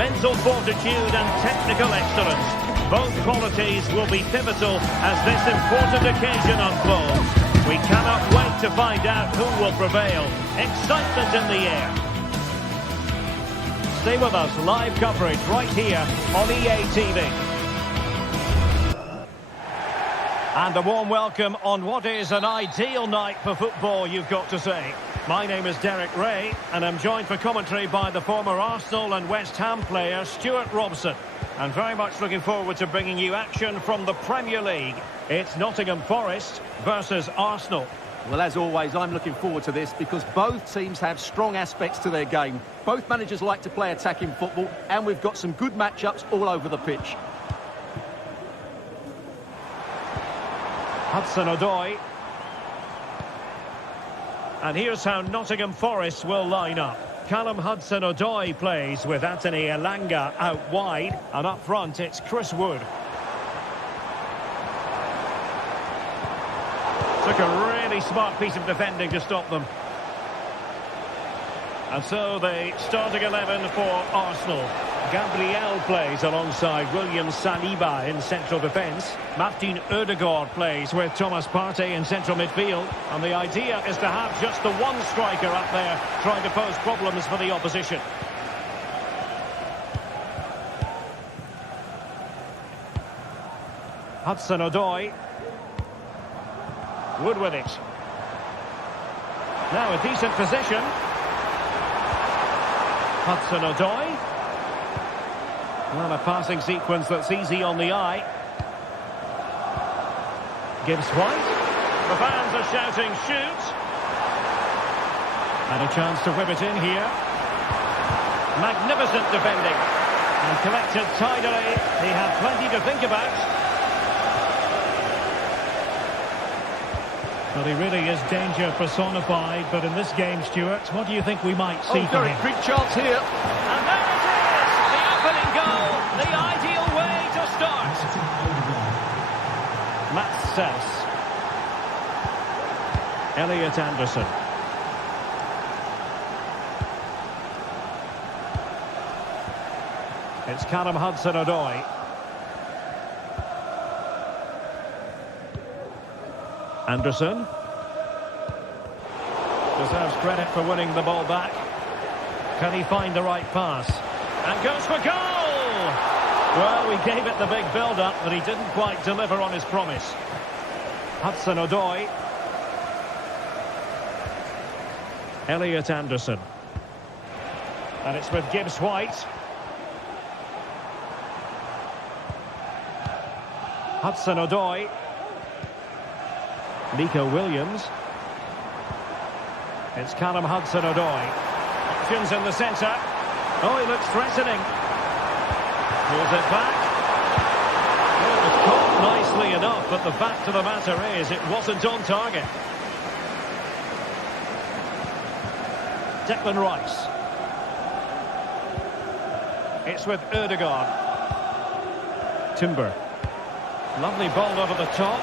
mental fortitude and technical excellence. Both qualities will be pivotal as this important occasion unfolds. We cannot wait to find out who will prevail. Excitement in the air. Stay with us, live coverage right here on EA TV. And a warm welcome on what is an ideal night for football, you've got to say. My name is Derek Ray, and I'm joined for commentary by the former Arsenal and West Ham player Stuart Robson. And very much looking forward to bringing you action from the Premier League. It's Nottingham Forest versus Arsenal. Well, as always, I'm looking forward to this because both teams have strong aspects to their game. Both managers like to play attacking football, and we've got some good matchups all over the pitch. Hudson-Odoi. And here's how Nottingham Forest will line up. Callum Hudson-Odoi plays with Anthony Elanga out wide, and up front it's Chris Wood. Took a really smart piece of defending to stop them. And so the starting 11 for Arsenal. Gabriel plays alongside William Saliba in central defence. Martin Odegaard plays with Thomas Partey in central midfield. And the idea is to have just the one striker up there trying to pose problems for the opposition. Hudson-Odoi. Wood with it. Now a decent position. Hudson-Odoi. Well, a passing sequence that's easy on the eye. Gibbs White. The fans are shouting, shoot! And a chance to whip it in here. Magnificent defending. And collected tidily. He had plenty to think about. Well, he really is danger personified, but in this game, Stuart, what do you think we might see from him? Big chance here. And there it is! The opening goal! The ideal way to start! Matt Sess. Elliot Anderson. It's Callum Hudson-Odoi. Anderson. Deserves credit for winning the ball back. Can he find the right pass? And goes for goal! Well, we gave it the big build-up, but he didn't quite deliver on his promise. Hudson-Odoi. Elliot Anderson. And it's with Gibbs White. Hudson-Odoi. Nico Williams. It's Callum Hudson-Odoi. Options in the centre. Oh, he looks threatening. Pulls it back. Oh, it was caught nicely enough, but the fact of the matter is it wasn't on target. Declan Rice. It's with Odegaard. Timber. Lovely ball over the top.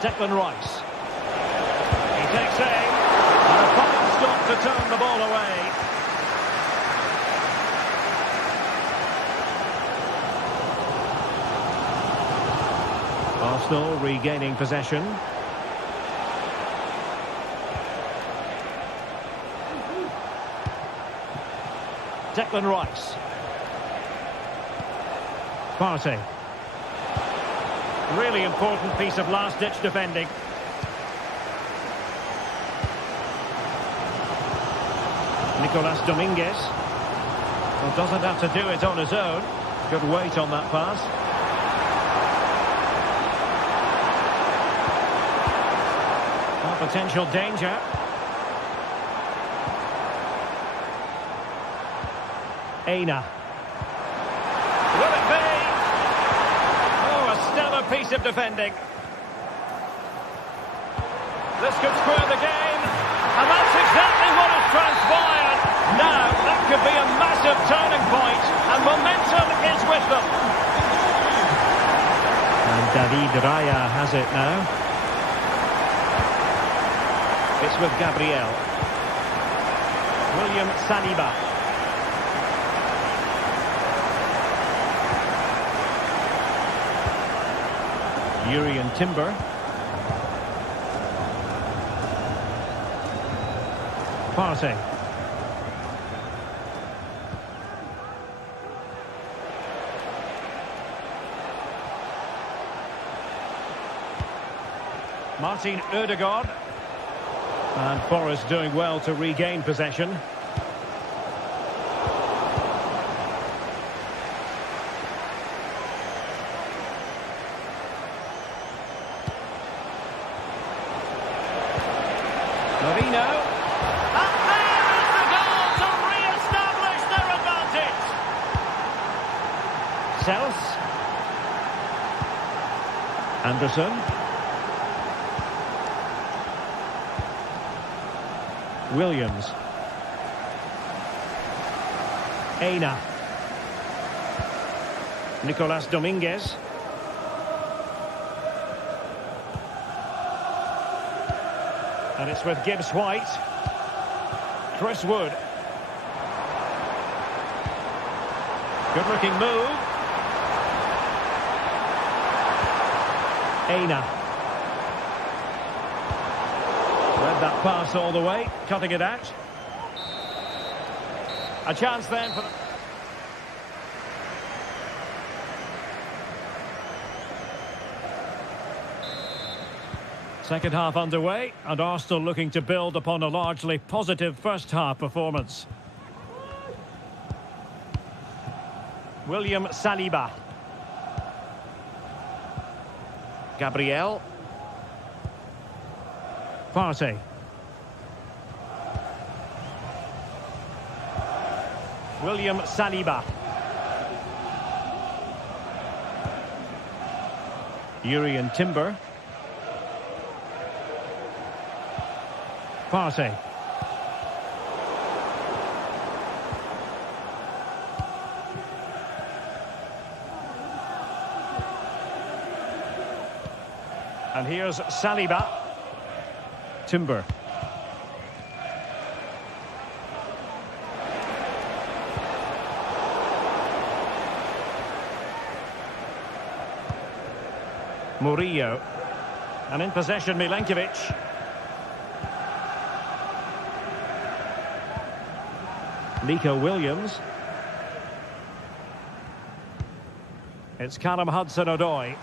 Declan Rice. He takes aim. And a fine stop to turn the ball away. Arsenal regaining possession. Declan Rice. Partey. Really important piece of last-ditch defending. Nicolas Dominguez. Well, doesn't have to do it on his own. Good weight on that pass. Well, potential danger. Aina. Will it be? Oh, a stellar piece of defending. This could square the game. And that's exactly what has transpired. Now, that could be a massive turning point, and momentum is with them. And David Raya has it now. It's with Gabriel. William Saliba. Urian Timber. Partey. Martin Ødegaard. And Forest doing well to regain possession. Marino. And there is the goal to re-establish their advantage. Sels. Anderson. Williams. Aina. Nicolas Dominguez. And it's with Gibbs White. Chris Wood. Good looking move. Aina. Read that pass all the way, cutting it out. A chance then for... Second half underway, and Arsenal looking to build upon a largely positive first half performance. William Saliba. Gabriel. Partey. William Saliba. Urian Timber. Partey. And here's Saliba. Timber. Murillo. And in possession, Milenkovic. Nico Williams. It's Callum Hudson-Odoi.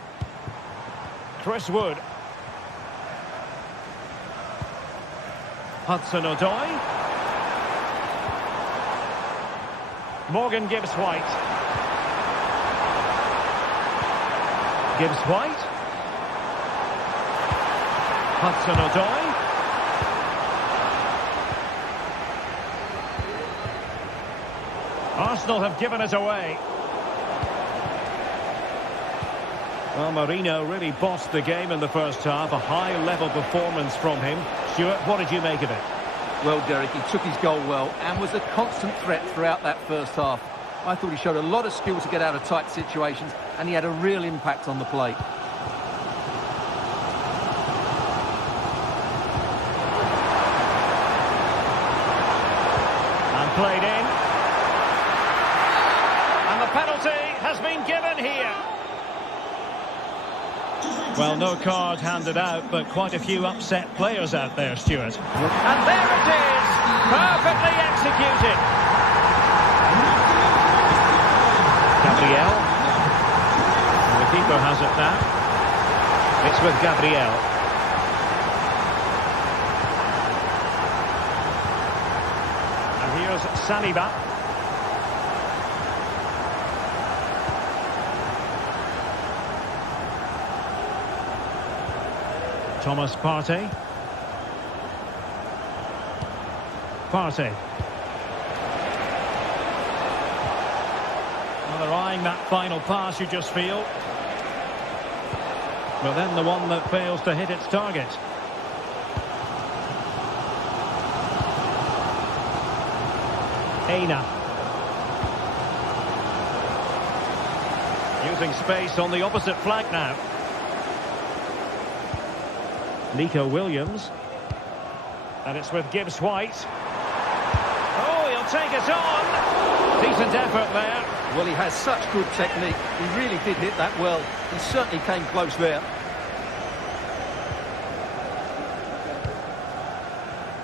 Chris Wood. Hudson-Odoi. Morgan Gibbs White. Gibbs White. Hudson-Odoi. Arsenal have given it away. Well, Marino really bossed the game in the first half. A high-level performance from him. Stuart, what did you make of it? Well, Derek, he took his goal well and was a constant threat throughout that first half. I thought he showed a lot of skill to get out of tight situations, and he had a real impact on the plate. And played in. And the penalty has been given here. Well, no card handed out, but quite a few upset players out there, Stuart. And there it is, perfectly executed. Gabriel. And the keeper has it now. It's with Gabriel. And here's Saliba. Thomas Partey. Partey. Well, they're eyeing that final pass, you just feel. But then the one that fails to hit its target. Aina. Using space on the opposite flank now. Nico Williams. And it's with Gibbs White. Oh, he'll take it on. Decent effort there. Well, he has such good technique. He really did hit that well. He certainly came close there.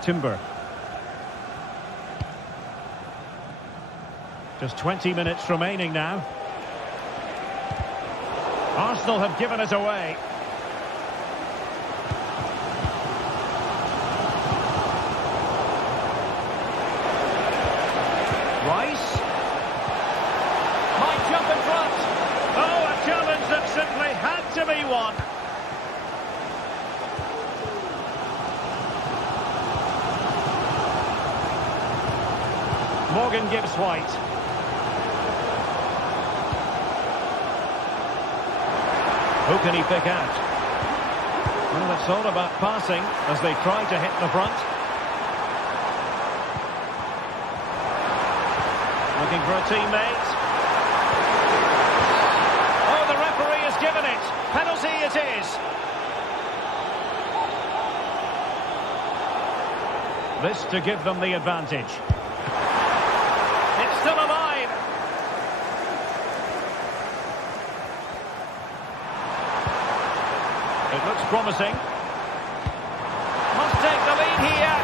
Timber. Just 20 minutes remaining now. Arsenal have given it away. Rice. Might jump in front. Oh, a challenge that simply had to be won. Morgan Gibbs White. Who can he pick out? Well, it's all about passing as they try to hit the front. Looking for a teammate. Oh, the referee has given it. Penalty it is. This to give them the advantage. It's still alive. It looks promising. Must take the lead here.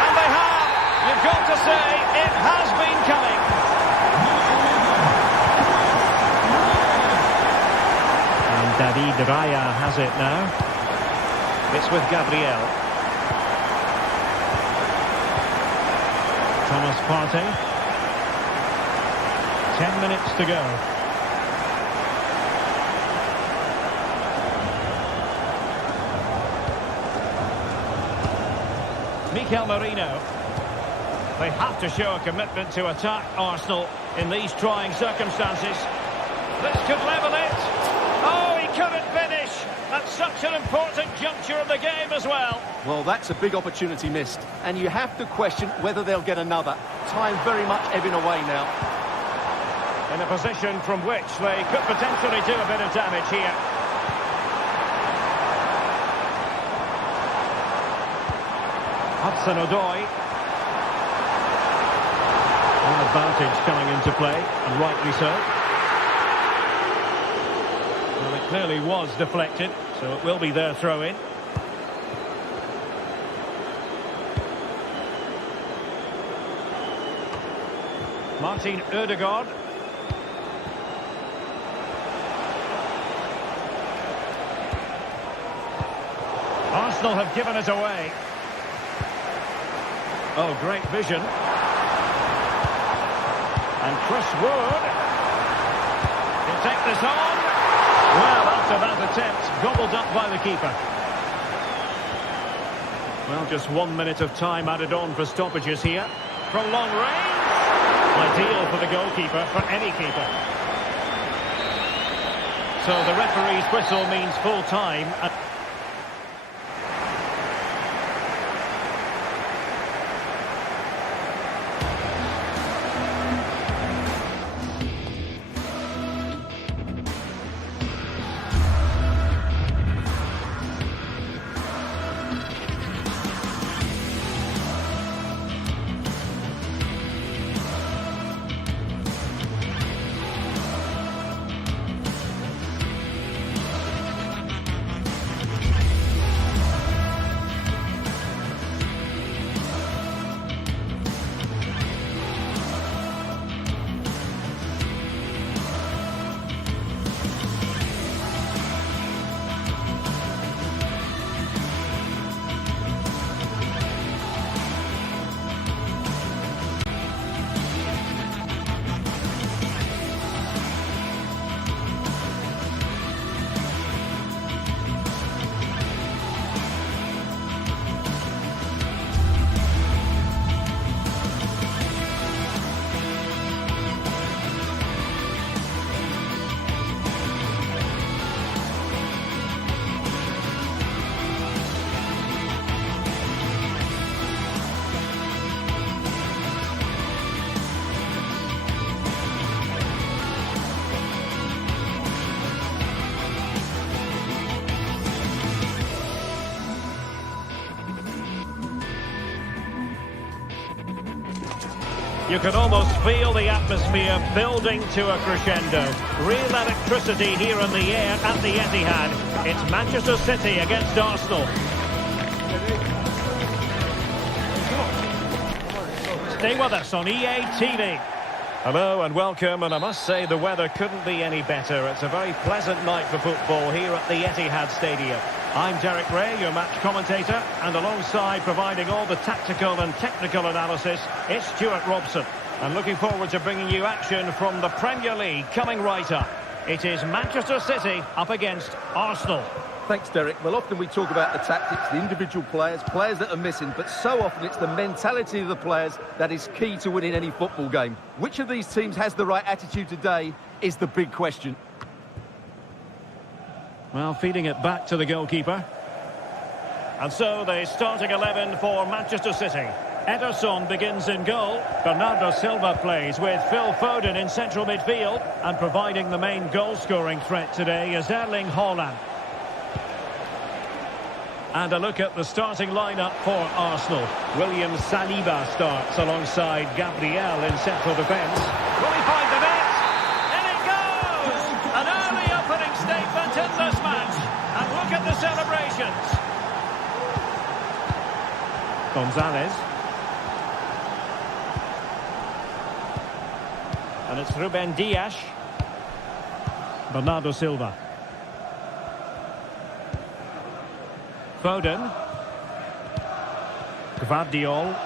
And they have. You've got to say, it has been coming. And David Raya has it now. It's with Gabriel. Thomas Partey. 10 minutes to go. Mikel Merino. They have to show a commitment to attack Arsenal in these trying circumstances. This could level it. Oh, he couldn't finish. At such an important juncture of the game as well. Well, that's a big opportunity missed. And you have to question whether they'll get another. Time very much ebbing away now. In a position from which they could potentially do a bit of damage here. Hudson-Odoi. An advantage coming into play, and rightly so. Well, it clearly was deflected, so it will be their throw-in. Martin Ødegaard. Arsenal have given it away. Oh, great vision. And Chris Wood. He'll take this on. Well, after that attempt, gobbled up by the keeper. Well, just 1 minute of time added on for stoppages here. From long range. Ideal for the goalkeeper, for any keeper. So the referee's whistle means full time. You can almost feel the atmosphere building to a crescendo. Real electricity here in the air at the Etihad. It's Manchester City against Arsenal. Stay with us on EA TV. Hello and welcome, and I must say the weather couldn't be any better. It's a very pleasant night for football here at the Etihad Stadium. I'm Derek Ray, your match commentator, and alongside providing all the tactical and technical analysis, it's Stuart Robson. And looking forward to bringing you action from the Premier League coming right up. It is Manchester City up against Arsenal. Thanks, Derek. Well, often we talk about the tactics, the individual players that are missing, but so often it's the mentality of the players that is key to winning any football game. Which of these teams has the right attitude today is the big question. Well, feeding it back to the goalkeeper. And so the starting 11 for Manchester City. Ederson begins in goal. Bernardo Silva plays with Phil Foden in central midfield. And providing the main goal-scoring threat today is Erling Haaland. And a look at the starting lineup for Arsenal. William Saliba starts alongside Gabriel in central defence. Will he find the net? In it goes! An early opening statement in this match. And look at the celebrations. Gonzalez. And it's Ruben Dias. Bernardo Silva. Foden. Gvardiol.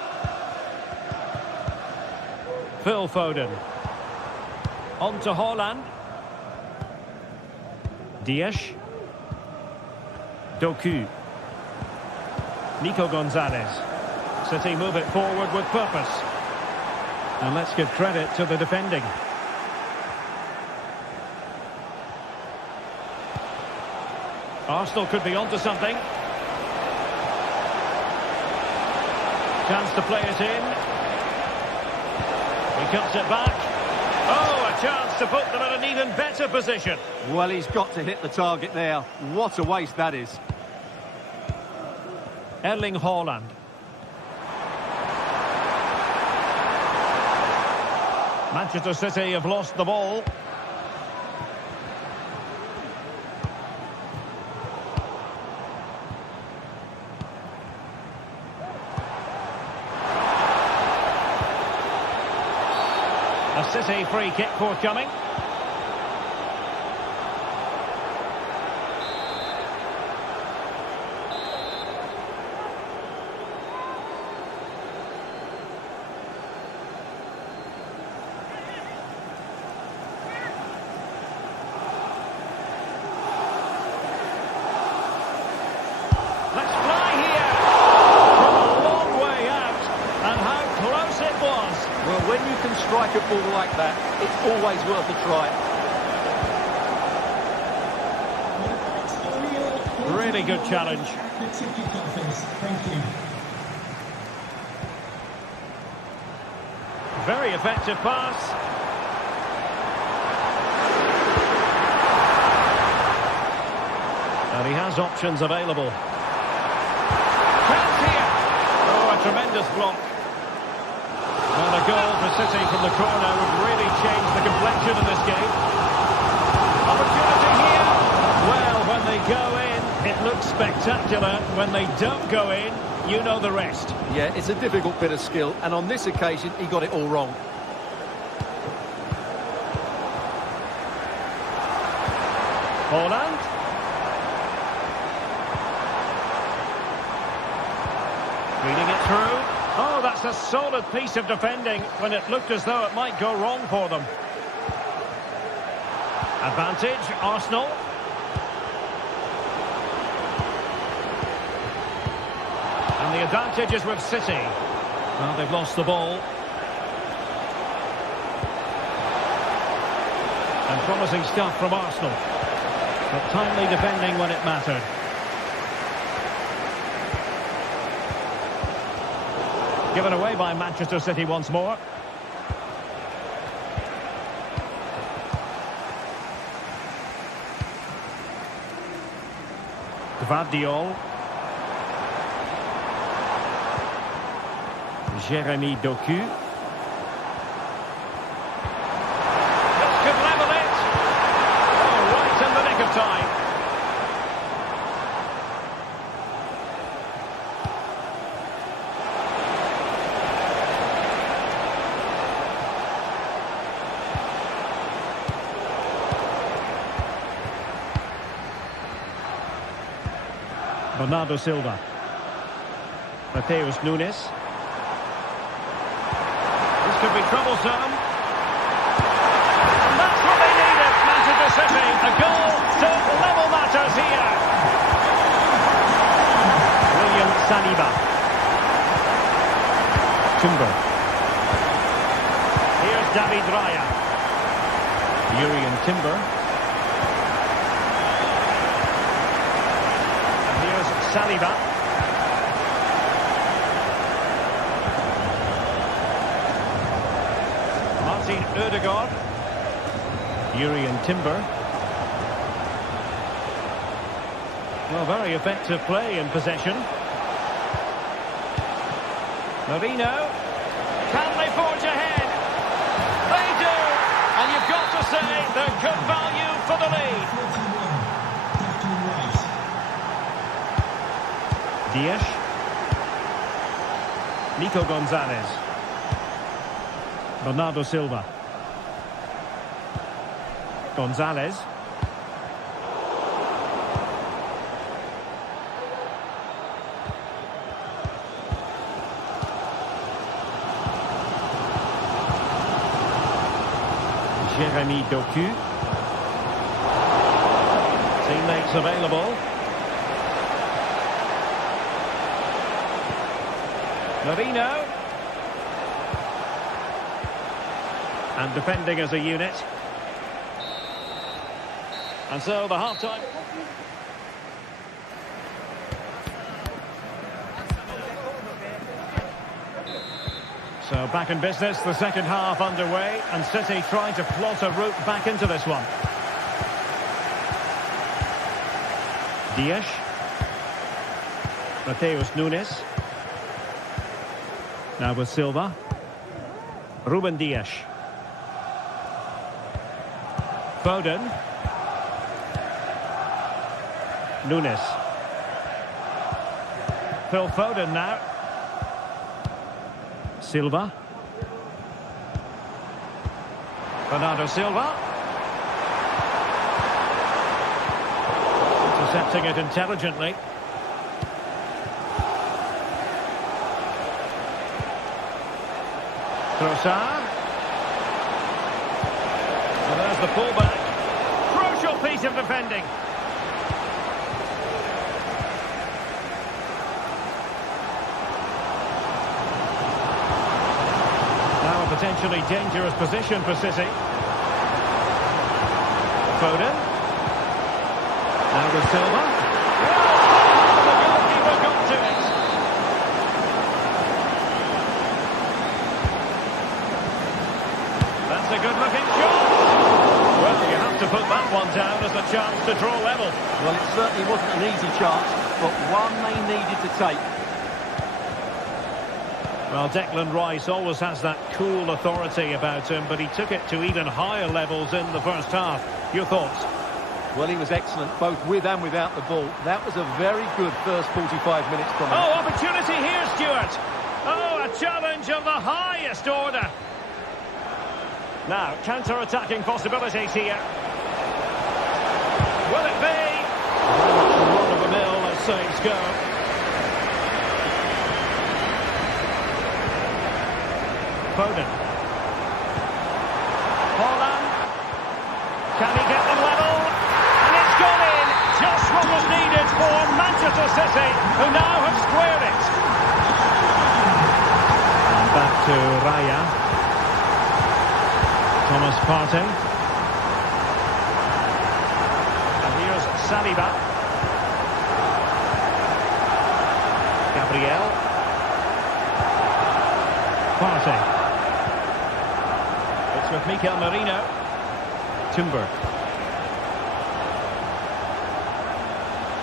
Phil Foden. On to Haaland. Dias. Doku. Nico Gonzalez. City move it forward with purpose. And let's give credit to the defending. Arsenal could be onto something. Chance to play it in. He cuts it back. Oh, a chance to put them in an even better position. Well, he's got to hit the target there. What a waste that is. Erling Haaland. Manchester City have lost the ball. A City free kick forthcoming. Let's fly here from a long way out, and how close it was. Well, when you can strike a ball like that, it's always worth a try. Really good challenge. Very effective pass. And he has options available. Chance here. Oh, a tremendous block. Well, a goal for City from the corner would really change the complexion of this game. Opportunity here. Well, when they go in, it looks spectacular. When they don't go in, you know the rest. Yeah, it's a difficult bit of skill, and on this occasion, he got it all wrong. Haaland. Feeding it through. Oh, that's a solid piece of defending when it looked as though it might go wrong for them. Advantage, Arsenal. And the advantage is with City. Well, they've lost the ball. And promising stuff from Arsenal. But timely defending when it mattered. Given away by Manchester City once more. Gvardiol. Jeremy Doku. Bernardo Silva. Mateus Nunes. This could be troublesome. And that's what they needed, Manchester City. A goal to level matters here. William Saliba. Timber. Here's David Raya. Jurriën Timber. And here's Saliba. Martin Ødegaard. Jurriën Timber. Well, very effective play in possession. Marino. Can they forge ahead? They do! And you've got to say they're good value for the lead. Dias. Nico Gonzalez. Bernardo Silva. Gonzalez. Jérémy Doku. Teammates available. Marino. And defending as a unit. And so the half-time. So back in business, the second half underway, and City trying to plot a route back into this one. Dias. Mateus Nunes. Now with Silva. Ruben Dias. Foden. Nunes. Phil Foden now. Silva. Bernardo Silva. Intercepting it intelligently. Trossard. And there's the pullback. Crucial piece of defending. Now a potentially dangerous position for City. Foden. Now with Silva. The goalkeeper got to it. That's a good-looking shot. Well, you have to put that one down as a chance to draw level. Well, it certainly wasn't an easy chance, but one they needed to take. Well, Declan Rice always has that cool authority about him, but he took it to even higher levels in the first half. Your thoughts? Well, he was excellent, both with and without the ball. That was a very good first 45 minutes from him. Oh, opportunity here, Stuart. Oh, a challenge of the highest order. Now, counter-attacking possibilities here. Will it be? Run-of-the-mill as saints go. Foden. Holland. Can he get them level? And it's gone in. Just what was needed for Manchester City, who now have squared it. And back to Raya. Thomas Partey. And here's Saliba. Gabriel. Partey. It's with Mikel Merino. Timber.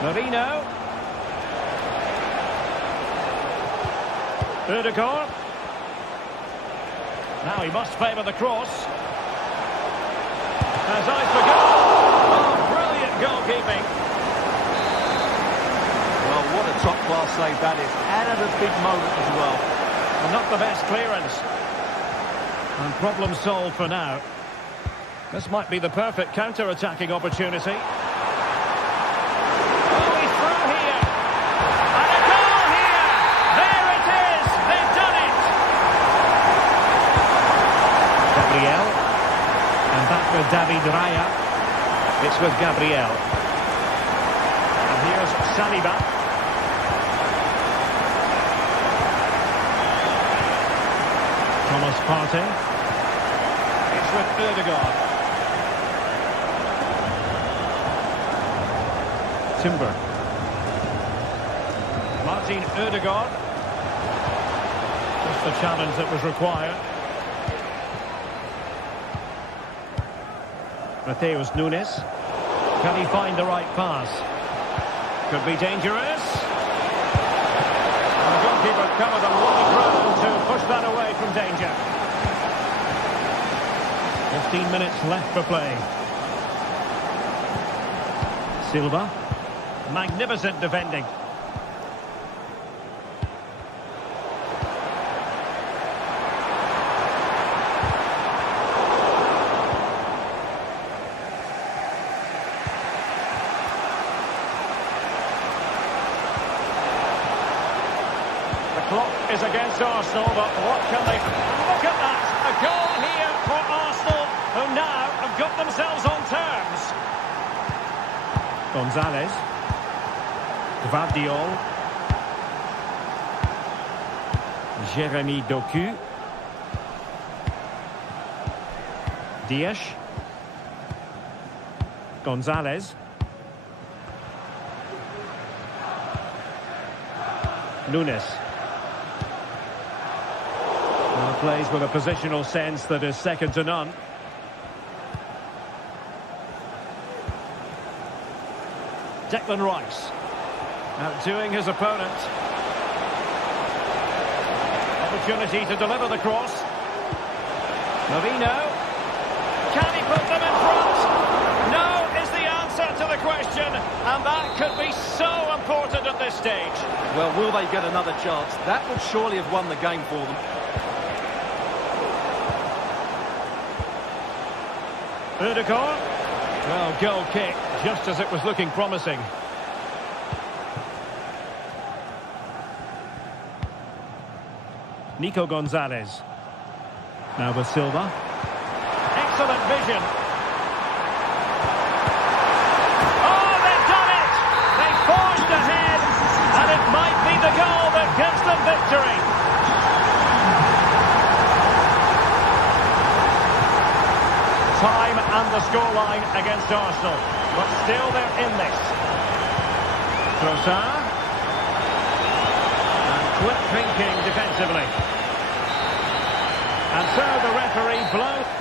Merino. Ødegaard. Now he must favour the cross. As eyes for goal. Oh, brilliant goalkeeping. Well, what a top-class save that is. And at a big moment as well. And not the best clearance. And problem solved for now. This might be the perfect counter-attacking opportunity. Oh, he's through here. And back with David Raya. It's with Gabriel. And here's Saliba. Thomas Partey. It's with Ødegaard. Timber. Martin Ødegaard. Just the challenge that was required. Mateus Nunes. Can he find the right pass? Could be dangerous. And the goalkeeper covered a lot of ground to push that away from danger. 15 minutes left for play. Silva. Magnificent defending. Clock is against Arsenal, but what can they... Look at that! A goal here for Arsenal, who now have got themselves on terms. Gonzalez. Gvardiol. Jeremy Doku. Dias. Gonzalez. Nunes. Plays with a positional sense that is second to none. Declan Rice outdoing his opponent. Opportunity to deliver the cross. Movino. Can he put them in front? No is the answer to the question, and that could be so important at this stage. Well, will they get another chance? That would surely have won the game for them. Ødegaard. Well, goal kick, just as it was looking promising. Nico Gonzalez. Now with Silva. Excellent vision. Oh, they've done it! They forged ahead, and it might be the goal that gives them victory. Time and the scoreline against Arsenal, but still they're in this. Trossard. And quick thinking defensively. And so the referee blows.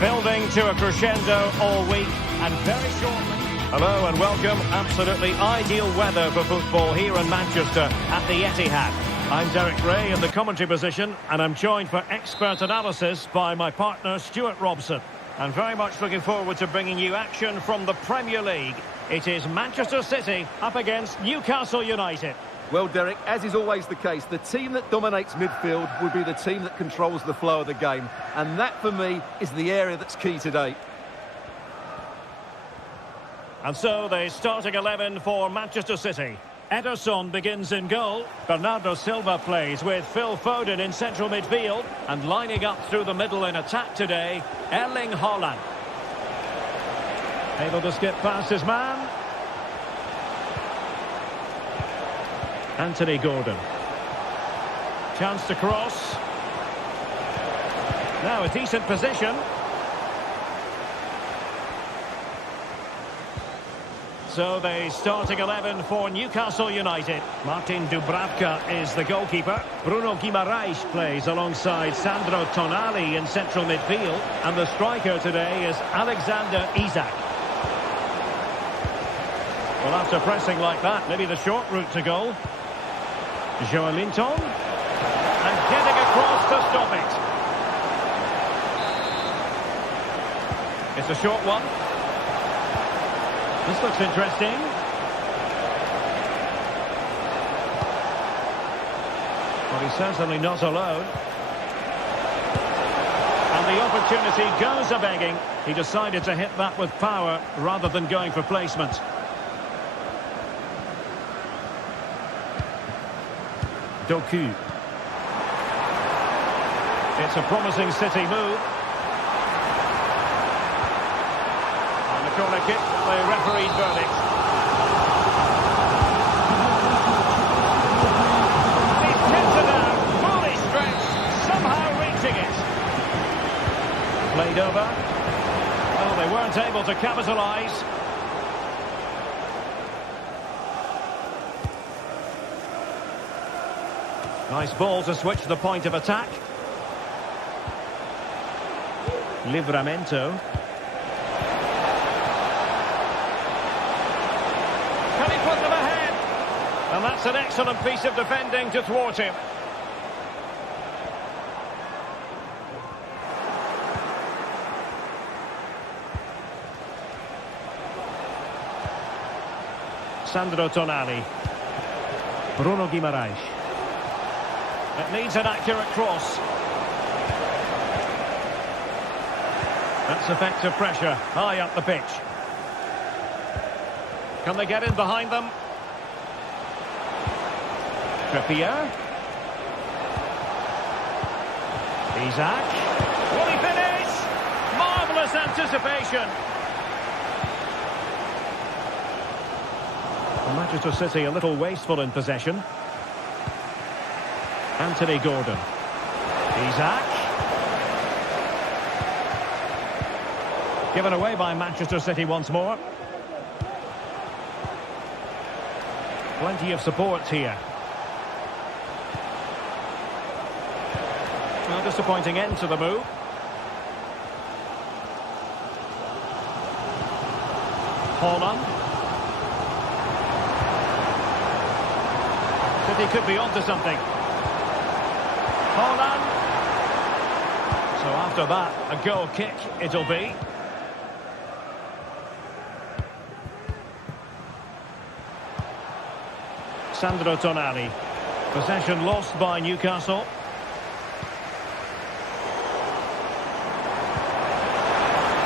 Building to a crescendo all week, and very shortly. Hello and welcome. Absolutely ideal weather for football here in Manchester at the Etihad. I'm Derek Ray in the commentary position, and I'm joined for expert analysis by my partner Stuart Robson. And very much looking forward to bringing you action from the Premier League. It is Manchester City up against Newcastle United. Well, Derek, as is always the case, the team that dominates midfield would be the team that controls the flow of the game. And that, for me, is the area that's key today. And so the starting 11 for Manchester City. Ederson begins in goal. Bernardo Silva plays with Phil Foden in central midfield. And lining up through the middle in attack today, Erling Haaland. Able to skip past his man. Anthony Gordon. Chance to cross. Now a decent position. So the starting 11 for Newcastle United. Martin Dubravka is the goalkeeper. Bruno Guimaraes plays alongside Sandro Tonali in central midfield. And the striker today is Alexander Isak. Well, after pressing like that, maybe the short route to goal. Joelinton. And getting across to stop it. It's a short one. This looks interesting. Well, he's certainly not alone. And the opportunity goes a-begging. He decided to hit that with power rather than going for placement. Doku. It's a promising City move. And the corner kick, the referee's verdict. He's tipped it out, fully stretched, somehow reaching it. Played over. Well, they weren't able to capitalise. Nice ball to switch the point of attack. Livramento. Can he put them ahead? And that's an excellent piece of defending to thwart him. Sandro Tonali. Bruno Guimaraes. It needs an accurate cross. That's effective pressure, high up the pitch. Can they get in behind them? Trippier. Isak. Will he finish? Marvellous anticipation. Manchester City a little wasteful in possession. Anthony Gordon. Isak. Given away by Manchester City once more. Plenty of support here. Well, disappointing end to the move. Haaland. City could be onto something. Haaland. So after that, a goal kick it'll be. Sandro Tonali. Possession lost by Newcastle.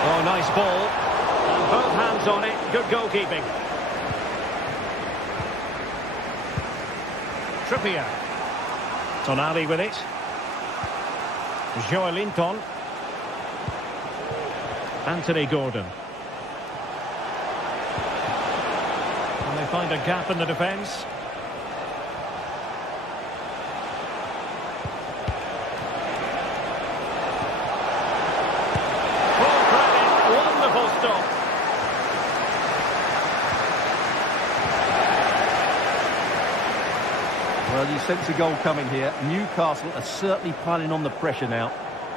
Oh, nice ball. And both hands on it. Good goalkeeping. Trippier. Tonali with it. Joelinton. Anthony Gordon. And they find a gap in the defence. Full credit. Wonderful stop. Well, you sense a goal coming here. Newcastle are certainly piling on the pressure now.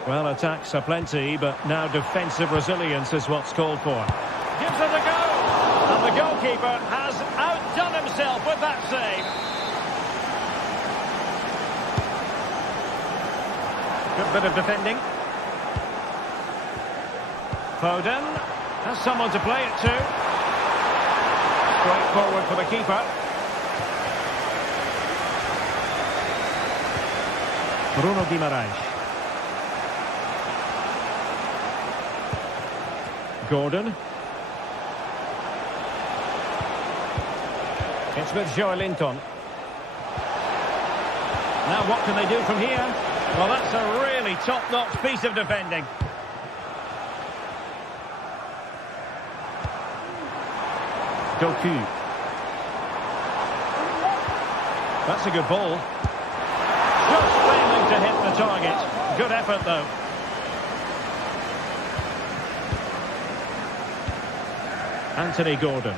Well, attacks are plenty, but now defensive resilience is what's called for. Gives it a go! And the goalkeeper has outdone himself with that save. Good bit of defending. Foden has someone to play it to. Straight forward for the keeper. Bruno Guimaraes. Gordon. It's with Joelinton. Now what can they do from here? Well, that's a really top-notch piece of defending. Doku. That's a good ball. Just failing to hit the target. Good effort, though. Anthony Gordon.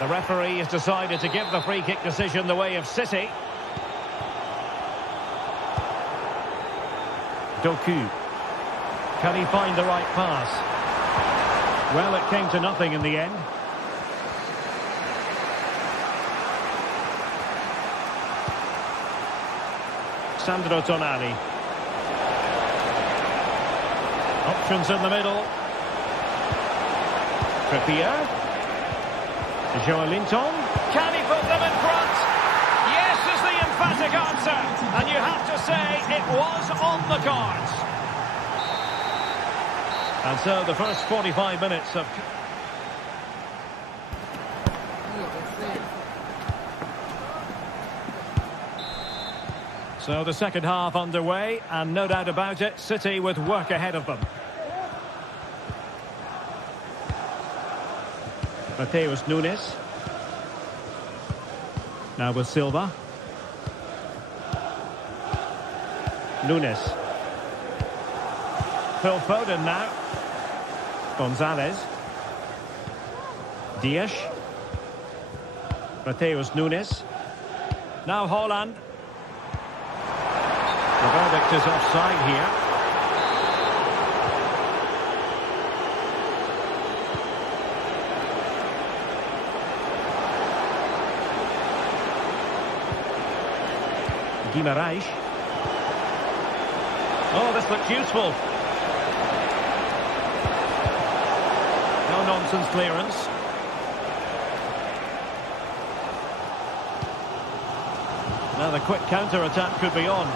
The referee has decided to give the free kick decision the way of City. Doku. Can he find the right pass? Well, it came to nothing in the end. Sandro Tonali. Options in the middle. Trippier. Joelinton. Can he put them in front? Yes is the emphatic answer. And you have to say it was on the cards. And so the first 45 minutes of... So the second half underway, and no doubt about it, City with work ahead of them. Mateus Nunes. Now with Silva. Nunes. Phil Foden now. Gonzalez. Dias. Mateus Nunes. Now Haaland. The verdict is offside here. Guimarães. Oh, this looks useful. No nonsense clearance. Now the quick counter-attack could be on.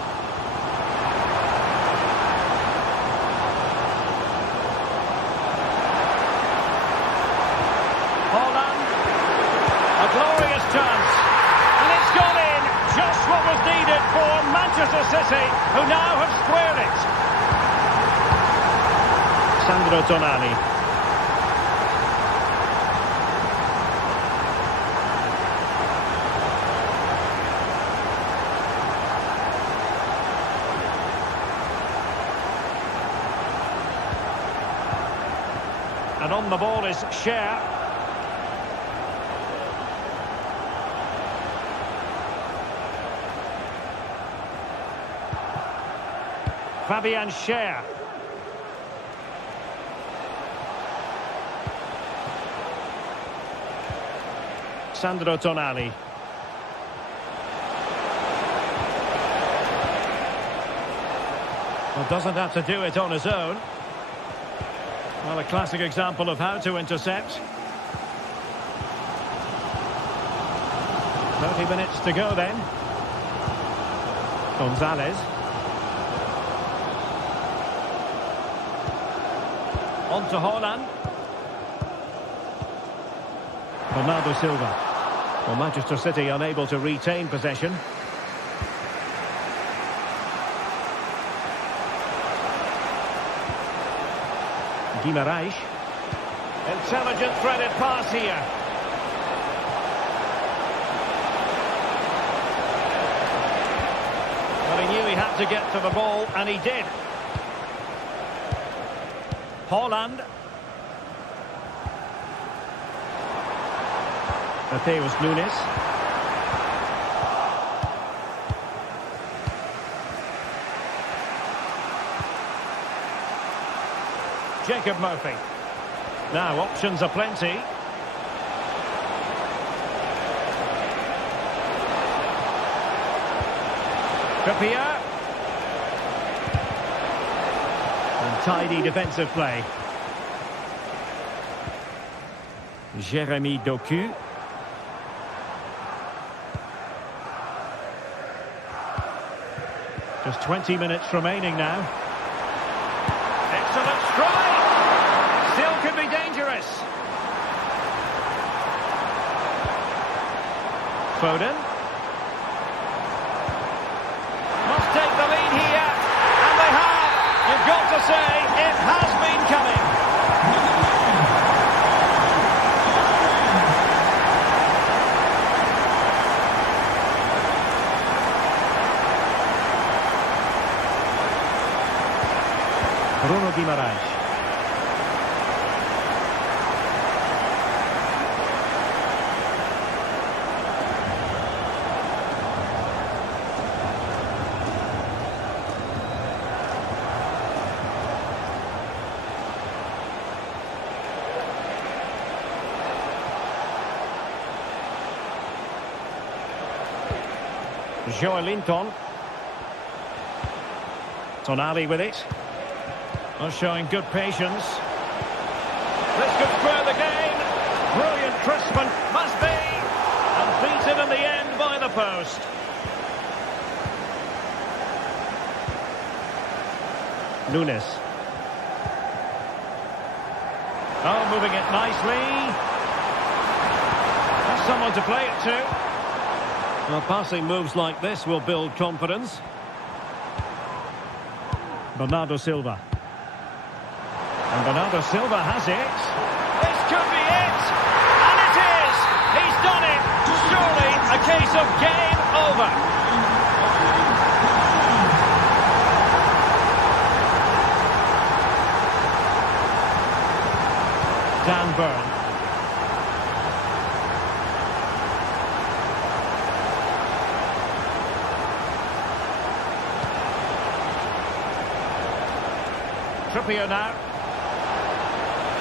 Haaland. A glorious chance. And it's gone in. Just what was needed for Manchester City, who now have squared it. Sandro Tonali. And on the ball is Cher. Fabian Cher. Sandro Tonali. Well, doesn't have to do it on his own. Well, a classic example of how to intercept. 30 minutes to go then. Gonzalez. On to Haaland. Bernardo Silva. Well, Manchester City unable to retain possession. Guimarães. Intelligent threaded pass here. Well, he knew he had to get to the ball, and he did. Haaland. Mateus Nunes. Jacob Murphy. Now options are plenty. Trippier. And tidy defensive play. Jeremy Doku. Just 20 minutes remaining now. Excellent strike! Still could be dangerous. Foden. Must take the lead here. And they have. You've got to say, it has been coming. Joelinton. Tonali with it. Not showing good patience. This could spur the game. Brilliant Crispin. Must be. And beaten in the end by the post. Nunes. Oh, moving it nicely. That's someone to play it to. Well, passing moves like this will build confidence. Bernardo Silva. And Bernardo Silva has it. This could be it! And it is! He's done it! Surely a case of game over. Dan Burn. Trippier now.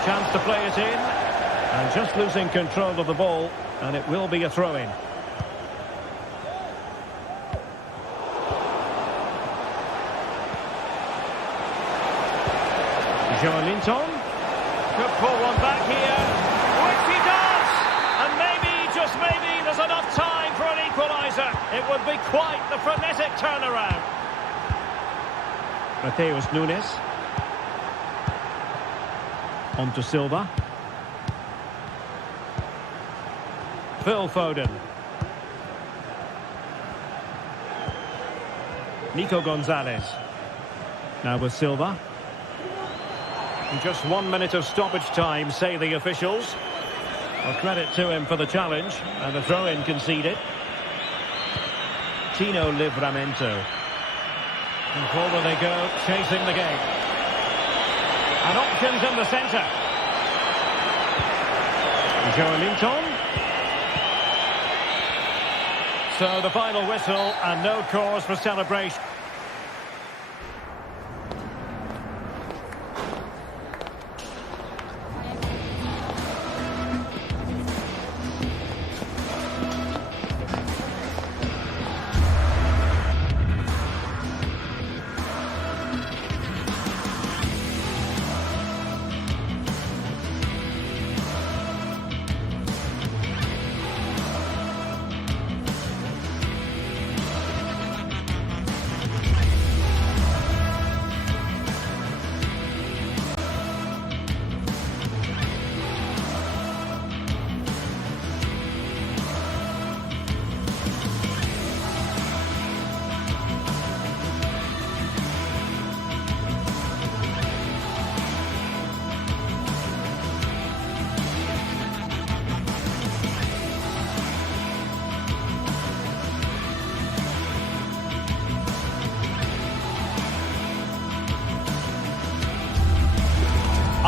Chance to play it in. And just losing control of the ball. And it will be a throw-in. Joelinton. Could pull one back here. Which he does! And maybe, just maybe, there's enough time for an equaliser. It would be quite the frenetic turnaround. Mateus Nunes. On to Silva. Phil Foden. Nico Gonzalez. Now with Silva. Just 1 minute of stoppage time, say the officials. Well, credit to him for the challenge. And the throw-in conceded. Tino Livramento. And forward they go, chasing the game. And options in the centre. Joelinton. So the final whistle and no cause for celebration.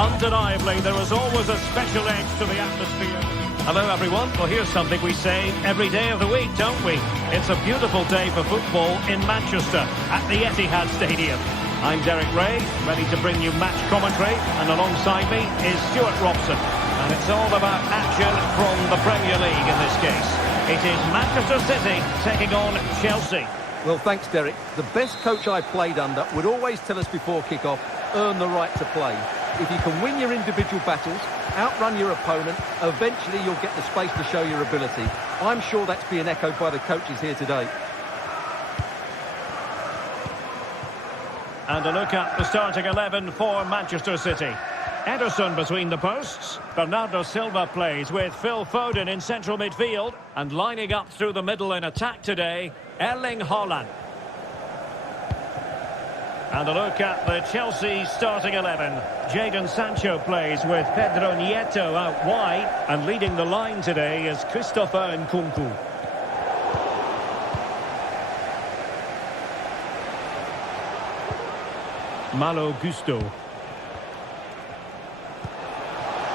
Undeniably, there is always a special edge to the atmosphere. Hello, everyone. Well, here's something we say every day of the week, don't we? It's a beautiful day for football in Manchester at the Etihad Stadium. I'm Derek Ray, ready to bring you match commentary, and alongside me is Stuart Robson. And it's all about action from the Premier League in this case. It is Manchester City taking on Chelsea. Well, thanks, Derek. The best coach I played under would always tell us before kick-off, earn the right to play. If you can win your individual battles, outrun your opponent, eventually you'll get the space to show your ability. I'm sure that's being echoed by the coaches here today. And a look at the starting 11 for Manchester City. Ederson between the posts. Bernardo Silva plays with Phil Foden in central midfield. And lining up through the middle in attack today, Erling Haaland. And a look at the Chelsea starting 11. Jadon Sancho plays with Pedro Nieto out wide. And leading the line today is Christopher Nkunku. Malo Gusto.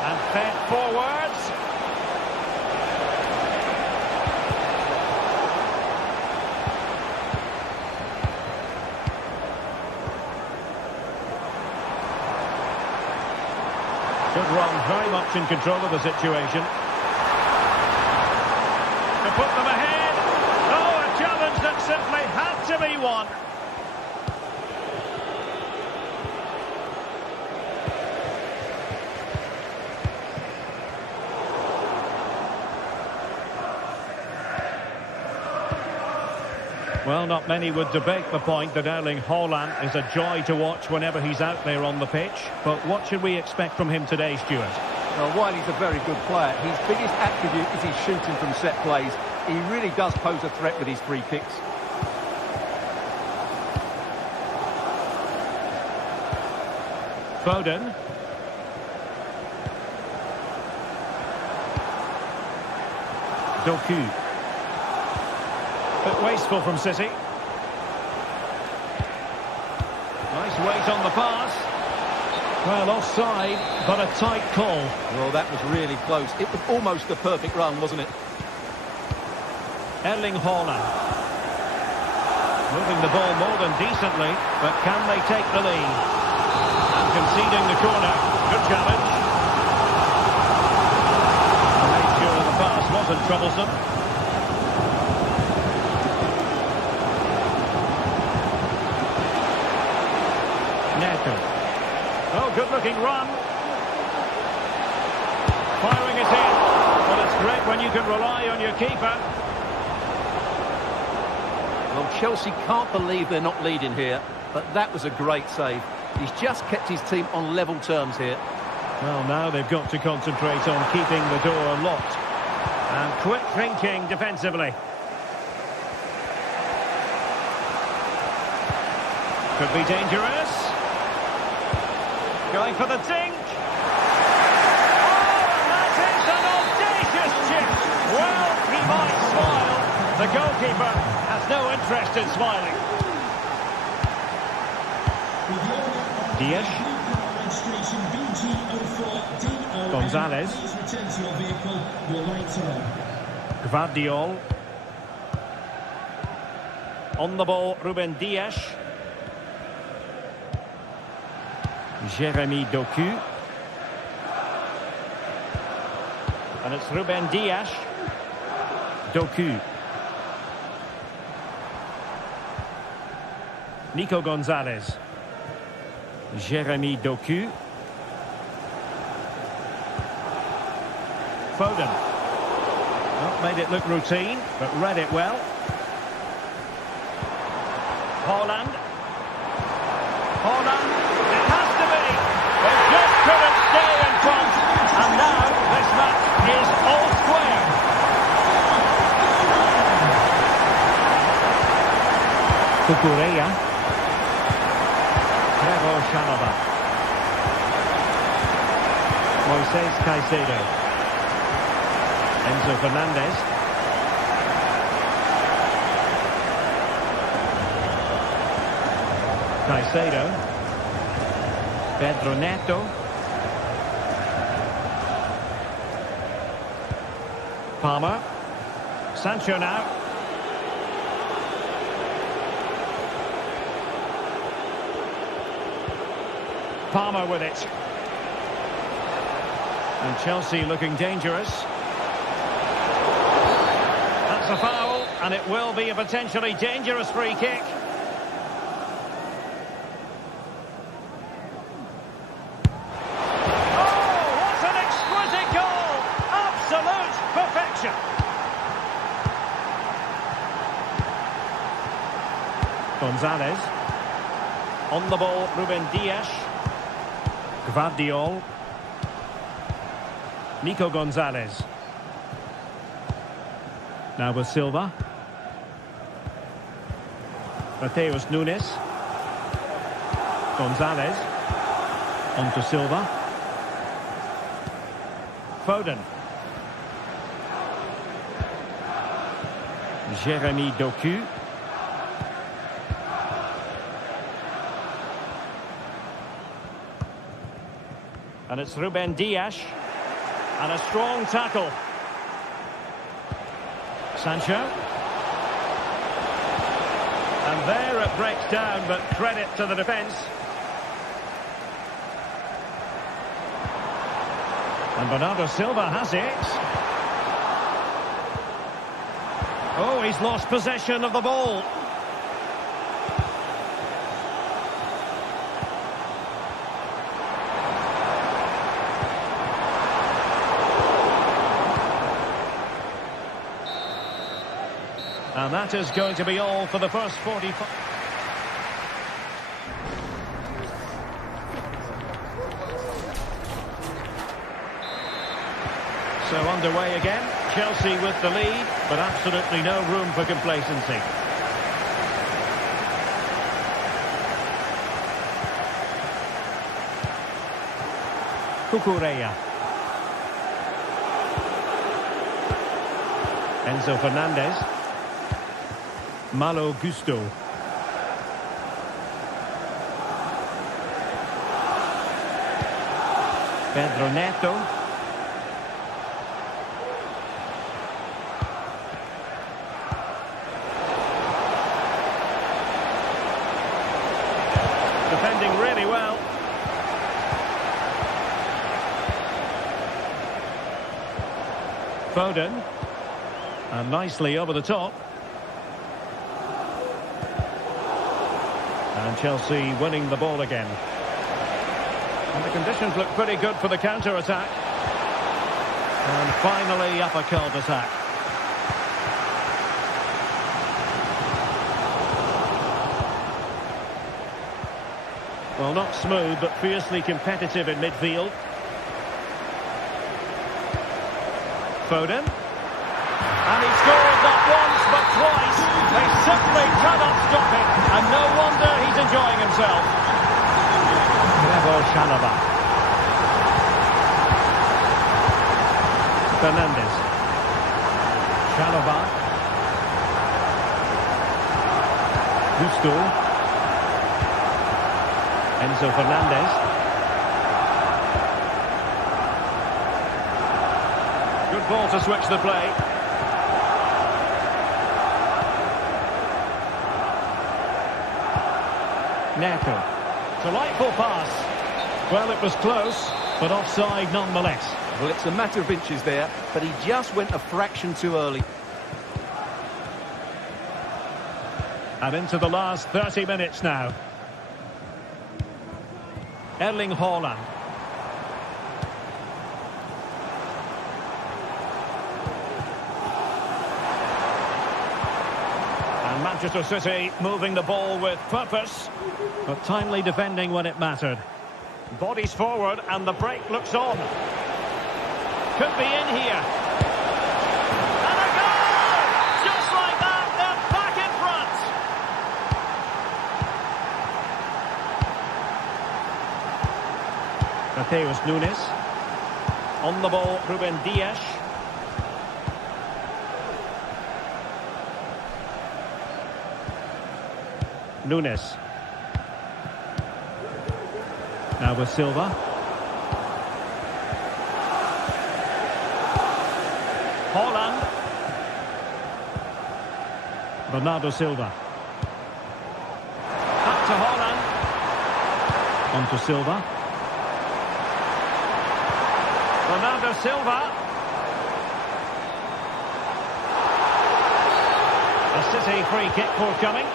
And fed forwards. Good run, very much in control of the situation. To put them ahead. Oh, a challenge that simply had to be one. Well, not many would debate the point that Erling Haaland is a joy to watch whenever he's out there on the pitch. But what should we expect from him today, Stuart? Well, while he's a very good player, his biggest attribute is his shooting from set plays. He really does pose a threat with his free kicks. Foden. Doku. Bit wasteful from City. Nice weight on the pass. Well, offside, but a tight call. Well, that was really close. It was almost a perfect run, wasn't it? Erling Haaland. Moving the ball more than decently, but can they take the lead? And conceding the corner. Good challenge. Made sure the pass wasn't troublesome. Neto. Oh, good-looking run. Firing it in. Well, it's great when you can rely on your keeper. Well, Chelsea can't believe they're not leading here, but that was a great save. He's just kept his team on level terms here. Well, now they've got to concentrate on keeping the door locked. And quick thinking defensively. Could be dangerous. Going for the dink. Oh, and that is an audacious chip. Well, he might smile. The goalkeeper has no interest in smiling. Diaz. Gonzalez. Gvardiol. On the ball, Ruben Diaz. Jeremy Doku. And it's Ruben Diaz. Doku. Nico Gonzalez. Jeremy Doku. Foden. Not made it look routine, but read it well. Haaland. Haaland. It has to be. They just couldn't stay in front. And now this match is all square. Cucurella. Trevor Chalobah. Moises Caicedo. Enzo Fernandez. Caicedo. Pedro Neto. Palmer. Sancho now. Palmer with it. And Chelsea looking dangerous. That's a foul, and it will be a potentially dangerous free kick. Oh, what an exquisite goal! Absolute perfection. Gonzalez. On the ball, Ruben Diaz. Gvardiol. Nico Gonzalez. Now with Silva. Mateus Nunes. Gonzalez. On to Silva. Foden. Jeremy Doku. And it's Ruben Diaz. And a strong tackle. Sancho. And there it breaks down, but credit to the defence. And Bernardo Silva has it. Oh, he's lost possession of the ball. And that is going to be all for the first 45. So underway again. Chelsea with the lead, but absolutely no room for complacency. Cucurella. Enzo Fernandez. Malo Gusto. Pedro Neto. Defending really well. Foden. And nicely over the top. And Chelsea winning the ball again. And the conditions look pretty good for the counter-attack. And finally up a cul-de-sac. Well, not smooth, but fiercely competitive in midfield. Foden. And he scored not once, but twice. They simply cannot stop it. And no wonder he's enjoying himself. Trevoh Chalobah. Fernandez. Chalobah. Gusto. Enzo Fernandez. Good ball to switch the play. Neto. Delightful pass. Well, it was close, but offside nonetheless. Well, it's a matter of inches there, but he just went a fraction too early. And into the last 30 minutes now. Erling Haaland. And Manchester City moving the ball with purpose, but timely defending when it mattered. Bodies forward and the break looks on. Could be in here. And a goal! Just like that, they're back in front. Mateus Nunes. On the ball, Ruben Dias. Nunes. Now with Silva. Haaland. Bernardo Silva. Up to Haaland. On to Silva. Bernardo Silva. A City free kick forthcoming.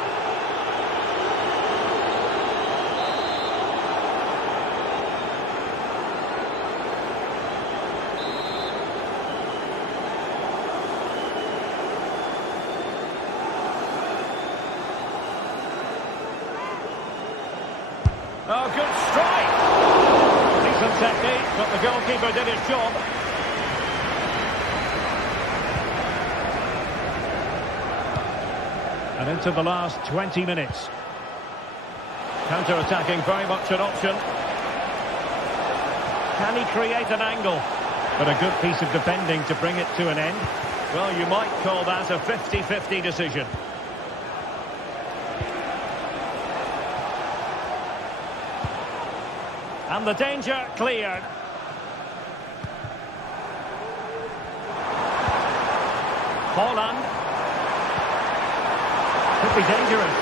Oh, good strike! Decent technique, but the goalkeeper did his job. And into the last 20 minutes. Counter-attacking very much an option. Can he create an angle? But a good piece of defending to bring it to an end. Well, you might call that a 50-50 decision. And the danger cleared. Haaland. Could be dangerous.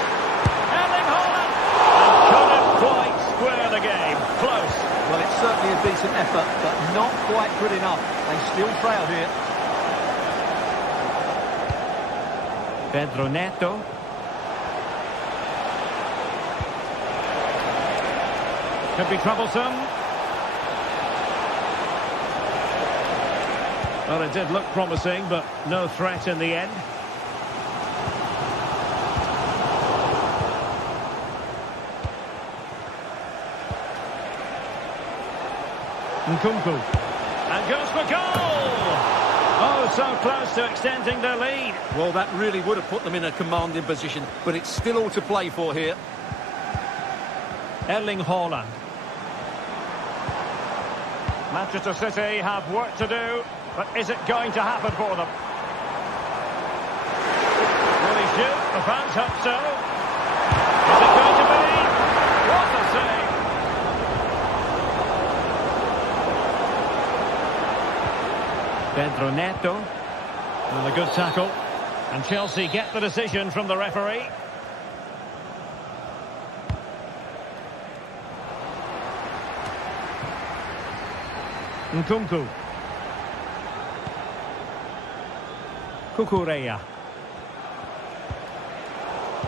Erling Haaland. And couldn't quite square the game. Close. Well, it's certainly a decent effort, but not quite good enough. They still trail here. Pedro Neto. Could be troublesome. Well, it did look promising, but no threat in the end. Nkunku. And goes for goal! Oh, so close to extending their lead. Well, that really would have put them in a commanding position, but it's still all to play for here. Erling Haaland. Manchester City have work to do, but is it going to happen for them? Will he shoot? The fans hope so. Is it going to be? What a save! Pedro Neto. And a good tackle. And Chelsea get the decision from the referee. Nkunku. Cucurella.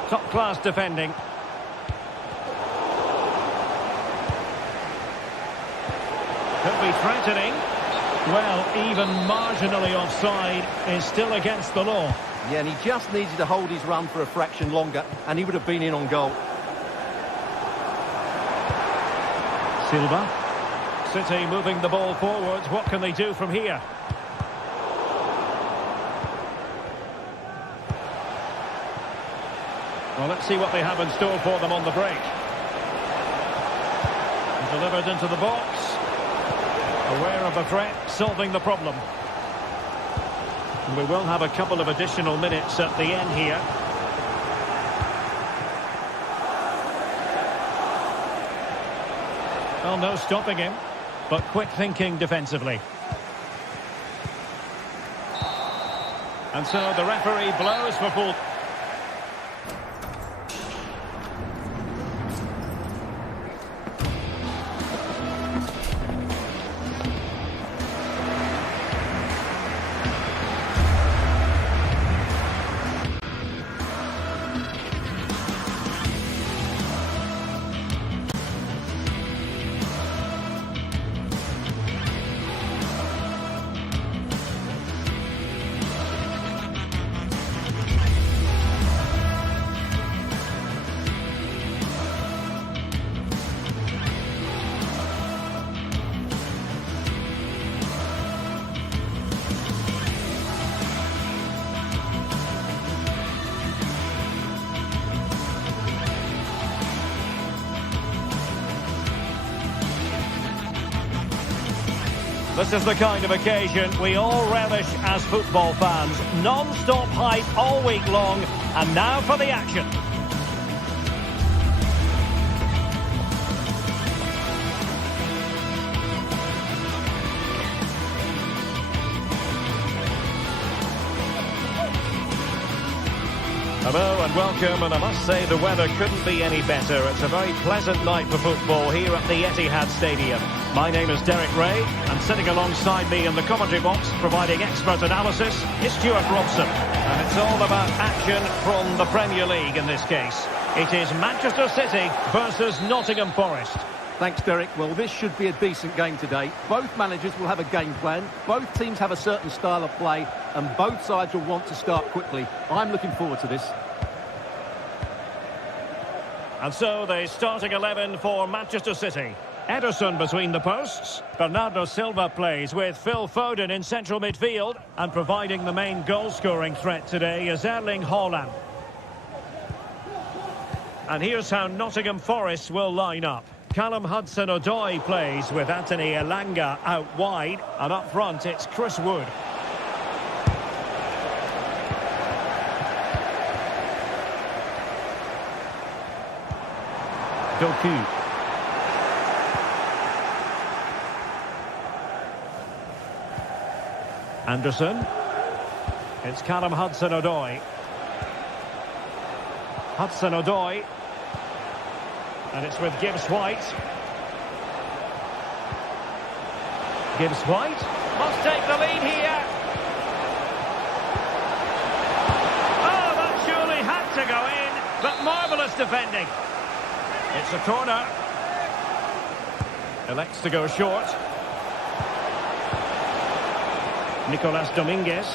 Top-class defending. Could be threatening. Well, even marginally offside is still against the law. Yeah, and he just needed to hold his run for a fraction longer, and he would have been in on goal. Silva. City moving the ball forwards. What can they do from here? Well, let's see what they have in store for them on the break. Delivered into the box. Aware of the threat, solving the problem. And we will have a couple of additional minutes at the end here. Well, no stopping him, but quick thinking defensively. And so the referee blows for full. This is the kind of occasion we all relish as football fans. Non-stop hype all week long, and now for the action. Hello and welcome, and I must say the weather couldn't be any better. It's a very pleasant night for football here at the Etihad Stadium. My name is Derek Ray, and sitting alongside me in the commentary box, providing expert analysis, is Stuart Robson. And it's all about action from the Premier League in this case. It is Manchester City versus Nottingham Forest. Thanks, Derek. Well, this should be a decent game today. Both managers will have a game plan. Both teams have a certain style of play, and both sides will want to start quickly. I'm looking forward to this. And so the starting 11 for Manchester City. Ederson between the posts. Bernardo Silva plays with Phil Foden in central midfield. And providing the main goal-scoring threat today is Erling Haaland. And here's how Nottingham Forest will line up. Callum Hudson-Odoi plays with Anthony Elanga out wide. And up front, it's Chris Wood. Doku. Anderson. It's Callum Hudson-Odoi. Hudson-Odoi. And it's with Gibbs-White. Gibbs-White must take the lead here. Oh, that's to go in, but marvellous defending. It's a corner. Elects to go short. Nicolas Dominguez.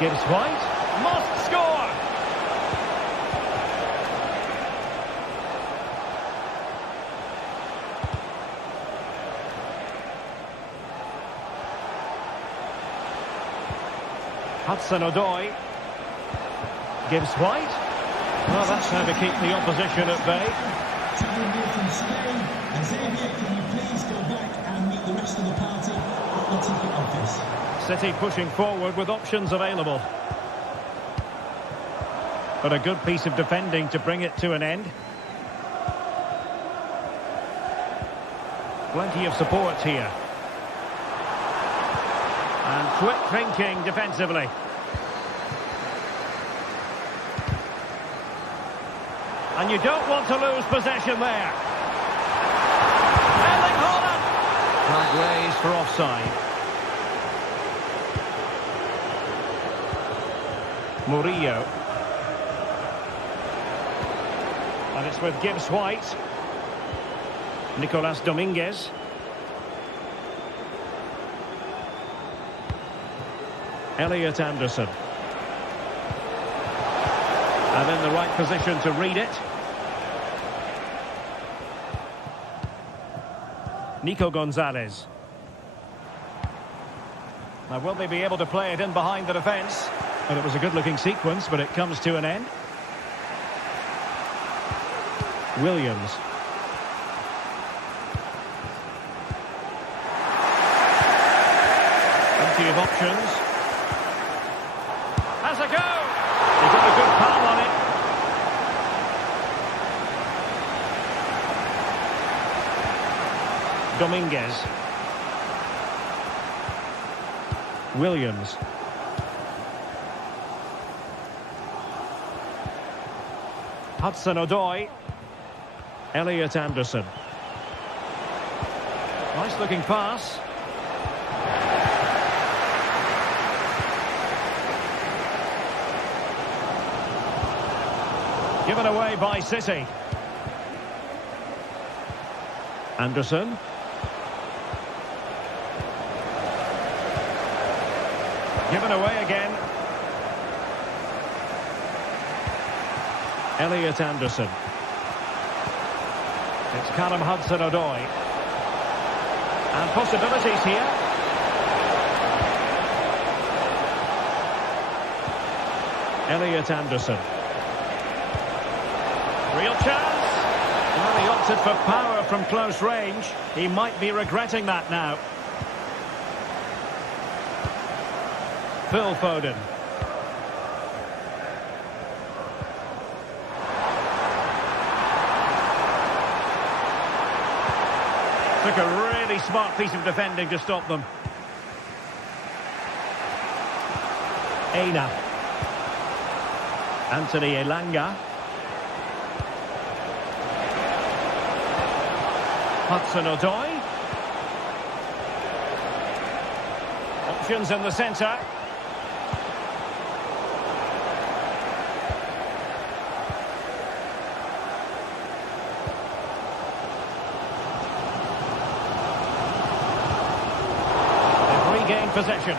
Gibbs White. Must score! Hudson-Odoi. Gibbs White. Well, that's how to keep the opposition at bay. From Spain. Xavier, can you please go back and meet the rest of the party at the ticket office? City pushing forward with options available. But a good piece of defending to bring it to an end. Plenty of support here. And quick thinking defensively. And you don't want to lose possession there. Erling Haaland! Flag raised for offside. Murillo. And it's with Gibbs White. Nicolas Dominguez. Elliot Anderson. And in the right position to read it. Nico Gonzalez. Now, will they be able to play it in behind the defence? Well, it was a good-looking sequence, but it comes to an end. Williams. Plenty of options. Has a go! He got a good palm on it. Dominguez. Williams. Hudson-Odoi. Elliot Anderson. Nice looking pass. Given away by City. Anderson. Given away again. Elliot Anderson. It's Callum Hudson-Odoi. And possibilities here. Elliot Anderson. Real chance. Well, he opted for power from close range. He might be regretting that now. Phil Foden. Took a really smart piece of defending to stop them. Aina. Anthony Elanga. Hudson-Odoi. Options in the centre. They've regained possession.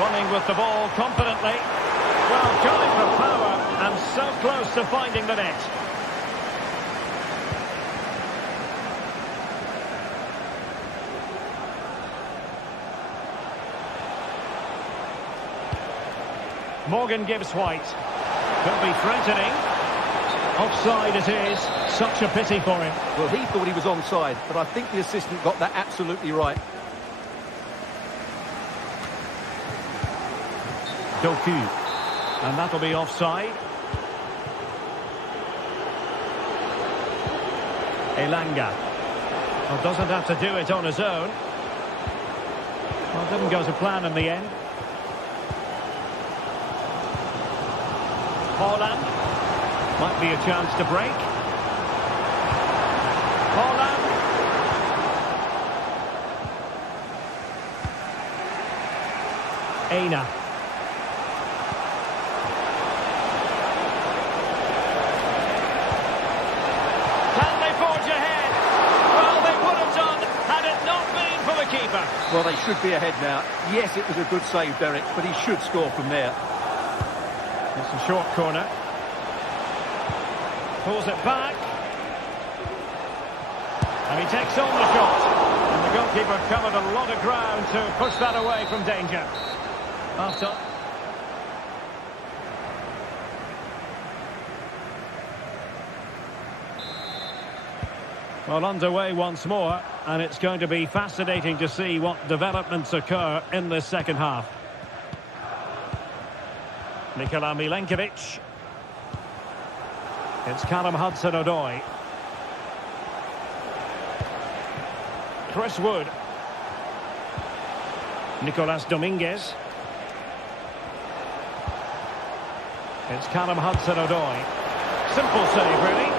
Running with the ball confidently. Well, going for power and so close to finding the net. Morgan Gibbs White. Could be threatening. Offside it is. Such a pity for him. Well, he thought he was onside, but I think the assistant got that absolutely right. Doku. And that'll be offside. Elanga. Well, doesn't have to do it on his own. Well, didn't go to plan in the end. Haaland. Might be a chance to break. Haaland. Aina. Can they forge ahead? Well, they would have done had it not been for the keeper. Well, they should be ahead now. Yes, it was a good save, Derek, but he should score from there. It's a short corner. Pulls it back. And he takes on the shot. And the goalkeeper covered a lot of ground to push that away from danger. After. Well, underway once more, and it's going to be fascinating to see what developments occur in this second half. Nikola Milenkovic. It's Callum Hudson-Odoi. Chris Wood. Nicolas Dominguez. It's Callum Hudson-Odoi. Simple save, really.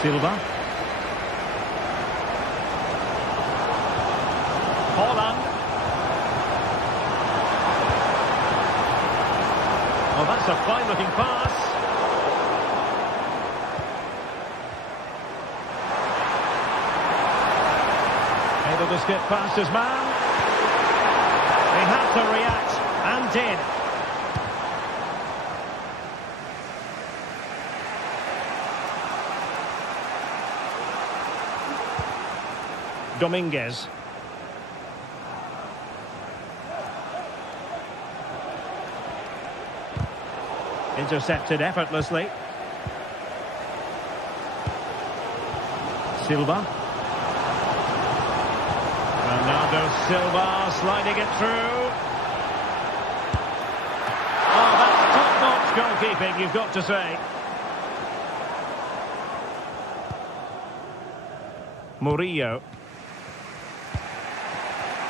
Silva. Haaland. Oh, that's a fine-looking pass. Able to skip past his man. He had to react, and did. Dominguez. Intercepted effortlessly. Silva. Bernardo Silva sliding it through. Oh, that's top-notch goalkeeping, you've got to say. Murillo.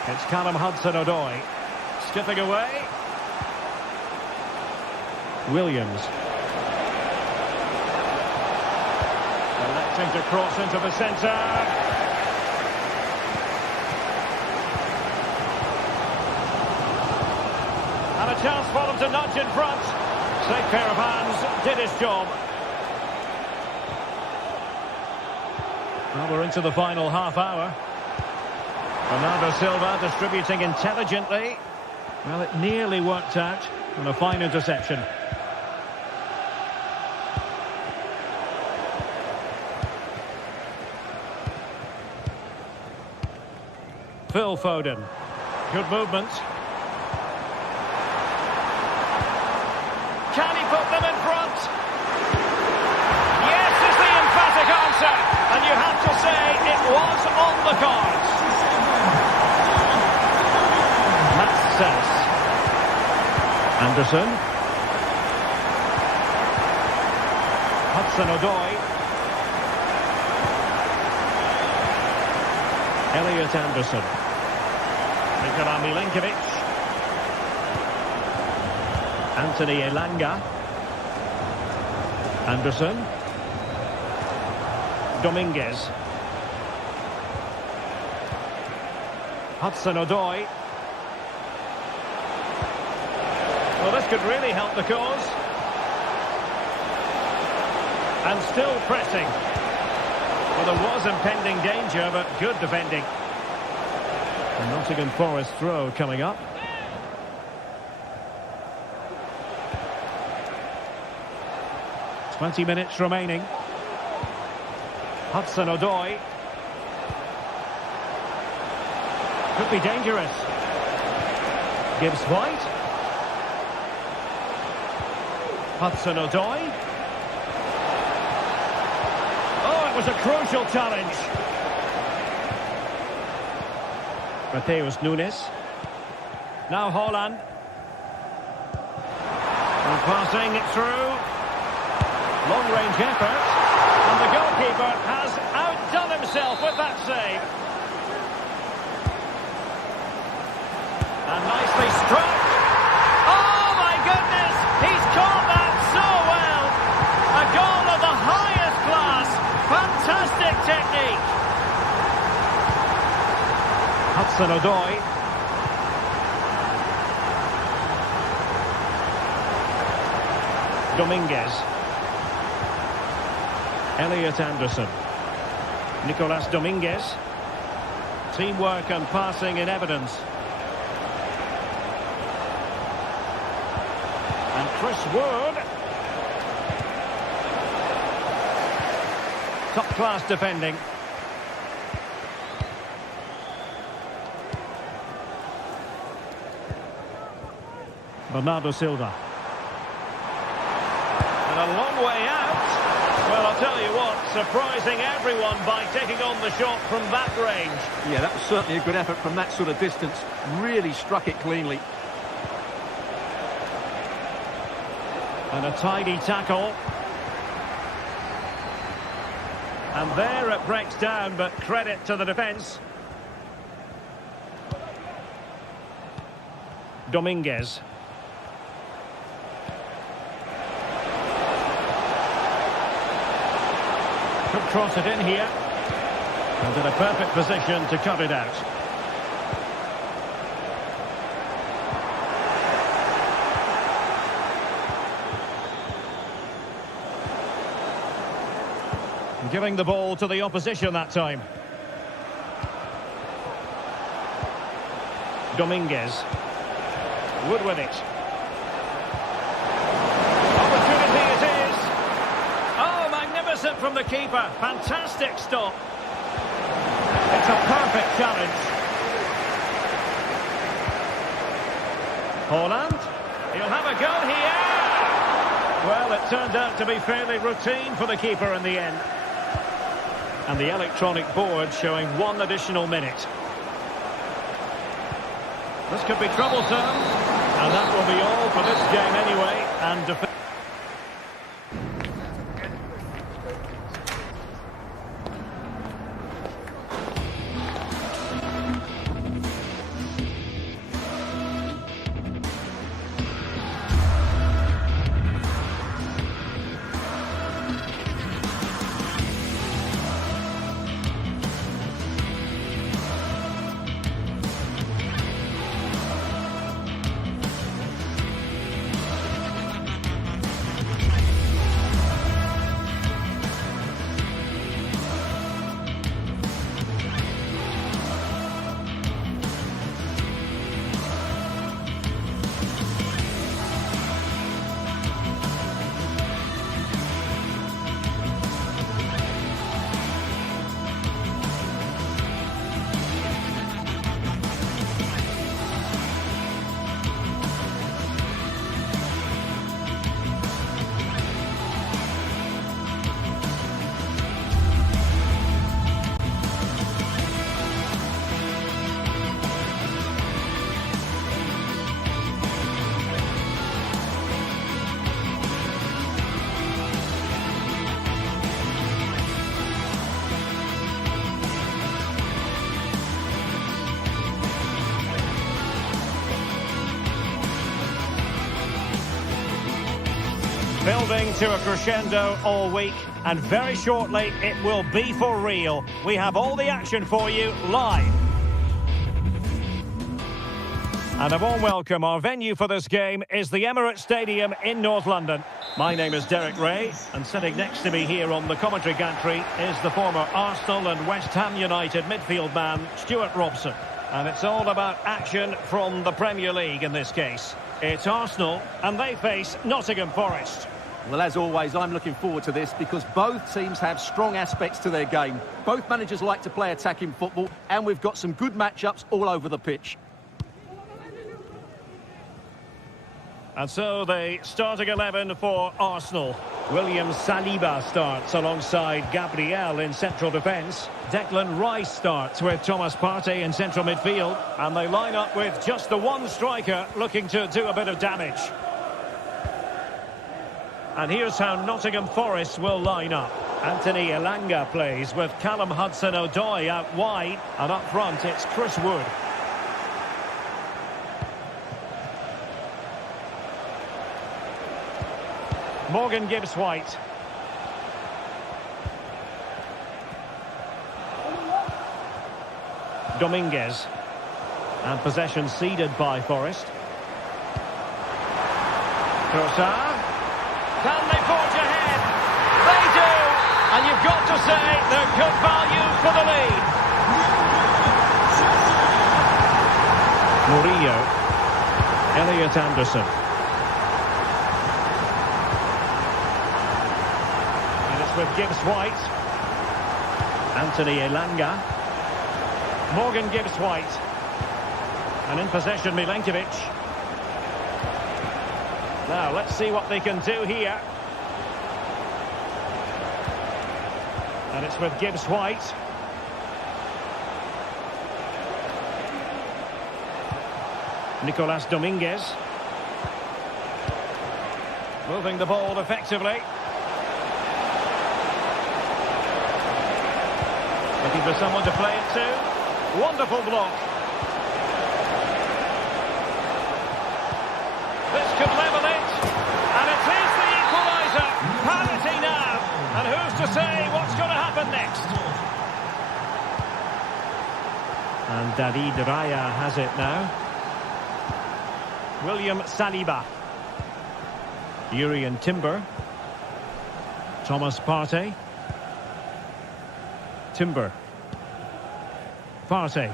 It's Callum Hudson-Odoi. Skipping away. Williams. Electing to cross into the centre. And a chance for them to nudge in front. Safe pair of hands, did his job. Well, we're into the final half hour. Bernardo Silva distributing intelligently. Well, it nearly worked out on a fine interception. Phil Foden. Good movement. Can he put them in front? Yes is the emphatic answer. And you have to say it was on the cards. That's Anderson. Hudson-Odoi. Elliot Anderson. Nikola Milenkovic. Anthony Elanga. Anderson. Dominguez. Hudson-Odoi. Well, this could really help the cause. And still pressing. Well, there was impending danger, but good defending. And Nottingham Forest throw coming up. "20 minutes remaining. Hudson-Odoi. Could be dangerous. Gibbs White. Hudson-Odoi. Oh, it was a crucial challenge. Mateus Nunes. Now Haaland. And passing it through. Long-range effort. And the goalkeeper has outdone himself with that save. And nicely struck. Oh, my goodness! He's caught that so well! A goal of the highest class. Fantastic technique. Hudson-Odoi. Dominguez. Elliot Anderson. Nicolas Dominguez. Teamwork and passing in evidence. And Chris Wood. Top-class defending. Bernardo Silva. And a long way out. Well, I'll tell you what, surprising everyone by taking on the shot from that range. Yeah, that was certainly a good effort from that sort of distance. Really struck it cleanly. And a tidy tackle. And there it breaks down, but credit to the defence. Dominguez. Could cross it in here. And in a perfect position to cut it out. Giving the ball to the opposition that time. Dominguez. Wood with it. Opportunity it is. Oh, magnificent from the keeper. Fantastic stop. It's a perfect challenge. Haaland. He'll have a go here. Well, it turned out to be fairly routine for the keeper in the end. And the electronic board showing 1 additional minute. This could be troublesome. And that will be all for this game anyway. And building to a crescendo all week, and very shortly it will be for real. We have all the action for you live. And a warm welcome. Our venue for this game is the Emirates Stadium in North London. My name is Derek Ray, and sitting next to me here on the commentary gantry is the former Arsenal and West Ham United midfield man, Stuart Robson. And it's all about action from the Premier League in this case. It's Arsenal, and they face Nottingham Forest. Well, as always, I'm looking forward to this because both teams have strong aspects to their game. Both managers like to play attacking football, and we've got some good matchups all over the pitch. And so the starting 11 for Arsenal. William Saliba starts alongside Gabriel in central defence. Declan Rice starts with Thomas Partey in central midfield. And they line up with just the one striker looking to do a bit of damage. And here's how Nottingham Forest will line up. Anthony Elanga plays with Callum Hudson-Odoi out wide. And up front it's Chris Wood. Morgan Gibbs-White. Dominguez. And possession ceded by Forest. Trossard. Can they forge ahead? They do! And you've got to say they're good value for the lead. Murillo. Elliot Anderson. And it's with Gibbs-White. Anthony Elanga. Morgan Gibbs-White. And in possession, Milenkovic. Now, let's see what they can do here. And it's with Gibbs-White. Nicolas Dominguez. Moving the ball effectively. Looking for someone to play it to. Wonderful block. This could level it. And it is the equaliser. Parity now. And who's to say what's going to happen next? And David Raya has it now. William Saliba. Urian Timber. Thomas Partey. Timber. Partey.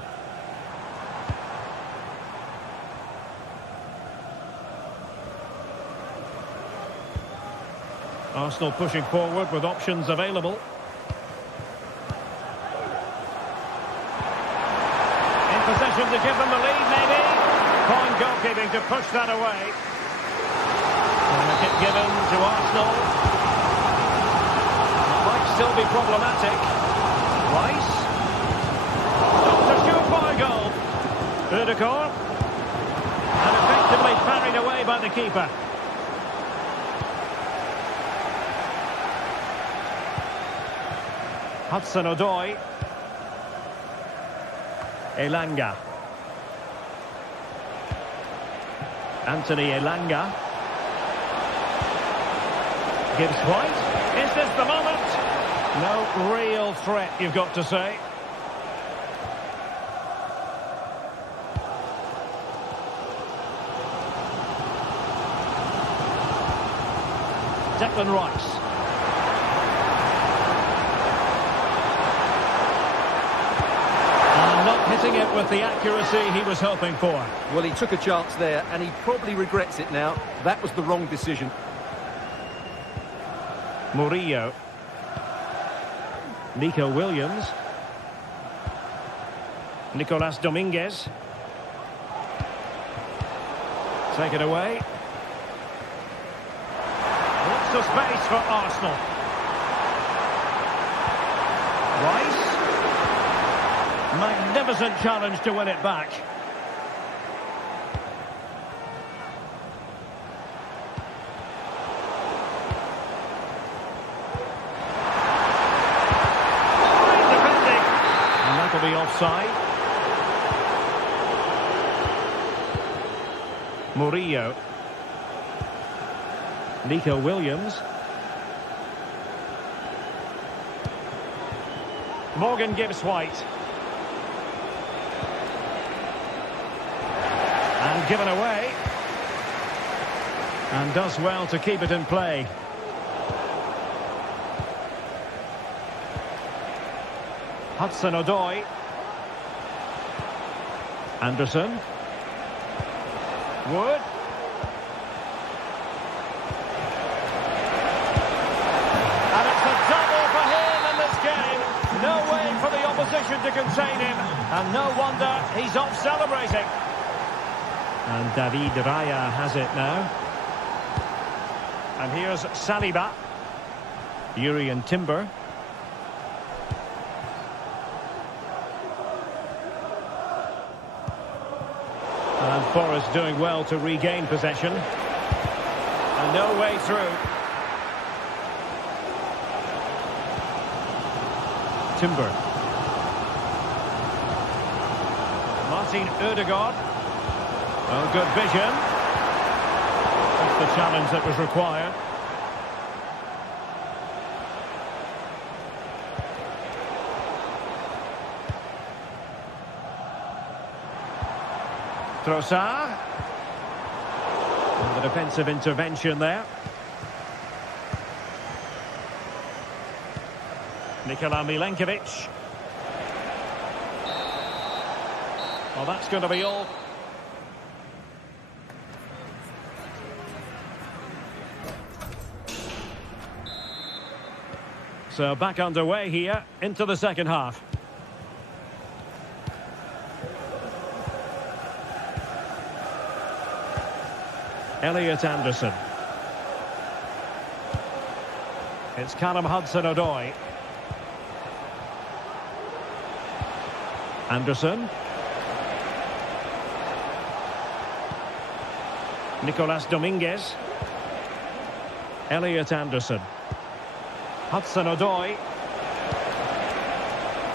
Arsenal pushing forward with options available. In possession to give them the lead, maybe. Fine goalkeeping to push that away. And a kick given to Arsenal. Might still be problematic. Rice. To shoot for a goal. Ødegaard. And effectively parried away by the keeper. Hudson-Odoi. Elanga. Anthony Elanga. Gibbs-White. Is this the moment? No real threat, you've got to say. Declan Rice. And not hitting it with the accuracy he was hoping for. Well, he took a chance there, and he probably regrets it now. That was the wrong decision. Murillo. Nico Williams. Nicolas Dominguez. Take it away. Lots of space for Arsenal. Rice. Magnificent challenge to win it back. Great defending. And that'll be offside. Murillo. Nico Williams. Morgan Gibbs-White. And given away. And does well to keep it in play. Hudson-Odoi. Anderson. Wood. And it's a double for him in this game. No way for the opposition to contain him. And no wonder he's off celebrating. And David Raya has it now. And here's Saliba. Urian Timber. And Forest doing well to regain possession. And no way through. Timber. Martin Ødegaard. Oh, good vision. That's the challenge that was required. Trossard. And the defensive intervention there. Nikola Milenkovic. Well, that's going to be all. So back underway here into the second half. Elliot Anderson. It's Callum Hudson-Odoi. Anderson. Nicolas Dominguez. Elliot Anderson. Hudson-Odoi.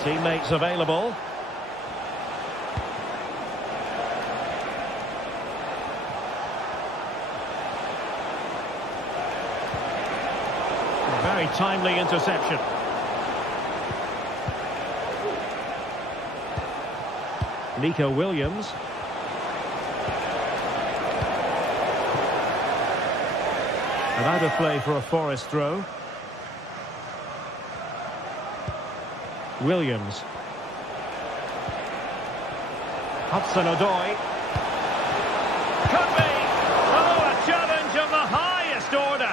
Teammates available. Very timely interception. Nico Williams. And out of play for a Forest throw. Williams. Hudson-Odoi. Could be! Oh, a challenge of the highest order.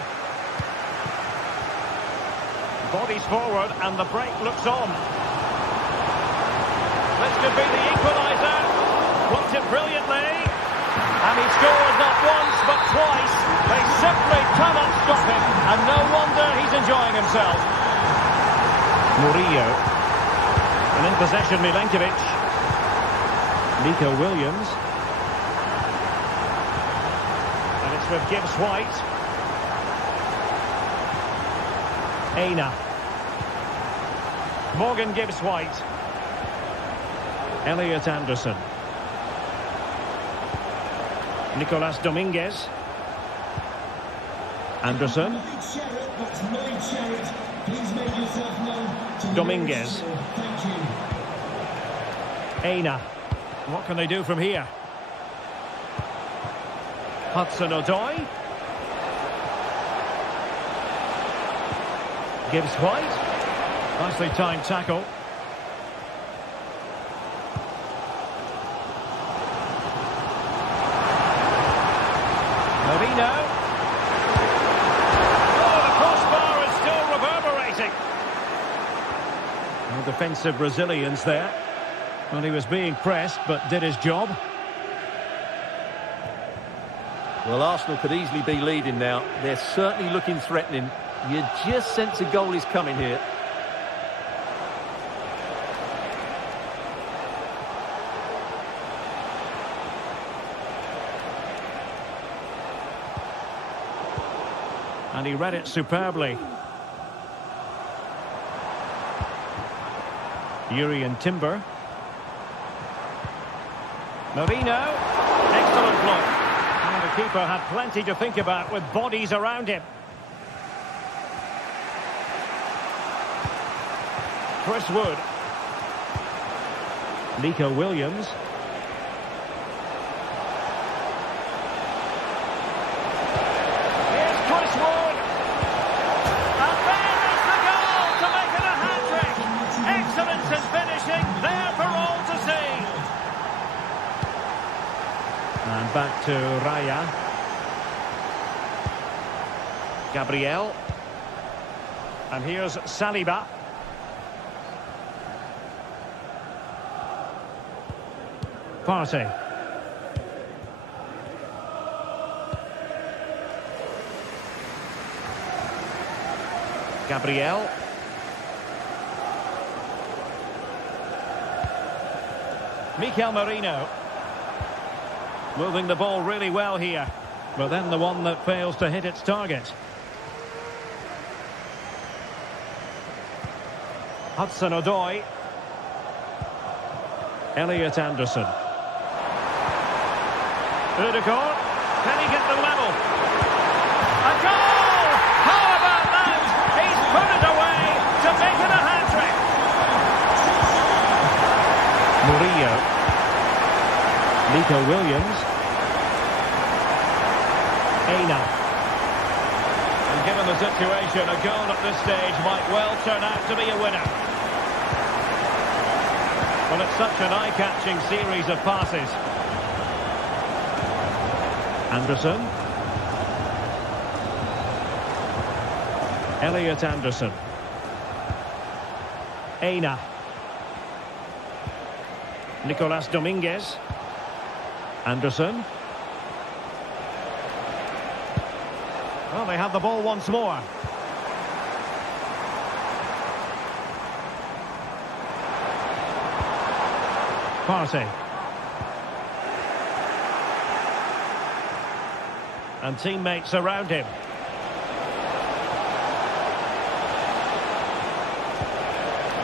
Bodies forward and the break looks on. This could be the equaliser. Blocked it brilliantly. And he scored not once but twice. They simply cannot stop him. And no wonder he's enjoying himself. Murillo. And in possession, Milenkovic. Nico Williams. And it's with Gibbs-White. Aina. Morgan Gibbs-White. Elliot Anderson. Nicolas Dominguez. Anderson. Dominguez. Aina. What can they do from here? Hudson-Odoi. Gibbs-White. Nicely timed tackle. Marino. Oh, the crossbar is still reverberating. No defensive resilience there. Well, he was being pressed, but did his job. Well, Arsenal could easily be leading now. They're certainly looking threatening. You just sense a goal is coming here. And he read it superbly. Urian Timber. Marino. Excellent block. And the keeper had plenty to think about with bodies around him. Chris Wood. Nico Williams. Here's Chris Wood. And there is the goal to make it a hat-trick. Excellence in finishing, there for all to see. And back to Raya. Gabriel. And here's Saliba. Partey. Gabriel. Mikel Merino. Moving the ball really well here. But then the one that fails to hit its target. Hudson-Odoi. Elliot Anderson. Ødegaard, can he get the level? A goal! How about that? He's put it away to make it a hat-trick. Murillo. Nico Williams. Aina. And given the situation, a goal at this stage might well turn out to be a winner. Well, it's such an eye-catching series of passes. Anderson. Elliot Anderson. Aina. Nicolas Dominguez. Anderson. Well, they have the ball once more. Partey. And teammates around him.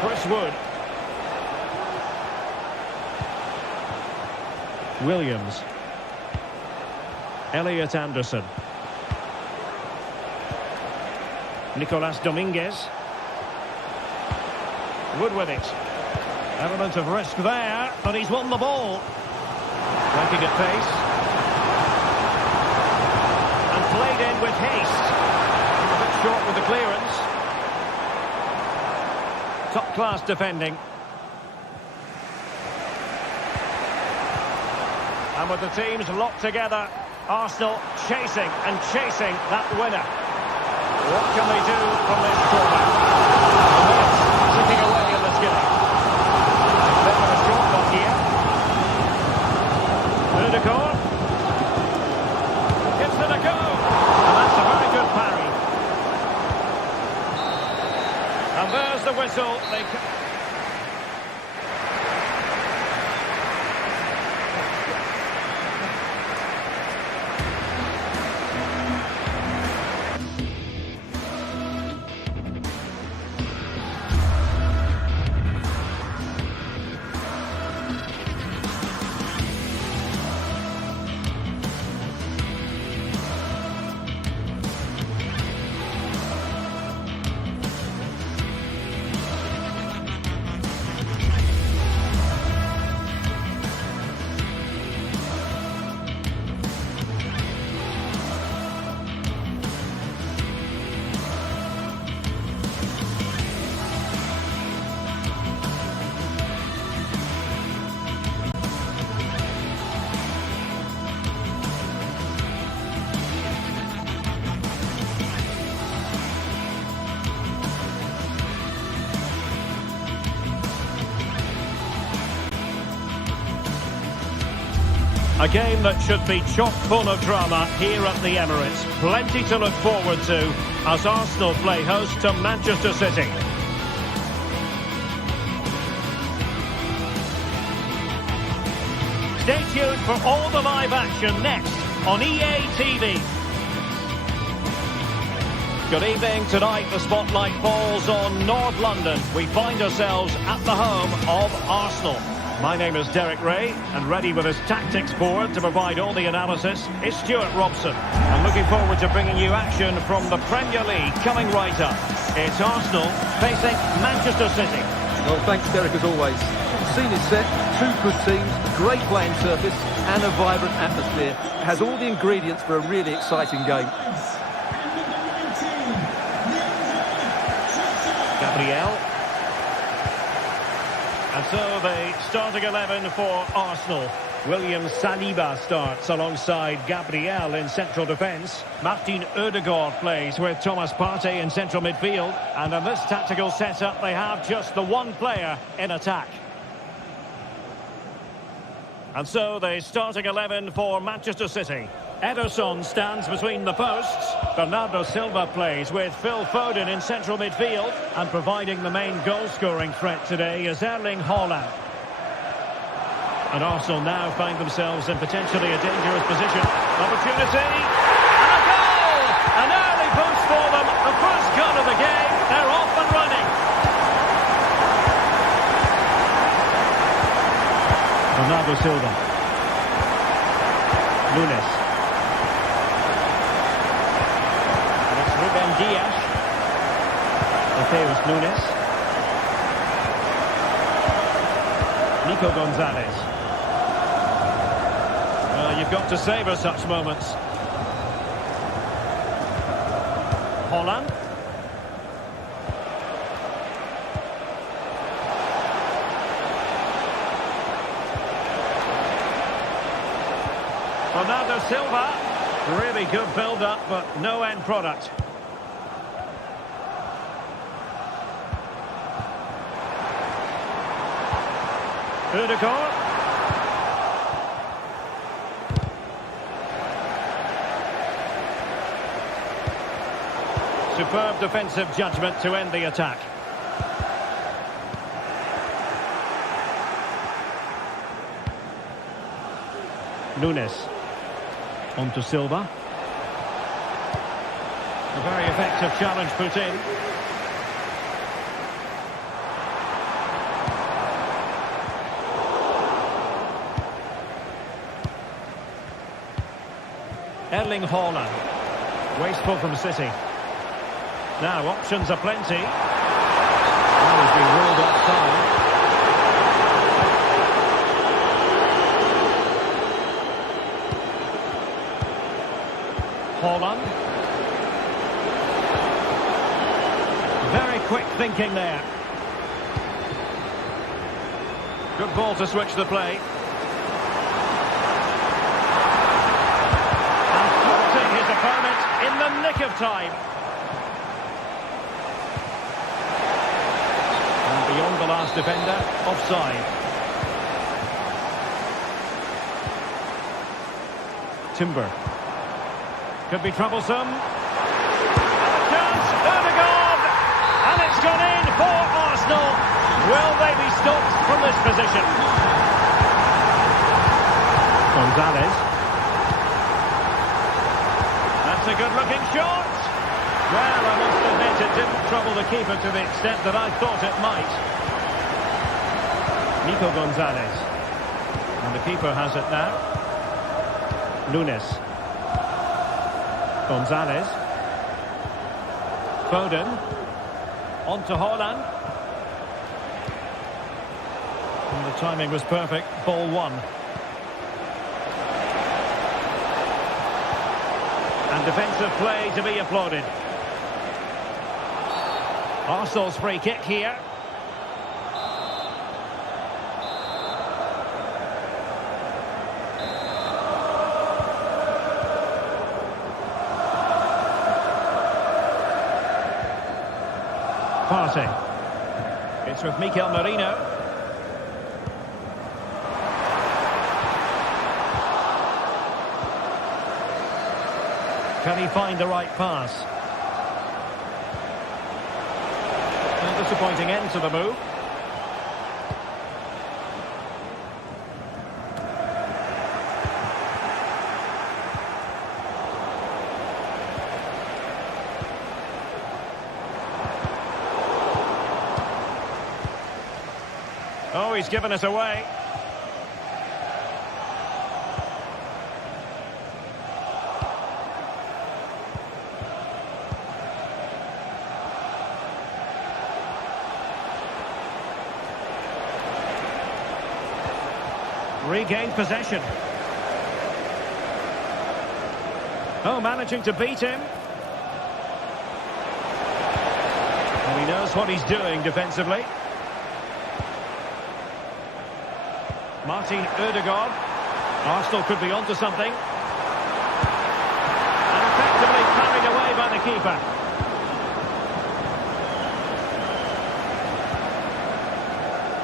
Chris Wood. Williams. Elliot Anderson. Nicolas Dominguez. Wood with it. Element of risk there, but he's won the ball. Working at pace. And played in with haste. A bit short with the clearance. Top-class defending. And with the teams locked together, Arsenal chasing and chasing that winner. What can they do from this corner? The minutes ticking away in this game. A bit of a short one here. Ødegaard. Gives it a go. And that's a very good parry. And there's the whistle. A game that should be chock full of drama here at the Emirates. Plenty to look forward to as Arsenal play host to Manchester City. Stay tuned for all the live action next on EA TV. Good evening. Tonight the spotlight falls on North London. We find ourselves at the home of Arsenal. My name is Derek Ray, and ready with his tactics board to provide all the analysis is Stuart Robson. I'm looking forward to bringing you action from the Premier League coming right up. It's Arsenal facing Manchester City. Well, thanks, Derek, as always. The scene is set, two good teams, great playing surface, and a vibrant atmosphere. It has all the ingredients for a really exciting game. Gabriel. And so the starting 11 for Arsenal. William Saliba starts alongside Gabriel in central defence. Martin Ødegaard plays with Thomas Partey in central midfield. And in this tactical setup, they have just the one player in attack. And so the starting 11 for Manchester City. Ederson stands between the posts. Bernardo Silva plays with Phil Foden in central midfield. And providing the main goal-scoring threat today is Erling Haaland. And Arsenal now find themselves in potentially a dangerous position. Opportunity. And a goal! An early boost for them. The first goal of the game. They're off and running. Bernardo Silva. Nunes. Diaz. Mateus Nunes. Nico Gonzalez. You've got to savour such moments. Holland. Bernardo Silva. Really good build-up, but no end product. Ødegaard. Superb defensive judgment to end the attack. Nunes. On to Silva. A very effective challenge put in. Erling Haaland. Wasteful from City. Now, options are plenty. Well, he's been ruled offside. Haaland. Very quick thinking there. Good ball to switch the play. And thwarting his opponent in the nick of time. And beyond the last defender, offside. Timber. Could be troublesome. Chance, Ødegaard! And it's gone in for Arsenal. Will they be stopped from this position? Gonzalez. That's a good-looking shot. Well, I must admit it didn't trouble the keeper to the extent that I thought it might. Nico Gonzalez. And the keeper has it now. Nunes. Gonzalez. Foden. On to Haaland. And the timing was perfect. Ball one. And defensive play to be applauded. Arsenal's free kick here. Partey. It's with Mikel Merino. Can he find the right pass? A disappointing end to the move. Oh, he's given us away. Regained possession. Oh, managing to beat him. And he knows what he's doing defensively. Martin Ødegaard. Arsenal could be onto something. And effectively carried away by the keeper.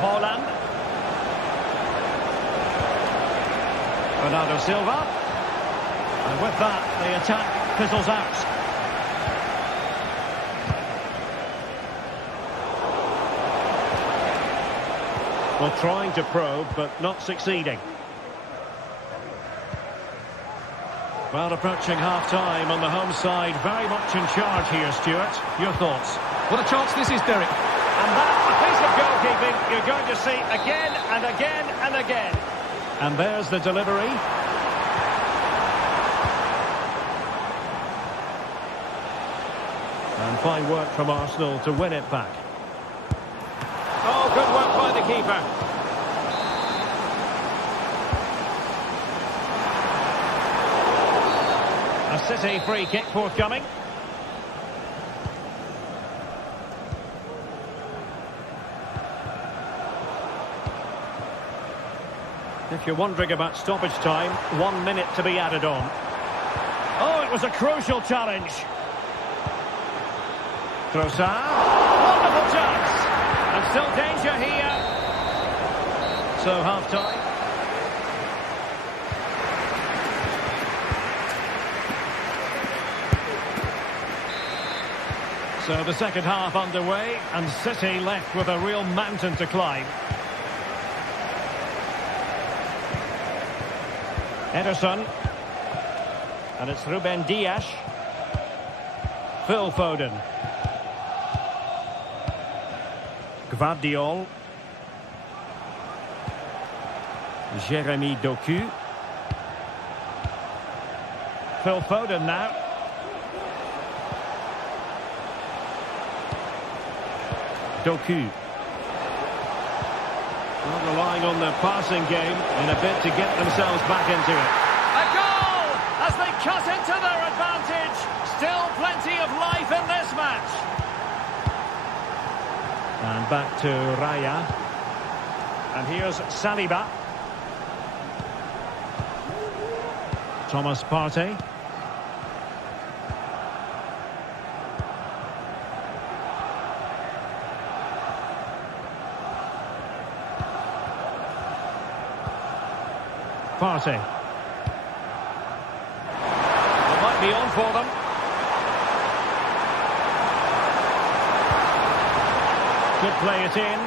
Haaland. Bernardo Silva. And with that, the attack fizzles out. Well, trying to probe, but not succeeding. Well, approaching half-time on the home side, very much in charge here, Stuart. Your thoughts? What a chance this is, Derek. And that's a piece of goalkeeping you're going to see again and again and again. And there's the delivery. And fine work from Arsenal to win it back. Oh, good work by the keeper. City free kick forthcoming. If you're wondering about stoppage time, 1 minute to be added on. Oh, it was a crucial challenge. Trossard. Wonderful chance. And still danger here. So half-time. So the second half underway, and City left with a real mountain to climb. Ederson. And it's Ruben Dias. Phil Foden. Gvardiol. Jeremy Doku. Phil Foden now. Doku. Well, relying on their passing game in a bit to get themselves back into it. A goal as they cut into their advantage. Still plenty of life in this match. And back to Raya. And here's Saliba. Thomas Partey. Partey. It might be on for them. Could play it in.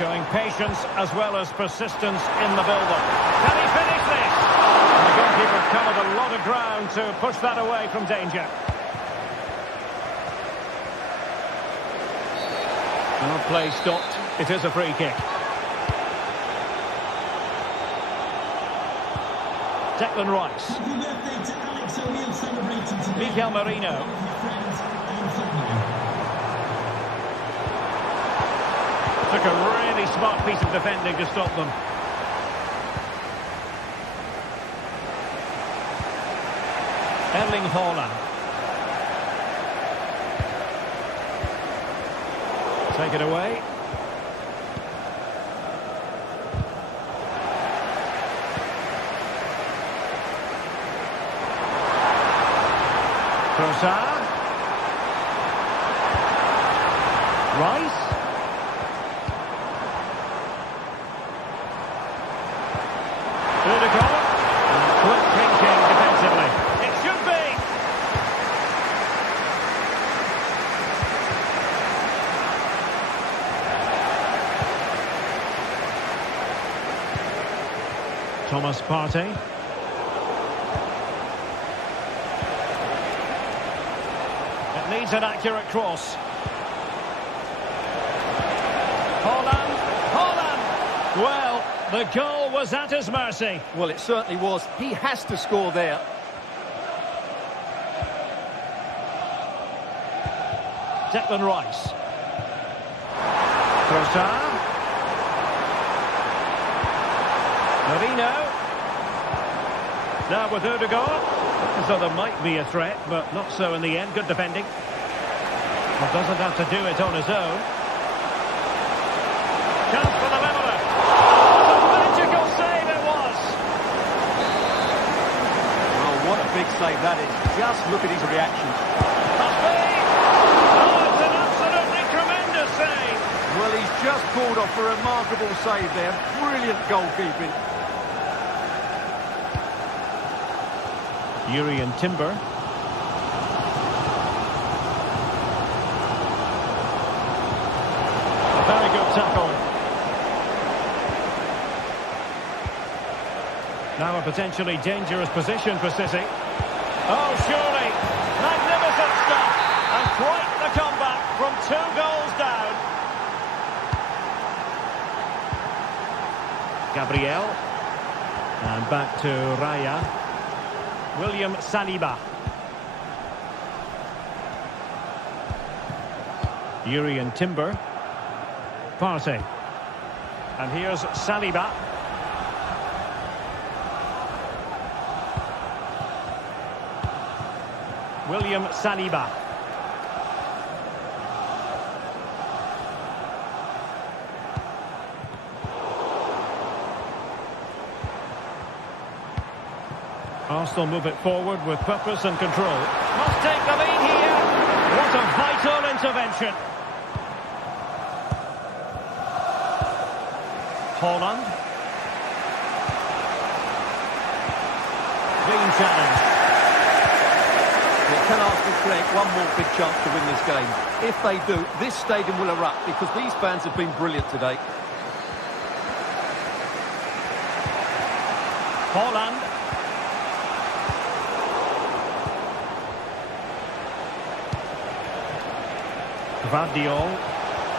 Showing patience as well as persistence in the build-up. Can he finish this? And the goalkeeper covered a lot of ground to push that away from danger. Well, play stopped. It is a free kick. Declan Rice. Miguel Merino. Took a really smart piece of defending to stop them. Erling Haaland. Take it away. Trossard. Rice. Rudiger. Quick thinking defensively. It should be. Thomas Partey. Needs an accurate cross. Haaland. Well, the goal was at his mercy. Well, it certainly was. He has to score there. Declan Rice. Trossard. Merino. Now with Odegaard. So there might be a threat, but not so in the end. Good defending. But doesn't have to do it on his own. Chance for the leveller. What a magical save it was. Well, what a big save that is. Just look at his reaction. Must be. Oh, it's an absolutely tremendous save. Well, he's just pulled off a remarkable save there. Brilliant goalkeeping. Jurrien Timber. A very good tackle. Now a potentially dangerous position for City. Oh, surely. Magnificent stuff. And quite the comeback from 2 goals down. Gabriel. And back to Raya. William Saliba. Jurrien Timber. Partey. And here's Saliba. William Saliba. Arsenal move it forward with purpose and control. Must take the lead here. What a vital intervention. Holland. Clean challenge. Can Arsenal create one more big chance to win this game? If they do, this stadium will erupt because these fans have been brilliant today. Holland. Vardiol.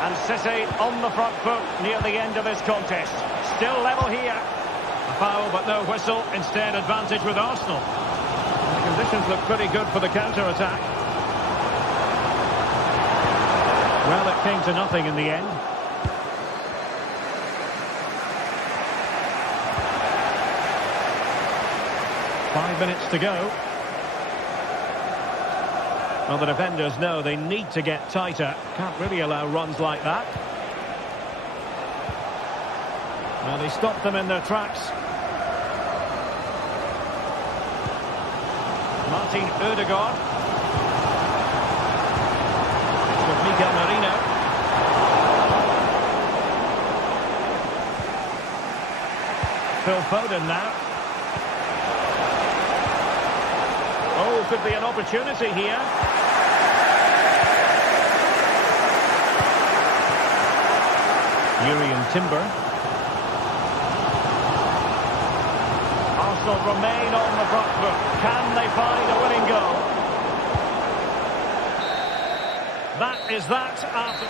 And City on the front foot near the end of this contest. Still level here. A foul but no whistle. Instead advantage with Arsenal. The conditions look pretty good for the counter-attack. Well, it came to nothing in the end. Five minutes to go. Well, the defenders know they need to get tighter. Can't really allow runs like that. Well, they stopped them in their tracks. Martin Ødegaard. It's with Miguel Merino. Phil Foden now. Oh, could be an opportunity here. Urian Timber. Arsenal remain on the front foot. Can they find a winning goal? That is that after...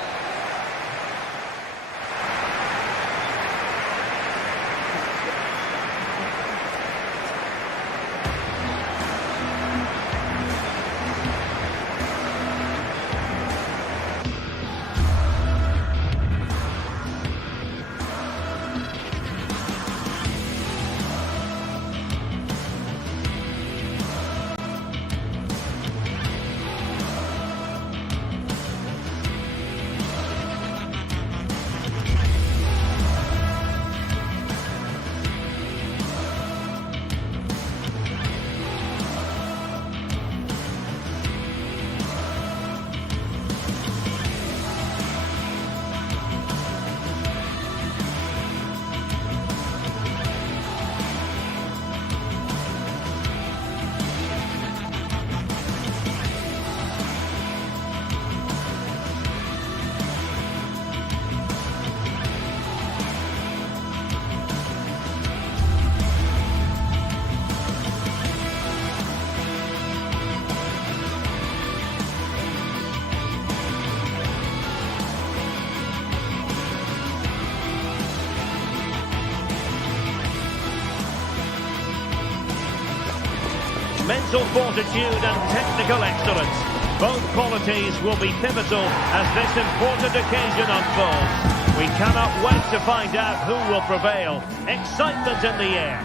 Mental fortitude and technical excellence. Both qualities will be pivotal as this important occasion unfolds. We cannot wait to find out who will prevail. Excitement in the air.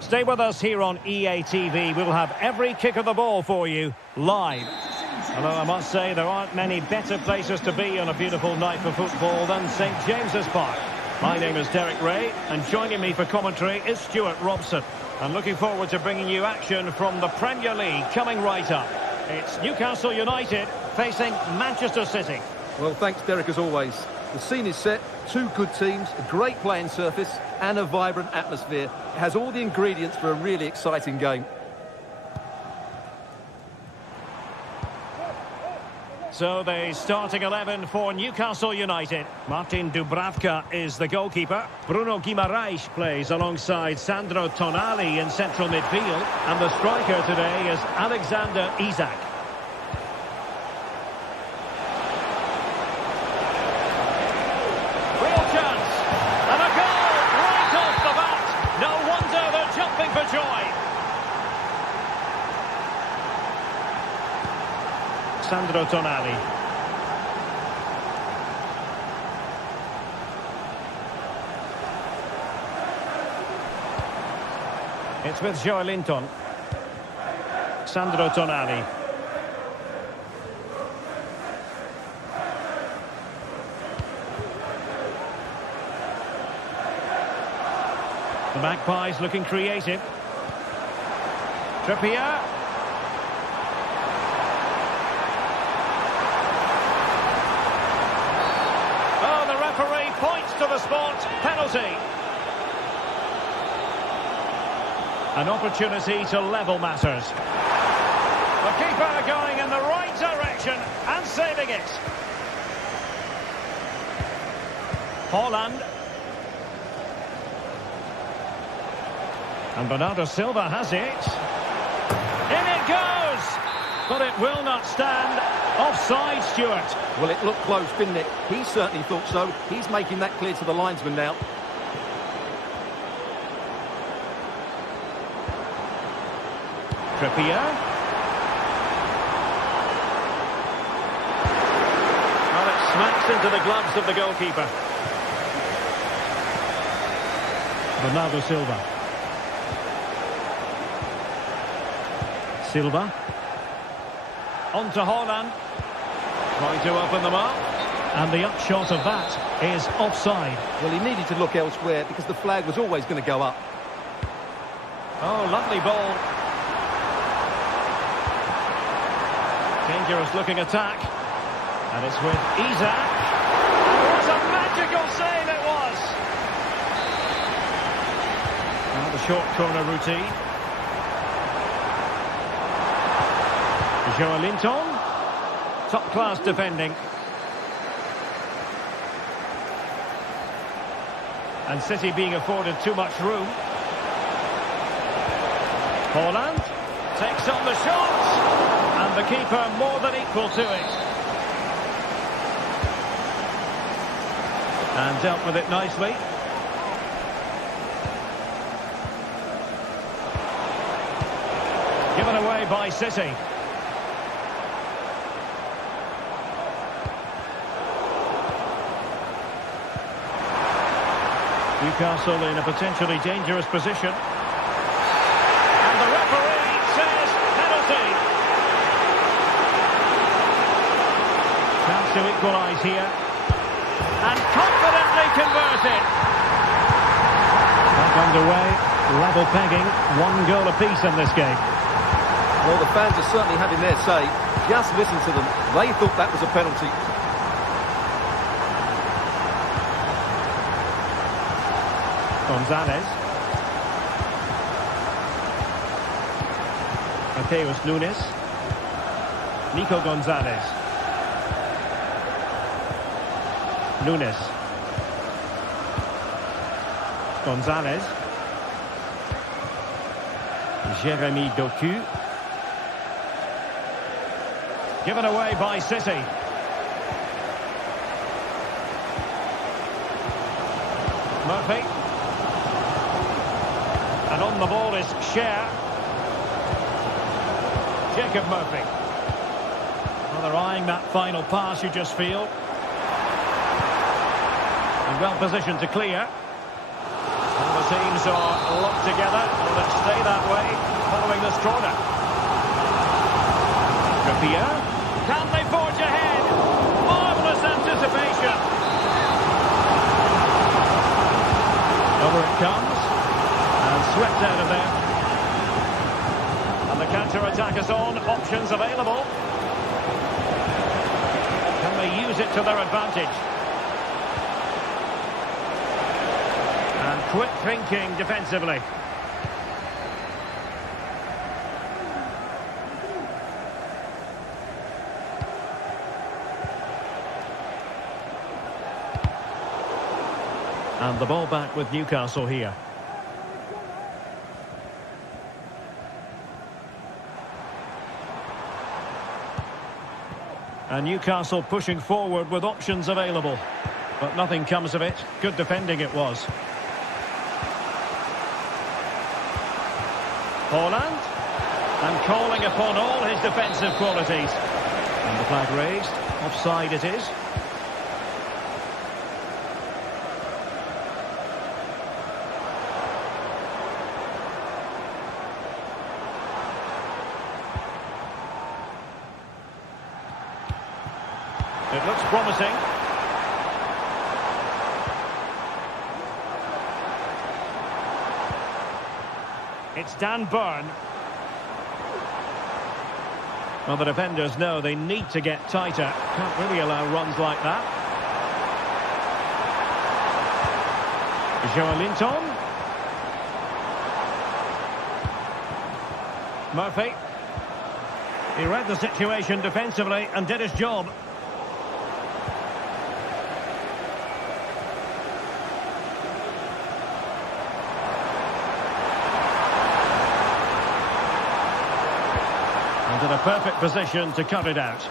Stay with us here on EA TV. We'll have every kick of the ball for you live. Although I must say there aren't many better places to be on a beautiful night for football than St James's Park. My name is Derek Ray, and joining me for commentary is Stuart Robson. I'm looking forward to bringing you action from the Premier League coming right up. It's Newcastle United facing Manchester City. Well, thanks, Derek, as always. The scene is set, two good teams, a great playing surface and a vibrant atmosphere. It has all the ingredients for a really exciting game. So the starting 11 for Newcastle United. Martin Dubravka is the goalkeeper. Bruno Guimaraes plays alongside Sandro Tonali in central midfield. And the striker today is Alexander Isak. Real chance. And a goal right off the bat. No wonder they're jumping for joy. Sandro Tonali. It's with Joelinton. Sandro Tonali. The Magpies looking creative. Trippier. Oh, the referee points to the spot. Penalty. An opportunity to level matters. The keeper going in the right direction and saving it. Haaland. And Bernardo Silva has it. In it goes! But it will not stand. Offside, Stuart. Well, it looked close, didn't it? He certainly thought so. He's making that clear to the linesman now. Trippier. Well, it smacks into the gloves of the goalkeeper. Bernardo Silva. Silva. On to Haaland. Trying to open them up. And the upshot of that is offside. Well, he needed to look elsewhere because the flag was always going to go up. Oh, lovely ball. Dangerous looking attack. And it's with Isak. What a magical save it was. Now the short corner routine. Joelinton. Top-class defending. And City being afforded too much room. Haaland takes on the shot. And the keeper more than equal to it. And dealt with it nicely. Given away by City. Newcastle in a potentially dangerous position. And the referee says penalty. Chance to equalise here. And confidently converted. Back underway. Level pegging. 1 goal apiece in this game. Well, the fans are certainly having their say. Just listen to them. They thought that was a penalty. Gonzalez. Mateus Nunes. Nico Gonzalez. Nunes. Gonzalez. Jeremy Doku. Given away by City. Murphy. And on the ball is Cher. Jacob Murphy. Well, they're eyeing that final pass, you just feel. And well positioned to clear. And the teams are locked together. Will it stay that way following this corner? Trippier. Can they forge ahead? Marvellous anticipation. Over it comes. And swept out of there. And the counter-attack is on. Options available. Can they use it to their advantage? And quick thinking defensively. And the ball back with Newcastle here. And Newcastle pushing forward with options available. But nothing comes of it. Good defending it was. Haaland. And calling upon all his defensive qualities. And the flag raised. Offside it is. It looks promising. It's Dan Burn. Well, the defenders know they need to get tighter. Can't really allow runs like that. Joelinton. Murphy. He read the situation defensively and did his job. And in a perfect position to cut it out.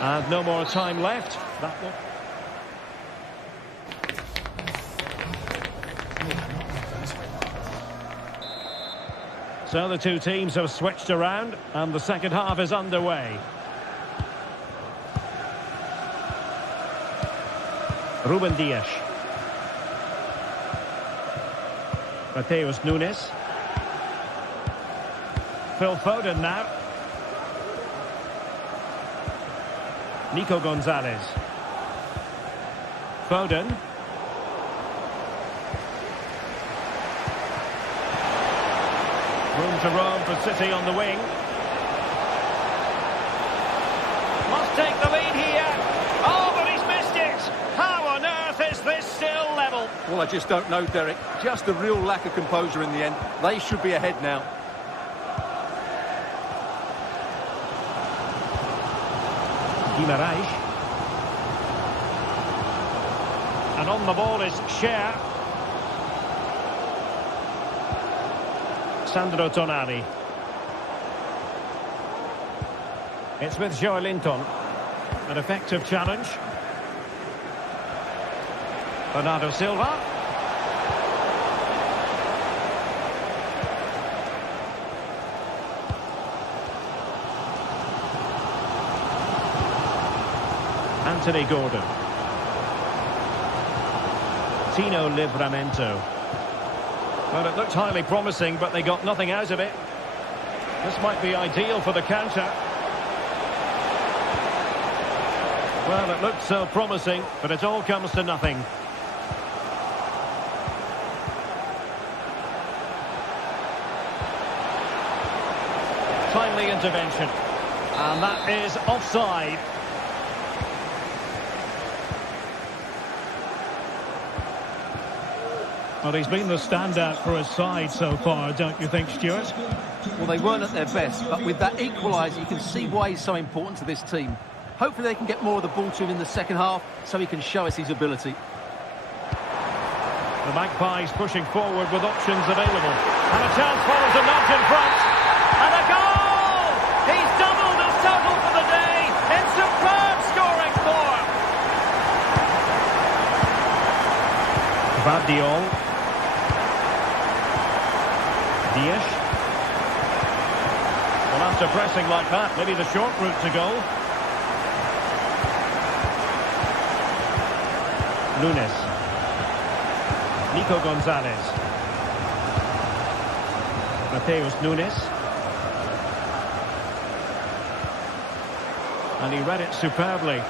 And no more time left. That will... So the two teams have switched around and the second half is underway. Ruben Dias. Mateus Nunes. Phil Foden now. Nico Gonzalez. Foden. Room to roam for City on the wing. Must take the lead here. Oh, but he's missed it. How on earth is this still level? Well, I just don't know, Derek. Just a real lack of composure in the end. They should be ahead now. Guimaraes. And on the ball is Cher. Sandro Tonali. It's with Joelinton. An effective challenge. Bernardo Silva. Anthony Gordon. Tino Livramento. Well, it looked highly promising, but they got nothing out of it. This might be ideal for the counter. Well, it looked so promising, but it all comes to nothing. Timely intervention. And that is offside. Well, he's been the standout for his side so far, don't you think, Stuart? Well, they weren't at their best, but with that equaliser, you can see why he's so important to this team. Hopefully they can get more of the ball to him in the second half so he can show us his ability. The Magpies pushing forward with options available. And a chance for them to nudge in front. And a goal! He's doubled his total for the day in superb scoring form. Vardiol. Dias. Well, after pressing like that, maybe the short route to goal. Nunes. Nico Gonzalez. Mateus Nunes. And he read it superbly.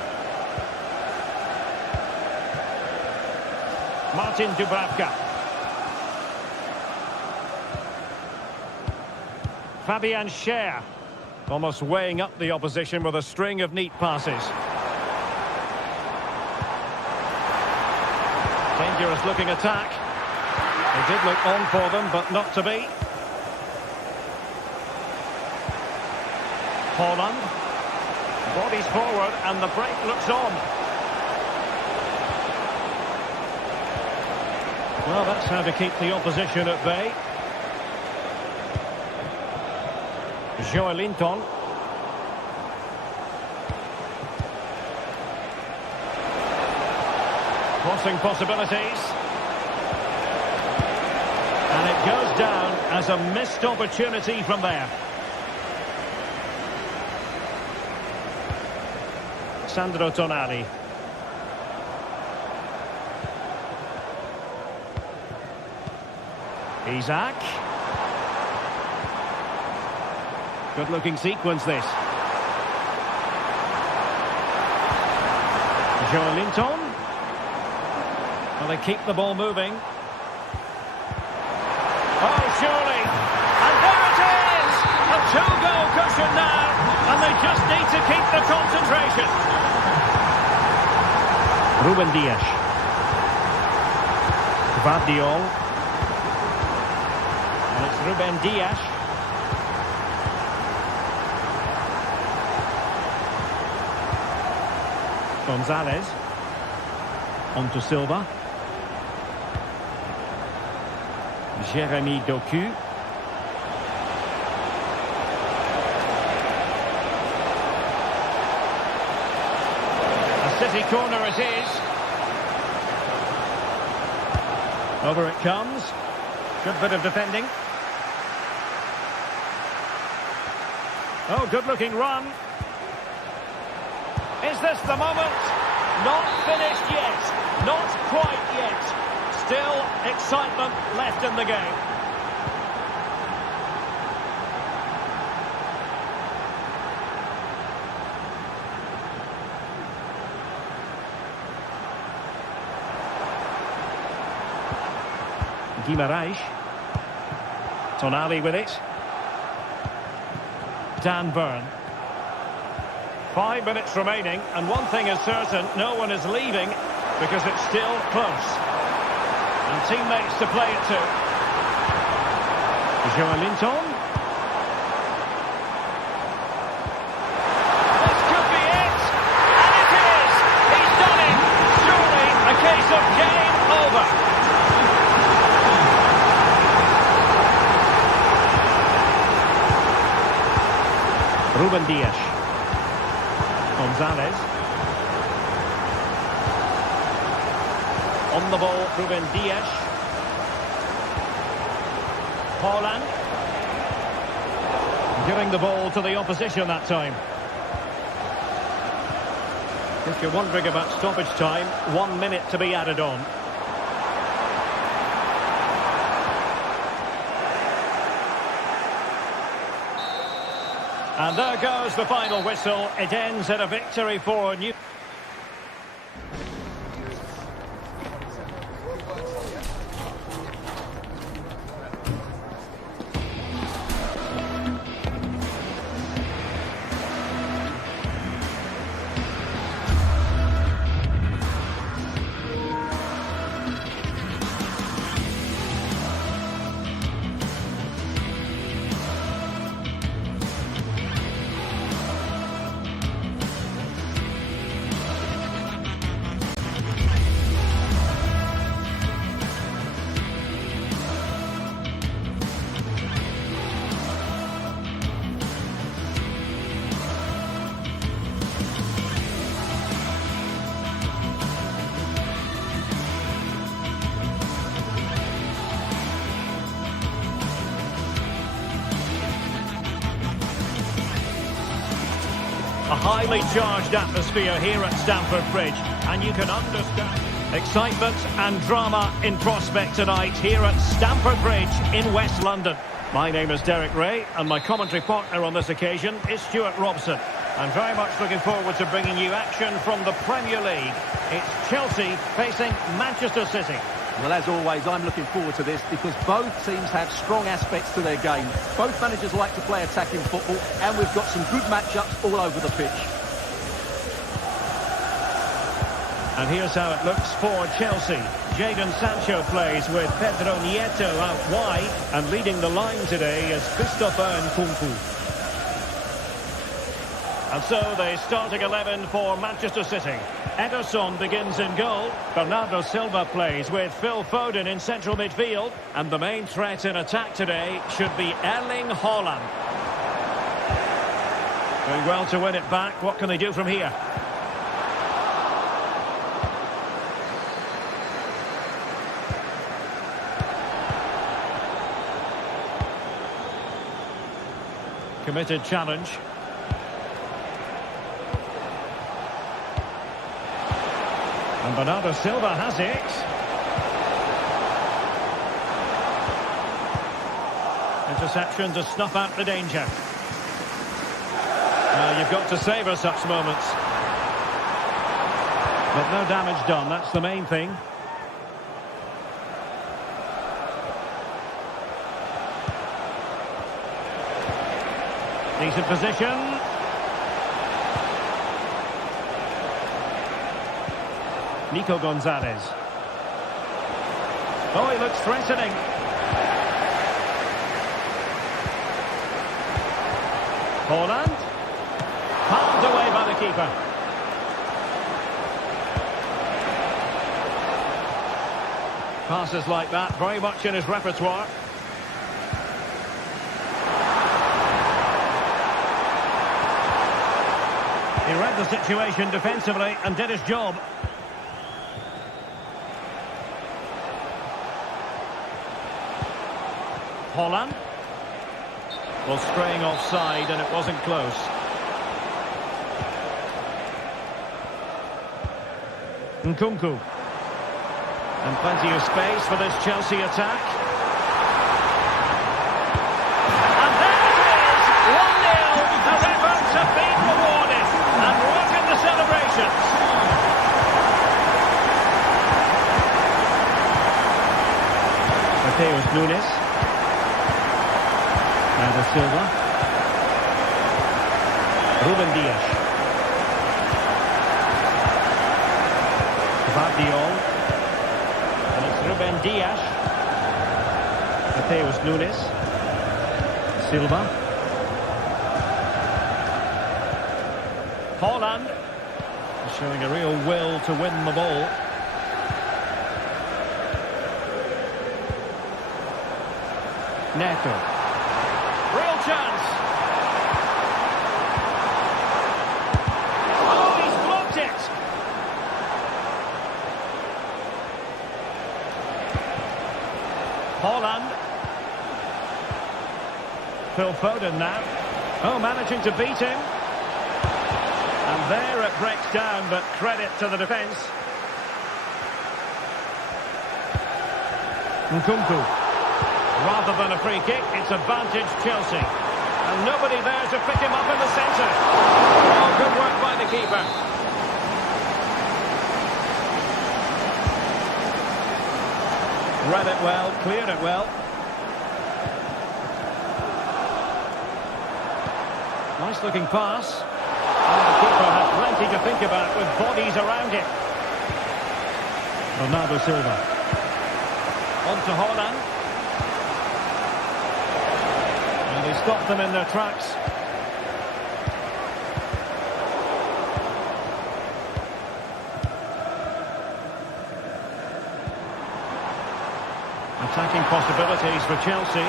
Martin Dubravka. Fabian Cher. Almost weighing up the opposition with a string of neat passes. Dangerous looking attack. They did look on for them, but not to be. Holland. Bodies forward and the break looks on. Well, that's how to keep the opposition at bay. Joelinton. Crossing possibilities. And it goes down as a missed opportunity from there. Sandro Tonali. Isaac. Good looking sequence this. Linton. Well, they keep the ball moving. Oh, surely. And there it is! A two-goal cushion now. And they just need to keep the concentration. Ruben Dias. Guardiol. And it's Ruben Dias. Gonzalez. On to Silva. Jeremy Doku. A City corner it is. Over it comes. Good bit of defending. Oh, good-looking run. Is this the moment? Not finished yet. Not quite yet. Still excitement left in the game. Guimaraes. Tonali with it. Dan Burn. 5 minutes remaining, and one thing is certain, no one is leaving because it's still close. And teammates to play it to. Linton. This could be it, and it is. He's done it. Surely a case of game over. Ruben Dias. Gonzalez. On the ball, Ruben Dias. Haaland. Giving the ball to the opposition that time. If you're wondering about stoppage time, 1 minute to be added on. And there goes the final whistle. It ends in a victory for Newcastle. A highly charged atmosphere here at Stamford Bridge, and you can understand excitement and drama in prospect tonight here at Stamford Bridge in West London. My name is Derek Ray, and my commentary partner on this occasion is Stuart Robson. I'm very much looking forward to bringing you action from the Premier League. It's Chelsea facing Manchester City. Well, as always, I'm looking forward to this because both teams have strong aspects to their game. Both managers like to play attacking football, and we've got some good matchups all over the pitch. And here's how it looks for Chelsea. Jadon Sancho plays with Pedro Nieto out wide, and leading the line today is Christopher Nkunku. And so the starting 11 for Manchester City. Ederson begins in goal. Bernardo Silva plays with Phil Foden in central midfield. And the main threat in attack today should be Erling Haaland. Doing well to win it back. What can they do from here? Committed challenge. And Bernardo Silva has it. Interception to snuff out the danger. Well, you've got to savour such moments. But no damage done, that's the main thing. Decent position. Nico Gonzalez. Oh, he looks threatening. Holland. Palmed away by the keeper. Passes like that, very much in his repertoire. He read the situation defensively and did his job. Holland. Well, straying offside and it wasn't close. Nkunku. And plenty of space for this Chelsea attack. And there it is! 1-0. The efforts have been rewarded. And look at the celebrations. Mateus Nunes. Now Silva. Ruben Dias. Vardiol. And it's Ruben Dias. Mateus Nunes. Silva. Holland. Showing a real will to win the ball. Neto. Real chance. Oh, he's blocked it. Holland. Phil Foden now. Oh, managing to beat him. And there it breaks down, but credit to the defence. Nkunku. Rather than a free kick, it's advantage Chelsea. And nobody there to pick him up in the centre. Oh, good work by the keeper. Read it well, cleared it well. Nice looking pass. And the keeper has plenty to think about with bodies around him. Bernardo Silva. On to Holland. And he stopped them in their tracks. Attacking possibilities for Chelsea.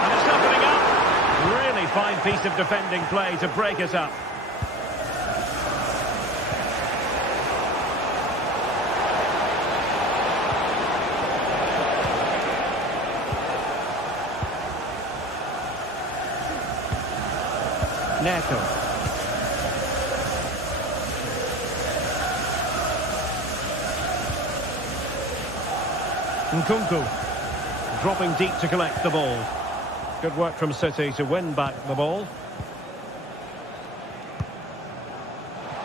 And it's opening up. Really fine piece of defending play to break it up. Neto. Nkunku dropping deep to collect the ball. Good work from City to win back the ball.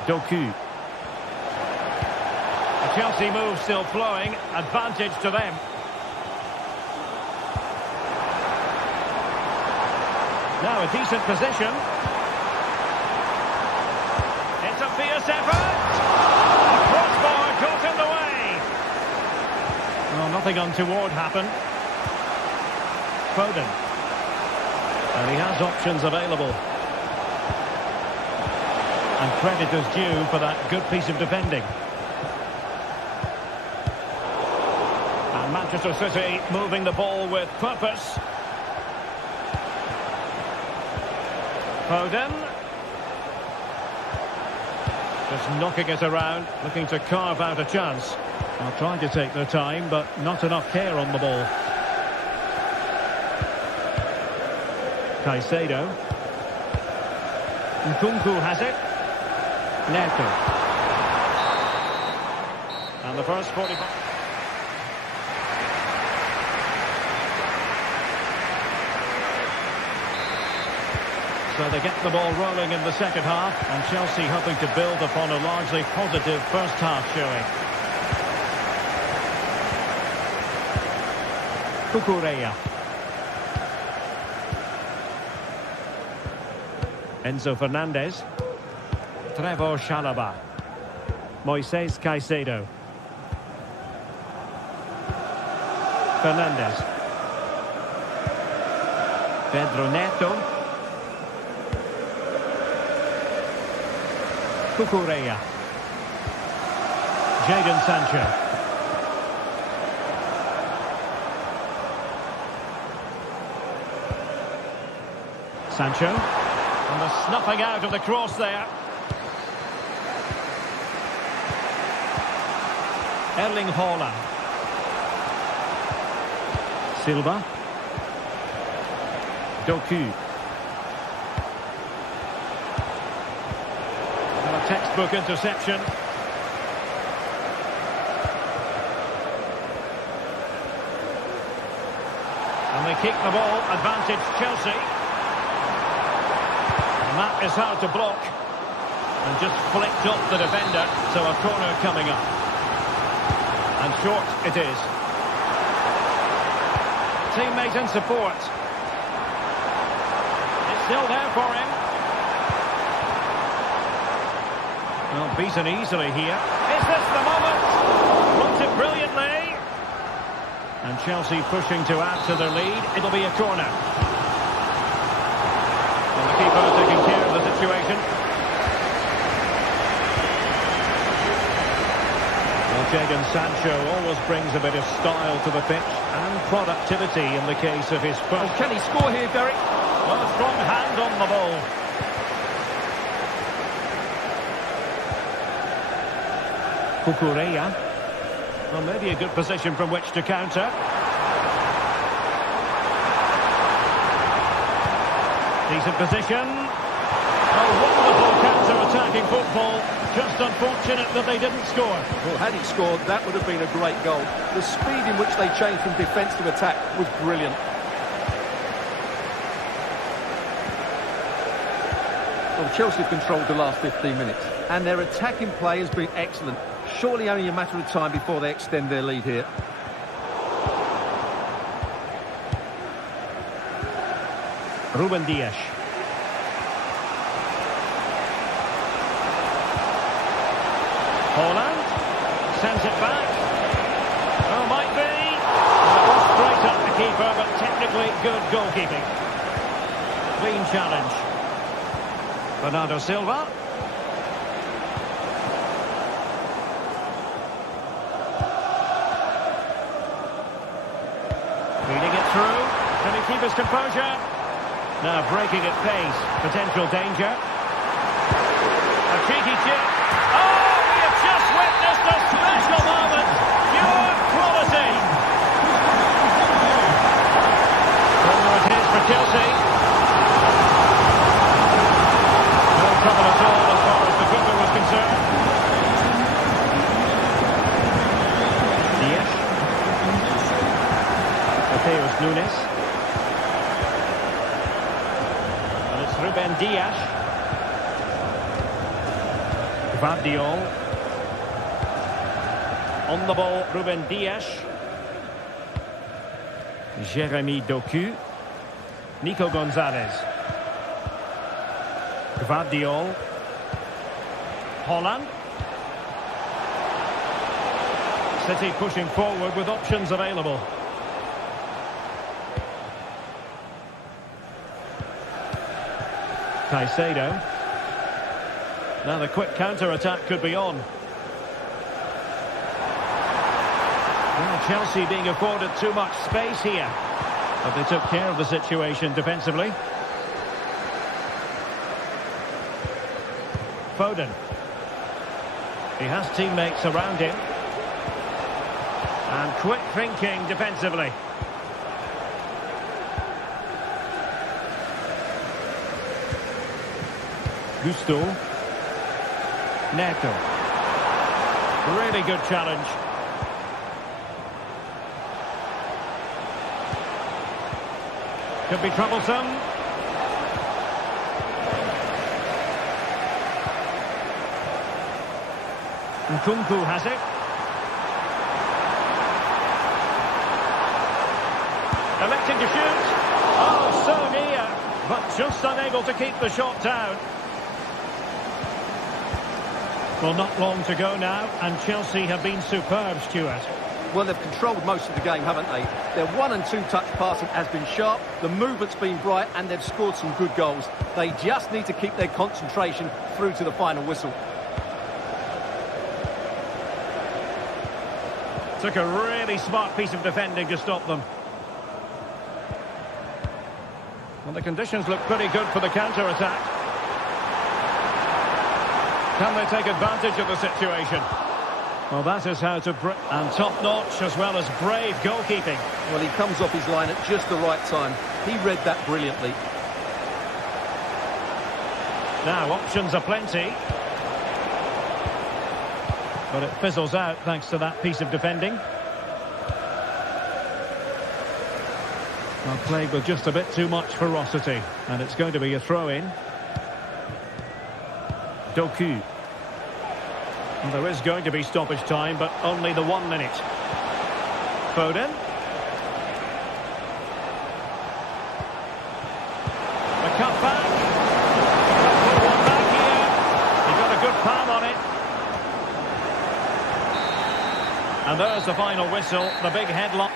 Doku. The Chelsea move still flowing. Advantage to them. Now a decent position. It's a fierce effort. A crossbar got in the way. Well, nothing untoward happened. Foden. And he has options available. And credit is due for that good piece of defending. And Manchester City moving the ball with purpose. Foden. Just knocking it around, looking to carve out a chance. They'll try to take their time, but not enough care on the ball. Caicedo. Nkunku has it. Neto. And the first 45... So they get the ball rolling in the second half, and Chelsea hoping to build upon a largely positive first half showing. Cucurella. Enzo Fernandez. Trevor Chalobah. Moises Caicedo. Fernandez. Pedro Neto. Cucurella. Jadon Sancho. Sancho. And the snuffing out of the cross there. Erling Haaland. Silva. Doku. And a textbook interception. And they keep the ball. Advantage Chelsea. And that is hard to block. And just flicked up the defender. So a corner coming up. And short it is. Teammate and support. It's still there for him. Well, beaten easily here. Is this the moment? Blocked it brilliantly. And Chelsea pushing to add to their lead. It'll be a corner. And the keeper taking care of the situation. Well, Jadon Sancho always brings a bit of style to the pitch and productivity in the case of his first. Oh, can he score here, Derek? Well, a strong hand on the ball. Cucurella. Well, maybe a good position from which to counter. Decent position. A wonderful counter-attacking football. Just unfortunate that they didn't score. Well, had he scored, that would have been a great goal. The speed in which they changed from defence to attack was brilliant. Well, Chelsea have controlled the last 15 minutes, and their attacking play has been excellent. Surely only a matter of time before they extend their lead here. Ruben Dias. Haaland sends it back. Oh, might be. Straight at the keeper, but technically good goalkeeping. Clean challenge. Bernardo Silva. Feeding it through. Can he keep his composure? Now breaking at pace. Potential danger. A cheeky chip. Oh! Just witnessed a special moment. Pure quality. Corner it is for Chelsea. No trouble at all as far as the keeper was concerned. Dias. Mateus Nunes. And it's Ruben Dias. Gvardiol. On the ball, Ruben Dias. Jeremy Doku. Nico Gonzalez. Gvardiol. Haaland. City pushing forward with options available. Caicedo. Now the quick counter-attack could be on. Well, Chelsea being afforded too much space here. But they took care of the situation defensively. Foden. He has teammates around him. And quick thinking defensively. Gusto. Neto. Really good challenge. Could be troublesome. Nkunku has it. Electing to shoot. Oh, so near, but just unable to keep the shot down. Well, not long to go now, and Chelsea have been superb, Stuart. Well, they've controlled most of the game, haven't they? Their 1- and 2-touch passing has been sharp, the movement's been bright, and they've scored some good goals. They just need to keep their concentration through to the final whistle. Took a really smart piece of defending to stop them. Well, the conditions look pretty good for the counter-attack. Can they take advantage of the situation? Well, that is how to... And top-notch as well as brave goalkeeping. Well, he comes off his line at just the right time. He read that brilliantly. Now, options are plenty. But it fizzles out thanks to that piece of defending. Well, played with just a bit too much ferocity. And it's going to be a throw-in. Doku. Well, there is going to be stoppage time, but only the 1 minute. Foden. The cut back. Put one back here. He got a good palm on it. And there's the final whistle, the big headlock.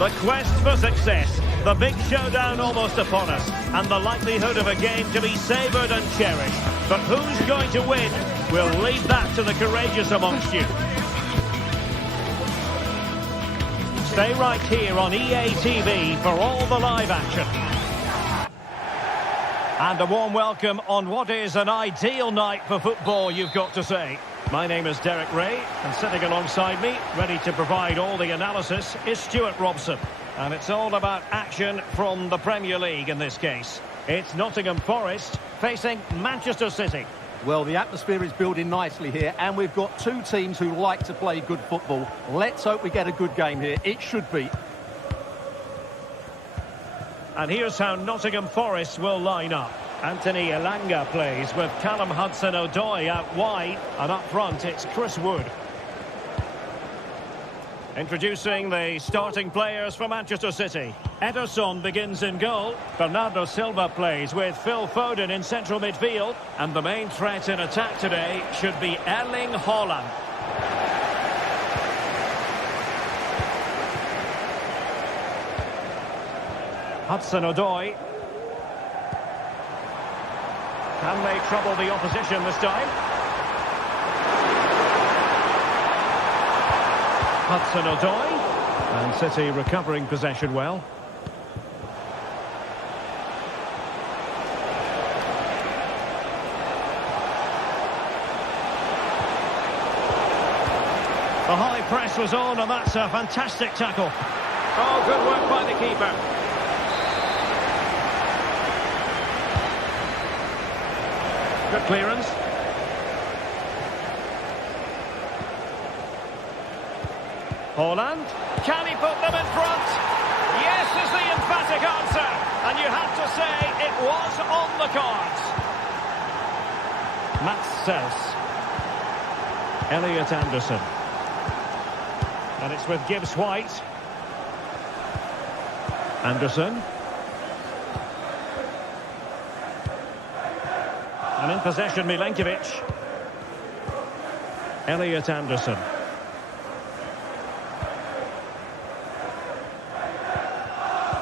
The quest for success, the big showdown almost upon us, and the likelihood of a game to be savoured and cherished. But who's going to win? We'll leave that to the courageous amongst you. Stay right here on EA TV for all the live action. And a warm welcome on what is an ideal night for football, you've got to say. My name is Derek Ray, and sitting alongside me, ready to provide all the analysis, is Stuart Robson. And it's all about action from the Premier League in this case. It's Nottingham Forest facing Manchester City. Well, the atmosphere is building nicely here, and we've got two teams who like to play good football. Let's hope we get a good game here. It should be. And here's how Nottingham Forest will line up. Anthony Elanga plays with Callum Hudson-Odoi out wide, and up front it's Chris Wood. Introducing the starting players for Manchester City. Ederson begins in goal. Bernardo Silva plays with Phil Foden in central midfield. And the main threat in attack today should be Erling Haaland. Hudson-Odoi. Can they trouble the opposition this time? Hudson-Odoi. And City recovering possession well. The high press was on, and that's a fantastic tackle. Oh, good work by the keeper. Good clearance. Haaland. Can he put them in front? Yes is the emphatic answer. And you have to say it was on the cards. Mats Sels. Elliot Anderson. And it's with Gibbs White. Anderson. And in possession, Milenkovic. Elliot Anderson.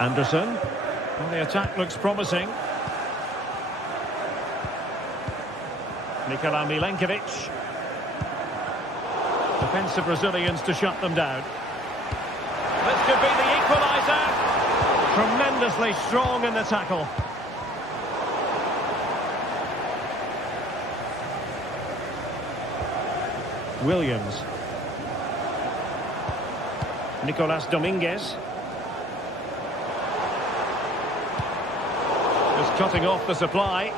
Anderson. Well, the attack looks promising. Nikola Milenkovic. Defensive Brazilians to shut them down. This could be the equaliser. Tremendously strong in the tackle. Williams. Nicolas Dominguez. Just cutting off the supply.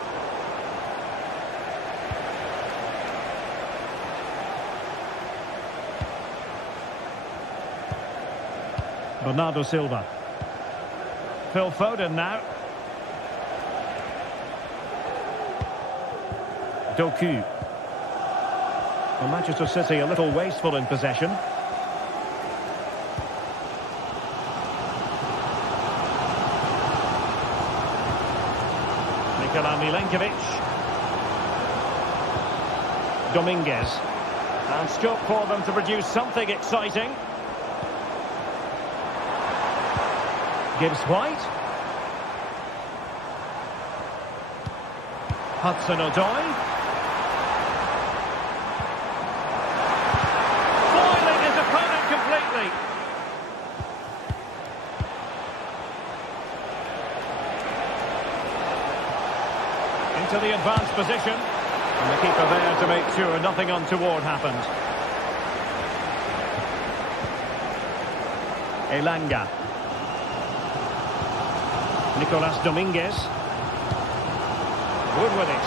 Bernardo Silva. Phil Foden now. Doku. Well, Manchester City a little wasteful in possession. Nikola Milenkovic. Dominguez. And scope for them to produce something exciting. Gibbs White. Hudson-Odoi. Foiling his opponent completely. Into the advanced position. And the keeper there to make sure nothing untoward happened. Elanga. Nicolas Dominguez. Good with it.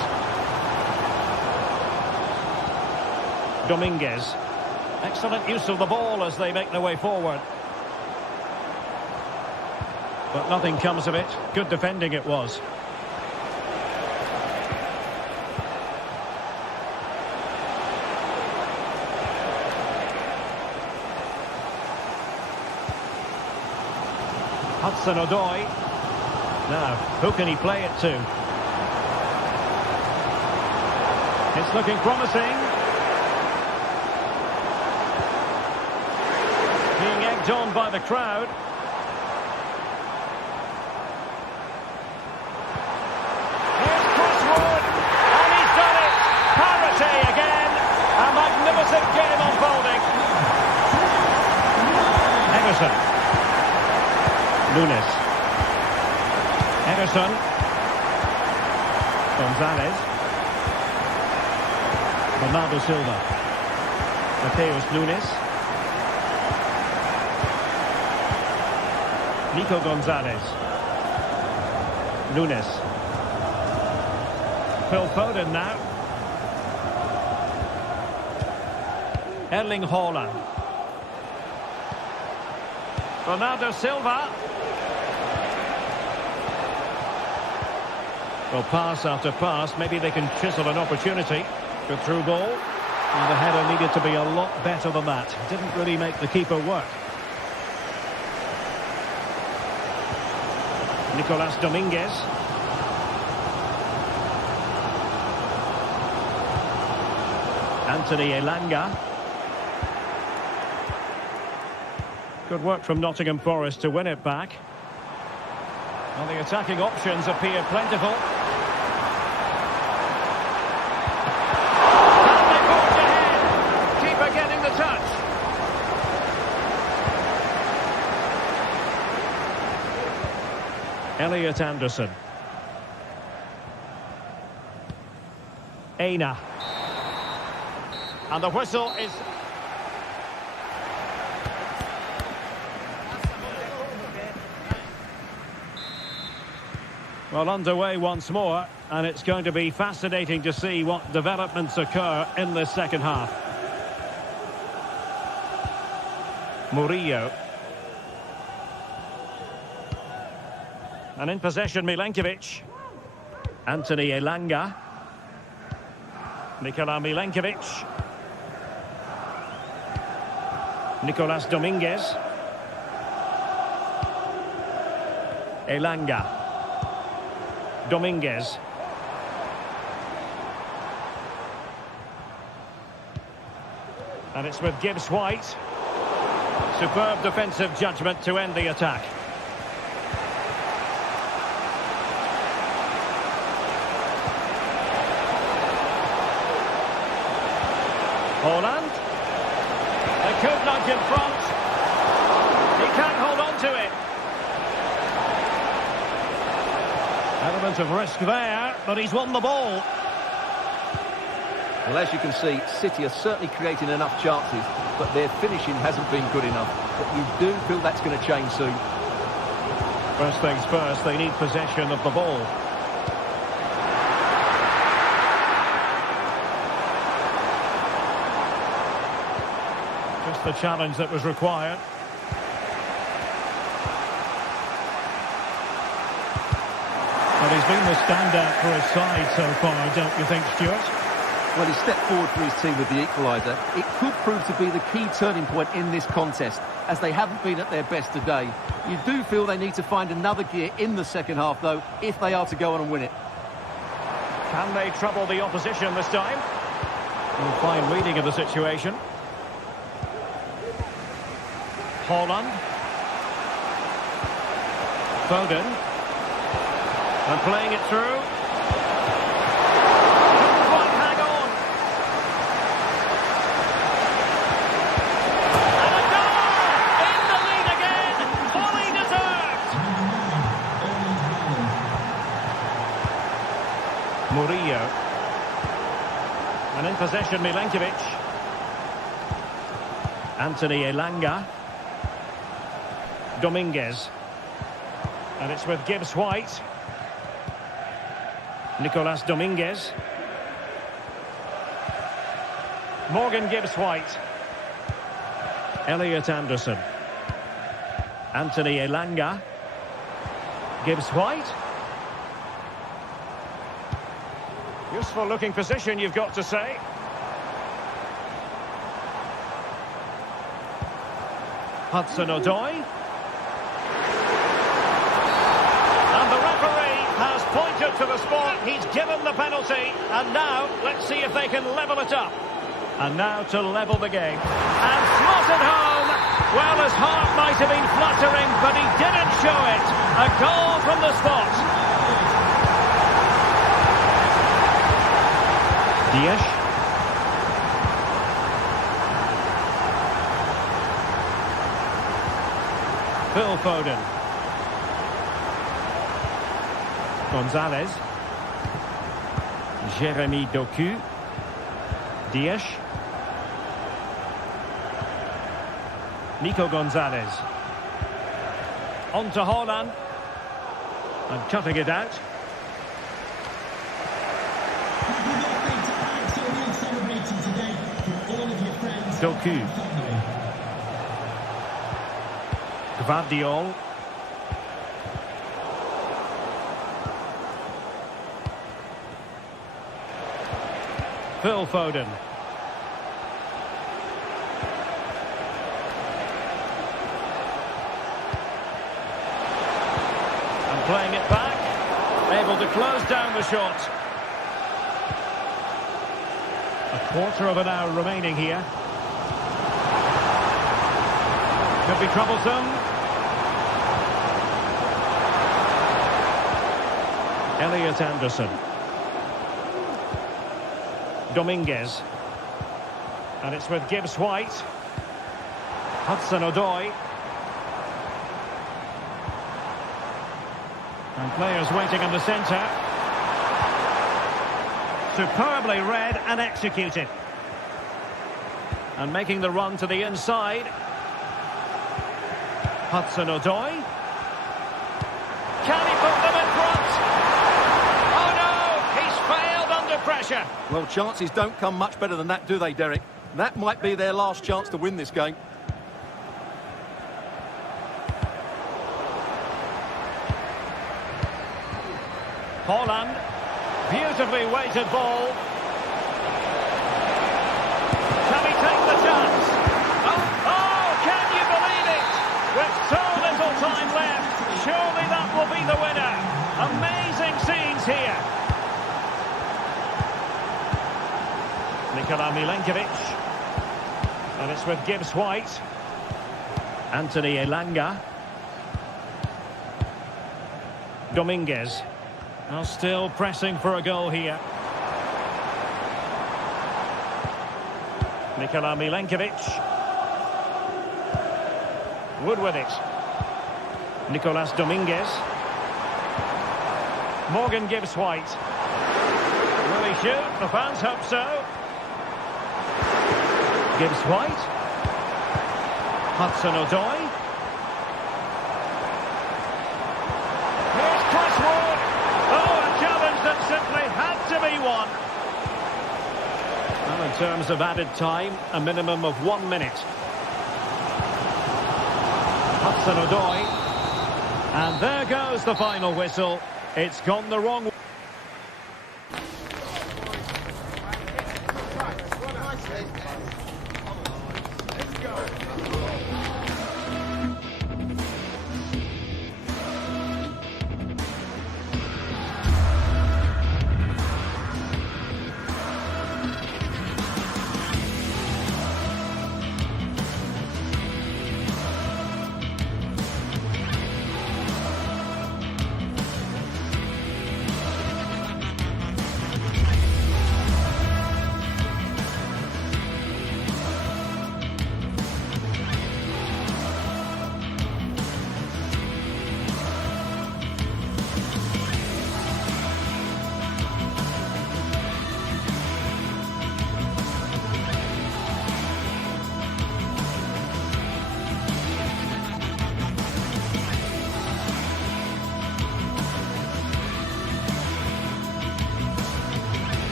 Dominguez. Excellent use of the ball as they make their way forward. But nothing comes of it. Good defending it was. Hudson-Odoi. Now, who can he play it to? It's looking promising. Being egged on by the crowd. Here's Crosswood. And he's done it. Parity again. A magnificent game unfolding. Emerson. Nunes. Ederson. Gonzalez. Bernardo Silva. Mateus Nunes. Nico Gonzalez. Nunes. Phil Foden now. Erling Haaland. Bernardo Silva. Well, pass after pass, maybe they can chisel an opportunity. Good through ball. And the header needed to be a lot better than that. Didn't really make the keeper work. Nicolas Dominguez. Anthony Elanga. Good work from Nottingham Forest to win it back. Well, the attacking options appear plentiful. And they forge ahead. Keeper getting the touch. Elliot Anderson. Aina. And the whistle is... Well, underway once more, and it's going to be fascinating to see what developments occur in this second half. Murillo. And in possession, Milenkovic. Anthony Elanga. Nikola Milenkovic. Nicolas Dominguez. Elanga. Dominguez. And it's with Gibbs White. Superb defensive judgment to end the attack. Holland. They could nudge in front. He can't hold on to it. Element of risk there, but he's won the ball. Well, as you can see, City are certainly creating enough chances, but their finishing hasn't been good enough. But you do feel that's going to change soon. First things first, they need possession of the ball. Just the challenge that was required. Well, he's been the standout for his side so far, don't you think, Stuart? Well, he stepped forward for his team with the equaliser. It could prove to be the key turning point in this contest, as they haven't been at their best today. You do feel they need to find another gear in the second half, though, if they are to go on and win it. Can they trouble the opposition this time? And fine reading of the situation. Holland. Foden. And playing it through. Couldn't quite hang on. And a goal! In the lead again! Fully deserved! Murillo. And in possession, Milenkovic. Anthony Elanga. Dominguez. And it's with Gibbs White. Nicolas Dominguez. Morgan Gibbs White. Elliot Anderson. Anthony Elanga. Gibbs White. Useful looking position, you've got to say. Hudson-Odoi. Has pointed to the spot, he's given the penalty, and now let's see if they can level it up. And now to level the game. And slotted home! Well, his heart might have been fluttering, but he didn't show it. A goal from the spot. Dias. Phil Foden. Gonzalez. Jeremy Doku. Dias. Nico Gonzalez. On to Holland. And cutting it out. Doku. Gvardiol. Phil Foden. And playing it back. Able to close down the shot. A quarter of an hour remaining here. Could be troublesome. Elliot Anderson. Dominguez. And it's with Gibbs White. Hudson-Odoi. And players waiting in the centre. Superbly read and executed. And making the run to the inside. Hudson-Odoi. Can he put them in front? pressure. Well, chances don't come much better than that, do they, Derek? That might be their last chance to win this game. Holland. Beautifully weighted ball. Can he take the chance? Oh, can you believe it? With so little time left, surely that will be the winner. Amazing scenes here. Nikola Milenkovic. And it's with Gibbs-White. Anthony Elanga. Dominguez. Now still pressing for a goal here. Nikola Milenkovic. Wood with it. Nicolas Dominguez. Morgan Gibbs-White. Will he shoot? The fans hope so. Gibbs-White. Hudson-Odoi. Here's Crosswood. Oh, a challenge that simply had to be won. Well, in terms of added time, a minimum of 1 minute. Hudson-Odoi. And there goes the final whistle. It's gone the wrong way.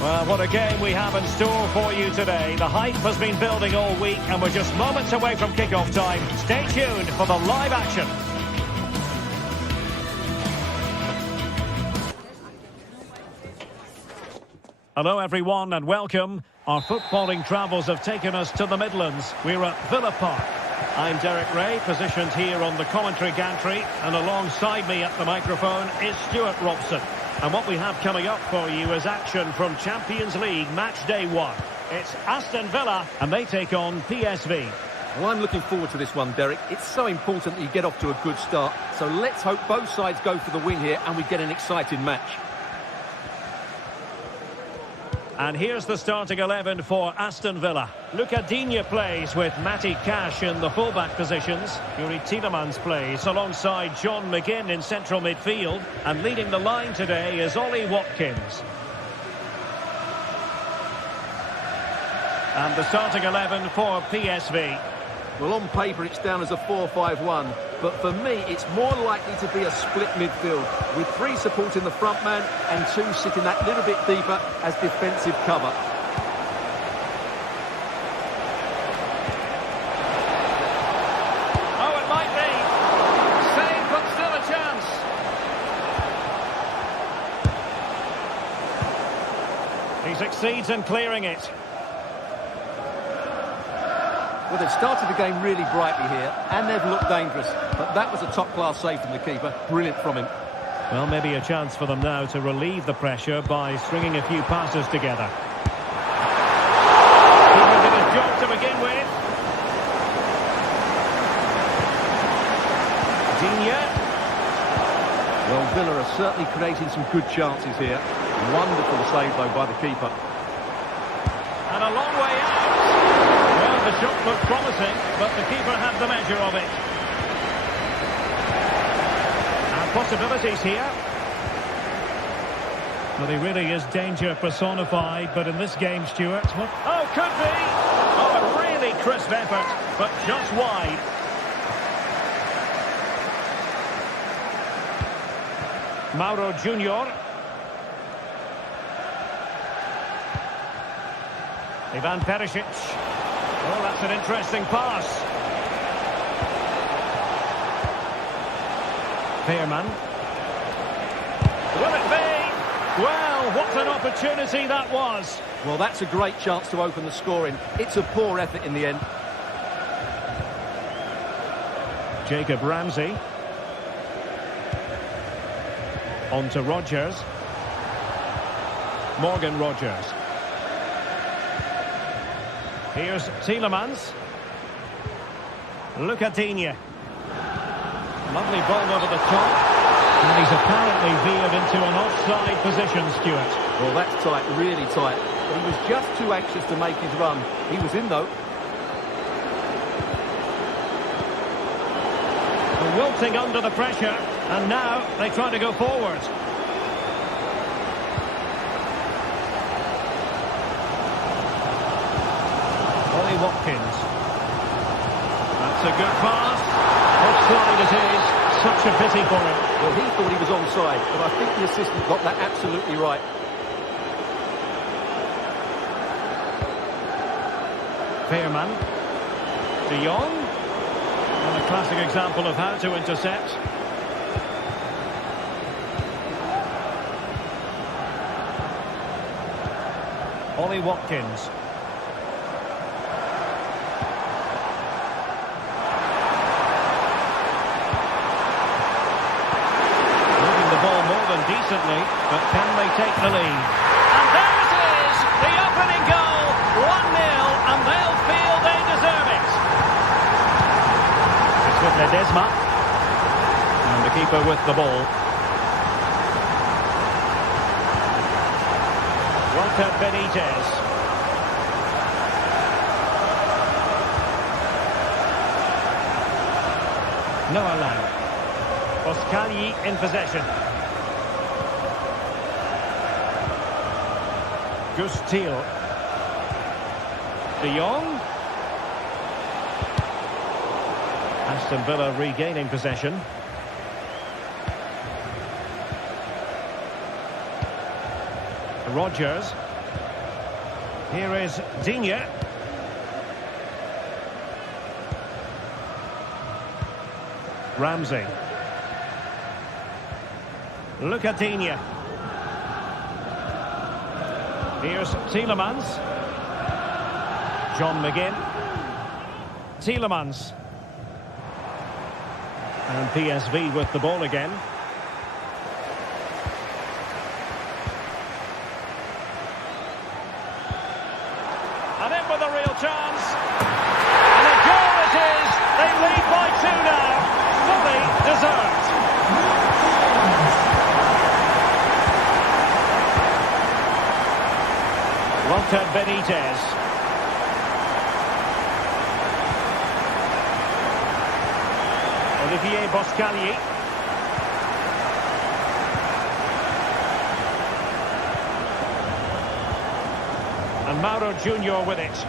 Well, what a game we have in store for you today. The hype has been building all week and we're just moments away from kick-off time. Stay tuned for the live action. Hello everyone and welcome. Our footballing travels have taken us to the Midlands. We're at Villa Park. I'm Derek Ray, positioned here on the commentary gantry, and alongside me at the microphone is Stuart Robson. And what we have coming up for you is action from Champions League match day 1. It's Aston Villa and they take on PSV. Well, I'm looking forward to this one, Derek. It's so important that you get off to a good start. So let's hope both sides go for the win here and we get an exciting match. And here's the starting 11 for Aston Villa. Luca Digne plays with Matty Cash in the fullback positions. Yuri Tielemans plays alongside John McGinn in central midfield. And leading the line today is Ollie Watkins. And the starting 11 for PSV. Well, on paper it's down as a 4-5-1, but for me it's more likely to be a split midfield, with 3 supporting the front man and 2 sitting that little bit deeper as defensive cover. Oh, it might be. Save, but still a chance. He succeeds in clearing it. Well, they've started the game really brightly here, and they've looked dangerous. But that was a top-class save from the keeper. Brilliant from him. Well, maybe a chance for them now to relieve the pressure by stringing a few passes together. Keeper did his job to begin with. Digne. Well, Villa are certainly creating some good chances here. Wonderful save, though, by the keeper. And a long way out. Well, the shot looked promising, but the keeper had the measure of it. And possibilities here. Well, he really is danger personified, but in this game, Stuart... Oh, could be! Oh, a really crisp effort, but just wide. Mauro Junior. Ivan Perisic. Oh, that's an interesting pass. Fairman. Will it be? Well, what an opportunity that was. Well, that's a great chance to open the scoring. It's a poor effort in the end. Jacob Ramsey. On to Rodgers. Morgan Rodgers. Here's Tielemans. Look at Digne. Lovely ball over the top. And he's apparently veered into an offside position, Stuart. Well, that's tight, really tight. But he was just too anxious to make his run. He was in, though. Wilting under the pressure, and now they try to go forward. Ollie Watkins. That's a good pass. Offside it is. Such a pity for him. Well, he thought he was onside, but I think the assistant got that absolutely right. Fairman. De Jong. And a classic example of how to intercept. Ollie Watkins. Moving the ball more than decently, but can they take the lead? And there it is! The opening goal! 1-0, and they'll feel they deserve it. With Ledesma, and the keeper with the ball. Walter Benitez. Noah Lang. Boscagli in possession. Gus Thiel. De Jong. Aston Villa regaining possession. Rodgers. Here is Digne. Ramsey. Look at Digne. Here's Tielemans. John McGinn. Tielemans. And PSV with the ball again. And in with a real chance. And a goal it is. They lead by 2 now. Fully deserved. Walter Benitez. Olivier Boscagli. And Mauro Junior with it.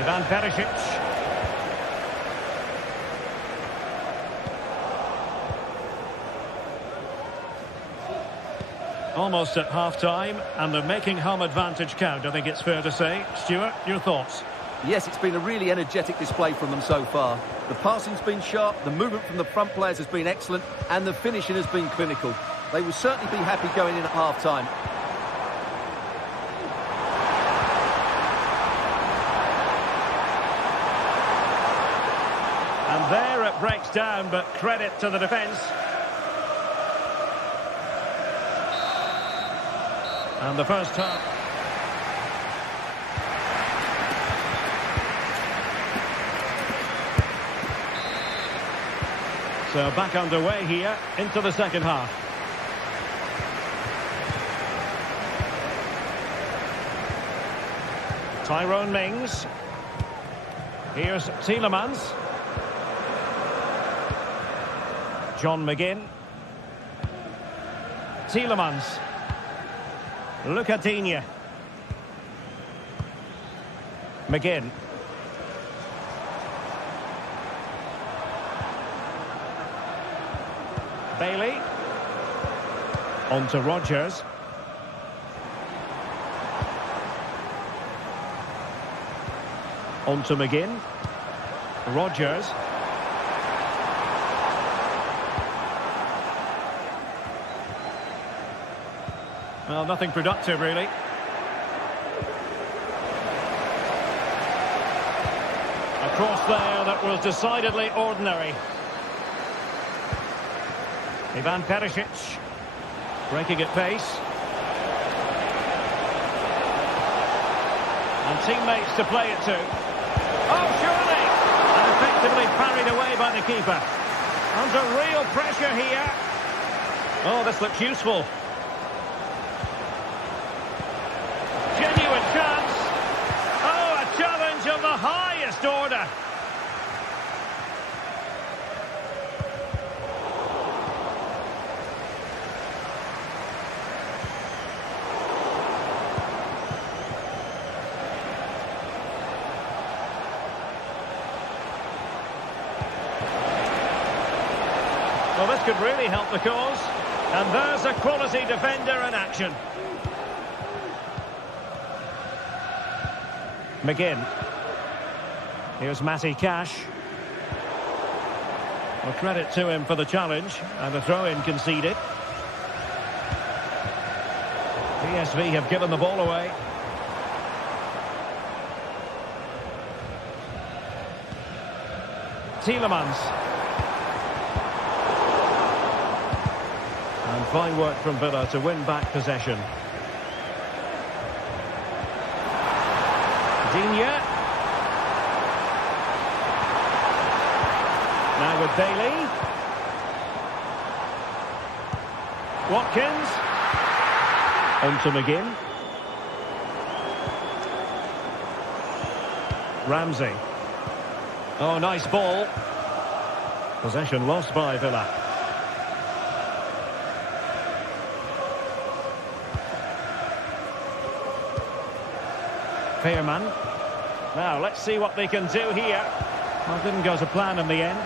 Ivan Perisic. Almost at half-time, and they're making home advantage count, I think it's fair to say. Stuart, your thoughts? Yes, it's been a really energetic display from them so far. The passing's been sharp, the movement from the front players has been excellent, and the finishing has been clinical. They will certainly be happy going in at half-time. And there it breaks down, but credit to the defence. And the first time. So back underway here into the second half. Tyrone Mings. Here's Tielemans. John McGinn. Tielemans. Lucadinha. McGinn. Bailey. On to Rodgers. On to McGinn. Rodgers. Well, nothing productive, really. A cross there that was decidedly ordinary. Ivan Perisic. Breaking at pace. And teammates to play it to. Oh, surely! And effectively parried away by the keeper. Under real pressure here. Oh, this looks useful. Genuine chance. Oh, a challenge of the highest order. Well, this could really help the cause. And there's a quality defender in action. McGinn. Here's Matty Cash. Well, credit to him for the challenge. And a throw-in conceded. PSV have given the ball away. Tielemans. And fine work from Villa to win back possession. Digne. Now with Bailey. Watkins. On to McGinn. Ramsey. Oh, nice ball. Possession lost by Villa. Fairman. Now, let's see what they can do here. Well, it didn't go to plan in the end.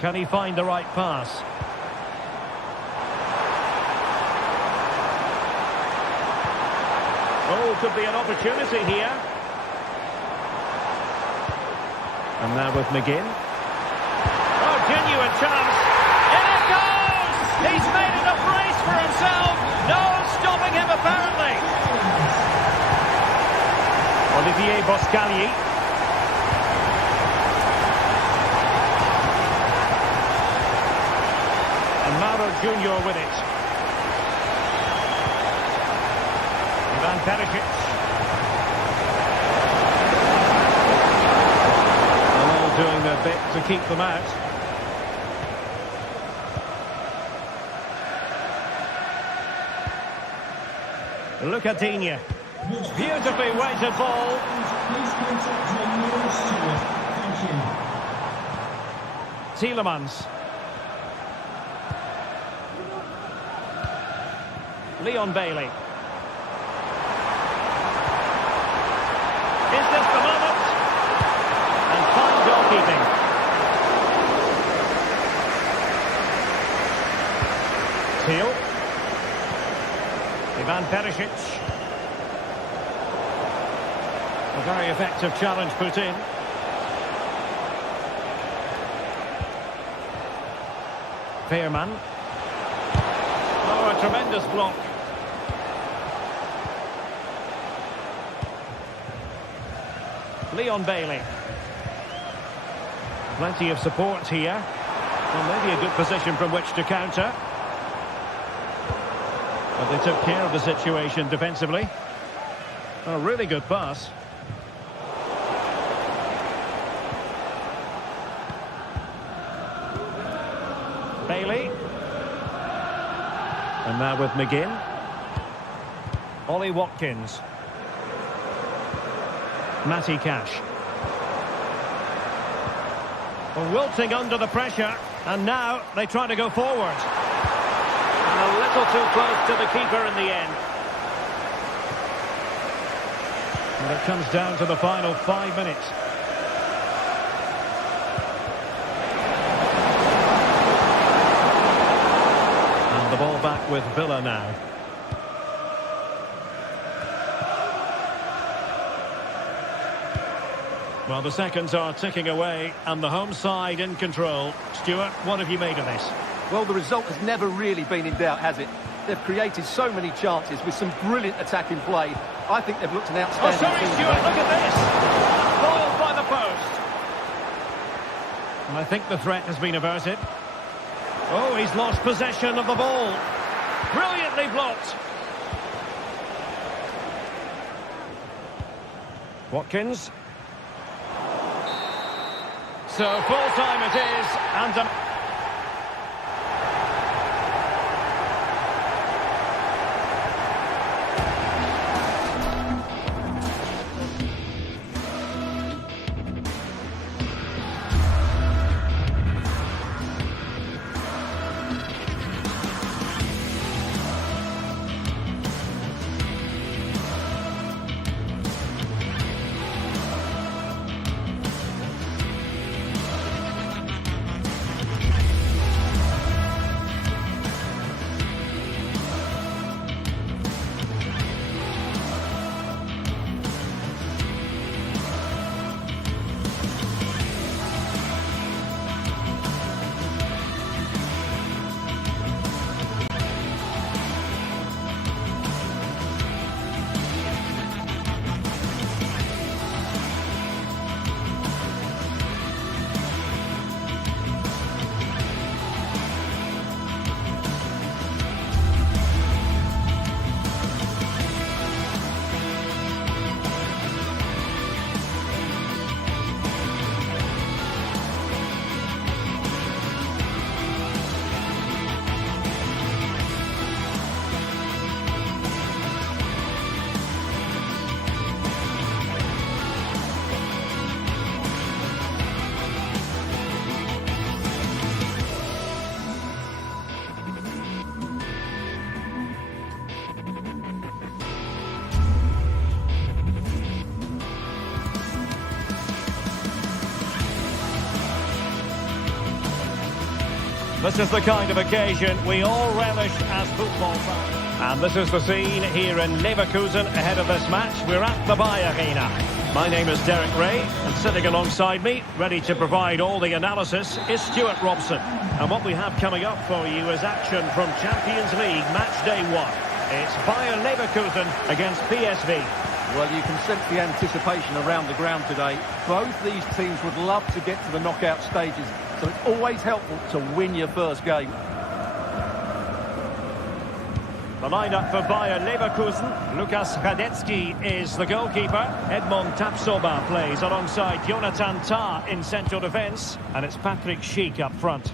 Can he find the right pass? Oh, could be an opportunity here. And now with McGinn. Oh, genuine chance. In it goes! He's made it a brace for himself. No stopping him, apparently. Olivier Boscagli. And Mauro Junior with it. Ivan Perisic. And all doing their bit to keep them out. Lucadinha. Beautifully weighted ball. Please contact your nearest steward. Thank you. Tielemans. Leon Bailey. Is this the moment? And fine goalkeeping. Teal. Ivan Perisic. A very effective challenge put in. Fairman. Oh, a tremendous block. Leon Bailey. Plenty of support here. Well, maybe a good position from which to counter. But they took care of the situation defensively. A really good pass. Bailey. And now with McGinn. Ollie Watkins. Matty Cash. Well, wilting under the pressure. And now they try to go forward. And a little too close to the keeper in the end. And it comes down to the final 5 minutes. And the ball back with Villa now. Well, the seconds are ticking away and the home side in control. Stuart, what have you made of this? Well, the result has never really been in doubt, has it? They've created so many chances with some brilliant attacking play. I think they've looked an outstanding team. Stuart, look at this! Foiled by the post. And I think the threat has been averted. Oh, he's lost possession of the ball. Brilliantly blocked. Watkins. So full time it is, and this is the kind of occasion we all relish as football fans. And this is the scene here in Leverkusen ahead of this match. We're at the Bayer Arena. My name is Derek Ray, and sitting alongside me, ready to provide all the analysis, is Stuart Robson. And what we have coming up for you is action from Champions League Match Day 1. It's Bayer Leverkusen against PSV. Well, you can sense the anticipation around the ground today. Both these teams would love to get to the knockout stages, so it's always helpful to win your first game. The lineup for Bayer Leverkusen. Lukas Hradecky is the goalkeeper. Edmond Tapsoba plays alongside Jonathan Tah in central defence. And it's Patrick Schick up front.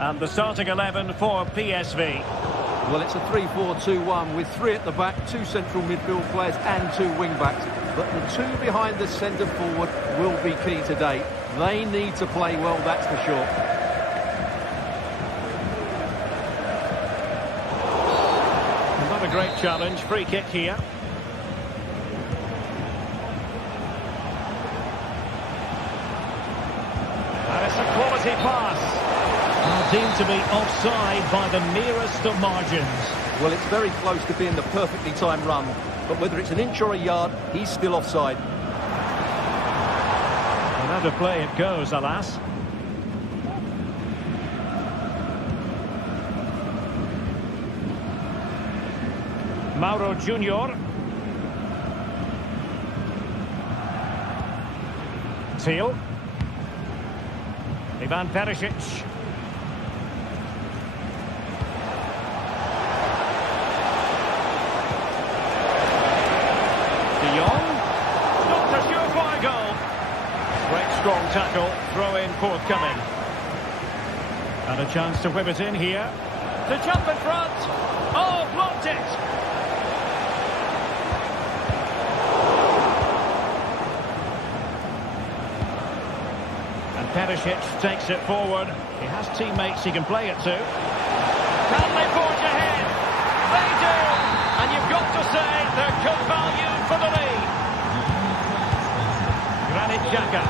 And the starting 11 for PSV. Well, it's a 3-4-2-1 with 3 at the back, 2 central midfield players and 2 wing-backs. But the 2 behind the centre forward will be key today. They need to play well, that's for sure. Not a great challenge. Free kick here. And it's a quality pass. Deemed to be offside by the merest of margins. Well, it's very close to being the perfectly timed run, but whether it's an inch or a yard, he's still offside. And out of play it goes, alas. Mauro Junior. heel. Ivan Perisic. De Jong. Not a surefire goal. Great strong tackle. Throw in forthcoming. And a chance to whip it in here. To jump in front. Oh, blocked it. And Perisic takes it forward. He has teammates he can play it to. Can they forge ahead? They do. And you've got to say they're good value for the lead. Granit Xhaka.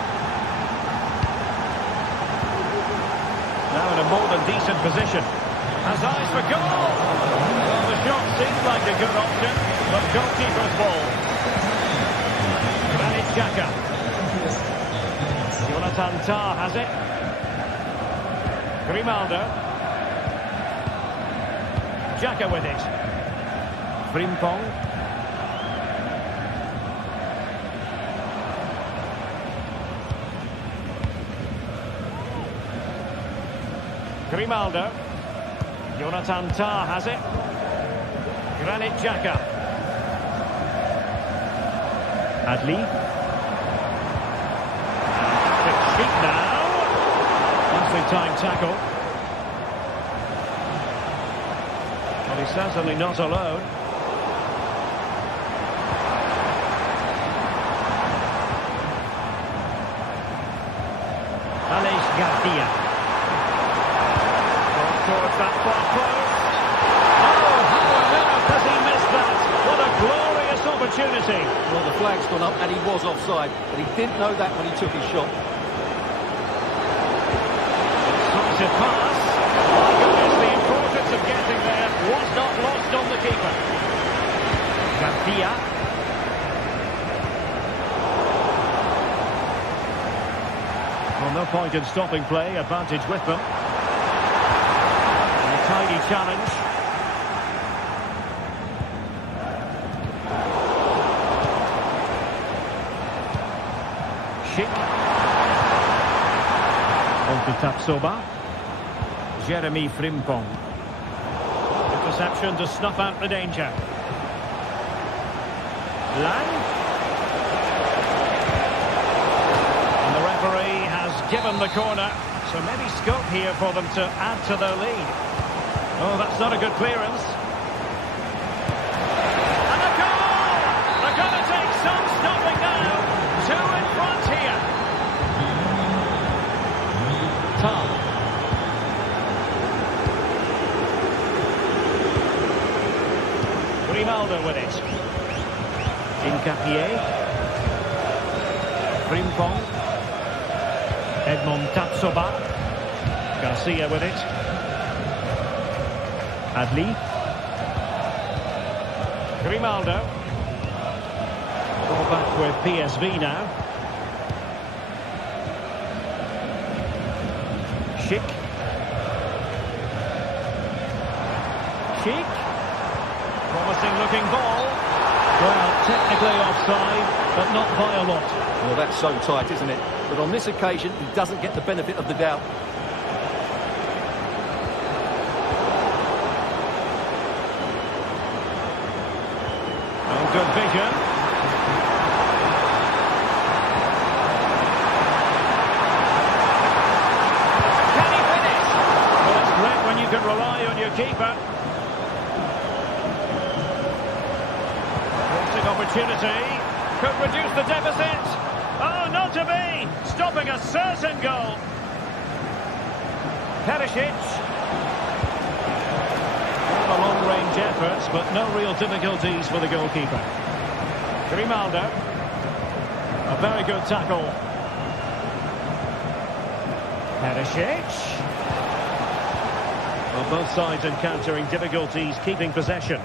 Now in a more than decent position. Has eyes for goal. Well, the shot seems like a good option, but goalkeeper's ball. Granit Xhaka. Jonathan Tah has it. Grimaldo. Xhaka with it. Frimpong. Grimaldo. Jonathan Tah has it. Granit Xhaka. Adli. Big sheet now. Nicely timed tackle. Well, he's certainly not alone. Alex Garcia. Towards that far post. Oh, how on earth has he missed that? What a glorious opportunity. Well, the flag's gone up and he was offside, but he didn't know that when he took his shot. Decisive pass. My goodness, the importance of getting there was not lost on the keeper. Garcia. Well, no point in stopping play. Advantage with them. Tidy challenge. Schick. On to Tapsoba. Jeremy Frimpong. Interception to snuff out the danger. Lang. And the referee has given the corner. So maybe scope here for them to add to their lead. Oh, that's not a good clearance. And a goal! They're going to take some stopping now. Two in front here. Tom. Grimaldo with it. Incapié. Frimpong. Edmond Tapsoba. Garcia with it. Adli. Grimaldo. Ball back with PSV now. Schick. Schick. Promising looking ball. Well, technically offside, but not by a lot. Well, that's so tight, isn't it? But on this occasion, he doesn't get the benefit of the doubt. Good vision. Can he finish? Well, it's great when you can rely on your keeper. Crossing opportunity. Could reduce the deficit. Oh, not to be. Stopping a certain goal. Perisic. Long-range efforts, but no real difficulties for the goalkeeper. Grimaldo. A very good tackle. Perisic. Well, both sides encountering difficulties keeping possession.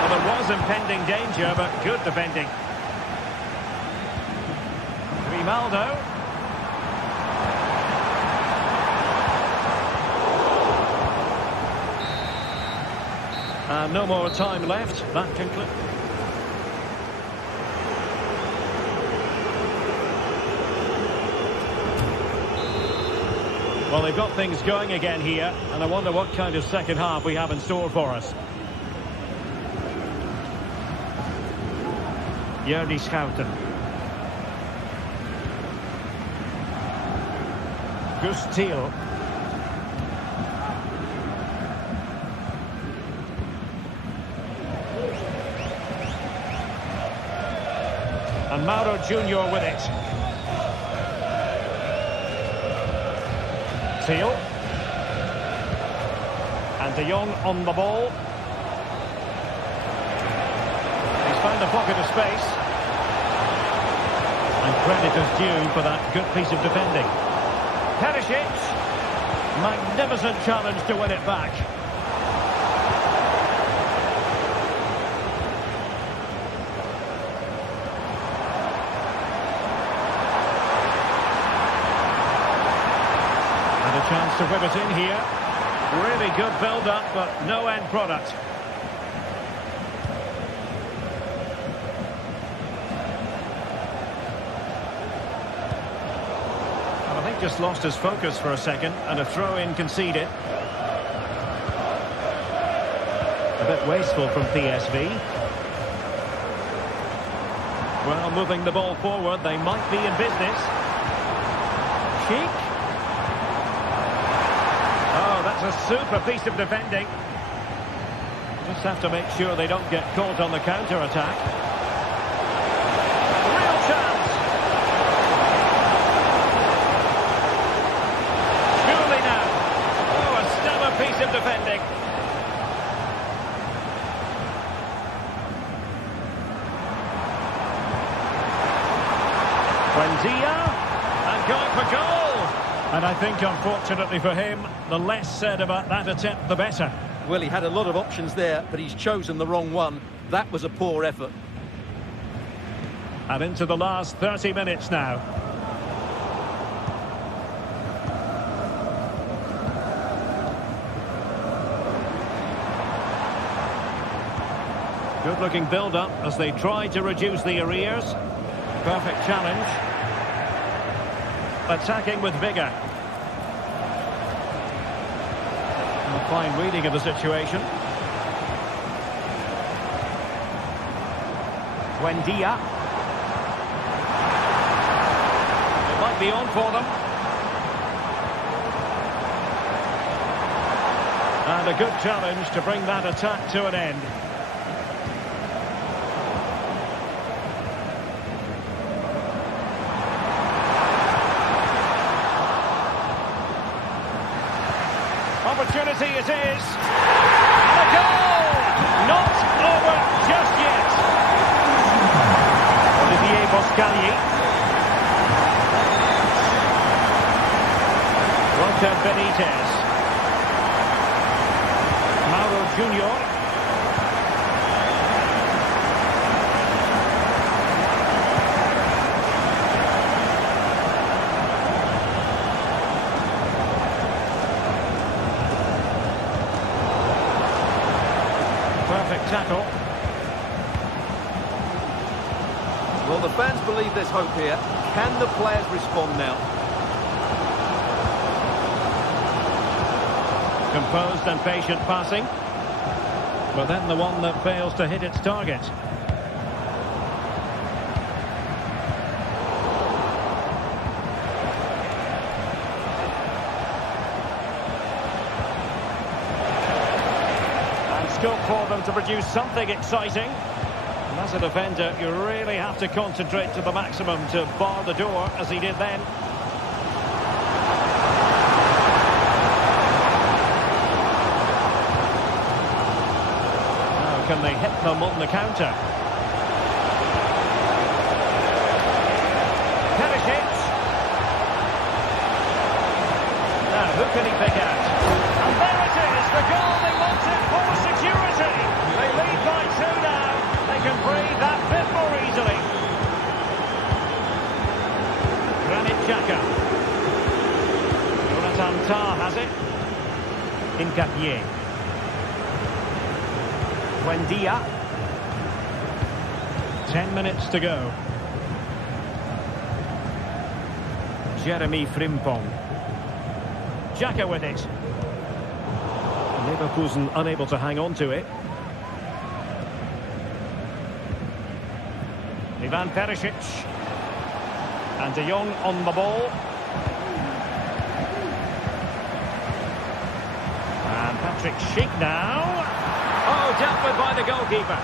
Well, there was impending danger, but good defending. Grimaldo. No more time left. That concludes. Well, they've got things going again here, and I wonder what kind of second half we have in store for us. Jordi Schouten. Gus Thiel. And Mauro Junior with it. Thiel. And De Jong on the ball. He's found a pocket of space. And credit is due for that good piece of defending. Perisic. Magnificent challenge to win it back. Chance to whip it in here. Really good build-up, but no end product. Well, I think just lost his focus for a second, and a throw-in conceded. A bit wasteful from PSV. Well, moving the ball forward, they might be in business. Cheek. That's a super piece of defending. Just have to make sure they don't get caught on the counter-attack. Real chance. Surely now. Oh, a stellar piece of defending. Buendia. And going for goal. And I think, unfortunately for him, the less said about that attempt, the better. Well, he had a lot of options there, but he's chosen the wrong one. That was a poor effort. And into the last 30 minutes now. Good-looking build-up as they try to reduce the arrears. Perfect challenge. Attacking with vigour. A fine reading of the situation. Buendia. It might be on for them. And a good challenge to bring that attack to an end. Opportunity it is. And a goal! Not over just yet. Olivier Boscagli. Walter Benitez. Mauro Junior. Perfect tackle. Well, the fans believe there's hope here. Can the players respond now? Composed and patient passing. But then the one that fails to hit its target. Scope for them to produce something exciting. And as a defender, you really have to concentrate to the maximum to bar the door, as he did then. Now, can they hit them on the counter? Perisic. Now, who can he pick out? And there it is, the goal they wanted for security. They lead by 2 now. They can breathe that bit more easily. Granit Xhaka. Jonathan Tah has it. Nketiah. Buendia. 10 minutes to go. Jeremy Frimpong. Xhaka with it. Leverkusen unable to hang on to it. Ivan Perisic. And De Jong on the ball. And Patrick Schick now. Oh, dealt with by the goalkeeper.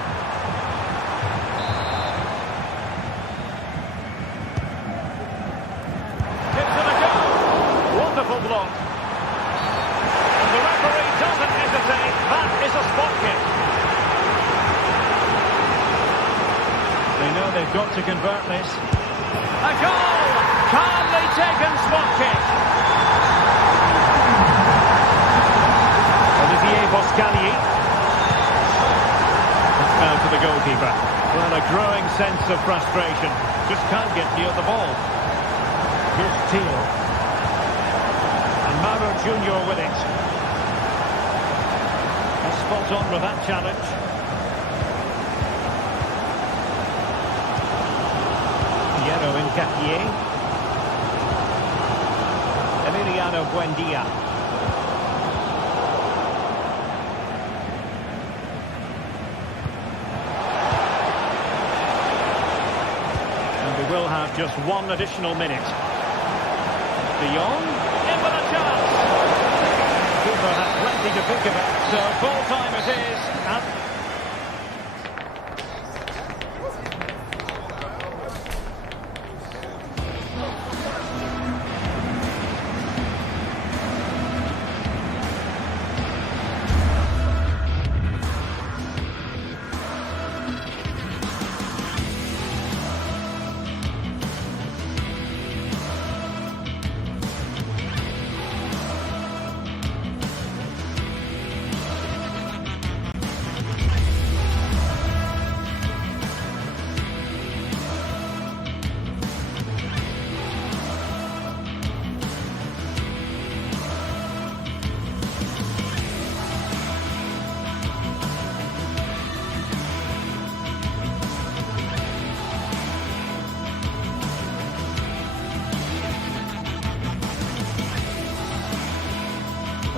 Gives it a go. Wonderful block. And the referee doesn't hesitate. That is a spot kick. They know they've got to convert this. A goal! Calmly taken spot kick. Olivier Boscagli. Now to the goalkeeper. Well, a growing sense of frustration. Just can't get near the ball. Here's Teal. And Mauro Junior with it. Spot on with that challenge. Piero Incapié. Emiliano Buendia. And we will have just one additional minute. De Jong in with a chance. Keeper has plenty to think about. So full time it is.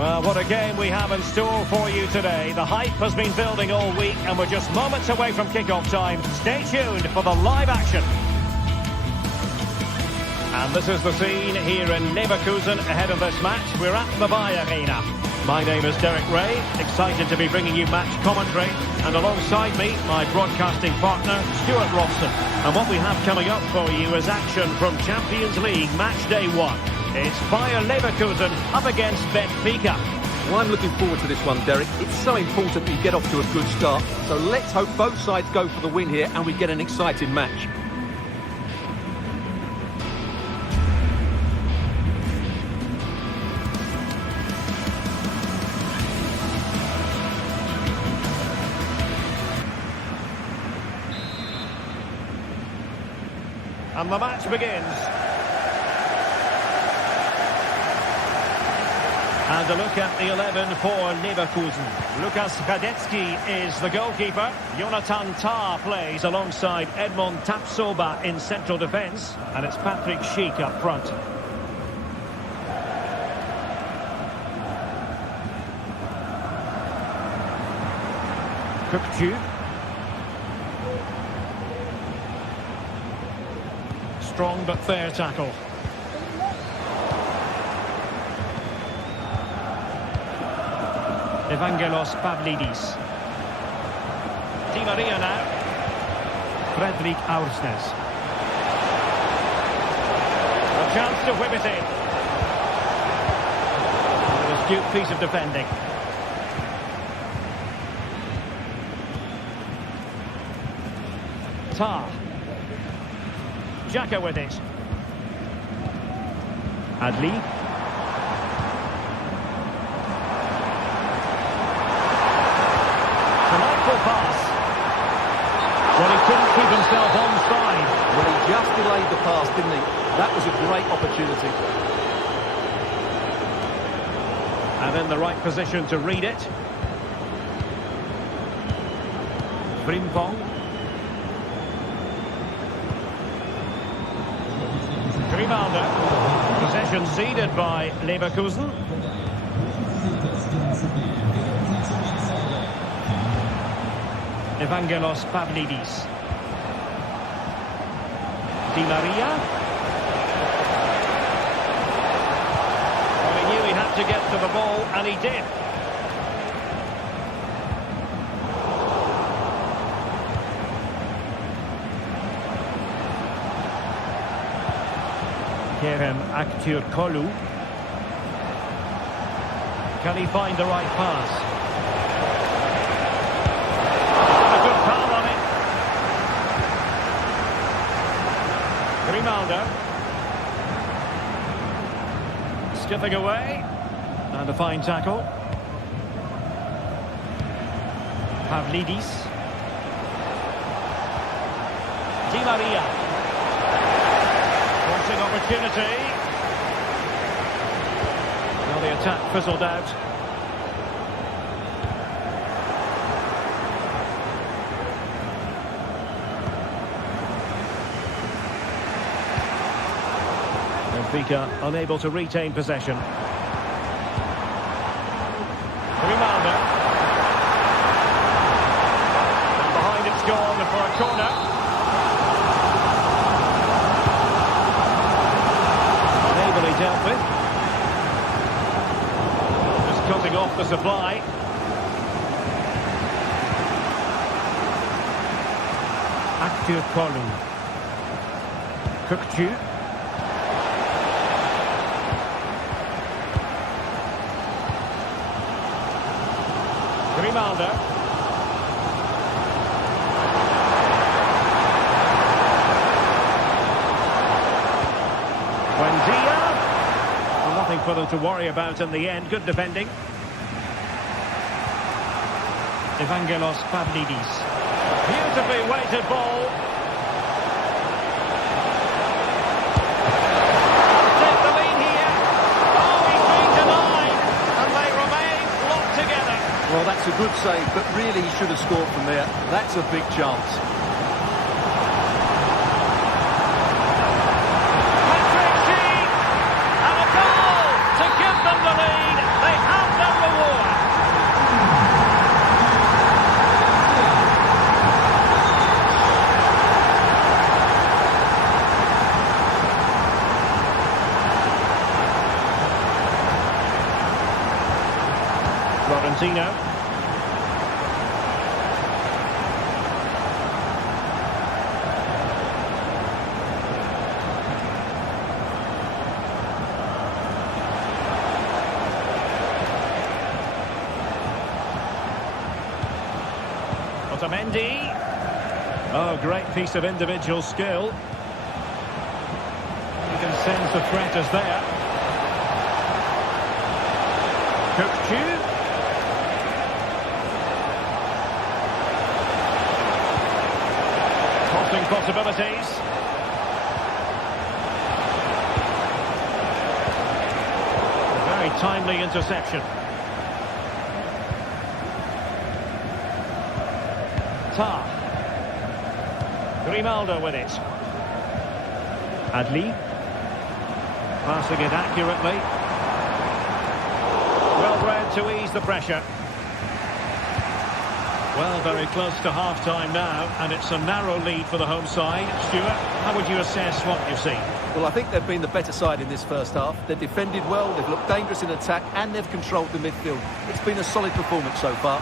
Well, what a game we have in store for you today. The hype has been building all week and we're just moments away from kick-off time. Stay tuned for the live action. And this is the scene here in Leverkusen ahead of this match. We're at the Varal Arena. My name is Derek Ray, excited to be bringing you match commentary. And alongside me, my broadcasting partner, Stuart Robson. And what we have coming up for you is action from Champions League Match Day 1. It's Bayer Leverkusen up against Benfica. Well, I'm looking forward to this one, Derek. It's so important that you get off to a good start. So let's hope both sides go for the win here and we get an exciting match. And the match begins. And a look at the 11 for Leverkusen. Lukas Radetzky is the goalkeeper. Jonathan Tah plays alongside Edmond Tapsoba in central defence. And it's Patrick Schick up front. Kökçü. Strong but fair tackle. Evangelos Pavlidis. Di Maria now. Fredrik Aursnes. A chance to whip it in. An astute piece of defending. Tah. Xhaka with it. Adli. Pass. Well, he couldn't keep himself onside. Well, he just delayed the pass, didn't he? That was a great opportunity. And in the right position to read it. Frimpong. Grimaldo. Possession possession ceded by Leverkusen. Evangelos Pavlidis. Di Maria. Well, he knew he had to get to the ball, and he did. Kerem Aktürkoğlu. Can he find the right pass? A good foul on it. Grimaldo. Skipping away. And a fine tackle. Pavlidis. Di Maria. Forcing opportunity. Well, the attack fizzled out. Benfica unable to retain possession. Grimaldo. And behind it's gone for a corner. Unably dealt with. Just cutting off the supply. Aktürkoğlu. Kökçü. Grimaldo. Buendia. Well, nothing for them to worry about in the end. Good defending. Evangelos Pavlidis. Beautifully weighted ball. Take the lead here. Oh, he's been denied. And they remain locked together. Well, that's a good save, but really he should have scored from there. That's a big chance. Patrick Sheed, and a goal to give them the lead. They have their reward. Florentino. Otamendi. Oh, great piece of individual skill. You can sense the threat is there. Kökçü. Crossing possibilities. A very timely interception. Tar. Grimaldo with it. Adli. Passing it accurately. Well read to ease the pressure. Well, very close to half-time now, and it's a narrow lead for the home side. Stuart, how would you assess what you've seen? Well, I think they've been the better side in this first half. They've defended well, they've looked dangerous in attack, and they've controlled the midfield. It's been a solid performance so far.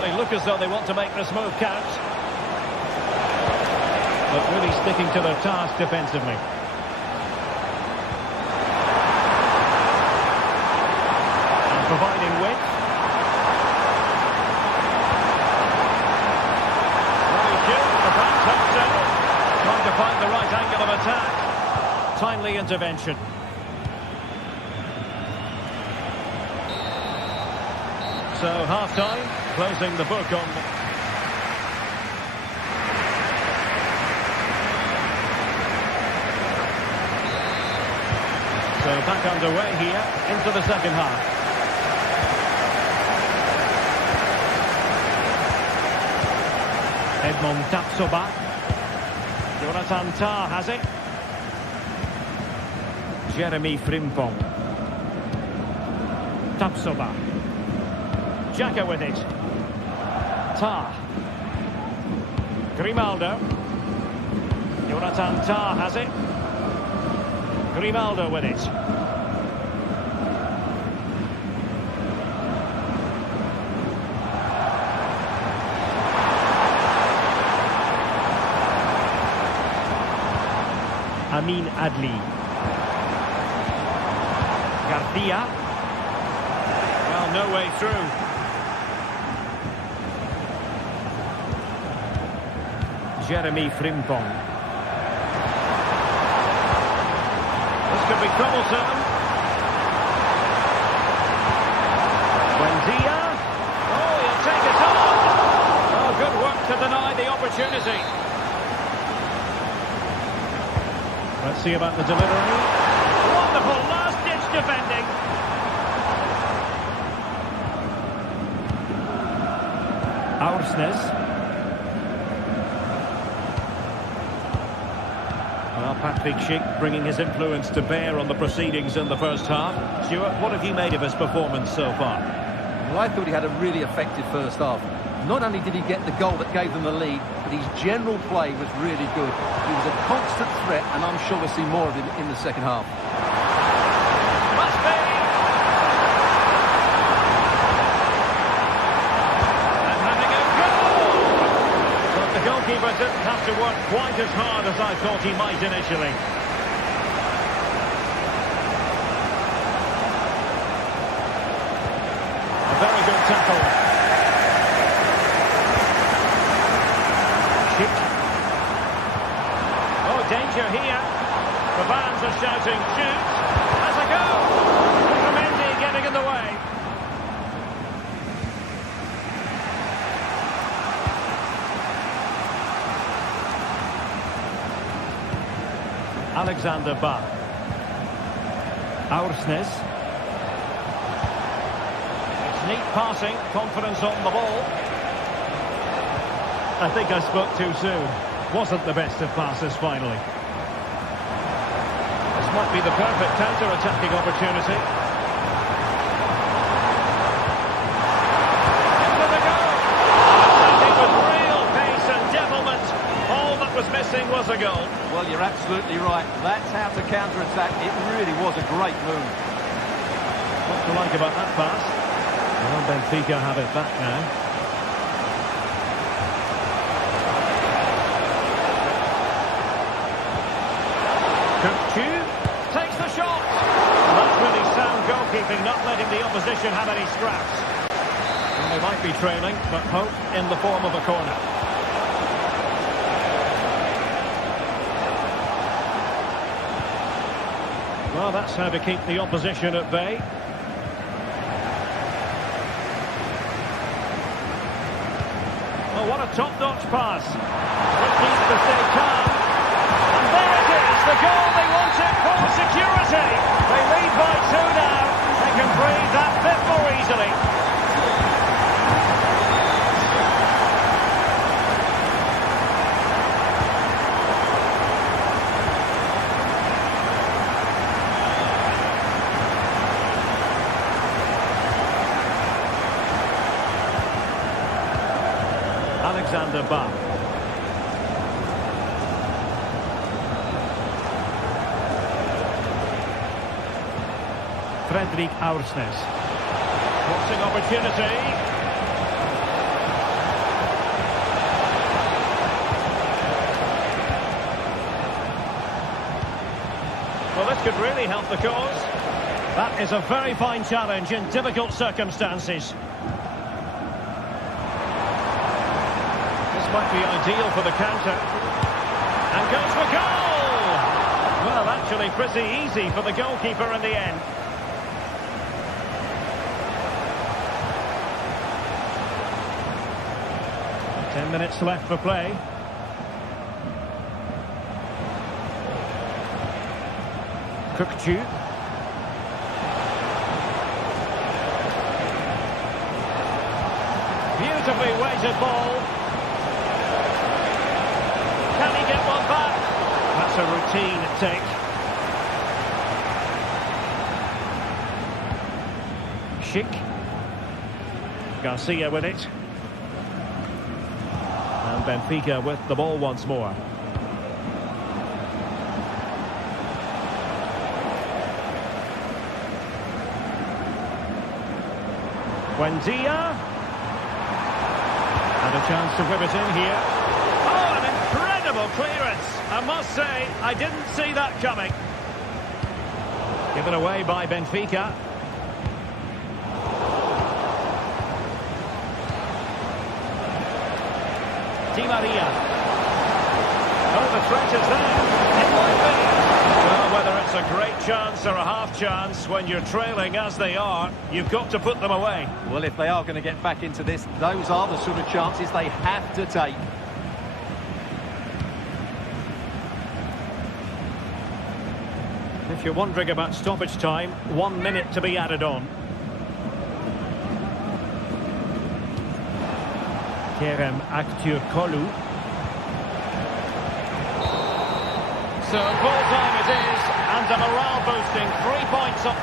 They look as though they want to make this move count. But really sticking to their task defensively. And providing width. Very good. The back touchdown. Trying to find the right angle of attack. Timely intervention. So half-time, closing the book on... So back underway here, into the second half. Edmond Tapsoba. Jonathan Tah has it. Jeremy Frimpong. Tapsoba. Xhaka with it. Tah. Grimaldo. Jonathan Tah has it. Grimaldo with it. Amin Adli. Garcia. Well, no way through. Jeremy Frimpong. This could be troublesome. Buendia. Oh, he'll take it on. Oh, good work to deny the opportunity. Let's see about the delivery. Wonderful last-ditch defending. Aursnes. Well, Patrick Schick bringing his influence to bear on the proceedings in the first half. Stuart, what have you made of his performance so far? Well, I thought he had a really effective first half. Not only did he get the goal that gave them the lead, but his general play was really good. He was a constant threat, and I'm sure we'll see more of him in the second half. Must be! And having a goal! But the goalkeeper didn't have to work quite as hard as I thought he might initially. A very good tackle. Oh, danger here. The fans are shouting, shoot! Has a go! Mendy getting in the way. Alexander Bach. Aursnes. It's neat passing, confidence on the ball. I think I spoke too soon. Wasn't the best of passes finally. This might be the perfect counter-attacking opportunity. Into the goal! Attacking with real pace and devilment. All that was missing was a goal. Well, you're absolutely right. That's how to counter-attack. It really was a great move. What to like about that pass? Well, Benfica have it back now. Takes the shot. That's really sound goalkeeping, not letting the opposition have any scraps. And they might be trailing, but hope in the form of a corner. Well, that's how to keep the opposition at bay. Oh, what a top-notch pass. Just needs to stay calm. And there it is, the goal they wanted for security. They lead by 2 now. They can breathe that bit more easily. Alexander Bach. Fredrik Aursnes. Crossing opportunity. Well, this could really help the cause. That is a very fine challenge in difficult circumstances. This might be ideal for the counter. And goes for goal! Well, actually pretty easy for the goalkeeper in the end. 10 minutes left for play. Kukçu. Beautifully weighted ball. Can he get one back? routine take. Schick. Garcia with it. And Benfica with the ball once more. Buendia. And a chance to whip it in here. Oh, an incredible clearance. I must say, I didn't see that coming. Given away by Benfica. Di Maria. Oh, the threat is there. It might be. Well, whether it's a great chance or a half chance, when you're trailing as they are, you've got to put them away. Well, if they are going to get back into this, those are the sort of chances they have to take. If you're wondering about stoppage time, 1 minute to be added on. Kerem Aktürkoğlu. So full time it is, and a morale boosting 3 points up.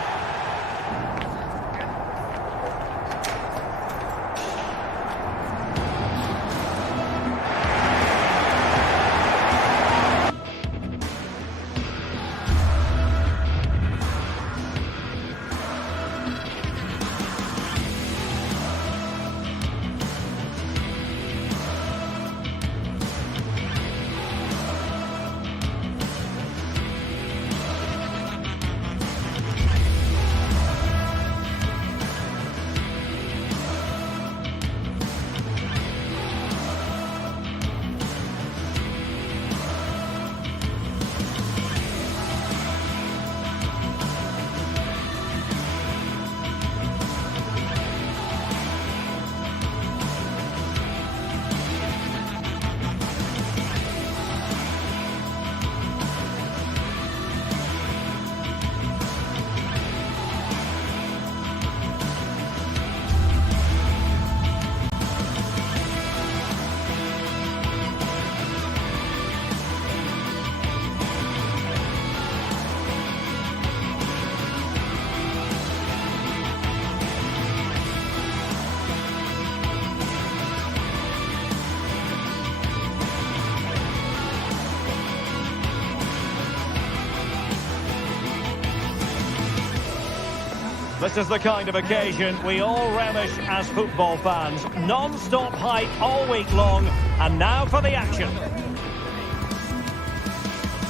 This is the kind of occasion we all relish as football fans. Non-stop hype all week long, and now for the action.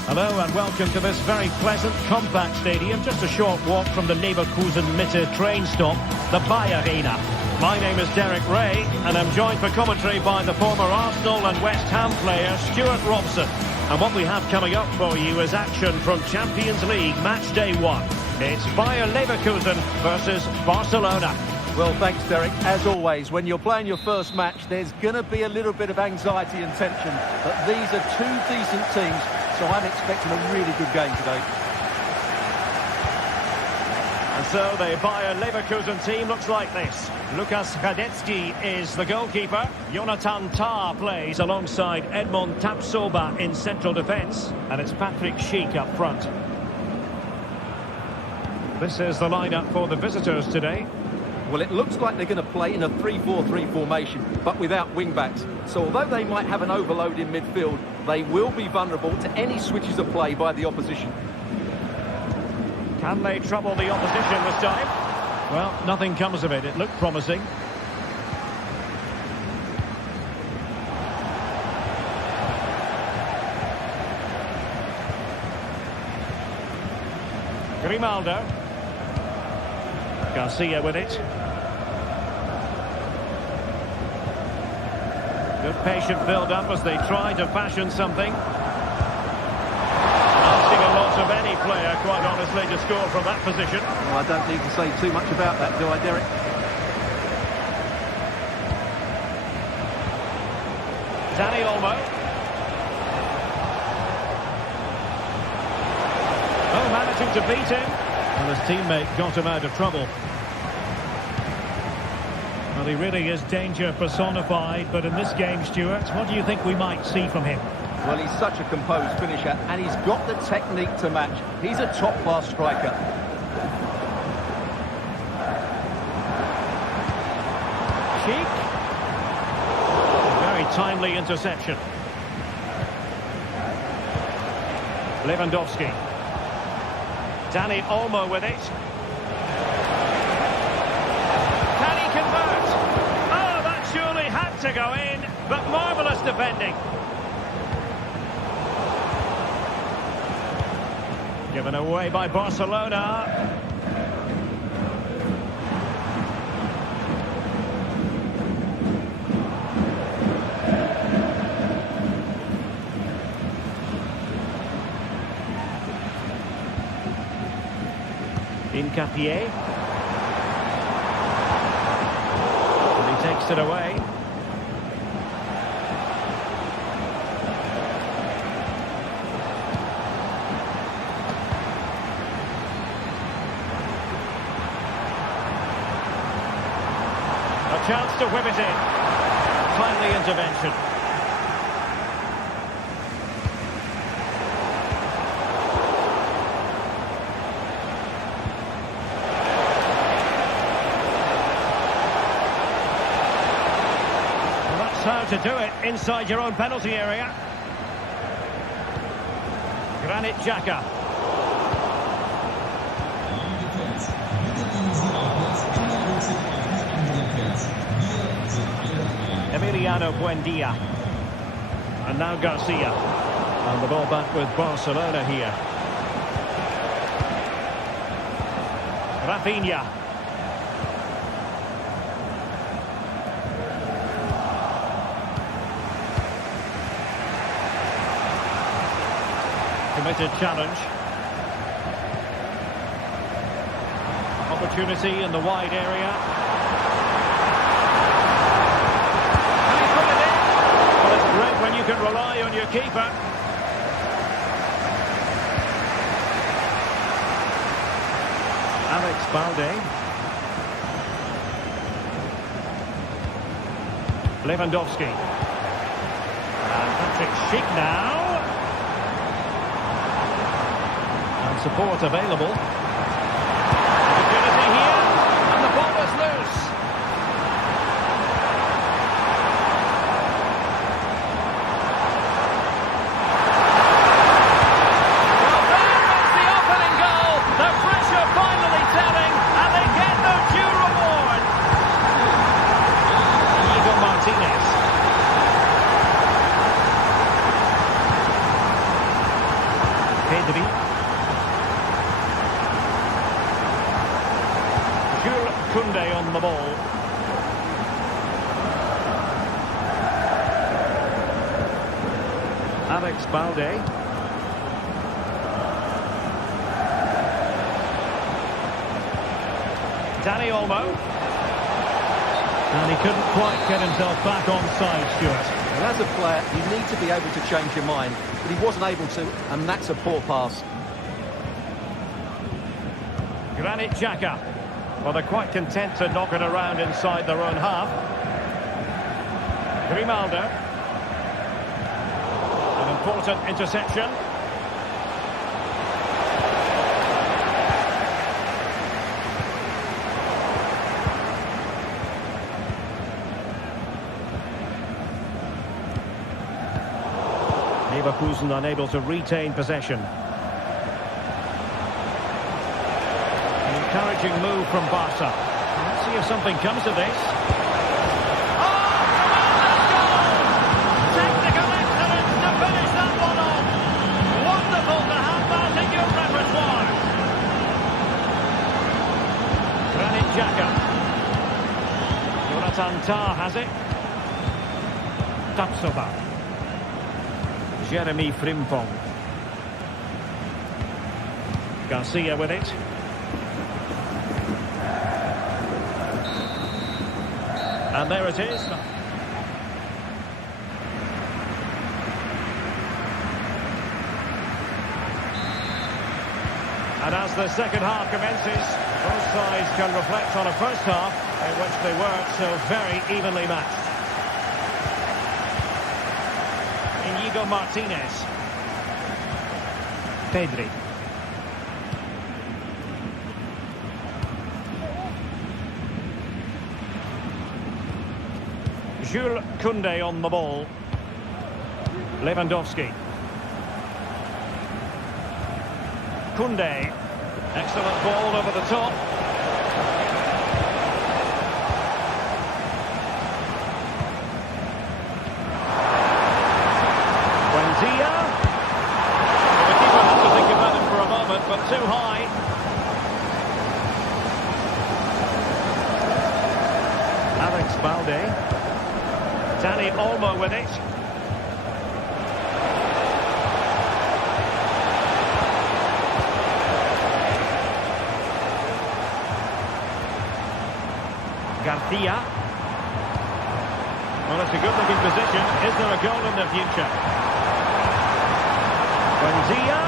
Hello and welcome to this very pleasant, compact stadium, just a short walk from the Leverkusen Mitte train stop, the Bayer Arena. My name is Derek Ray, and I'm joined for commentary by the former Arsenal and West Ham player Stuart Robson. And what we have coming up for you is action from Champions League match day 1. It's Bayer Leverkusen versus Barcelona. Well, thanks, Derek. As always, when you're playing your first match, there's going to be a little bit of anxiety and tension. But these are two decent teams, so I'm expecting a really good game today. And so the Bayer Leverkusen team looks like this. Lukas Hradecky is the goalkeeper. Jonathan Tah plays alongside Edmond Tapsoba in central defence. And it's Patrick Schick up front. This is the lineup for the visitors today. Well, it looks like they're going to play in a 3-4-3 formation, but without wing-backs. So although they might have an overload in midfield, they will be vulnerable to any switches of play by the opposition. Can they trouble the opposition this time? Well, nothing comes of it. It looked promising. Grimaldo. Garcia with it. Good patient build-up as they try to fashion something. Asking a lot of any player, quite honestly, to score from that position. Well, I don't need to say too much about that, do I, Derek? Dani Olmo. Oh, managing to beat him. And his teammate got him out of trouble. Well, he really is danger personified, but in this game, Stuart, what do you think we might see from him? Well, he's such a composed finisher, and he's got the technique to match. He's a top-class striker. Cheek. Very timely interception. Lewandowski. Dani Olmo with it. Can he convert? Oh, that surely had to go in, but marvellous defending. Given away by Barcelona. Incapié. And he takes it away. A chance to whip it in. Timely intervention. How to do it inside your own penalty area. Granit Xhaka. Emiliano Buendia. And now Garcia. And the ball back with Barcelona here. Rafinha. Committed challenge. Opportunity in the wide area. Can he put it in? Well, it's great when you can rely on your keeper. Alex Balde. Lewandowski. And Patrick Schick now. Support available. Opportunity here, and the ball was loose. Well, there is the opening goal. The pressure finally telling, and they get their due reward. Diego Martinez. Pedri. Kunde on the ball. Alex Balde. Dani Olmo. And he couldn't quite get himself back onside, Stuart. And as a player, you need to be able to change your mind, but he wasn't able to, and that's a poor pass. Granit Xhaka. Well, they're quite content to knock it around inside their own half. Grimaldo. An important interception. Leverkusen unable to retain possession. Encouraging move from Barca. Let's see if something comes of this. Oh, tremendous goal! Technical excellence to finish that one off. Wonderful to have that in your repertoire. Granit Xhaka. Jonathan Tah has it. Tapsoba. Jeremy Frimpong. Garcia with it. And there it is. And as the second half commences, both sides can reflect on a first half in which they weren't so very evenly matched. Inigo Martinez. Pedri. Jules Koundé on the ball. Lewandowski. Koundé. Excellent ball over the top. Buendia. The keeper has to think about it for a moment, but too high. Alex Balde. Dani Olmo with it. Garcia. Well, it's a good-looking position. Is there a goal in the future? Buendia.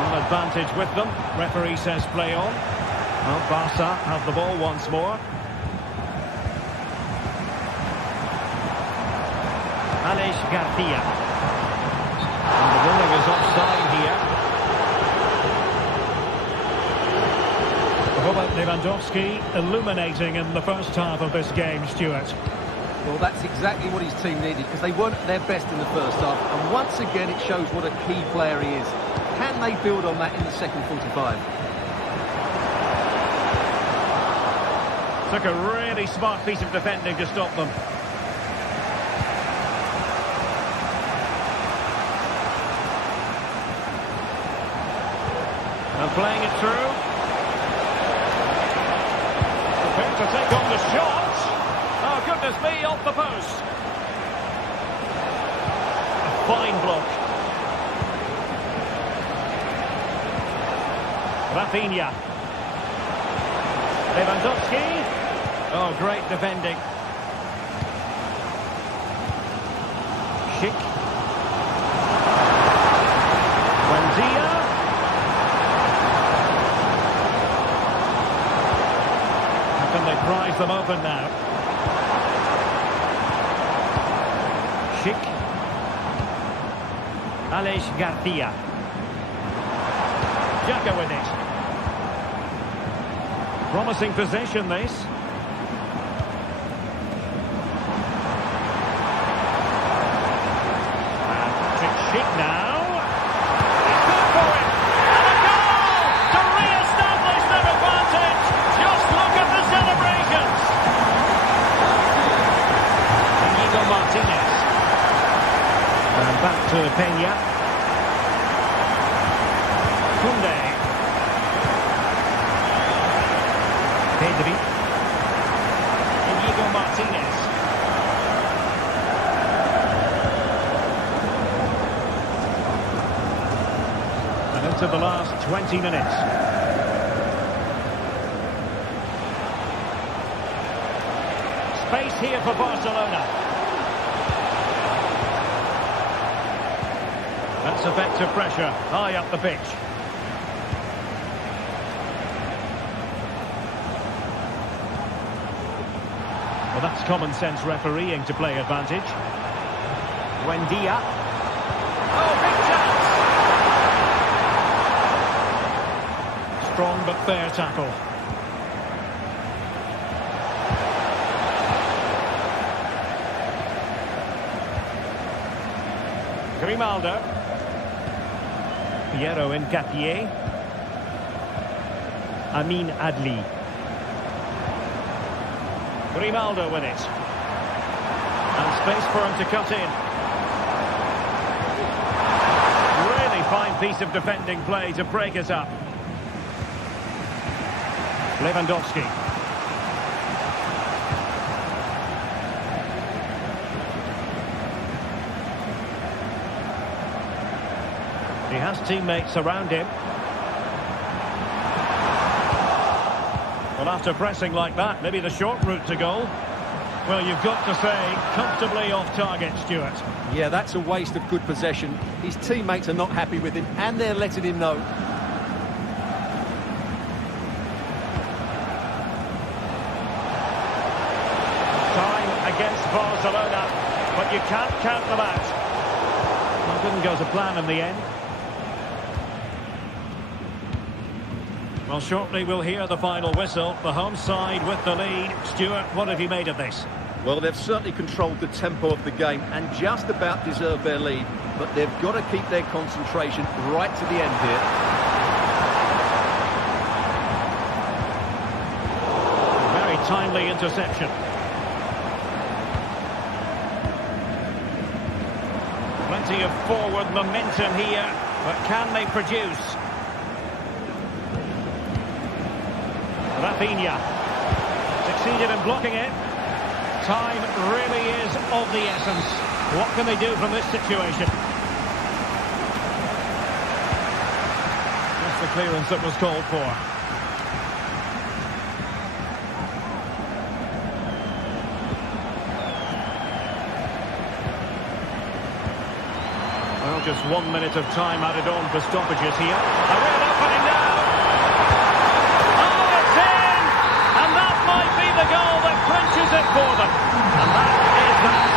An advantage with them. Referee says play on. Well, Barca have the ball once more. Alex Garcia. And the ruling is offside here. Robert Lewandowski illuminating in the first half of this game, Stuart. Well, that's exactly what his team needed, because they weren't at their best in the first half. And once again, it shows what a key player he is. Can they build on that in the second 45? Took a really smart piece of defending to stop them. And playing it through. Prepared to take on the shot. Oh, goodness me, off the post. A fine block. Rafinha. Lewandowski. Oh, great defending. Schick. Buendia. How can they prise them open now? Schick. Alex Garcia. Xhaka with it. Promising possession, this. Schick now. He's good for it. And a goal to re-establish their advantage. Just look at the celebrations. Inigo Martinez. And back to Peña. Koundé. Pedri. Inigo Martinez. And into the last 20 minutes. Space here for Barcelona. That's effective pressure, high up the pitch. Well, that's common sense refereeing to play advantage. Buendia. Oh, big chance! Strong but fair tackle. Grimaldo. Piero Nketiah. Amin Adli. Grimaldo with it. And space for him to cut in. Really fine piece of defending play to break it up. Lewandowski. He has teammates around him. Well, after pressing like that, maybe the short route to goal. Well, you've got to say, comfortably off target, Stuart. Yeah, that's a waste of good possession. His teammates are not happy with him, and they're letting him know. Time against Barca. Barcelona, but you can't count them out. Well, didn't go to plan in the end. Well, shortly we'll hear the final whistle. The home side with the lead. Stuart, what have you made of this? Well, they've certainly controlled the tempo of the game and just about deserved their lead, but they've got to keep their concentration right to the end here. Very timely interception. Plenty of forward momentum here, but can they produce? Rafinha succeeded in blocking it. Time really is of the essence. What can they do from this situation? That's the clearance that was called for. Well, just 1 minute of time added on for stoppages here. A real opening now. Oh, it's in! And that might be the goal that clinches it for them. And that is that.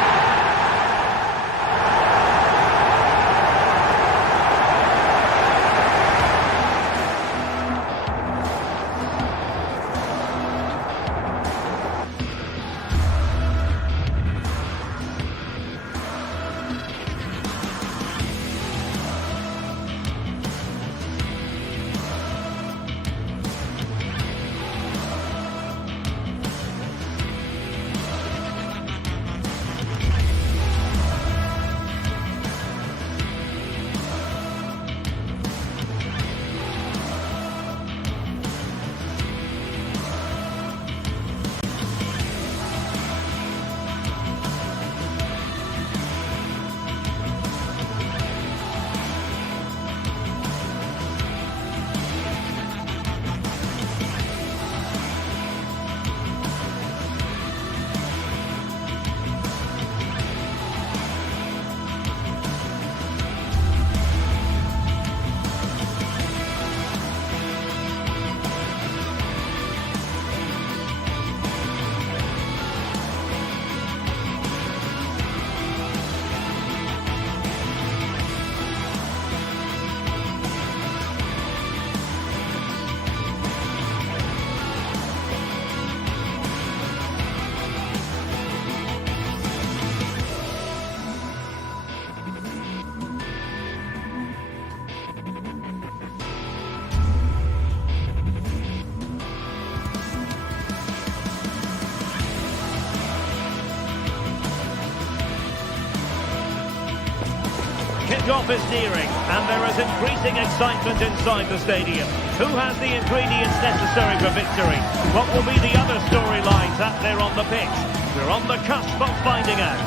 Kickoff is nearing, and there is increasing excitement inside the stadium. Who has the ingredients necessary for victory? What will be the other storylines out there on the pitch? We're on the cusp of finding out.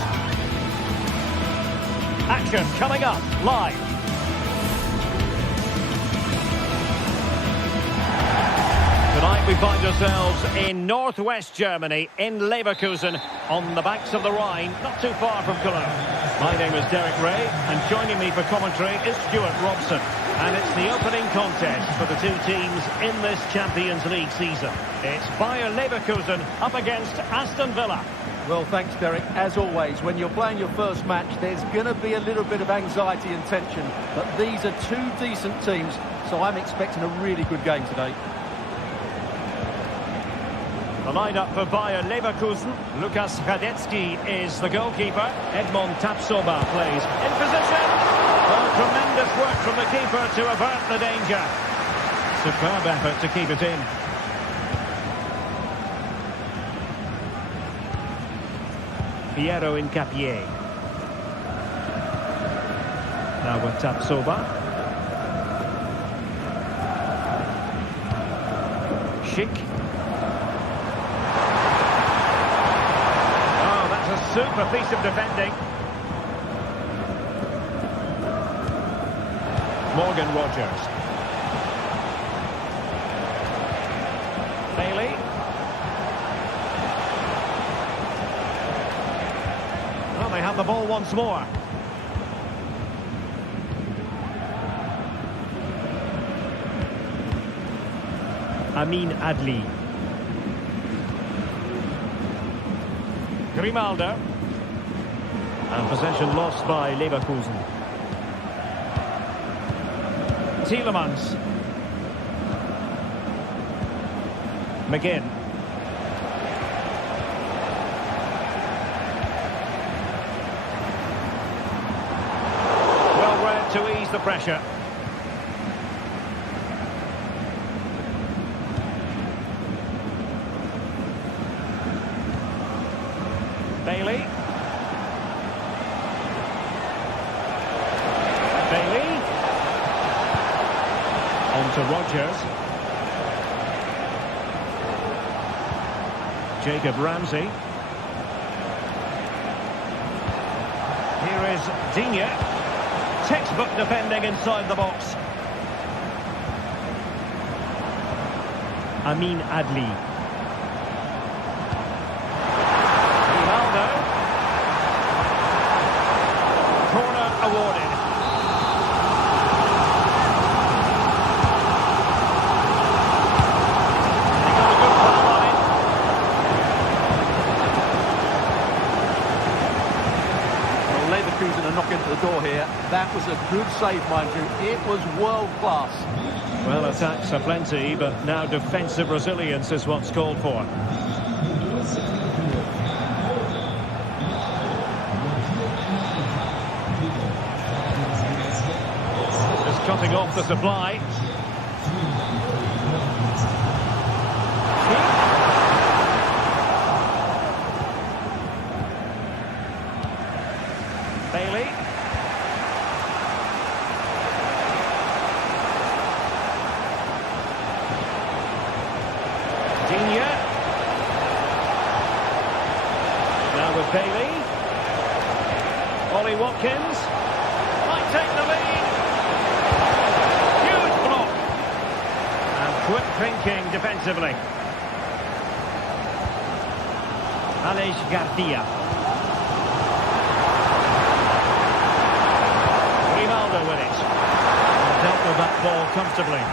Action coming up live. Tonight we find ourselves in northwest Germany, in Leverkusen, on the banks of the Rhine, not too far from Cologne. My name is Derek Ray, and joining me for commentary is Stuart Robson. And it's the opening contest for the two teams in this Champions League season. It's Bayer Leverkusen up against Aston Villa. Well, thanks, Derek. As always, when you're playing your first match, there's going to be a little bit of anxiety and tension. But these are two decent teams, so I'm expecting a really good game today. The lineup for Bayer Leverkusen. Lukas Radetzky is the goalkeeper. Edmond Tapsoba plays in position. Oh, tremendous work from the keeper to avert the danger. Superb effort to keep it in. Piero Incapié. Now with Tapsoba. Schick. Super piece of defending. Morgan Rogers. Bailey. Well, they have the ball once more. Amin Adli. Grimaldo. And possession lost by Leverkusen. Tielemans. McGinn. Well read to ease the pressure. Bailey. On to Rodgers. Jacob Ramsey. Here is Digne. Textbook defending inside the box. Amin Adli. Ronaldo. Corner awarded. Leverkusen are knocking at the door here. That was a good save, mind you. It was world class. Well, attacks are plenty, but now defensive resilience is what's called for. Just cutting off the supply. Bailey. Digne. Now with Bailey. Ollie Watkins. Might take the lead. Huge block. And quick thinking defensively. Alex Garcia. With it. Dealt with that ball comfortably.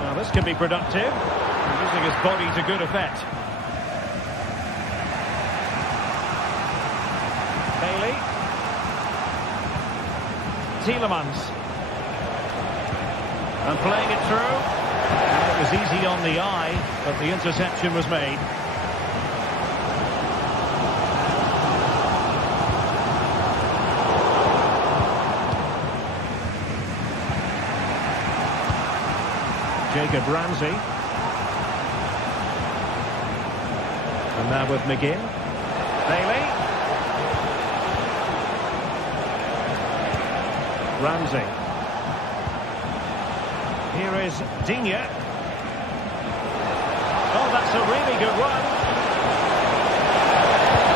Now this can be productive. Using his body to good effect. Bailey. Tielemans. And playing it through. It was easy on the eye, but the interception was made. Jacob Ramsey. And now with McGinn. Bailey. Ramsey. Here is Digne. Oh, that's a really good run.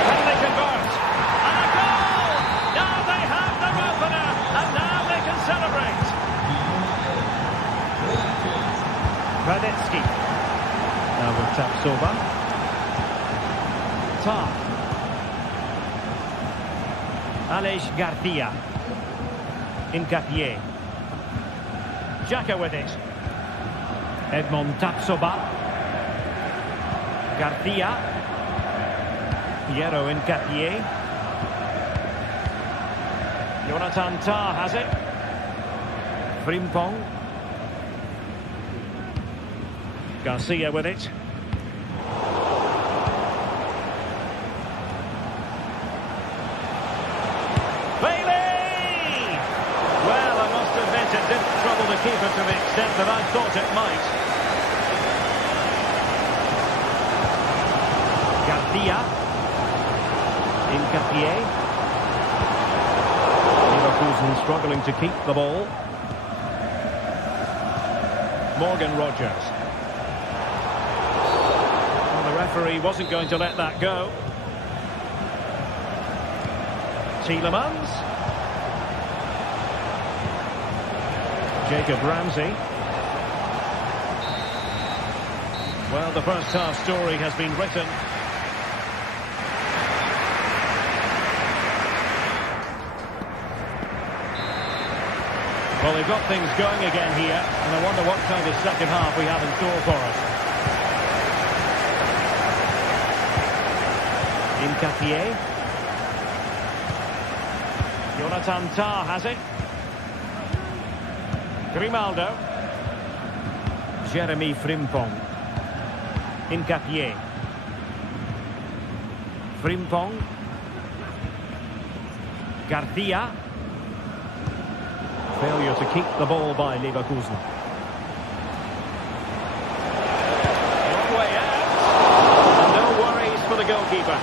Can they convert? And a goal! Now they have their opener, and now they can celebrate. Radetsky. Now with Tapsoba. Tar. Alex Garcia. Incapié. Xhaka with it. Edmond Tapsoba. Garcia. Piero Incapié. Jonathan Tah has it. Frimpong. Garcia with it. Bailey! Well, I must admit it didn't trouble the keeper to the extent that I thought it might. Garcia. Incapié. Leverkusen struggling to keep the ball. Morgan Rodgers. The referee wasn't going to let that go. Tielemans. Jacob Ramsey. Well, the first half story has been written. Well, they've got things going again here, and I wonder what kind of second half we have in store for us. Nketiah. Jonathan Tah has it. Grimaldo. Jeremy Frimpong. Nketiah. Frimpong. Garcia. Failure to keep the ball by Leverkusen. Long way out. And no worries for the goalkeeper.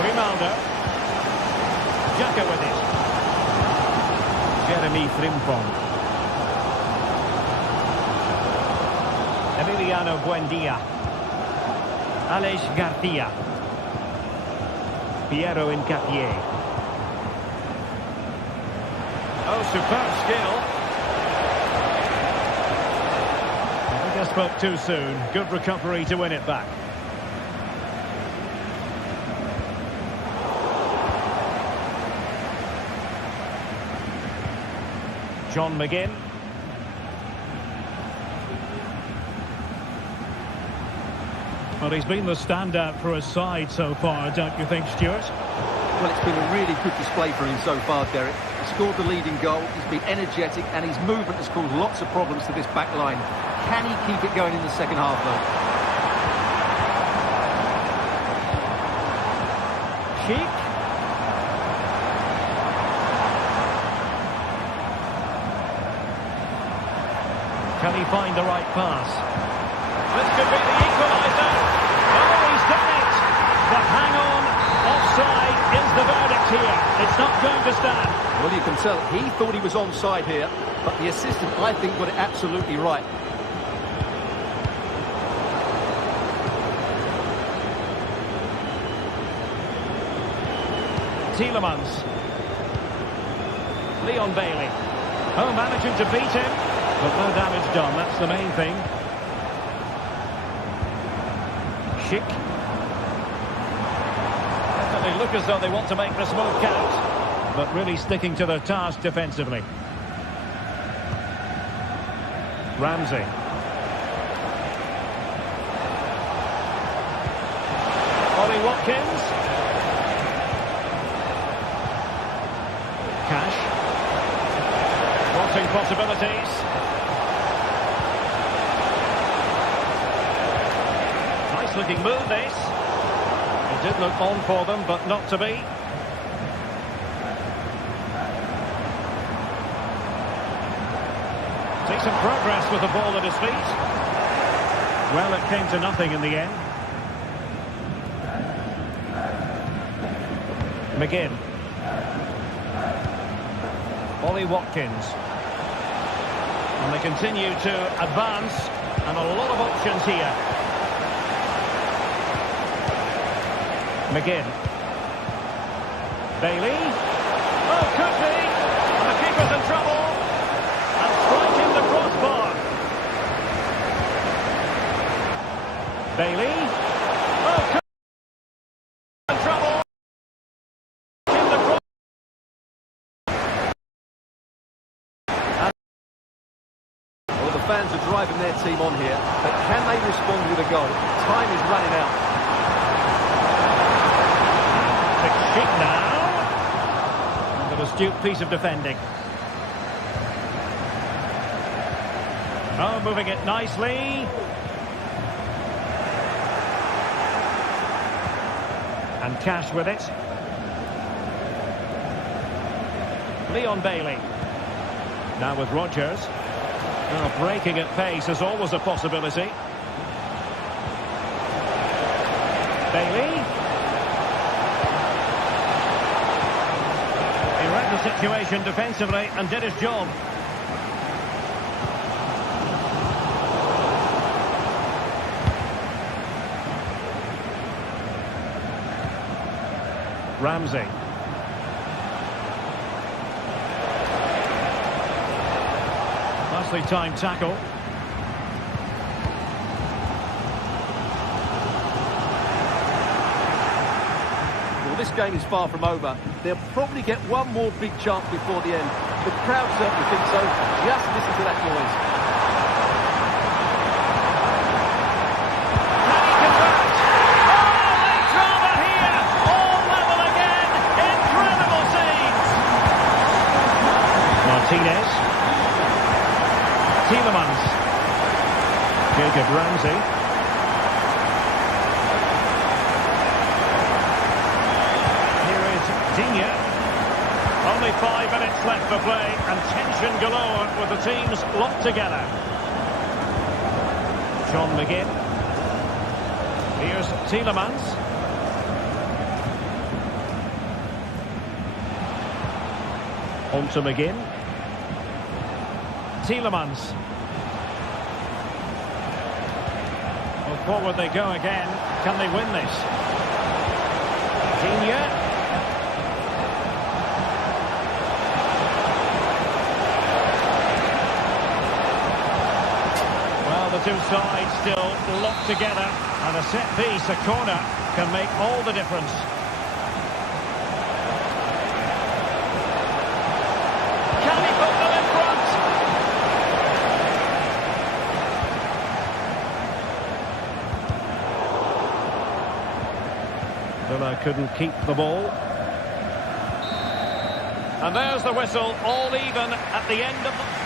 Grimaldo. Jaka with it. Jeremy Frimpong. Emiliano Buendia. Aleix Garcia. Piero Nketiah. Oh, superb skill. I think I spoke too soon. Good recovery to win it back. John McGinn. Well, he's been the standout for his side so far, don't you think, Stuart? Well, it's been a really good display for him so far, Derek. He scored the leading goal, he's been energetic, and his movement has caused lots of problems to this back line. Can he keep it going in the second half, though? Sheik. Can he find the right pass? This could be the equaliser. Oh, he's done it! But hang on, offside is the verdict here. It's not going to stand. Well, you can tell he thought he was onside here, but the assistant, I think, got it absolutely right. Tielemans. Leon Bailey. Oh, managing to beat him. But no damage done, that's the main thing. Schick. Definitely look as though they want to make this move count. But really sticking to their task defensively. Ramsey. Ollie Watkins. Cash. Wanting possibilities. Nice looking move this. It did look on for them, but not to be. Decent progress with the ball at his feet. Well, it came to nothing in the end. McGinn. Ollie Watkins. And they continue to advance, and a lot of options here. McGinn. Bailey. Oh, could be. And the keeper's in trouble. And striking the crossbar. Bailey. Oh, could be in trouble. In the cross. Well, the fans are driving their team on here, but can they respond with a goal? Time is running out. Sheik now. And an astute piece of defending. Oh, moving it nicely. And Cash with it. Leon Bailey. Now with Rodgers. Oh, breaking at pace is always a possibility. Bailey. He read the situation defensively and did his job. Ramsey. Nicely timed tackle. Well, this game is far from over. They'll probably get one more big chance before the end. The crowd certainly think so. Just listen to that noise. Can he convert? Oh, late drama! Tielemans. Jacob Ramsey. Here is Digne. Only 5 minutes left for play, and tension galore with the teams locked together. John McGinn. Here's Tielemans. On to McGinn. Tielemans. Well, forward they go again. Can they win this? Digne. Well, the two sides still locked together, and a set piece, a corner, can make all the difference. Can he put them in front? Villa couldn't keep the ball. And there's the whistle, all even at the end of the...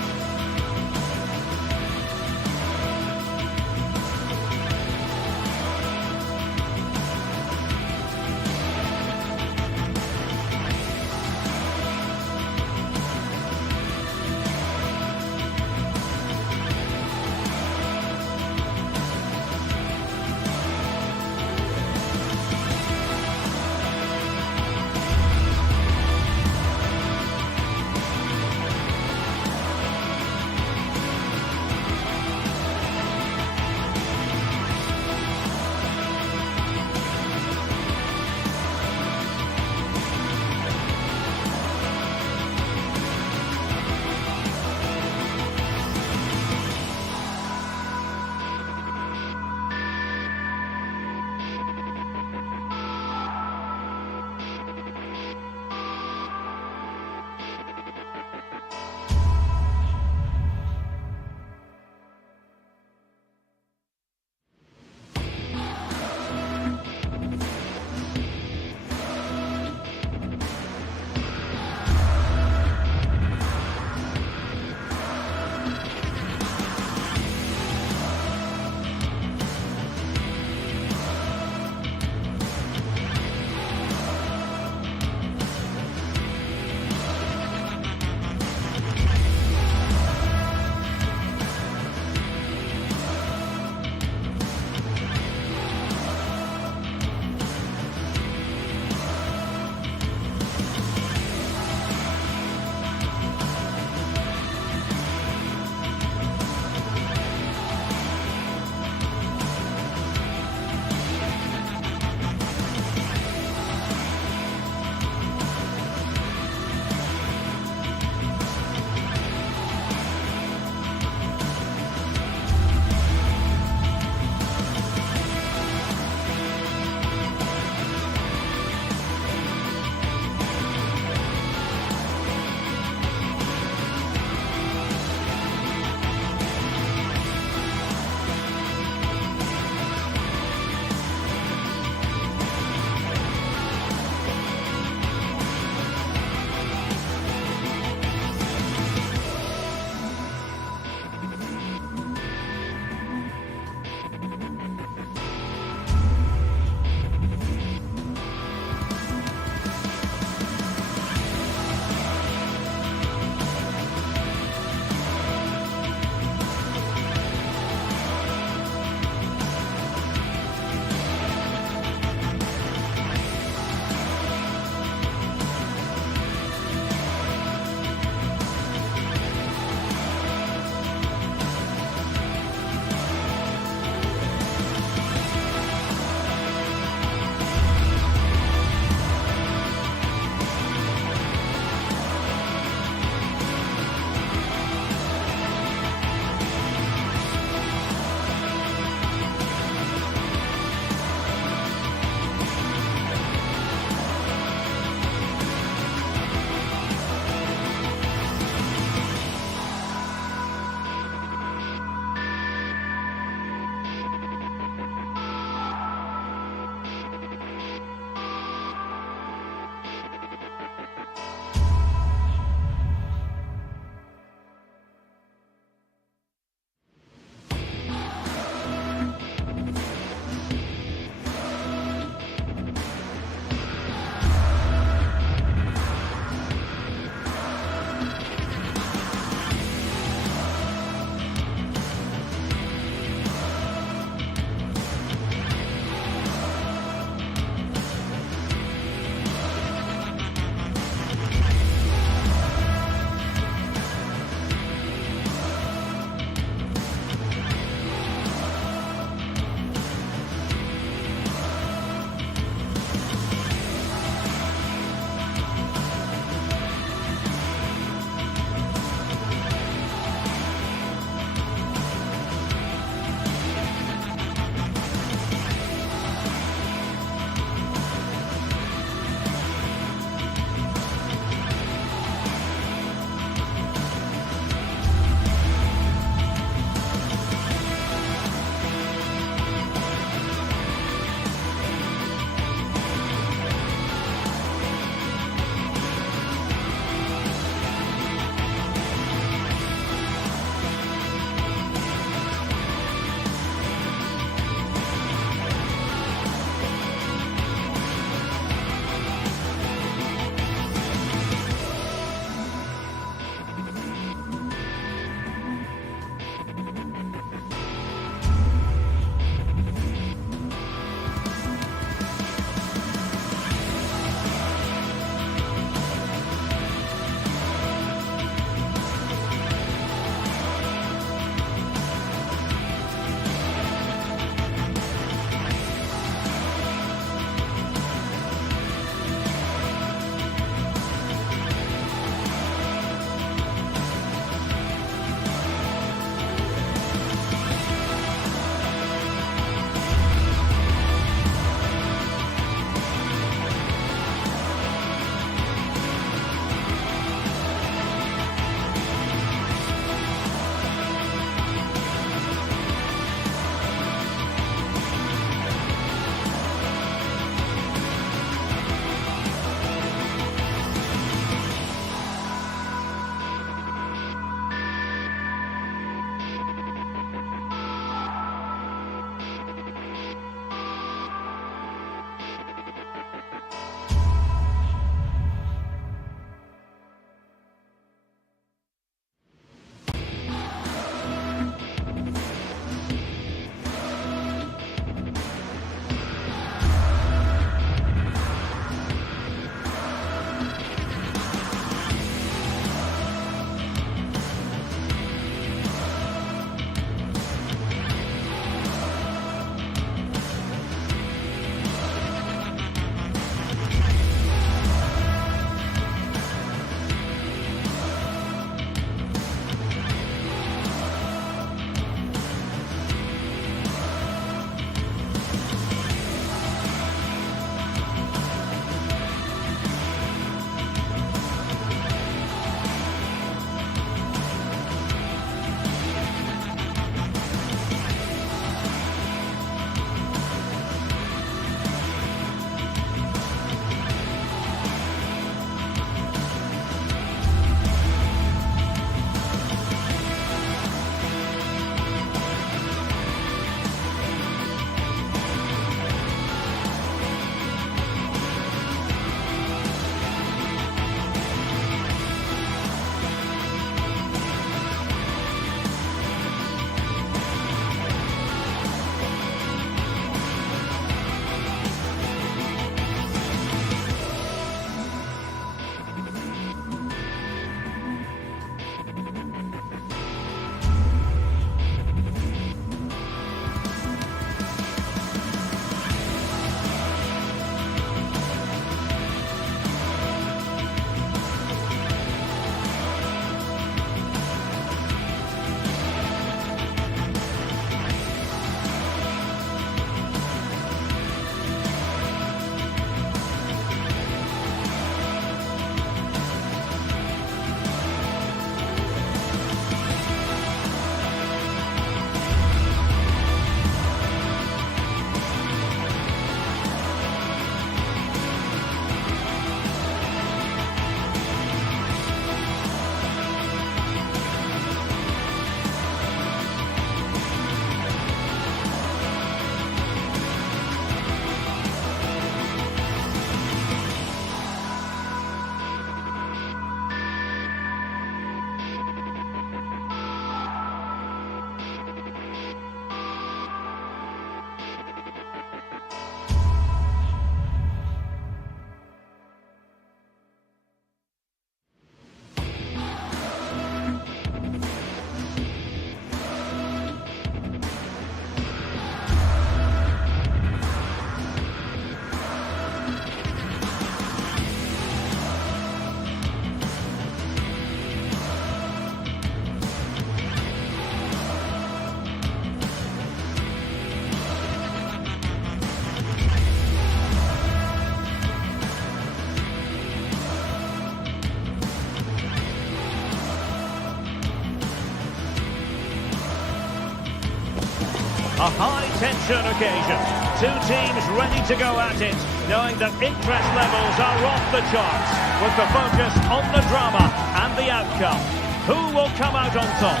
A high-tension occasion. Two teams ready to go at it, knowing that interest levels are off the charts, with the focus on the drama and the outcome. Who will come out on top?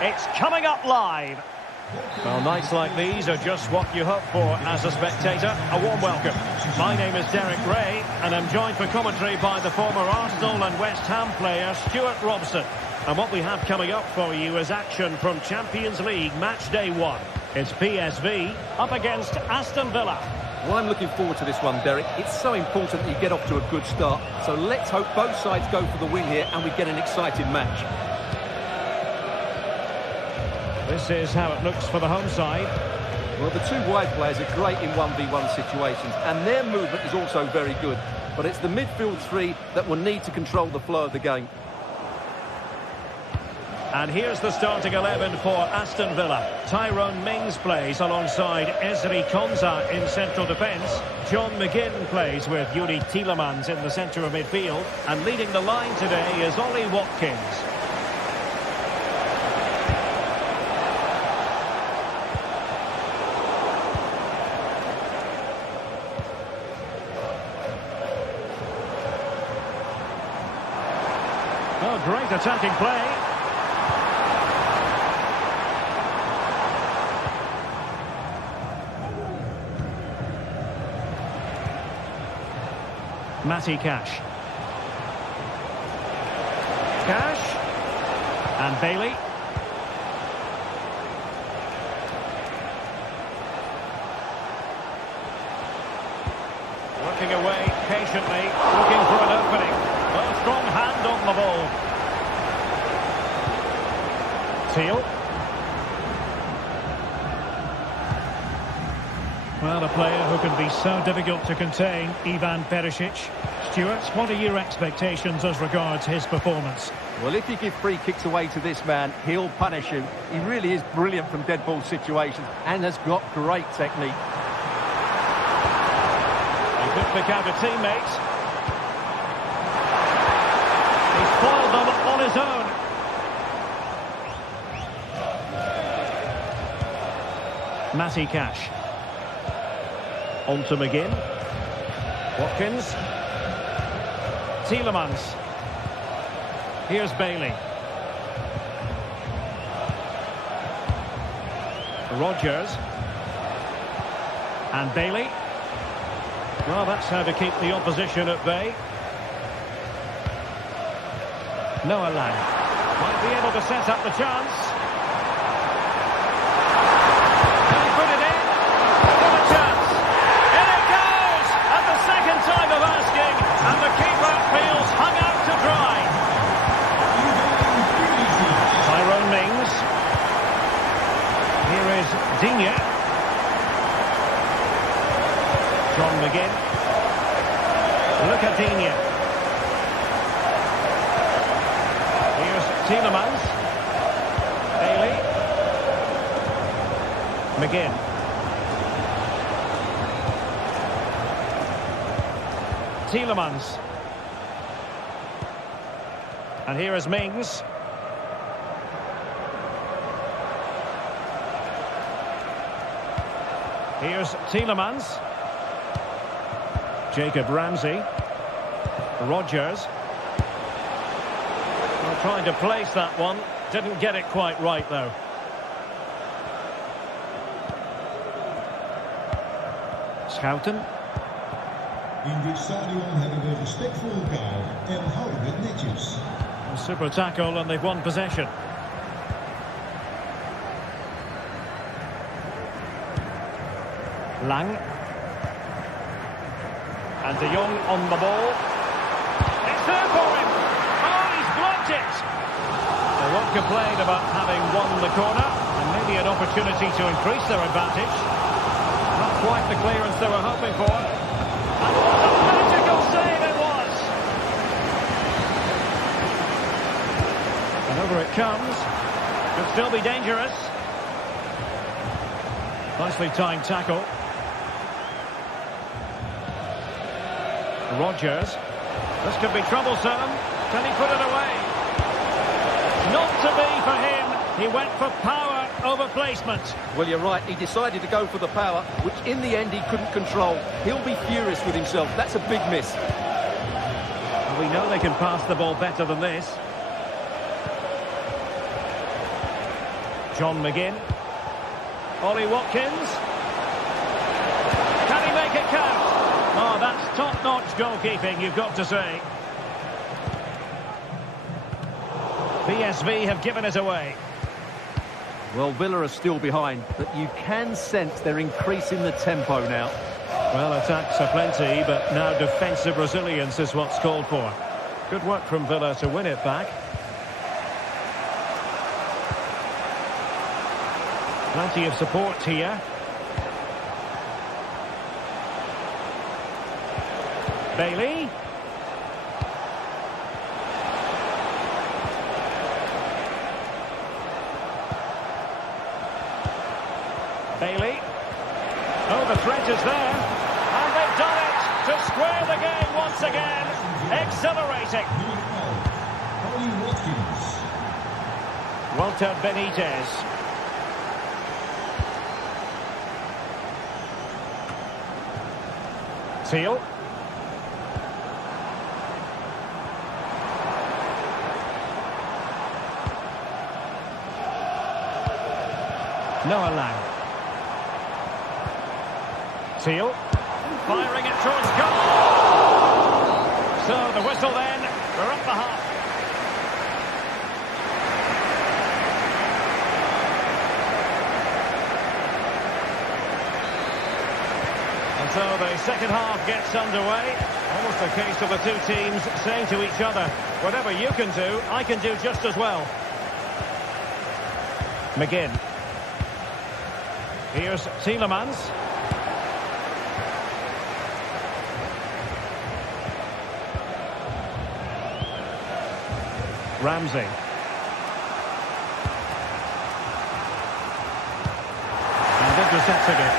It's coming up live. Well, nights like these are just what you hope for as a spectator. A warm welcome. My name is Derek Ray, and I'm joined for commentary by the former Arsenal and West Ham player Stuart Robson. And what we have coming up for you is action from Champions League match day 1. It's PSV up against Aston Villa. Well, I'm looking forward to this one, Derek. It's so important that you get off to a good start. So let's hope both sides go for the win here and we get an exciting match. This is how it looks for the home side. Well, the two wide players are great in 1v1 situations, and their movement is also very good. But it's the midfield three that will need to control the flow of the game. And here's the starting 11 for Aston Villa. Tyrone Mings plays alongside Ezri Konsa in central defence. John McGinn plays with Yuri Tielemans in the centre of midfield. And leading the line today is Ollie Watkins. Oh, great attacking play. Matty Cash. And Bailey. Working away patiently, looking for an opening. A strong hand on the ball. Teal. Well, a player who can be so difficult to contain, Ivan Perisic. Stuart, what are your expectations as regards his performance? Well, if you give free kicks away to this man, he'll punish you. He really is brilliant from dead ball situations and has got great technique. He could pick out a teammate. He's foiled them on his own. Matty Cash. On to McGinn. Watkins. Tielemans. Here's Bailey. Rodgers. And Bailey. Well, that's how to keep the opposition at bay. Noah Lang. Might be able to set up the chance. Can he put it in? What a chance! In it goes! At the second time of asking, and the keeper feels hung out to dry. Tyrone Mings. Here is Digne. John McGinn. Look at Digne. Here's Tielemans. Bailey. McGinn. Tielemans. And here is Mings. Here's Tielemans. Jacob Ramsey. Rodgers. Well, trying to place that one. Didn't get it quite right, though. Schouten. In dit stadion hebben we respect voor elkaar en houden het netjes. A super tackle and they've won possession. Lang. And De Jong on the ball. It's there for him. Oh, he's blocked it. They won't complain about having won the corner, and maybe an opportunity to increase their advantage. Not quite the clearance they were hoping for. And what a magical save it was. And over it comes. Could still be dangerous. Nicely timed tackle. Rodgers. This could be troublesome. Can he put it away? Not to be for him. He went for power over placement. Well, you're right. He decided to go for the power, which in the end he couldn't control. He'll be furious with himself. That's a big miss. We know they can pass the ball better than this. John McGinn. Ollie Watkins. Can he make it count? Oh, that's top-notch goalkeeping, you've got to say. PSV have given it away. Well, Villa are still behind, but you can sense they're increasing the tempo now. Well, attacks are plenty, but now defensive resilience is what's called for. Good work from Villa to win it back. Plenty of support here. Bailey. Bailey. Oh, the threat is there. And they've done it to square the game once again. Exhilarating. Ollie Watkins. Walter Benitez. Teal. Noah Lang. Teal. Firing it towards goal. So the whistle then. We're up the half. And so the second half gets underway. Almost a case of the two teams saying to each other, whatever you can do, I can do just as well. McGinn. Here's Tielemans. Ramsey. And intercepting it.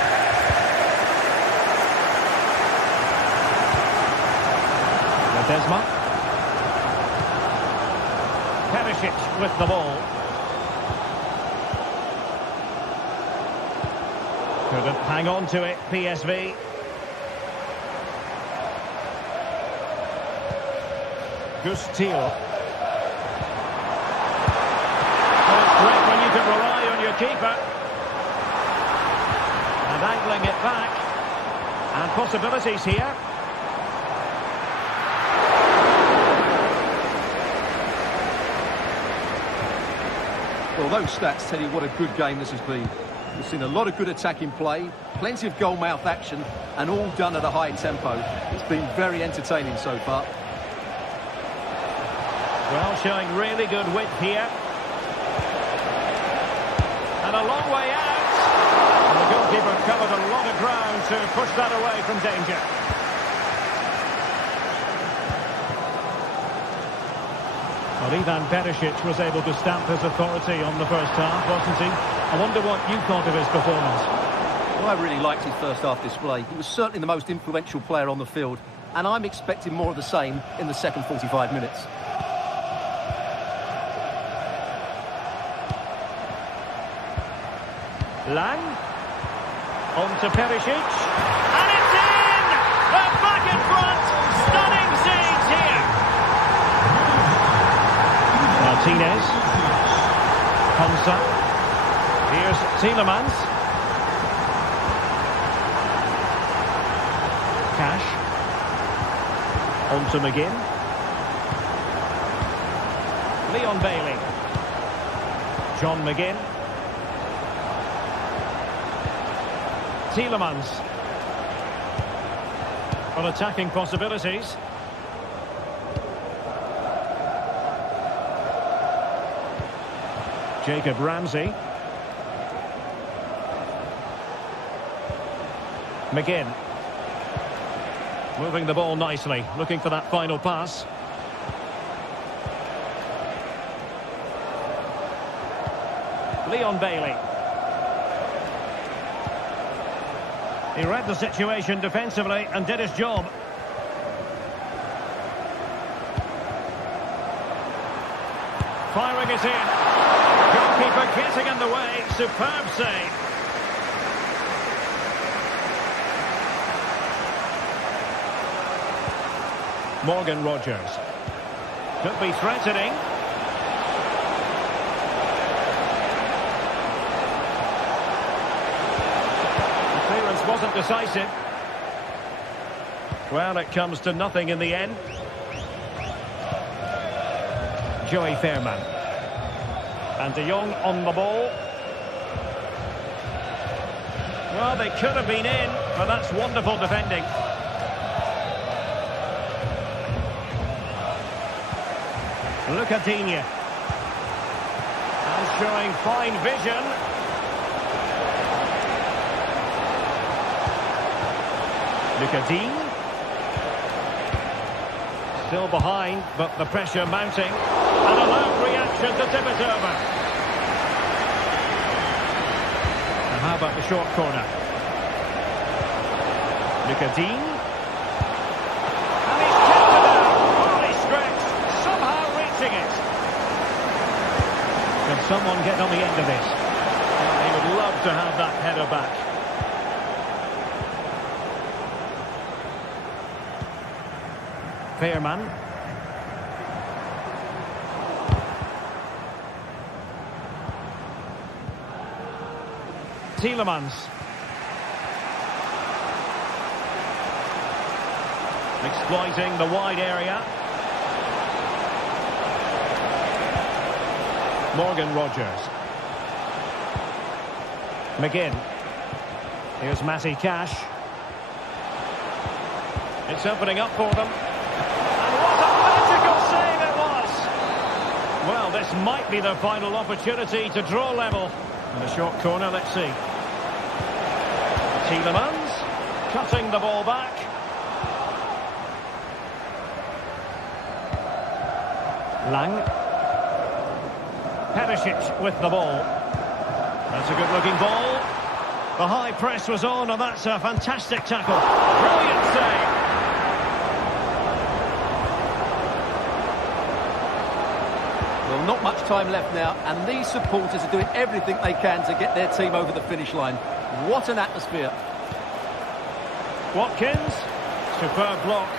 Ledesma. Perisic with the ball. Couldn't hang on to it, PSV. Gus Teal. Great when you can rely on your keeper. And angling it back. And possibilities here. Well, those stats tell you what a good game this has been. We've seen a lot of good attacking play, plenty of goal-mouth action, and all done at a high tempo. It's been very entertaining so far. Well, showing really good width here. And a long way out. And the goalkeeper covered a lot of ground to push that away from danger. Well, Ivan Perisic was able to stamp his authority on the first half, wasn't he? I wonder what you thought of his performance. Well, I really liked his first half display. He was certainly the most influential player on the field, and I'm expecting more of the same in the second 45 minutes. Lang. On to Perisic. And it's in! They're back in front! Stunning scenes here! Martinez. Konsa. Here's Tielemans. Cash. On to McGinn. Leon Bailey. John McGinn. Tielemans. On attacking possibilities. Jacob Ramsey. McGinn. Moving the ball nicely, looking for that final pass. Leon Bailey. He read the situation defensively and did his job. Firing it in. Goalkeeper getting in the way. Superb save. Morgan Rogers. Could be threatening. The clearance wasn't decisive. Well, it comes to nothing in the end. Joey Fairman. And De Jong on the ball. Well, they could have been in, but that's wonderful defending. Lucadinha. And showing fine vision. Lucadinha. Still behind, but the pressure mounting. And a loud reaction to tip it over. And how about the short corner? Lucadinha. And he's kept it out. Early stretch. Somehow reaching it. Can someone get on the end of this? Well, he would love to have that header back. Fairman. Tielemans. Exploiting the wide area. Morgan Rogers. McGinn. Here's Matty Cash. It's opening up for them. And what a magical save it was! Well, this might be their final opportunity to draw level. And a short corner, let's see. Tielemans cutting the ball back. Lang. Perisic with the ball. That's a good-looking ball. The high press was on, and that's a fantastic tackle. Brilliant save. Well, not much time left now, and these supporters are doing everything they can to get their team over the finish line. What an atmosphere. Watkins. Superb block.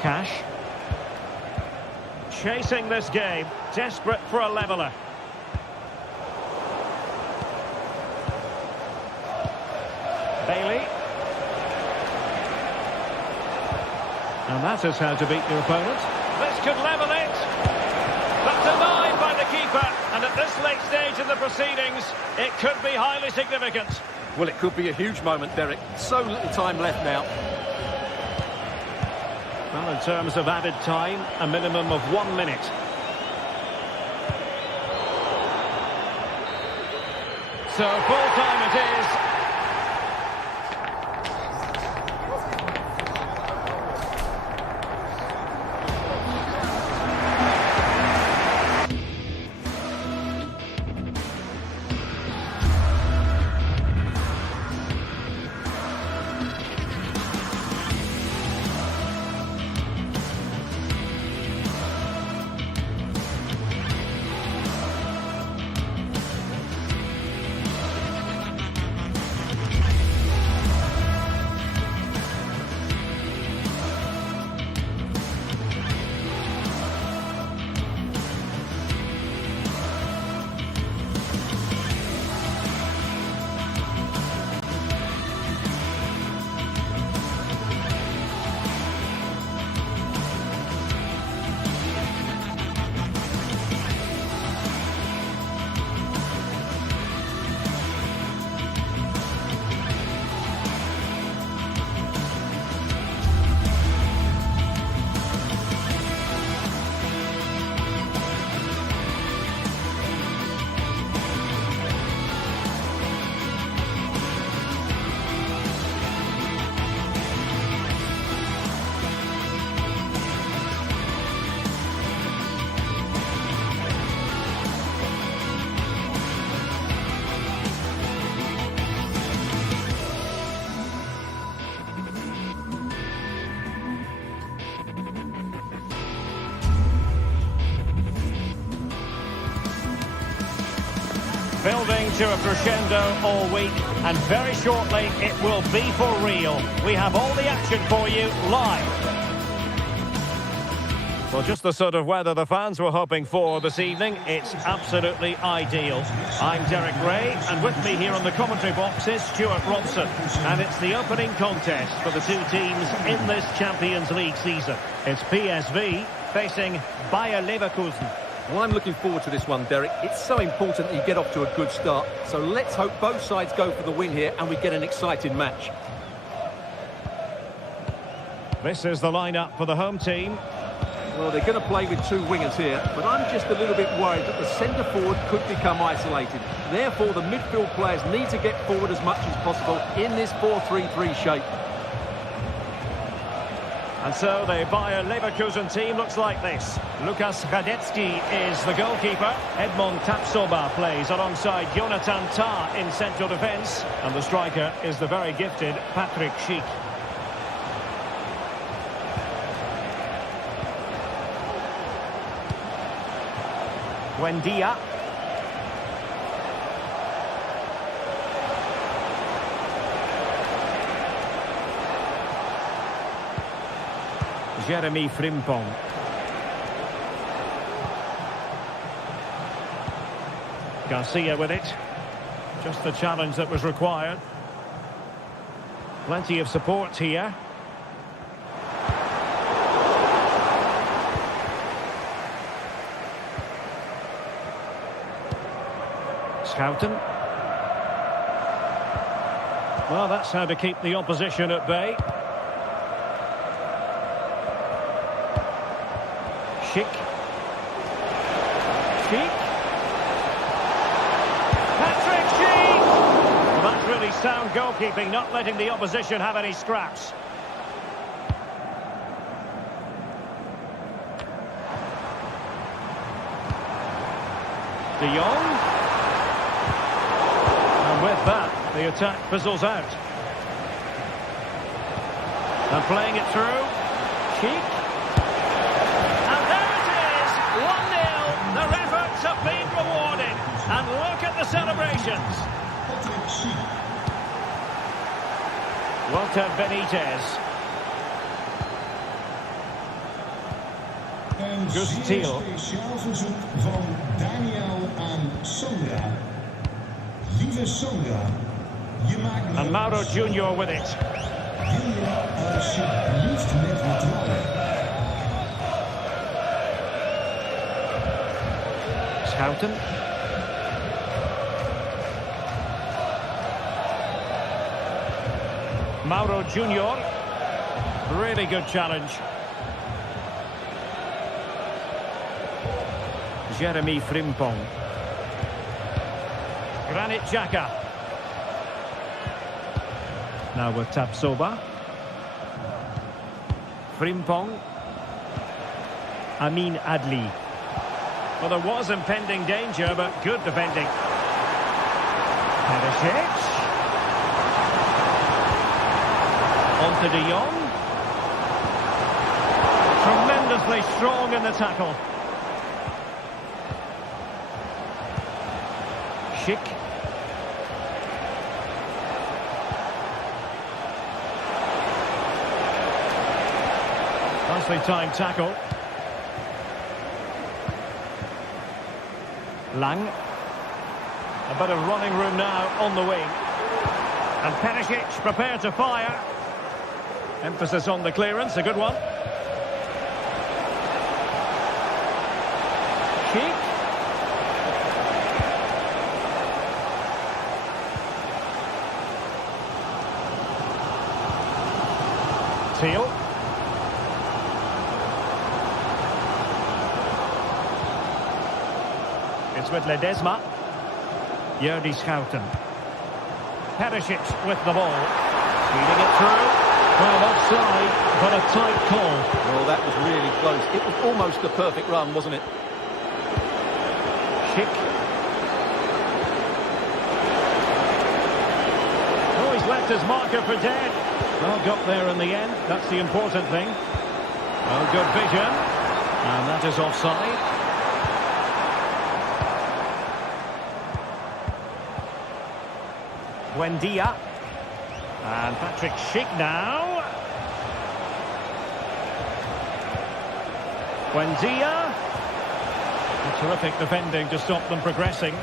Cash. Chasing this game. Desperate for a leveller. Bailey. And that is how to beat your opponent. This could level it. But denied by the keeper. And at this late stage in the proceedings, it could be highly significant. Well, it could be a huge moment, Derek. So little time left now. Well, in terms of added time, a minimum of 1 minute. So full time it is. building to a crescendo all week, and very shortly it will be for real. We have all the action for you live. Well, just the sort of weather the fans were hoping for this evening. It's absolutely ideal. I'm Derek Ray, and with me here on the commentary box is Stuart Robson. And it's the opening contest for the two teams in this Champions League season. It's PSV facing Bayer Leverkusen. Well, I'm looking forward to this one, Derek. It's so important that you get off to a good start. So let's hope both sides go for the win here and we get an exciting match. This is the lineup for the home team. Well, they're going to play with two wingers here, but I'm just a little bit worried that the centre-forward could become isolated. Therefore, the midfield players need to get forward as much as possible in this 4-3-3 shape. And so the Bayer Leverkusen team looks like this. Lukas Radetzky is the goalkeeper. Edmond Tapsoba plays alongside Jonathan Tah in central defence. And the striker is the very gifted Patrick Schick. Buendia. Jeremy Frimpong. Garcia with it. Just the challenge that was required. Plenty of support here. Schouten. Well, that's how to keep the opposition at bay. Schick. Patrick Schick! Well, that's really sound goalkeeping, not letting the opposition have any scraps. De Jong. And with that, the attack fizzles out. And playing it through. Schick. And there it is! 1-0. Their efforts have been rewarded. And look at the celebrations. Walter Benitez. Gustil. Van Daniel aan Sandra. Lieve Sandra, je maakt me... And Mauro Junior with it. Wil je alsjeblieft met me trouwen? Schouten. Mauro Junior. Really good challenge. Jeremy Frimpong. Granit Xhaka. Now with Tapsoba. Frimpong. Amin Adli. Well, there was impending danger, but good defending. Perisic. On to De Jong. Tremendously strong in the tackle. Schick. Nicely timed tackle. Lang. A bit of running room now on the wing. And Perisic prepared to fire. Emphasis on the clearance, a good one. Schick. Teal. It's with Ledesma. Jordi Schouten. Perisic with the ball. Feeding it through. Well, offside, but a tight call. Well, that was really close. It was almost a perfect run, wasn't it? Schick. Oh, he's left his marker for dead. Well, got there in the end. That's the important thing. Well, good vision. And that is offside. Buendia. And Patrick Schick now. Buendia. Terrific defending to stop them progressing.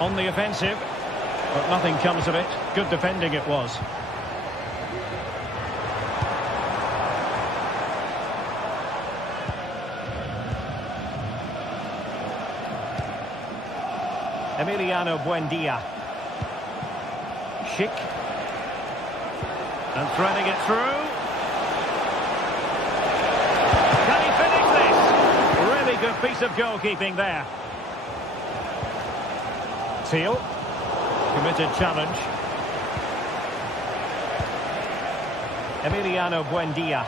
On the offensive, but nothing comes of it. Good defending it was. Emiliano Buendia. Schick. And threading it through. Can he finish this? Really good piece of goalkeeping there. Teal. Committed challenge. Emiliano Buendia.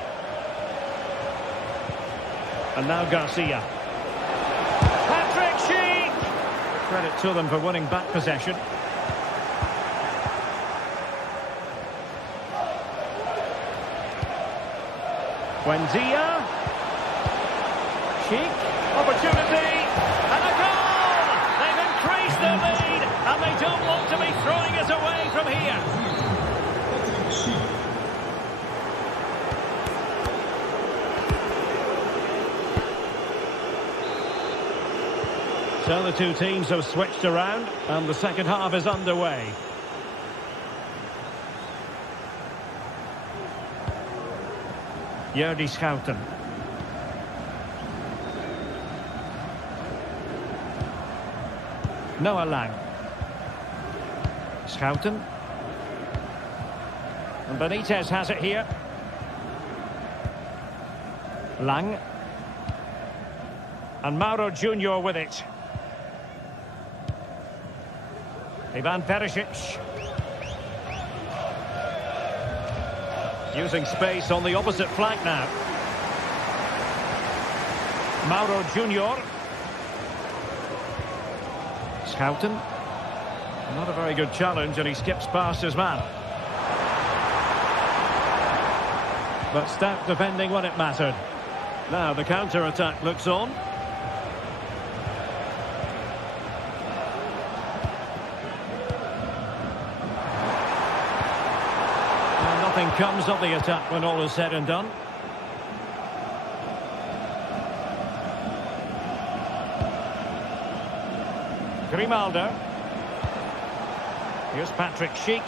And now Garcia. Patrick Schick! Credit to them for winning back possession. Buendia. Schick. Opportunity. And a goal! They've increased their lead, and they don't want to be throwing it away from here. So the two teams have switched around, and the second half is underway. Jordi Schouten. Noah Lang. Schouten. And Benitez has it here. Lang. And Mauro Junior with it. Ivan Perisic. Using space on the opposite flank now. Mauro Junior. Schouten. Not a very good challenge, and he skips past his man. But stout defending when it mattered. Now the counter-attack looks on. And nothing comes of the attack when all is said and done. Grimaldo. Here's Patrick Schick.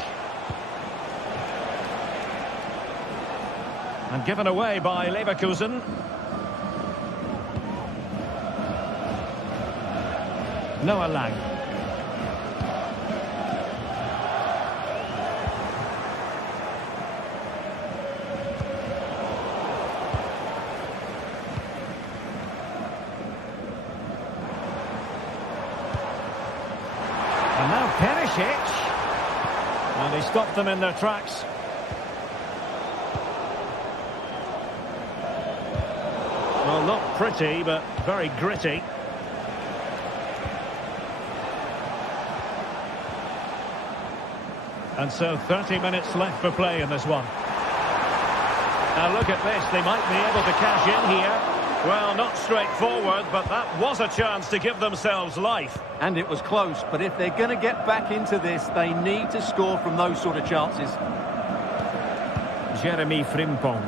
And given away by Leverkusen. Noah Lang. And now Perisic. And he stopped them in their tracks. Well, not pretty, but very gritty. And so 30 minutes left for play in this one. Now look at this, they might be able to cash in here. Well, not straightforward, but that was a chance to give themselves life. And it was close, but if they're going to get back into this, they need to score from those sort of chances. Jeremy Frimpong.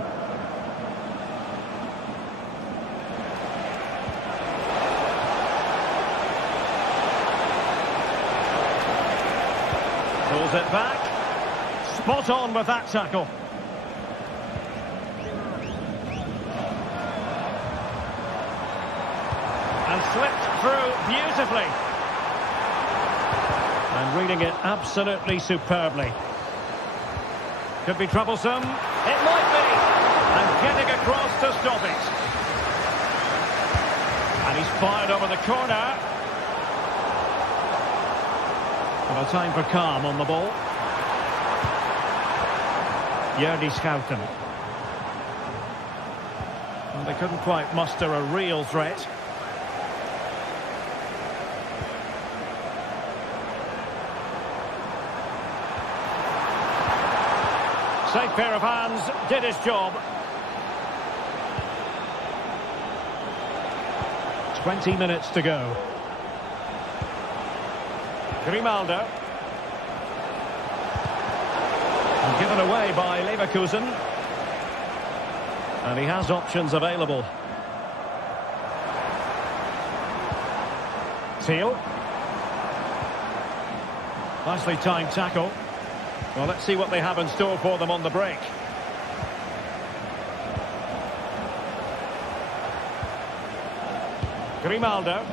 Pulls it back. Spot on with that tackle. And slipped through beautifully. And reading it absolutely superbly. Could be troublesome. It might be. And getting across to stop it. And he's fired over the corner. Well, time for calm on the ball. Jordi Schouten. Well, they couldn't quite muster a real threat. Safe pair of hands, did his job. 20 minutes to go. Grimaldo. And given away by Leverkusen. And he has options available. Teal. Nicely timed tackle. Well, let's see what they have in store for them on the break. Grimaldo.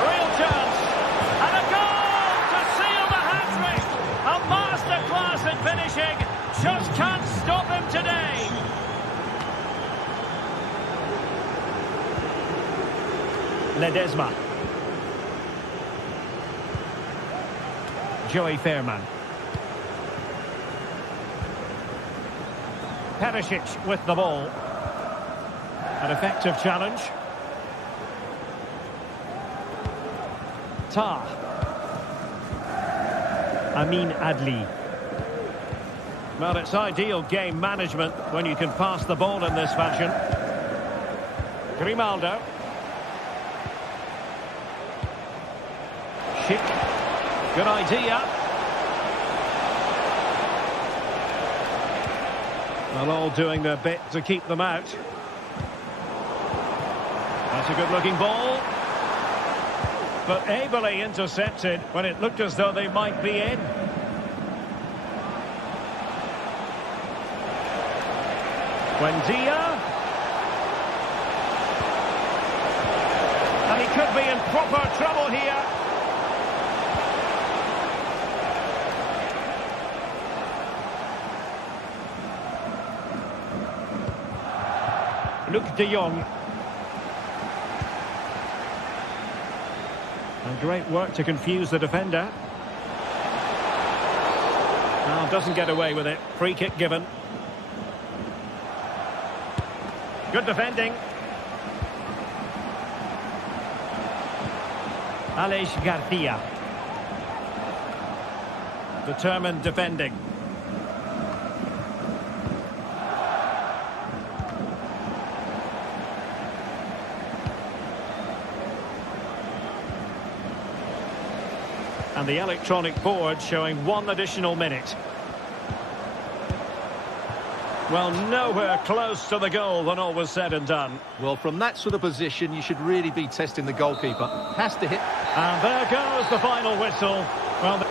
Real chance. And a goal to seal the hat-trick. A masterclass in finishing. Just can't stop him today. Ledesma. Joey Fairman. Perisic with the ball. An effective challenge. Tah. Amin Adli. Well, it's ideal game management when you can pass the ball in this fashion. Grimaldo. Schick. Good idea. Well, all doing their bit to keep them out. That's a good-looking ball. But ably intercepted when it looked as though they might be in. Buendia. And he could be in proper trouble here. Luke de Jong. And great work to confuse the defender. Well, doesn't get away with it. Free kick given. Good defending. Aleix Garcia. Determined defending. And the electronic board showing 1 additional minute. Well, nowhere close to the goal when all was said and done. Well, from that sort of position, you should really be testing the goalkeeper. Has to hit. And there goes the final whistle. Well,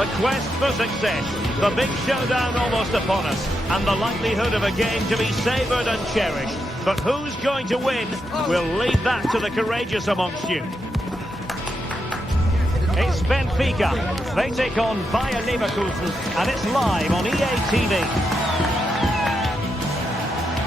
The quest for success, the big showdown almost upon us, and the likelihood of a game to be savoured and cherished. But who's going to win? We'll leave that to the courageous amongst you. It's Benfica. They take on Bayer Leverkusen, and it's live on EA TV.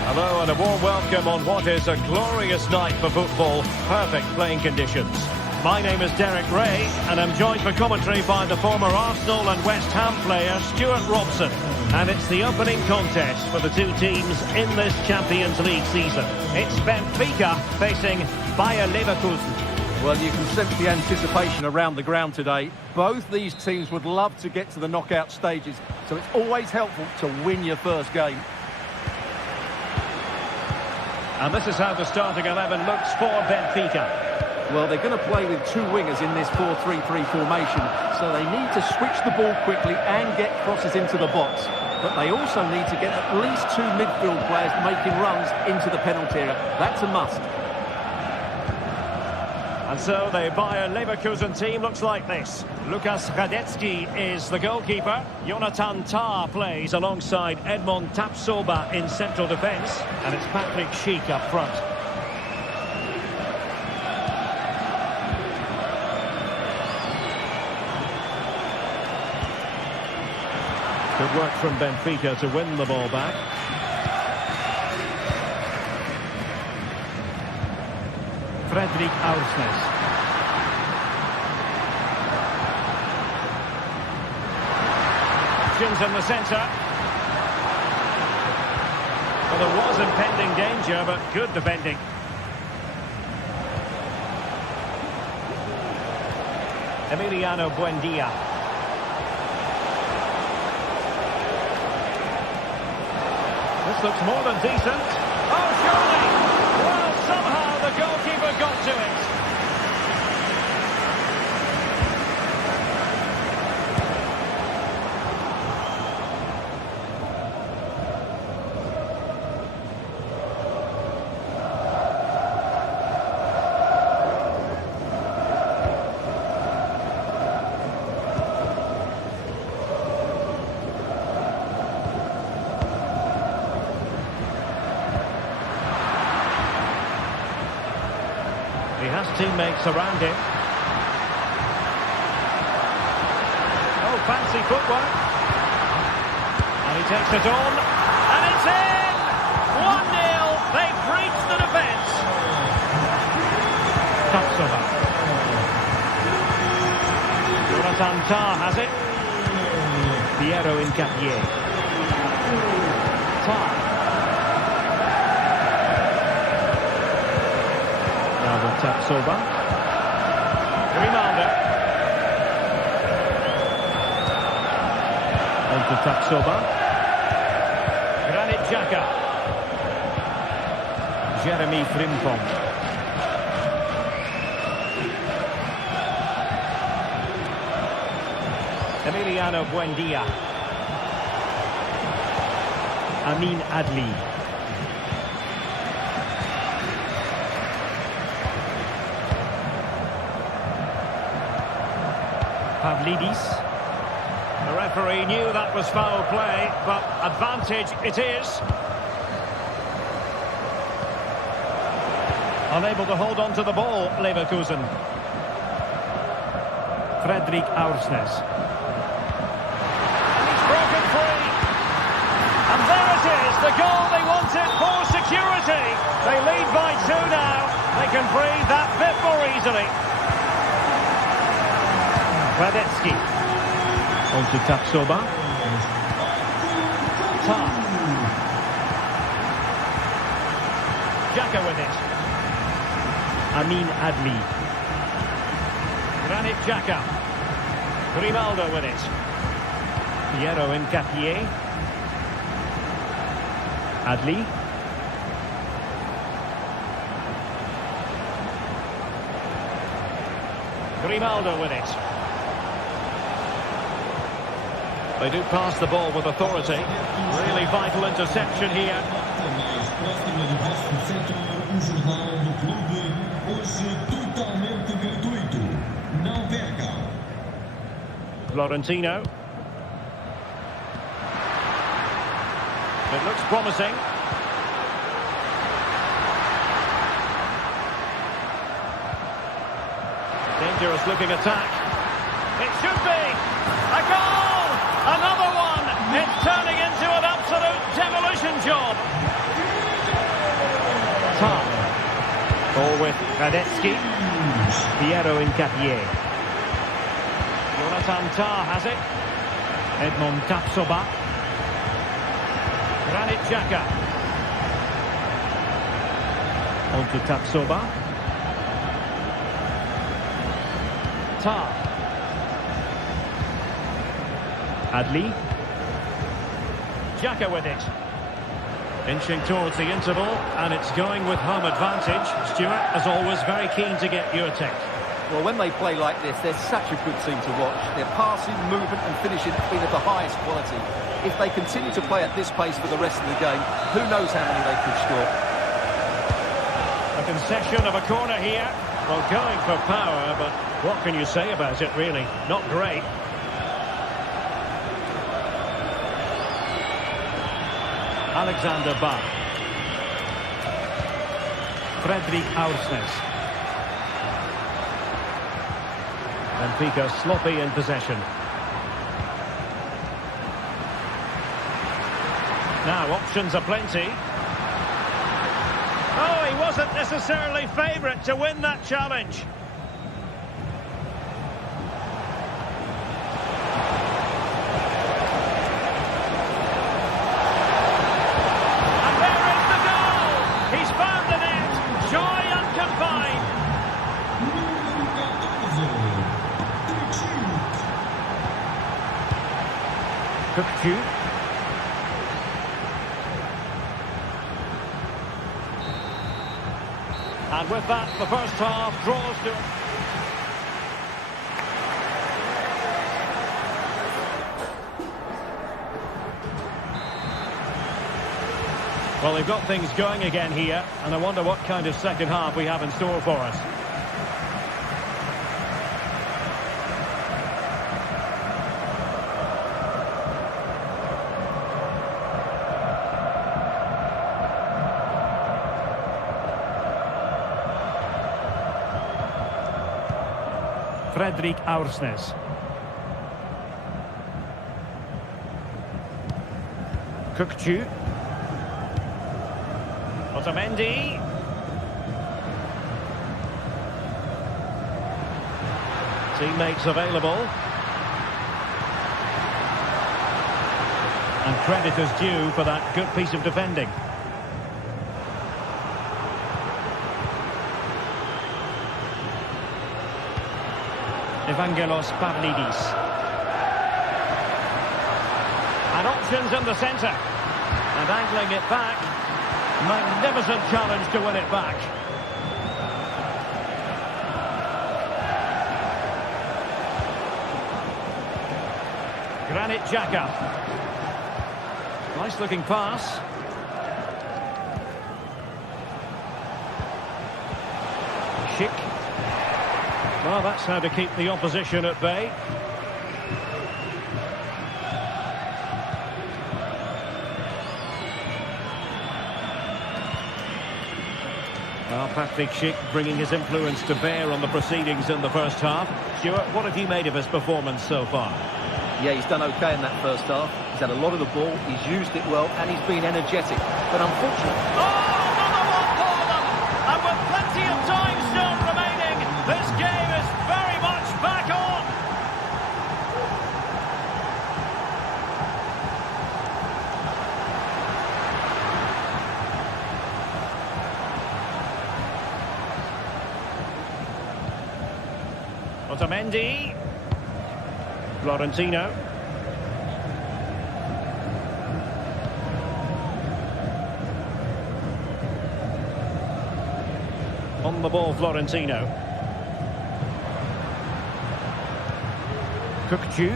Hello and a warm welcome on what is a glorious night for football. Perfect playing conditions. My name is Derek Ray, and I'm joined for commentary by the former Arsenal and West Ham player Stuart Robson. And it's the opening contest for the two teams in this Champions League season. It's Benfica facing Bayer Leverkusen. Well, you can sense the anticipation around the ground today. Both these teams would love to get to the knockout stages, so it's always helpful to win your first game. And this is how the starting 11 looks for Benfica. Well, they're going to play with two wingers in this 4-3-3 formation, so they need to switch the ball quickly and get crosses into the box. But they also need to get at least two midfield players making runs into the penalty area. That's a must. And so the Bayer Leverkusen team looks like this. Lukas Radetzky is the goalkeeper. Jonathan Tah plays alongside Edmond Tapsoba in central defence. And it's Patrick Schick up front. Good work from Benfica to win the ball back. Fredrik Aursnes. Options in the centre. Well, there was impending danger, but good defending. Emiliano Buendia. This looks more than decent. Oh, surely! Well, somehow the goalkeeper got to it. He has teammates around him. Oh, fancy footwork. And he takes it on. And it's in! 1-0. They've breached the defence. Tapsoba. Jonathan Tah has it. Piero Incapié. Tah. Tapsoba. Grimaldo. On to Tapsoba. Granit Xhaka. Jeremy Frimpong. Emiliano Buendia. Amin Adli. Pavlidis. The referee knew that was foul play, but advantage it is. Unable to hold on to the ball, Leverkusen. Fredrik Aursnes. And he's broken free. And there it is, the goal they wanted for security. They lead by 2 now. They can breathe that bit more easily. Radetzky. On to Tapsoba. Tah. Xhaka with it. Amin Adli. Granit Xhaka. Grimaldo with it. Piero Incapié. Adli. Grimaldo with it. They do pass the ball with authority. Really vital interception here. Florentino. It looks promising. Dangerous looking attack. It should be a goal! Another one! It's turning into an absolute demolition job. Tah. Ball with Radetzky. Piero Incapié. Jonathan Tah has it. Edmond Tapsoba. Granit Xhaka. On to Tapsoba. Tah. Adli. Xhaka with it. Inching towards the interval, and it's going with home advantage. Stuart, as always, very keen to get your take. Well, when they play like this, they're such a good team to watch. Their passing, movement and finishing have been of the highest quality. If they continue to play at this pace for the rest of the game, who knows how many they could score. A concession of a corner here. Well, going for power, but what can you say about it, really? Not great. Alexander Bach. Fredrik Aursnes. Benfica sloppy in possession. Now options are plenty. Oh, he wasn't necessarily favourite to win that challenge. Cookchu. And with that, the first half draws to... Well, they've got things going again here, and I wonder what kind of second half we have in store for us. Fredrik Aursnes. Cookchu. Otamendi. Teammates available. And credit is due for that good piece of defending. Evangelos Pavlidis. And options in the centre. And angling it back. Magnificent challenge to win it back. Granit Xhaka. Nice looking pass. Schick. Well, that's how to keep the opposition at bay. Well, Patrick Schick bringing his influence to bear on the proceedings in the first half. Stuart, what have you made of his performance so far? Yeah, he's done okay in that first half. He's had a lot of the ball, he's used it well, and he's been energetic. But unfortunately... Oh, another one for them! And with plenty of time still remaining, this game is very much back on! Otamendi. Florentino. On the ball, Florentino. Cookchu.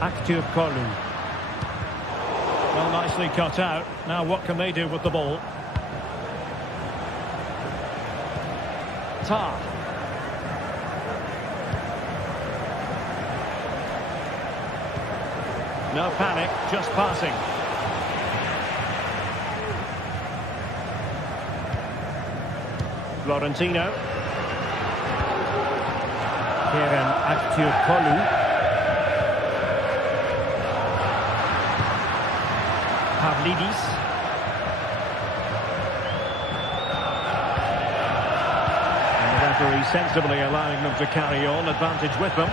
Active Kolu. Well, nicely cut out. Now what can they do with the ball? Tah. No panic, just passing. Florentino. Kerem Aktürkoğlu. Pavlidis. referee sensibly allowing them to carry on, advantage with them.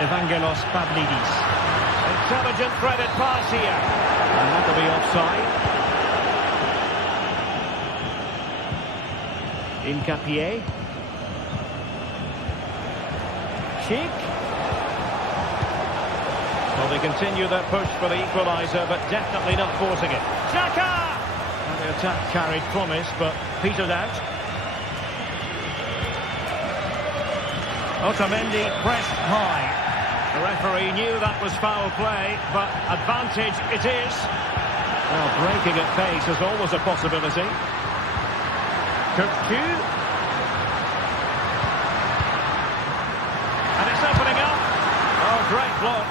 Evangelos Pavlidis. Intelligent threaded pass here. And that'll be offside. Incapié. Cheek. Well, they continue their push for the equaliser, but definitely not forcing it. Xhaka! And the attack carried promise, but petered out. Otamendi pressed high. The referee knew that was foul play, but advantage it is. Well, breaking at pace is always a possibility. Cookchu. And it's opening up. Oh, great block.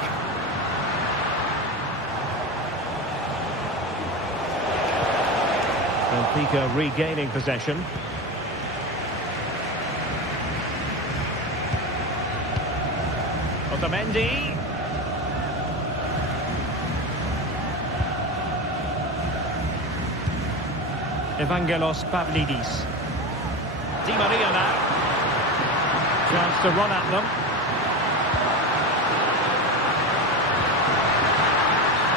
Benfica regaining possession. Otamendi. Evangelos Pavlidis. Di Maria now. Chance to run at them.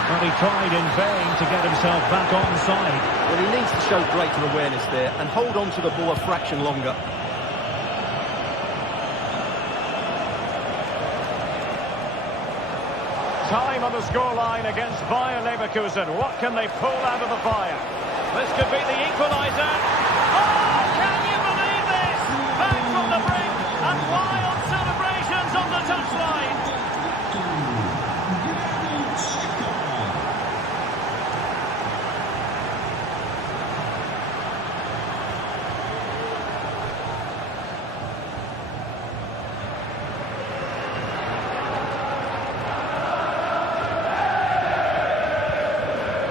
But he tried in vain to get himself back onside. Well, he needs to show greater awareness there and hold on to the ball a fraction longer. Time on the scoreline against Bayer Leverkusen. What can they pull out of the fire? This could be the equaliser. Oh, can you believe this? Back from the brink and wild celebrations on the touchline.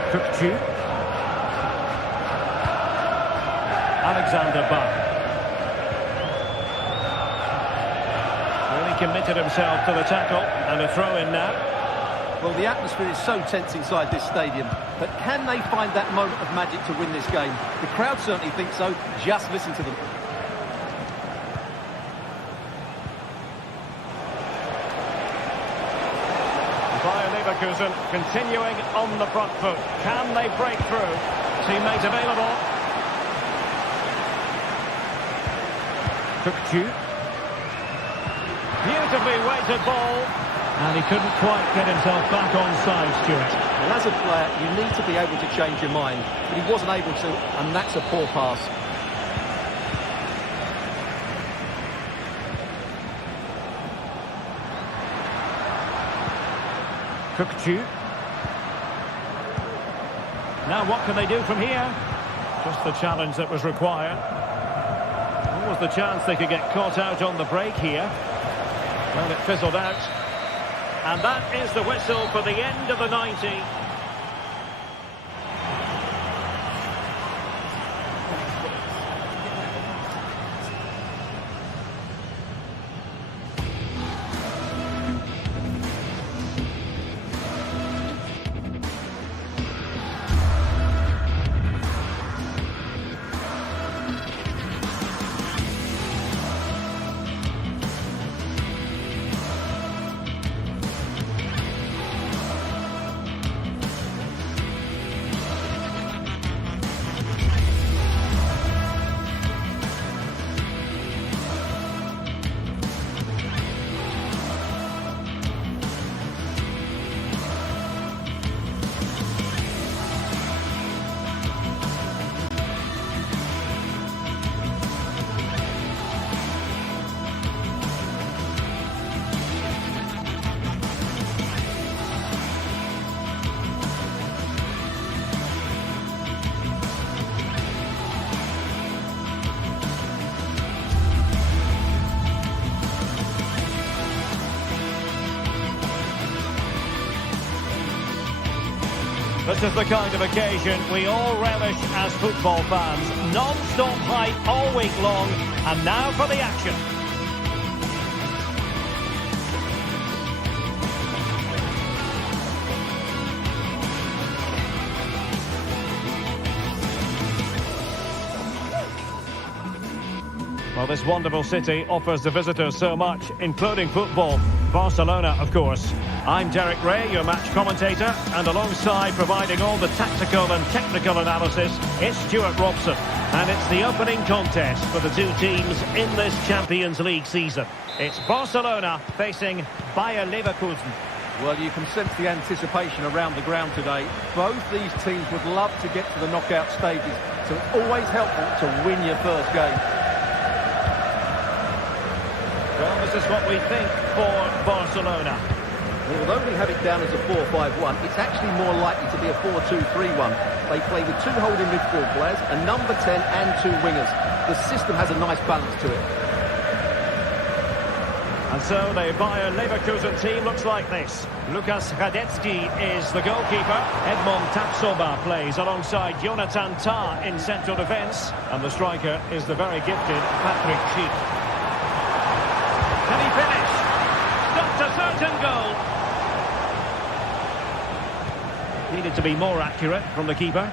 Cookchu. Alexander Bach. Really committed himself to the tackle, and a throw-in now. Well, the atmosphere is so tense inside this stadium, but can they find that moment of magic to win this game? The crowd certainly think so. Just listen to them. Bayer Leverkusen continuing on the front foot. Can they break through? Teammate available. Cookchu. Beautifully weighted ball. And he couldn't quite get himself back onside, Stuart. Well, as a player, you need to be able to change your mind, but he wasn't able to, and that's a poor pass. Cookchu. Now what can they do from here? Just the challenge that was required. What was the chance they could get caught out on the break here? Well, it fizzled out. And that is the whistle for the end of the 90. This is the kind of occasion we all relish as football fans. Non-stop hype all week long, and now for the action. Well, this wonderful city offers the visitors so much, including football. Barcelona, of course. I'm Derek Ray, your match commentator, and alongside providing all the tactical and technical analysis, it's Stuart Robson. And it's the opening contest for the two teams in this Champions League season. It's Barcelona facing Bayer Leverkusen. Well, you can sense the anticipation around the ground today. Both these teams would love to get to the knockout stages, so it's always helpful to win your first game. Well, this is what we think for Barcelona. Well, although we have it down as a 4-5-1, it's actually more likely to be a 4-2-3-1. They play with two holding midfield players, a number 10 and two wingers. The system has a nice balance to it. And so the Bayer Leverkusen team looks like this. Lukas Hradecky is the goalkeeper. Edmond Tapsoba plays alongside Jonathan Tah in central defence. And the striker is the very gifted Patrick Schick. Can he finish? Stopped a certain goal. Needed to be more accurate from the keeper.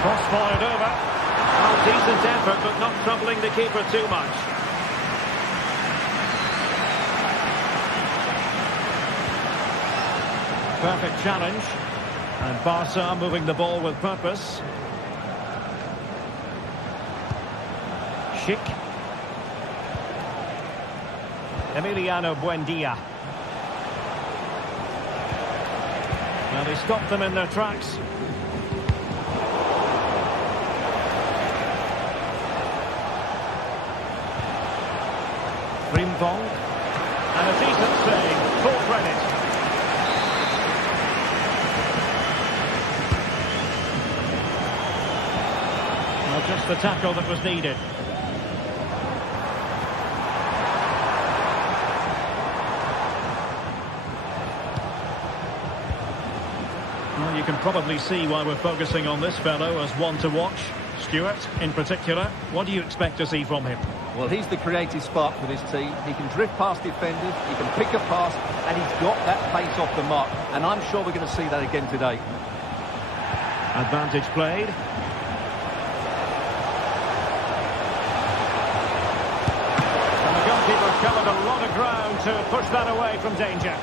Cross fired over. Well, decent effort, but not troubling the keeper too much. Perfect challenge. And Barca moving the ball with purpose. Schick. Emiliano Buendia. Well, he stopped them in their tracks. Rimpong. And a decent save. Full credit. Well, just the tackle that was needed. Well, you can probably see why we're focusing on this fellow as one to watch. Stuart, in particular, what do you expect to see from him? Well, he's the creative spark for this team. He can drift past defenders, he can pick a pass, and he's got that pace off the mark. And I'm sure we're going to see that again today. Advantage played. And the goalkeeper covered a lot of ground to push that away from danger.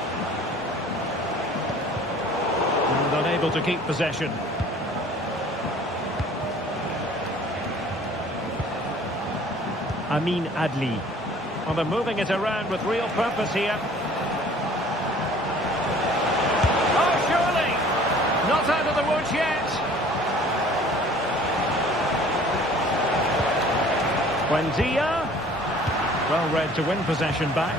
And unable to keep possession. Amin Adli. Well, they're moving it around with real purpose here. Oh, surely! Not out of the woods yet. Buendia. Well read to win possession back.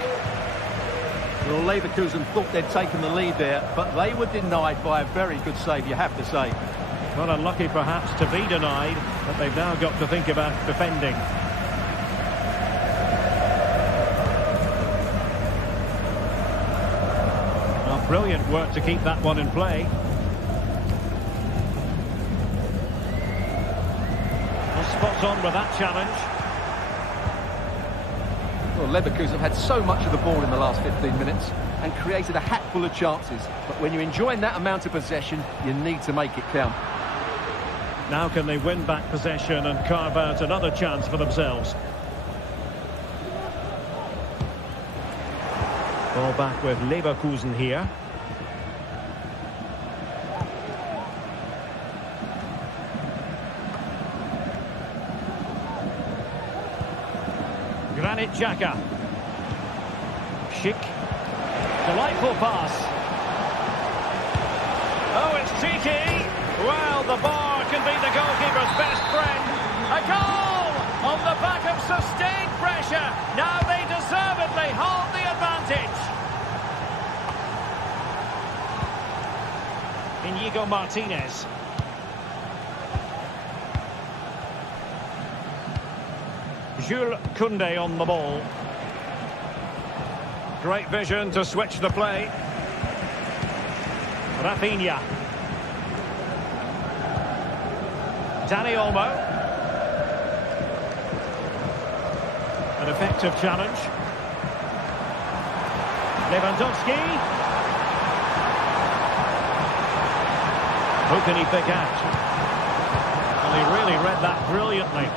Well, Leverkusen thought they'd taken the lead there, but they were denied by a very good save, you have to say. Well, unlucky perhaps to be denied, but they've now got to think about defending. Brilliant work to keep that one in play. Well, spot on with that challenge. Well, Leverkusen have had so much of the ball in the last 15 minutes and created a hatful of chances. But when you're enjoying that amount of possession, you need to make it count. Now can they win back possession and carve out another chance for themselves? Ball back with Leverkusen here. Granit Xhaka. Schick. Delightful pass. Oh, it's cheeky. Well, the bar can be the goalkeeper's best friend. A goal on the back of sustained pressure. Now they deservedly hold the advantage. Inigo Martinez. Jules Koundé on the ball. Great vision to switch the play. Rafinha. Dani Olmo. An effective challenge. Lewandowski. Who can he pick out? Well, he really read that brilliantly.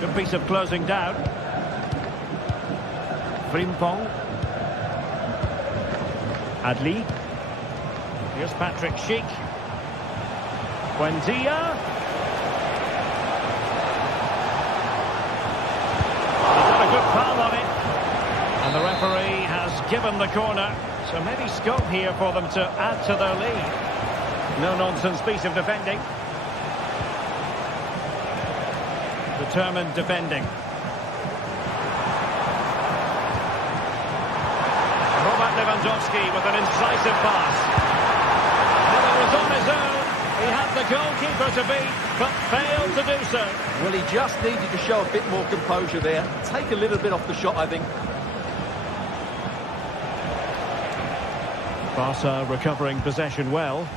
Good piece of closing down. Frimpong. Adli. Here's Patrick Schick. Buendia. He's got a good palm on it. And the referee has given the corner. So maybe scope here for them to add to their lead. No-nonsense piece of defending. Determined defending. Robert Lewandowski with an incisive pass. Well, it was on his own. He had the goalkeeper to beat, but failed to do so. Well, he just needed to show a bit more composure there. Take a little bit off the shot, I think. Barca recovering possession well.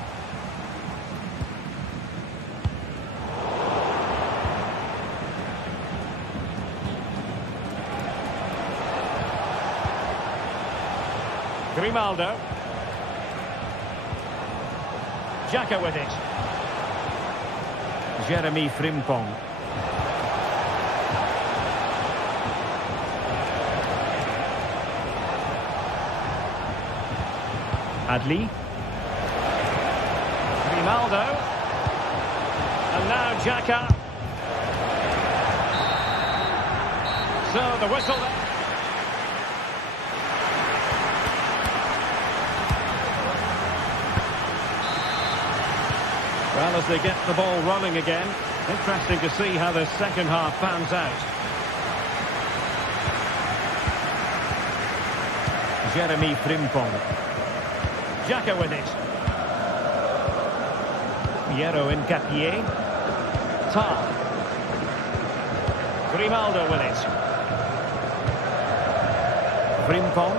Grimaldo. Xhaka with it. Jeremy Frimpong. Adli. Grimaldo. And now Xhaka. So the whistle. Well, as they get the ball rolling again, interesting to see how the second half pans out. Jeremy Frimpong. Xhaka with it. Piero Hincapié. Tar. Grimaldo with it. Frimpong.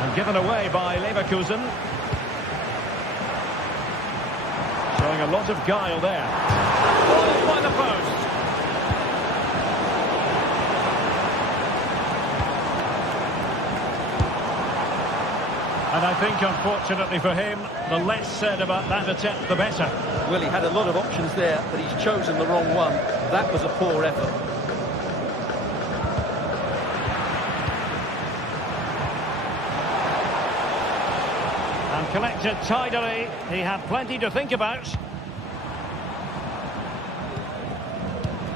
And given away by Leverkusen. Showing a lot of guile there. Ball by the post. And I think, unfortunately for him, the less said about that attempt, the better. Well, he had a lot of options there, but he's chosen the wrong one. That was a poor effort. And collected tidily. He had plenty to think about.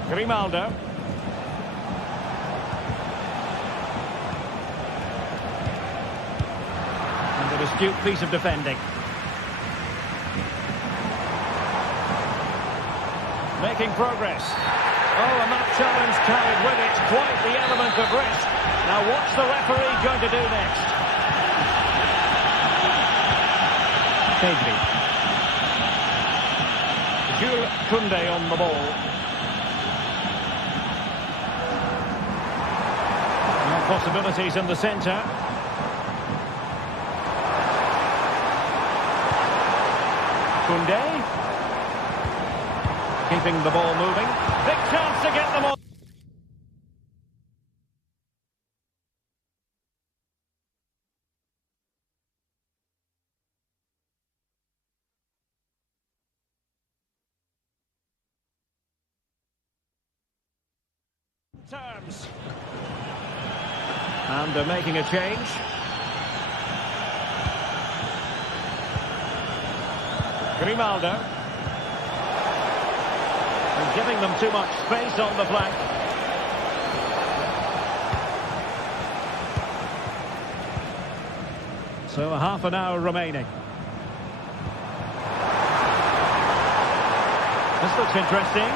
Grimaldo. And an astute piece of defending. Making progress. Oh, and that challenge carried with it quite the element of risk. Now what's the referee going to do next? Pedri. Jules Koundé on the ball. No possibilities in the centre. Koundé. Keeping the ball moving. Big chance to get them on. Terms. And they're making a change. Grimaldo. And giving them too much space on the flank. So a half an hour remaining. This looks interesting.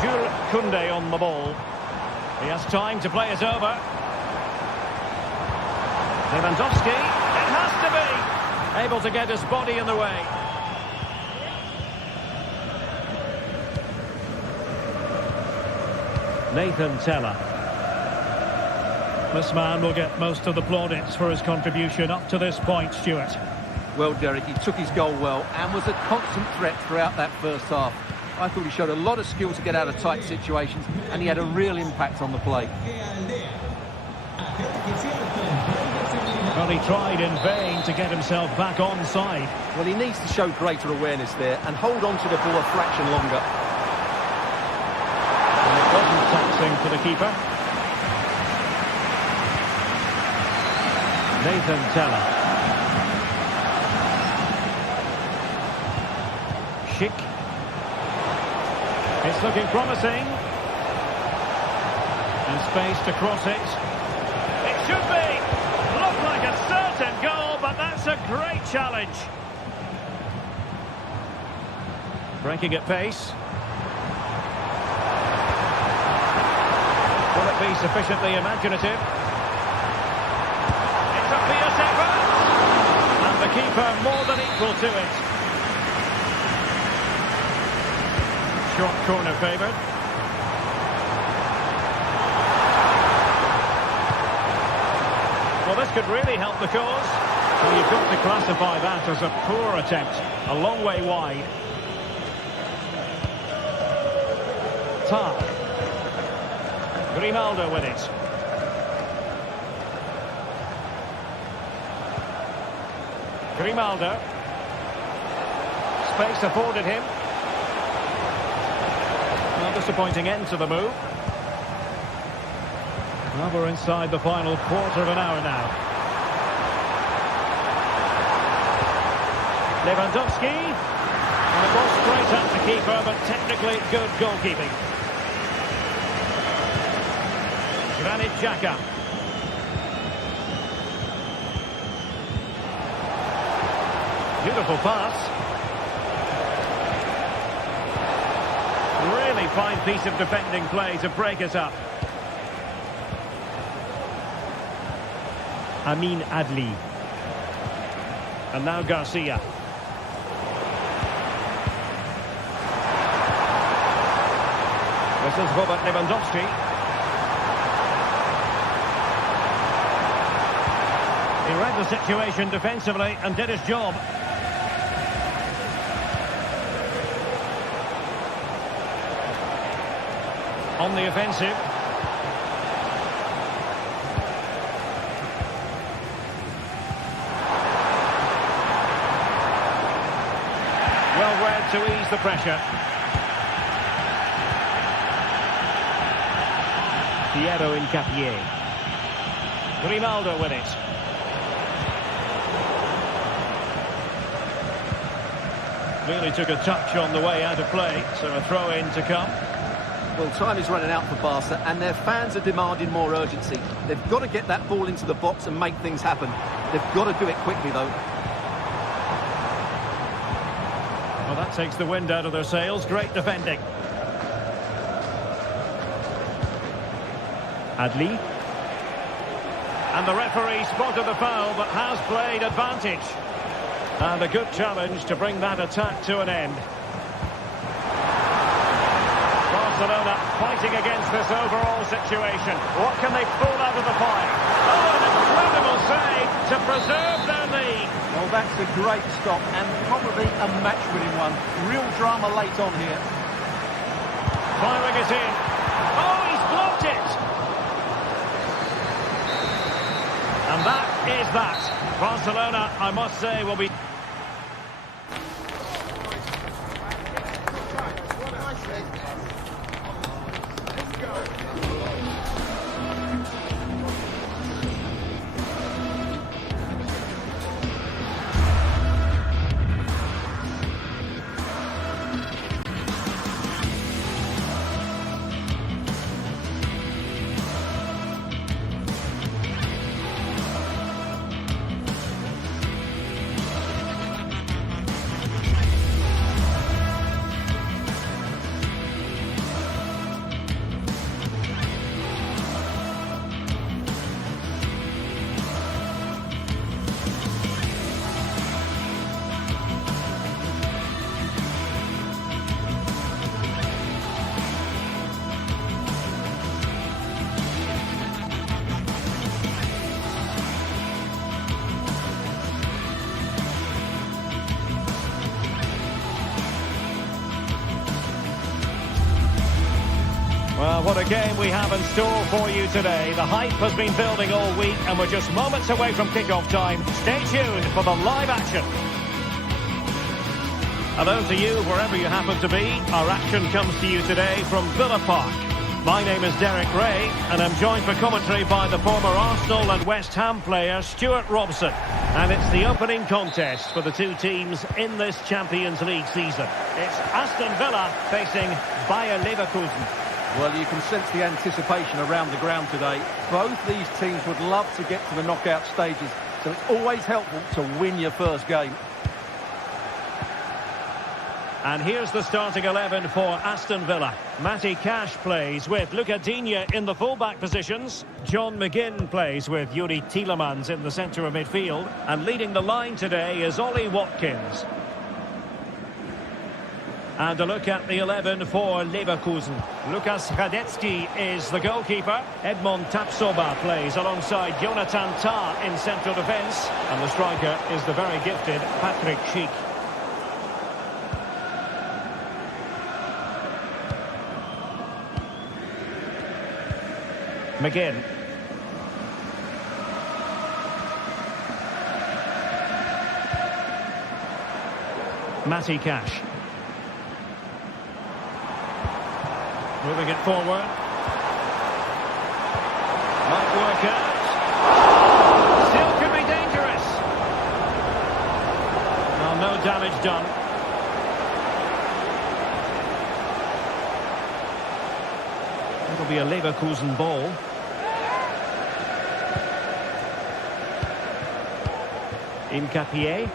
Jules Koundé on the ball. He has time to play it over. Lewandowski. It has to be. Able to get his body in the way. Nathan Teller. This man will get most of the plaudits for his contribution up to this point, Stuart. Well, Derek, he took his goal well and was a constant threat throughout that first half. I thought he showed a lot of skill to get out of tight situations, and he had a real impact on the play. Well, he tried in vain to get himself back onside. Well, he needs to show greater awareness there and hold on to the ball a fraction longer. And it wasn't taxing for the keeper. Nathan Teller. Schick. It's looking promising. And space to cross it. It should be. Looked like a certain goal, but that's a great challenge. Breaking at pace. Will it be sufficiently imaginative? It's a fierce effort. And the keeper more than equal to it. Short corner favoured. Well, this could really help the cause. Well, you've got to classify that as a poor attempt. A long way wide. Tar. Grimaldo with it. Grimaldo. Space afforded him. Well, disappointing end to the move. Well, we're inside the final quarter of an hour now. Lewandowski. And the ball straight at the keeper, but technically good goalkeeping. Granit Xhaka. Beautiful pass. Really fine piece of defending play to break us up. Amin Adli. And now Garcia. This is Robert Lewandowski. He read the situation defensively and did his job. On the offensive. Well read to ease the pressure. Piero Incapié. Grimaldo with it. Really took a touch on the way out of play, so a throw-in to come. Well, time is running out for Barca, and their fans are demanding more urgency. They've got to get that ball into the box and make things happen. They've got to do it quickly, though. Well, that takes the wind out of their sails. Great defending. Adli. And the referee spotted the foul, but has played advantage. And a good challenge to bring that attack to an end. Barcelona fighting against this overall situation. What can they pull out of the fire? Oh, an incredible save to preserve their lead. Well, that's a great stop and probably a match-winning one. Real drama late on here. Firing it in. Oh, he's blocked it. And that is that. Barcelona, I must say, will be... game we have in store for you today. The hype has been building all week and we're just moments away from kick-off time. Stay tuned for the live action. Hello to you wherever you happen to be. Our action comes to you today from Villa Park. My name is Derek Ray and I'm joined for commentary by the former Arsenal and West Ham player Stuart Robson. And it's the opening contest for the two teams in this Champions League season. It's Aston Villa facing Bayer Leverkusen. Well, you can sense the anticipation around the ground today. Both these teams would love to get to the knockout stages, so it's always helpful to win your first game. And here's the starting 11 for Aston Villa. Matty Cash plays with Luca Digne in the full-back positions. John McGinn plays with Yuri Tielemans in the centre of midfield. And leading the line today is Ollie Watkins. And a look at the 11 for Leverkusen. Lukas Hradecky is the goalkeeper. Edmond Tapsoba plays alongside Jonathan Tah in central defence. And the striker is the very gifted Patrick Schick. McGinn. Matty Cash. Moving it forward. Might work out. Still could be dangerous. Well, no damage done. It'll be a Leverkusen ball. Incapié.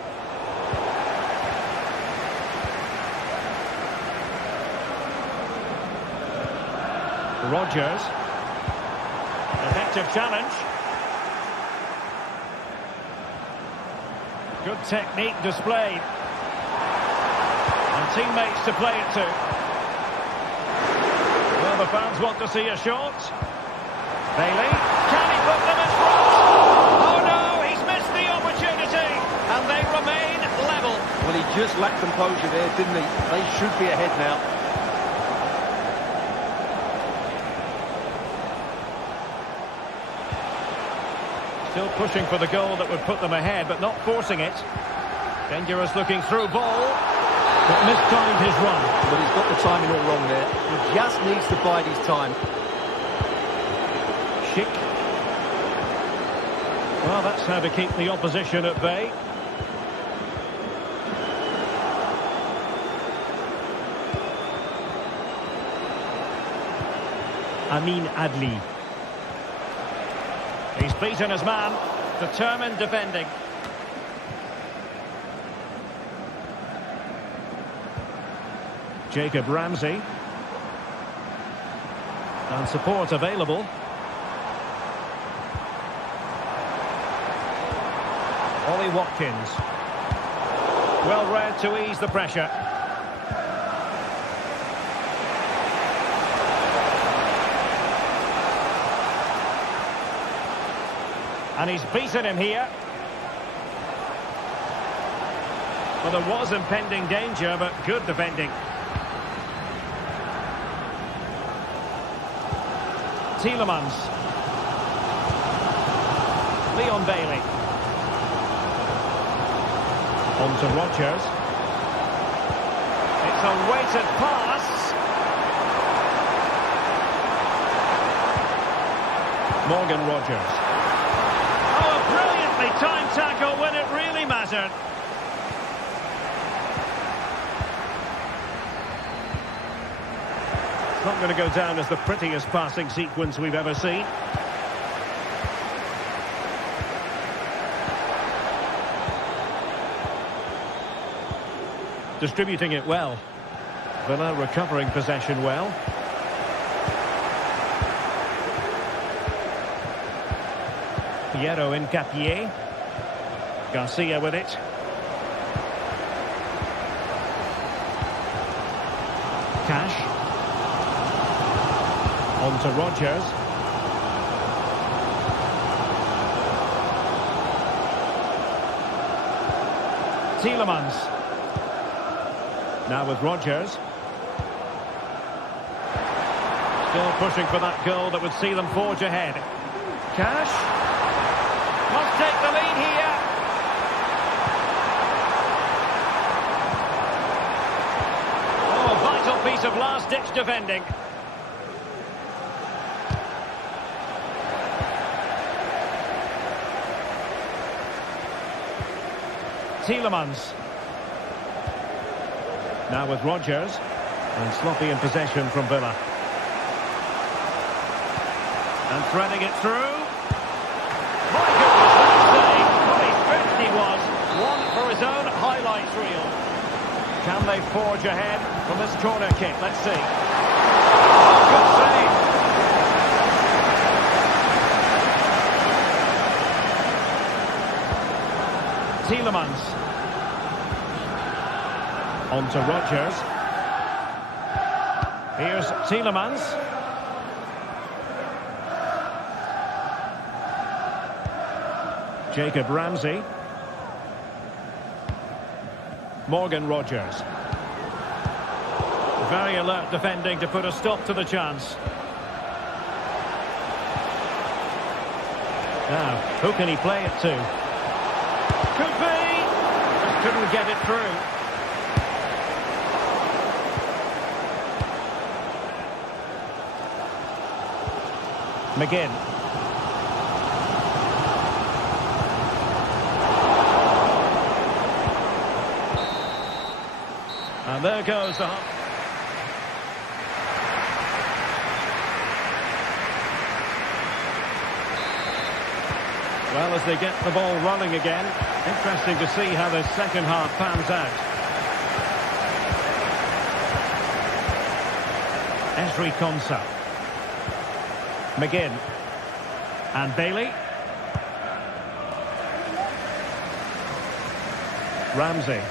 Rodgers. Effective challenge. Good technique displayed. And teammates to play it to. Well, the fans want to see a shot. Bailey. Can he put them in front? Oh no, he's missed the opportunity. And they remain level. Well, he just lacked composure there, didn't he? They should be ahead now. Still pushing for the goal that would put them ahead, but not forcing it. Dangerous looking through ball. But mistimed his run. But he's got the timing all wrong there. He just needs to bide his time. Schick. Well, that's how to keep the opposition at bay. Amin Adli. He's beaten his man. Determined defending. Jacob Ramsey. And support available. Ollie Watkins. Well read to ease the pressure. And he's beaten him here. Well, there was impending danger, but good defending. Tielemans. Leon Bailey. On to Rodgers. It's a weighted pass. Morgan Rodgers. Oh, a brilliantly timed tackle when it really mattered. It's not going to go down as the prettiest passing sequence we've ever seen. Distributing it well. Villa recovering possession well. Piero Incapié. Garcia with it. Cash. On to Rodgers. Tielemans. Now with Rodgers. Still pushing for that goal that would see them forge ahead. Cash. Must take the lead here. Oh, a vital piece of last-ditch defending. Tielemans. Now with Rodgers. And sloppy in possession from Villa. And threading it through. My goodness, that save. What a fit he was. One for his own highlights reel. Can they forge ahead from this corner kick? Let's see. Good save. Tielemans. On to Rodgers. Here's Tielemans. Jacob Ramsey. Morgan Rodgers. Very alert defending to put a stop to the chance. Now, who can he play it to? Could be! Just couldn't get it through. McGinn. And there goes the... Well, as they get the ball rolling again, interesting to see how the second half pans out. Esri Konsa. McGinn. And Bailey. Ramsey.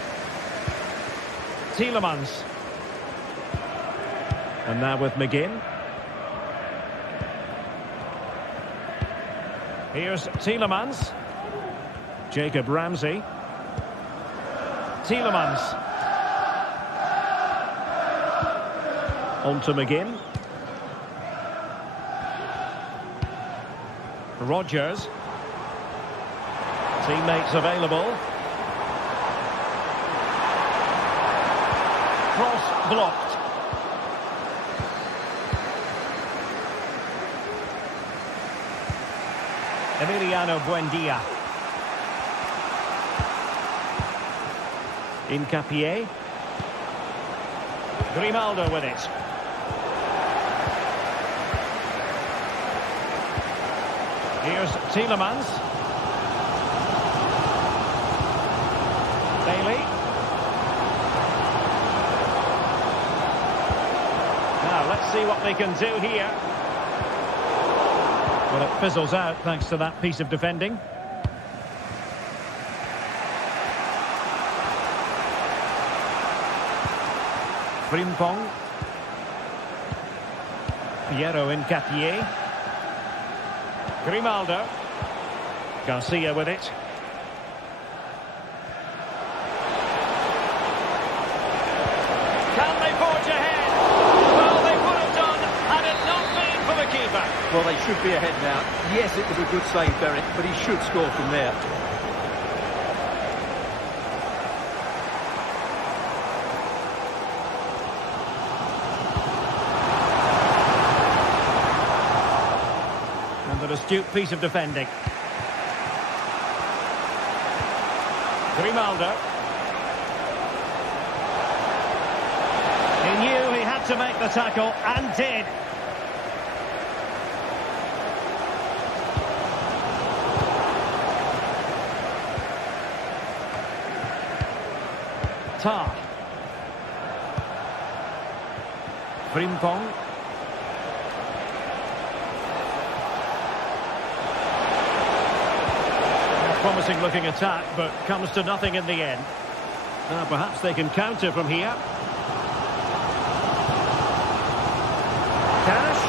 Tielemans. And now with McGinn. Here's Tielemans. Jacob Ramsey. Tielemans. On to McGinn. Rodgers. Teammates available. Cross blocked. Emiliano Buendia. Hincapié. Grimaldo with it. Here's Tielemans. Bailey. Now, let's see what they can do here. Well, it fizzles out thanks to that piece of defending. Frimpong. Piero Hincapié. Grimaldo. Garcia with it. Can they forge ahead? Well, they would have done had it not been for the keeper. Well, they should be ahead now. Yes, it was a good save, Derek, but he should score from there. An astute piece of defending. Grimaldo. He knew he had to make the tackle, and did. Tar. Frimpong. Promising looking attack, but comes to nothing in the end. Now perhaps they can counter from here. Cash.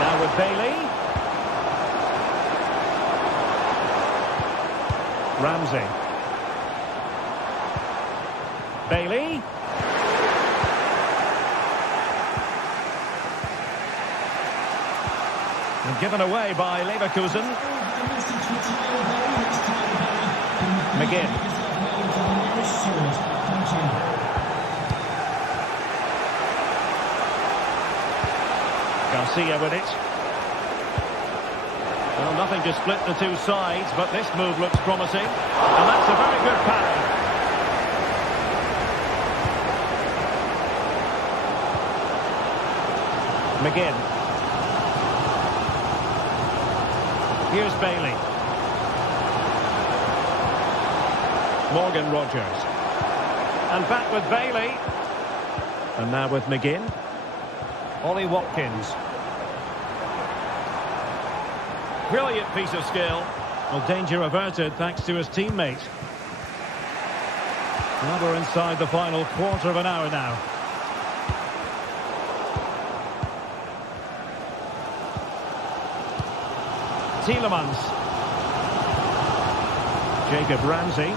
Now with Bailey. Ramsey. And given away by Leverkusen. McGinn. Garcia with it. Well, nothing to split the two sides, but this move looks promising. And that's a very good parry. McGinn. Here's Bailey. Morgan Rogers. And back with Bailey. And now with McGinn. Ollie Watkins. Brilliant piece of skill. Well, danger averted thanks to his teammate. Now we're inside the final quarter of an hour now. Tielemans. Jacob Ramsey.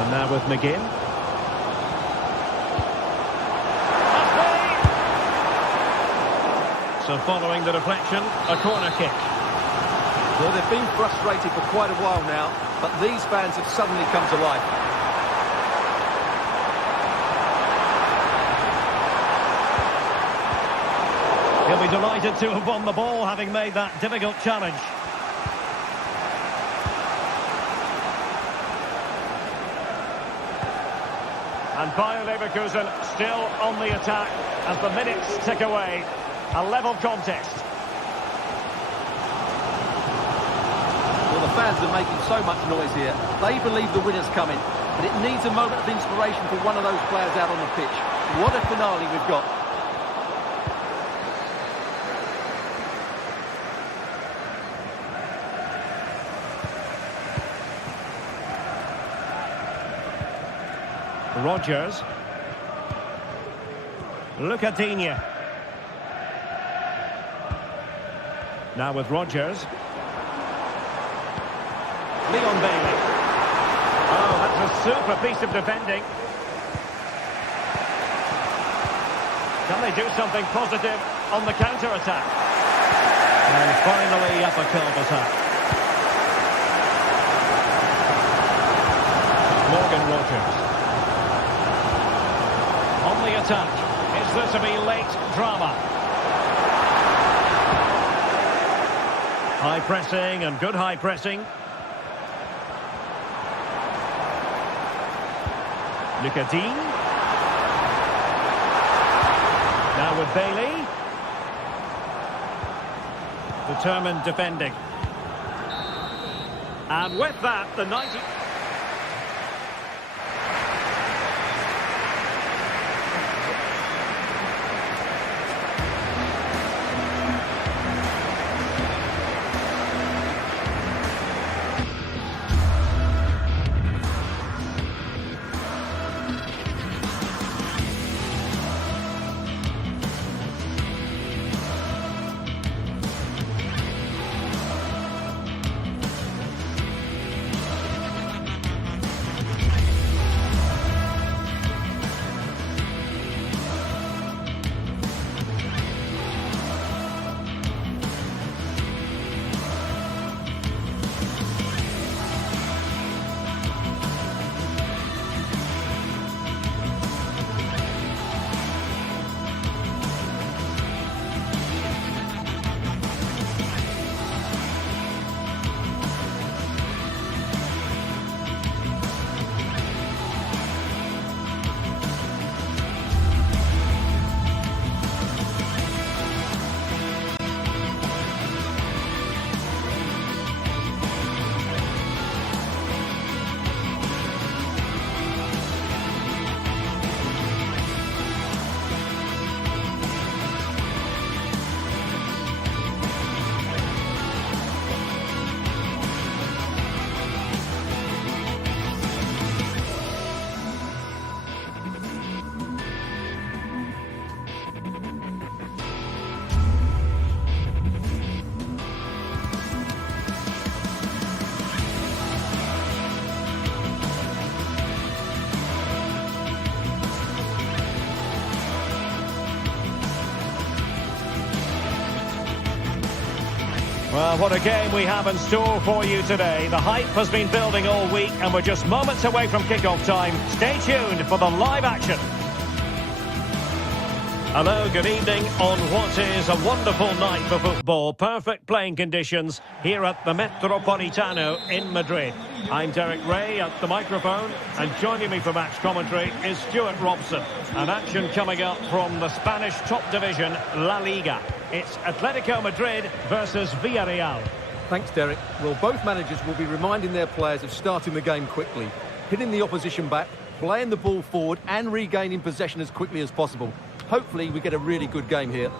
And now with McGinn. So following the deflection, a corner kick. Well, they've been frustrated for quite a while now, but these fans have suddenly come to life. He'll be delighted to have won the ball, having made that difficult challenge. And Bayer Leverkusen still on the attack as the minutes tick away. A level contest. Well, the fans are making so much noise here. They believe the winner's coming, but it needs a moment of inspiration for one of those players out on the pitch. What a finale we've got. Rogers. Lucadinha. Now with Rogers. Leon Bailey. Oh, that's a super piece of defending. Can they do something positive on the counter-attack? And finally up a cul-de-sac. Morgan Rogers. On the attack. Is there to be late drama? High pressing and good high pressing. Lucadinha. Now with Bailey. Determined defending. And with that, the 90... Well, what a game we have in store for you today. The hype has been building all week and we're just moments away from kick-off time. Stay tuned for the live action. Hello, good evening on what is a wonderful night for football. Perfect playing conditions here at the Metropolitano in Madrid. I'm Derek Ray at the microphone, and joining me for match commentary is Stuart Robson. An action coming up from the Spanish top division, La Liga. It's Atletico Madrid versus Villarreal. Thanks, Derek. Well, both managers will be reminding their players of starting the game quickly, hitting the opposition back, playing the ball forward and regaining possession as quickly as possible. Hopefully we get a really good game here.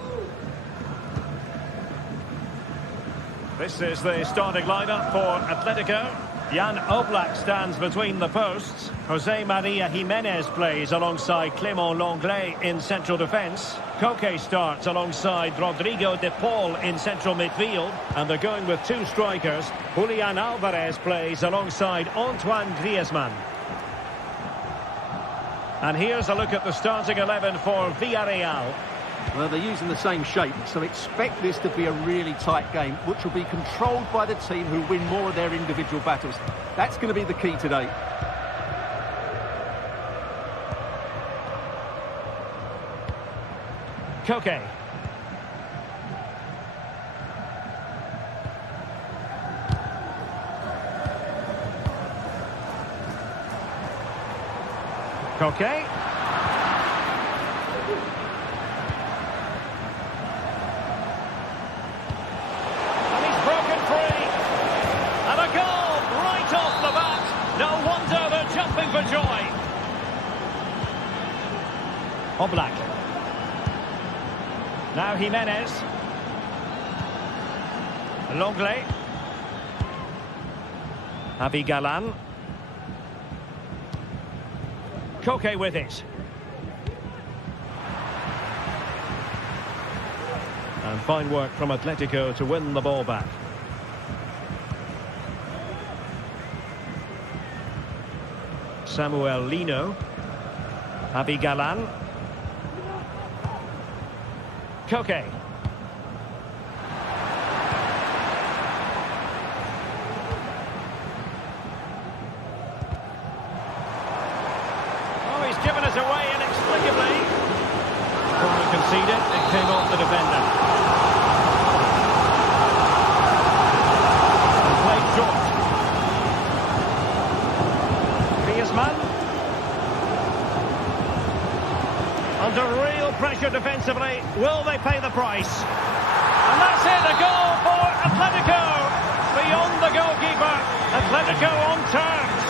This is the starting lineup for Atletico. Jan Oblak stands between the posts. Jose Maria Jimenez plays alongside Clément Lenglet in central defence. Koke starts alongside Rodrigo de Paul in central midfield. And they're going with two strikers. Julian Alvarez plays alongside Antoine Griezmann. And here's a look at the starting 11 for Villarreal. Well, they're using the same shape, so expect this to be a really tight game, which will be controlled by the team who win more of their individual battles. That's going to be the key today. Koke. Koke. And he's broken free. And a goal right off the bat. No wonder they're jumping for joy. Oblak. Now Jimenez. Lenglet. Javi Galan. Koke with it. And fine work from Atletico to win the ball back. Samuel Lino. Javi Galan. Koke. Given us away inexplicably. Corner conceded, it came off the defender. And played short. Griezmann. Under real pressure defensively. Will they pay the price? And that's it, a goal for Atletico. Beyond the goalkeeper. Atletico on terms.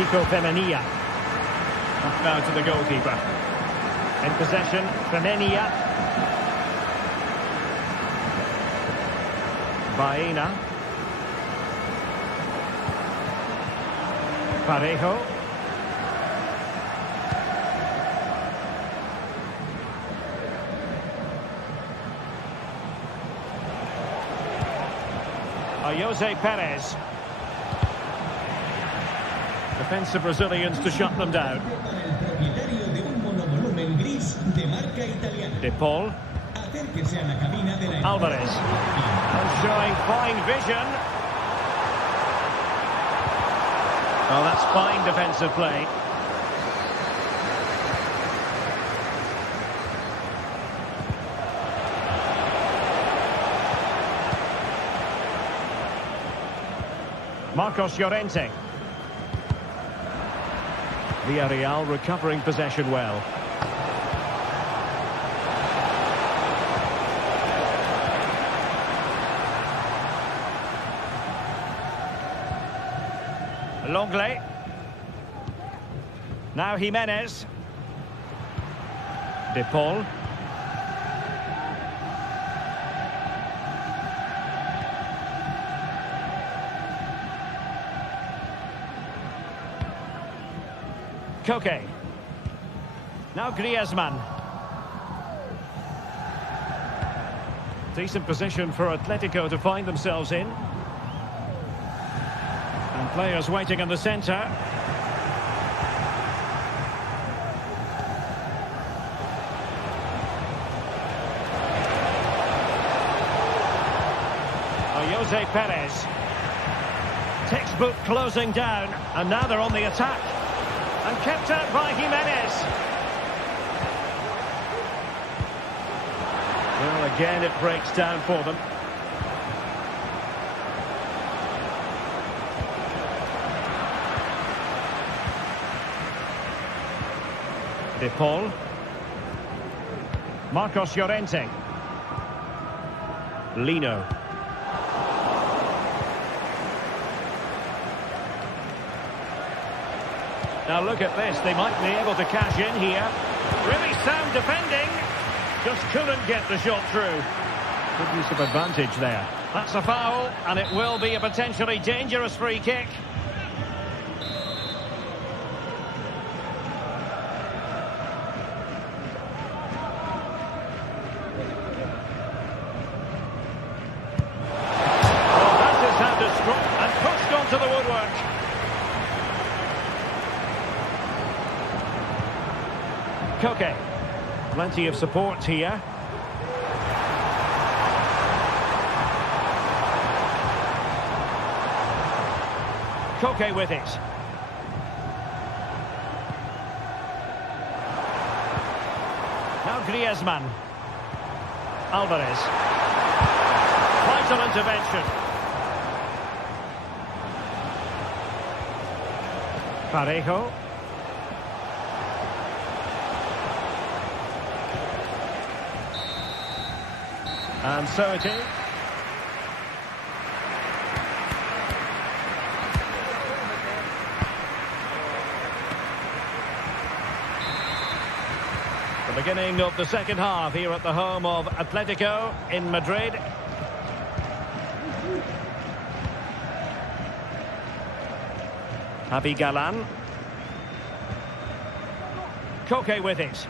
Kiko Femenia. Up now to the goalkeeper. In possession, Femenia. Baena. Parejo. Jose Perez. Defensive Brazilians to shut them down. De Paul. Alvarez. And showing fine vision. Oh, that's fine defensive play. Marcos Llorente. Villarreal recovering possession well. Lenglet. Now Jimenez. De Paul. Koke. Now Griezmann. Decent position for Atletico to find themselves in. And players waiting in the centre. Jose Perez. Textbook closing down, and now they're on the attack. And kept out by Jimenez. Well, again, it breaks down for them. De Paul. Marcos Llorente. Lino. Now look at this, they might be able to cash in here. Really sound defending. Just couldn't get the shot through. Good use of advantage there. That's a foul, and it will be a potentially dangerous free kick. And pushed onto the woodwork. Koke. Plenty of support here. Koke with it. Now Griezmann. Alvarez. Vital intervention. Parejo. And so it is. The beginning of the second half here at the home of Atletico in Madrid. Javi Galan. Koke with it.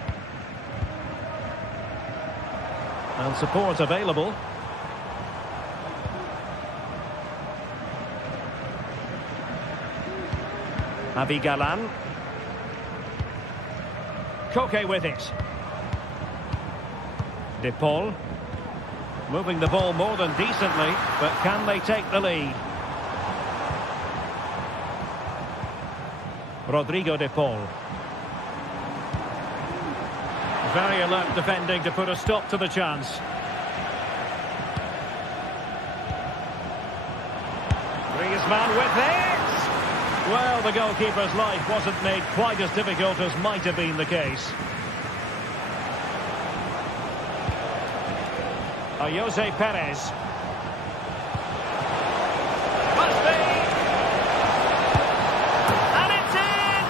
And support available. Javi Galan. Koke with it. De Paul. Moving the ball more than decently, but can they take the lead? Rodrigo De Paul. Very alert defending to put a stop to the chance. Griezmann with it! Well, the goalkeeper's life wasn't made quite as difficult as might have been the case. Jose Perez. Must be! And it's in!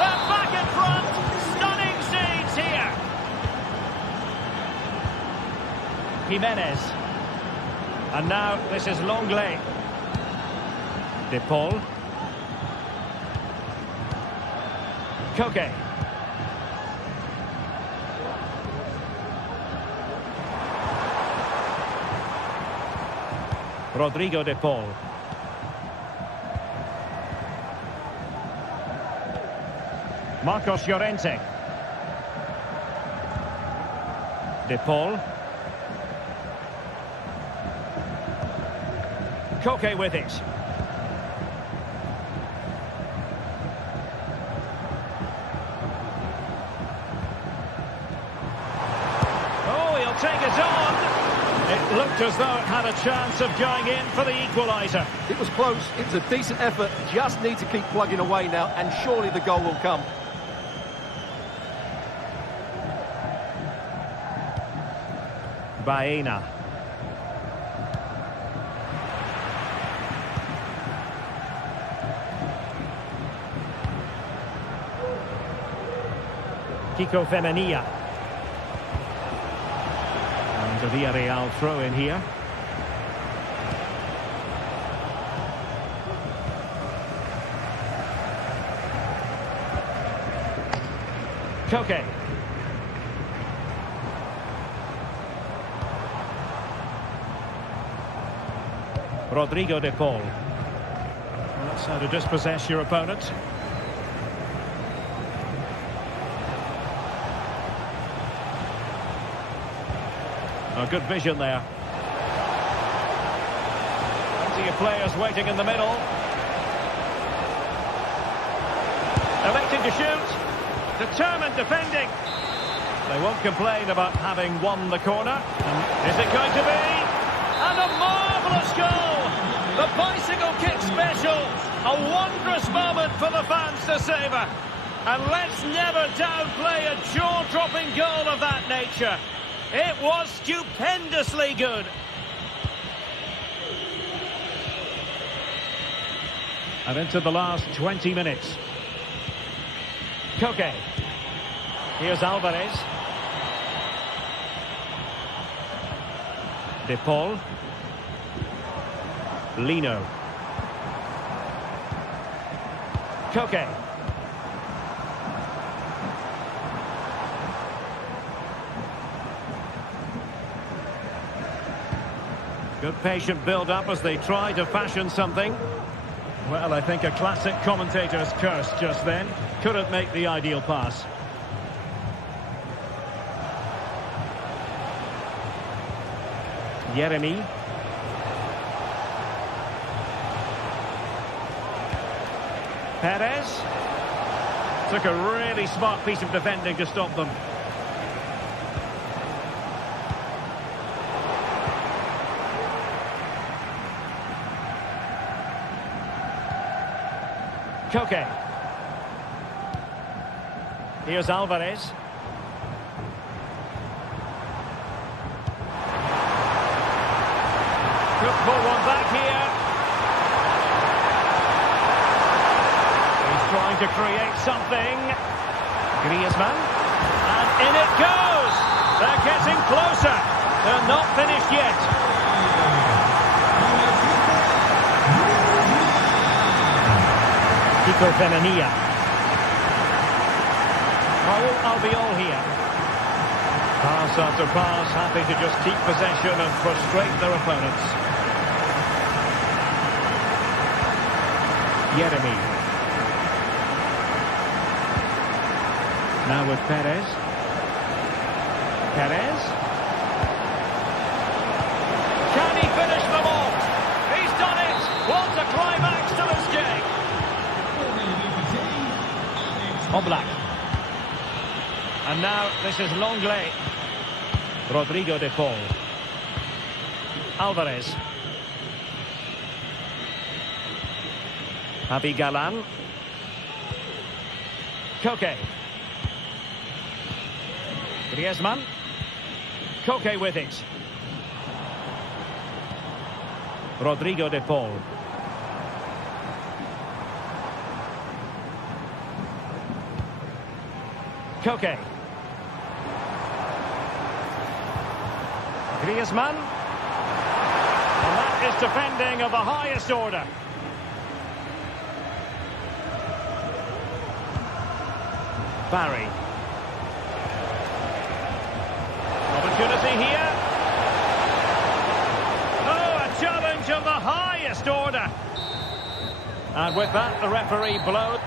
They're back in front! Stunning scenes here! Jimenez. And now this is Longley. De Paul. Koke. Rodrigo De Paul. Marcos Llorente. De Paul. Koke with it. Oh, he'll take it on. It looked as though it had a chance of going in for the equaliser. It was close, it was a decent effort, just need to keep plugging away now, and surely the goal will come. Baena. Kiko Femenia. And a Villarreal throw in here. Koke. Rodrigo De Paul. Well, that's how to dispossess your opponent. Oh, good vision there. of players waiting in the middle. Electing to shoot. Determined defending. They won't complain about having won the corner. Is it going to be? And a marvellous goal! The bicycle kick special. A wondrous moment for the fans to savour. And let's never downplay a jaw-dropping goal of that nature. It was stupendously good. And into the last 20 minutes. Koke. Here's Alvarez. De Paul. Lino. Koke. Good patient build-up as they try to fashion something. Well, I think a classic commentator's curse just then. Couldn't make the ideal pass. Yeremy. Perez. Took a really smart piece of defending to stop them. Koke. Here's Alvarez. Could pull one back here. He's trying to create something. Griezmann. And in it goes. They're getting closer. They're not finished yet. Kiko Femenia. Raul Albiol here. Pass after pass, happy to just keep possession and frustrate their opponents. Yeremy. Now with Perez. Perez. Can he finish them off? He's done it! What a climax to this game! Oblak. And now this is Longley. Rodrigo de Paul. Alvarez. Javi Galan. Koke. Griezmann. Koke with it. Rodrigo de Paul. Koke. Griezmann. And that is defending of the highest order. Barry. Opportunity here. Oh, a challenge of the highest order. And with that, the referee blows.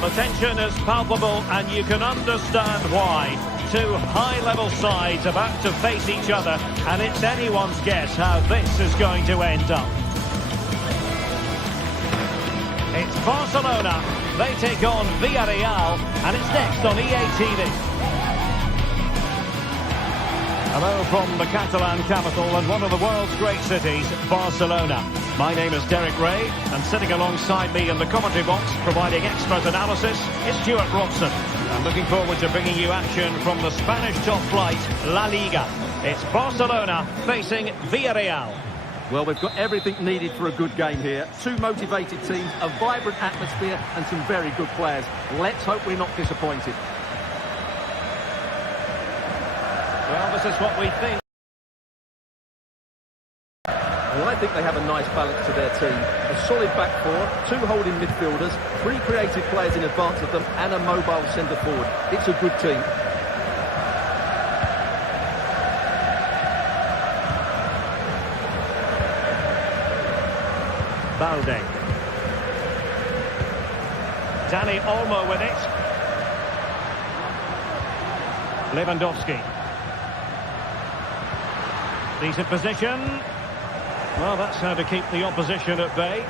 The tension is palpable and you can understand why. Two high-level sides about to face each other, and it's anyone's guess how this is going to end up. It's Barcelona. They take on Villarreal, and it's next on EA TV. A Hello from the Catalan capital and one of the world's great cities, Barcelona. My name is Derek Ray, and sitting alongside me in the commentary box, providing expert analysis, is Stuart Robson. I'm looking forward to bringing you action from the Spanish top flight, La Liga. It's Barcelona facing Villarreal. Well, we've got everything needed for a good game here. Two motivated teams, a vibrant atmosphere and some very good players. Let's hope we're not disappointed. Well, this is what we think. Well, I think they have a nice balance to their team. A solid back four, two holding midfielders, three creative players in advance of them and a mobile centre forward. It's a good team. Balde. Dani Olmo with it. Lewandowski. Decent position. Well, that's how to keep the opposition at bay.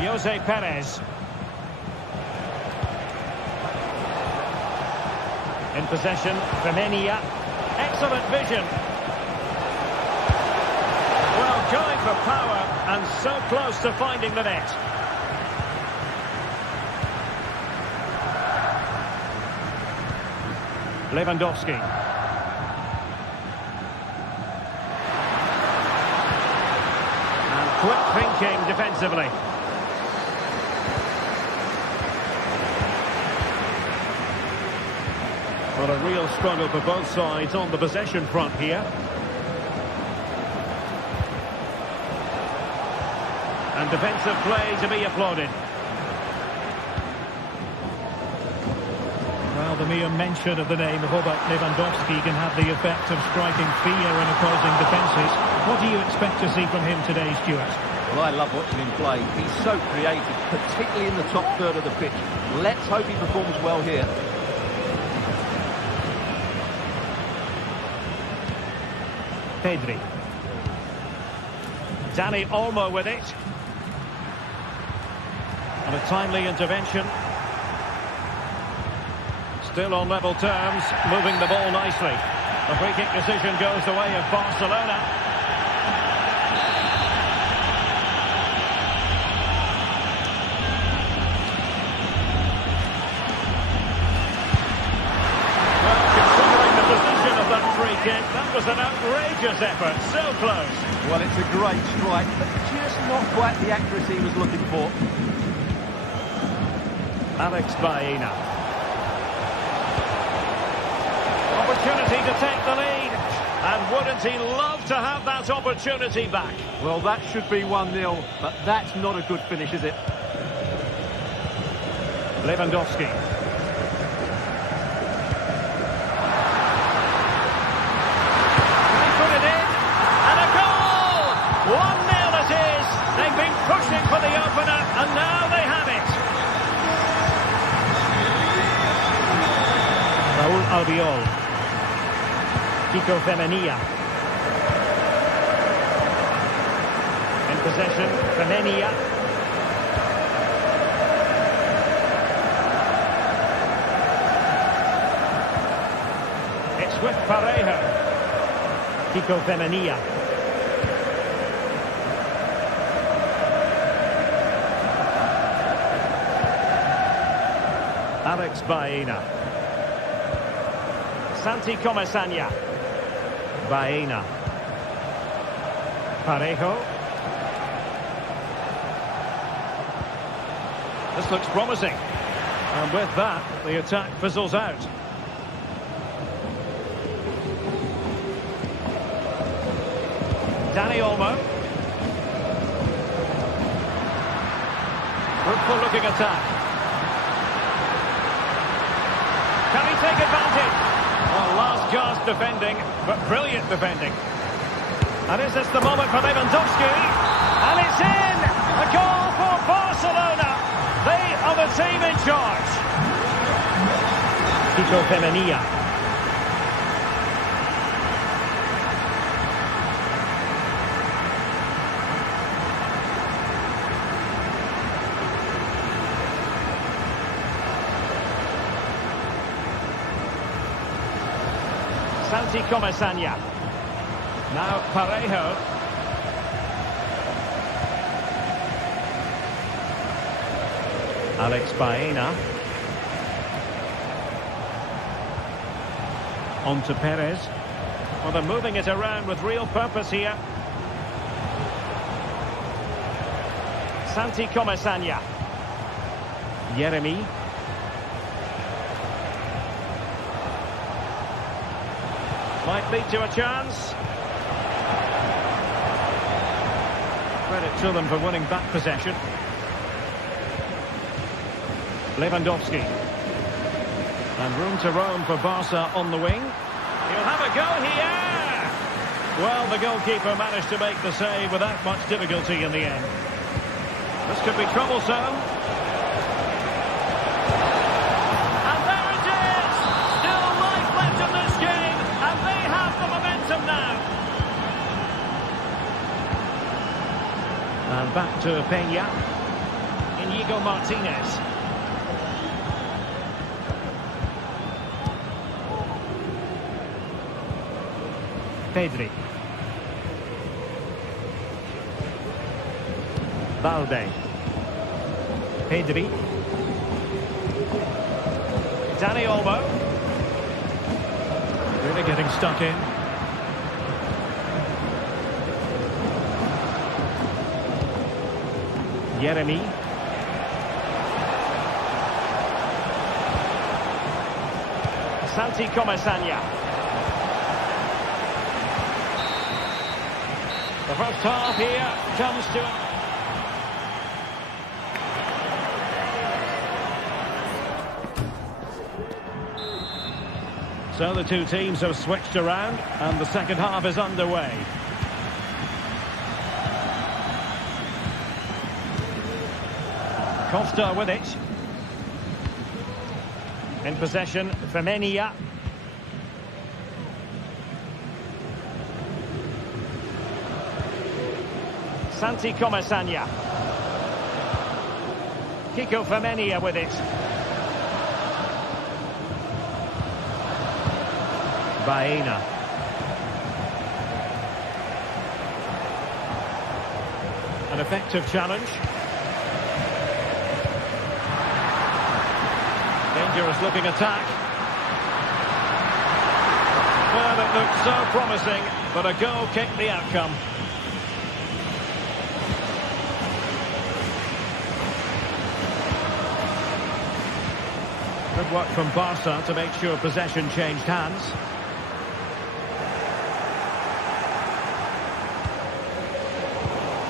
Jose Perez. In possession, Femenia. Excellent vision. Well, going for power and so close to finding the net. Lewandowski. And quick thinking defensively. Well, a real struggle for both sides on the possession front here. And defensive play to be applauded. Well, the mere mention of the name of Robert Lewandowski can have the effect of striking fear in opposing defences. What do you expect to see from him today, Stuart? Well, I love watching him play. He's so creative, particularly in the top third of the pitch. Let's hope he performs well here. Pedri. Dani Olmo with it. And a timely intervention. Still on level terms, moving the ball nicely. The free kick decision goes the way of Barcelona. That was an outrageous effort, so close. Well, it's a great strike, but just not quite the accuracy he was looking for. Alex Baena. Opportunity to take the lead. And wouldn't he love to have that opportunity back? Well, that should be 1-0, but that's not a good finish, is it? Lewandowski. Pushing for the opener, and now they have it. Raúl Albiol. Kiko Femenia. In possession, Femenia. It's with Parejo. Kiko Femenia. Alex Baena. Santi Comesaña. Baena. Parejo. This looks promising. And with that, the attack fizzles out. Dani Olmo. Fruitful looking attack. Can he take advantage? Well, last gasp defending, but brilliant defending. And is this the moment for Lewandowski? And it's in! A goal for Barcelona! They are the team in charge. Kiko Femenia. Santi Comesaña. Now Parejo. Alex Baena. On to Perez. Well, they're moving it around with real purpose here. Santi Comesaña. Yeremy. Might lead to a chance. Credit to them for winning back possession. Lewandowski. And room to roam for Barca on the wing. He'll have a go here! Well, the goalkeeper managed to make the save without much difficulty in the end. This could be troublesome. And there it is! Still life left in this game, and they have the momentum now. And back to Peña. Inigo Martinez. Pedri. Valde. Pedri. Dani Olmo. Really getting stuck in. Yeremy. Santi Comesaña. The first half here comes to it. So the two teams have switched around and the second half is underway. Costa with it. In possession, Femenia. Santi Comesaña. Kiko Femenia with it. Baena. An effective challenge. Dangerous looking attack. Well, that looked so promising, but a goal kicked the outcome. Good work from Barca to make sure possession changed hands.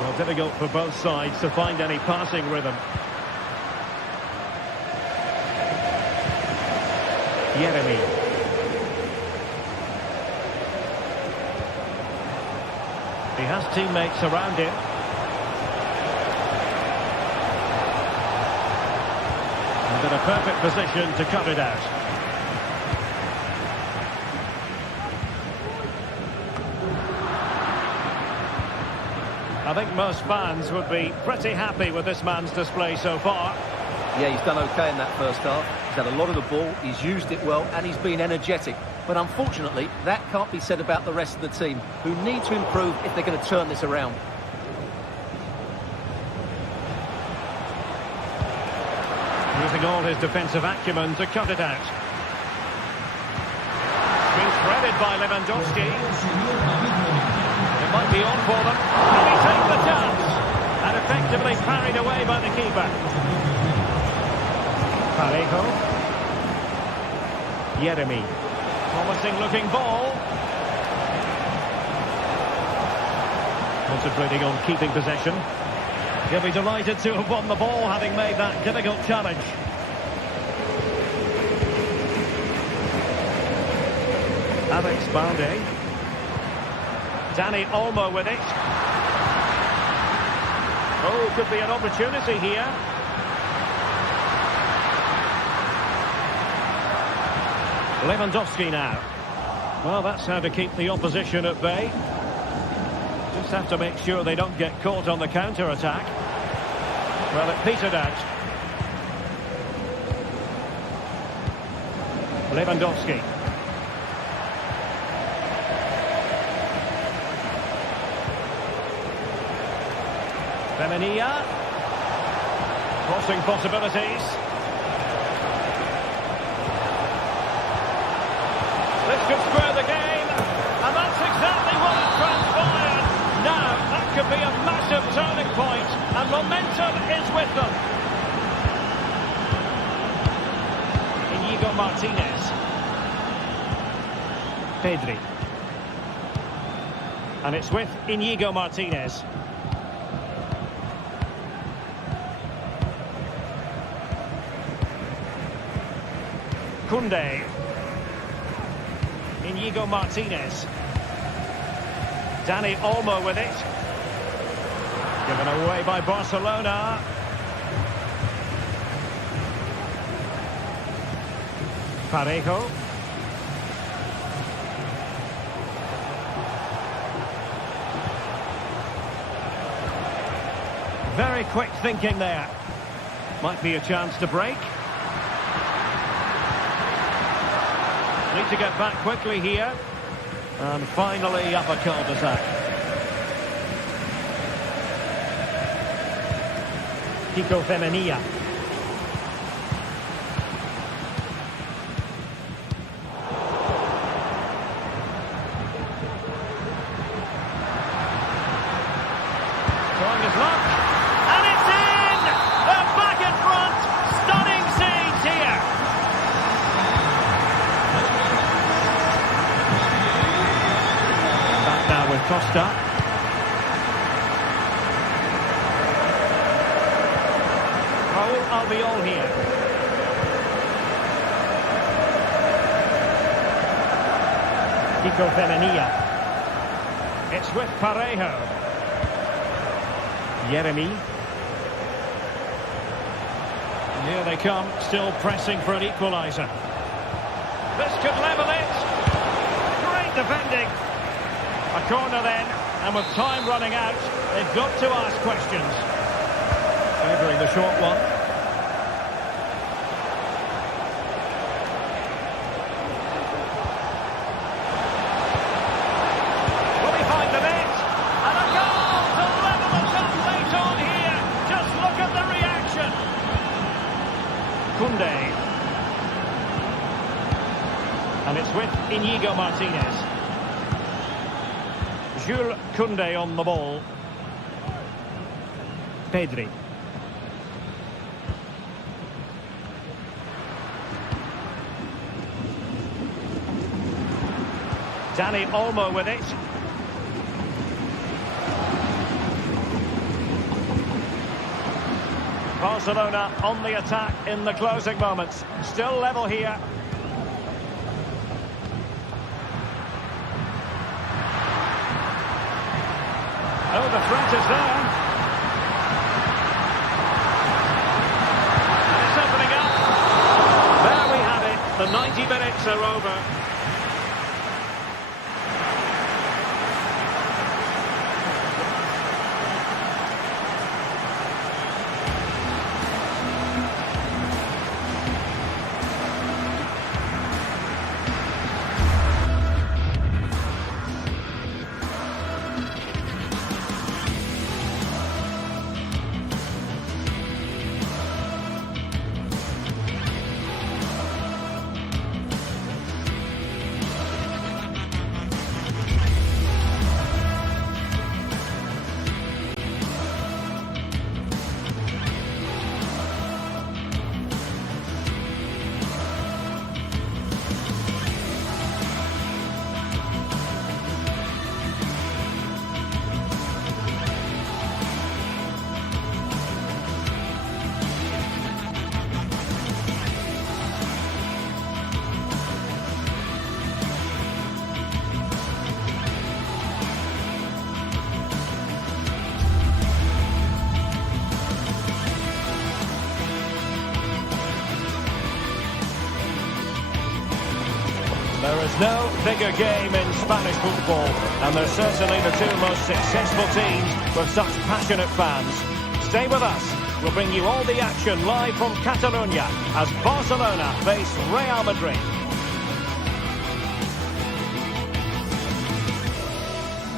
Well, difficult for both sides to find any passing rhythm. Yeremy. He has teammates around him. And in a perfect position to cut it out. I think most fans would be pretty happy with this man's display so far. Yeah, he's done okay in that first half. He's had a lot of the ball, he's used it well, and he's been energetic. But unfortunately, that can't be said about the rest of the team, who need to improve if they're going to turn this around. Using all his defensive acumen to cut it out. Being threaded by Lewandowski. It might be on for them. Can he take the chance? And effectively parried away by the keeper. Parejo. Yeremy. Promising looking ball. Concentrating on keeping possession. He'll be delighted to have won the ball, having made that difficult challenge. Alex Balde. Dani Olmo with it. Oh, could be an opportunity here. Lewandowski now. Well, that's how to keep the opposition at bay. Just have to make sure they don't get caught on the counter-attack. Well, it petered out. Lewandowski. Femenia. Crossing possibilities. This could square the game, and that's exactly what has transpired. Now, that could be a massive turning point, and momentum is with them. Inigo Martinez. Pedri. And it's with Inigo Martinez. Koundé. Inigo Martinez. Dani Olmo with it. Given away by Barcelona. Parejo. Very quick thinking there. Might be a chance to break. Need to get back quickly here. And finally up a cul-de-sac. Kiko Femenia. Trying his luck. And it's in! They're back in front! Stunning scenes here! Back now with Costa. Albiol here. Kiko Femenia. It's with Parejo. Yeremy. Here they come, still pressing for an equaliser. This could level it. Great defending. A corner then, and with time running out, they've got to ask questions. Favouring the short one. Will he find the net? And a goal to level the top late on here. Just look at the reaction. Koundé. And it's with Inigo Martinez. Jules Koundé on the ball. Pedri. Dani Olmo with it. Barcelona on the attack in the closing moments. Still level here. Oh, the threat is there. And it's opening up. There we have it. The 90 minutes are over. There is no bigger game in Spanish football, and they're certainly the two most successful teams with such passionate fans. Stay with us. We'll bring you all the action live from Catalonia as Barcelona face Real Madrid.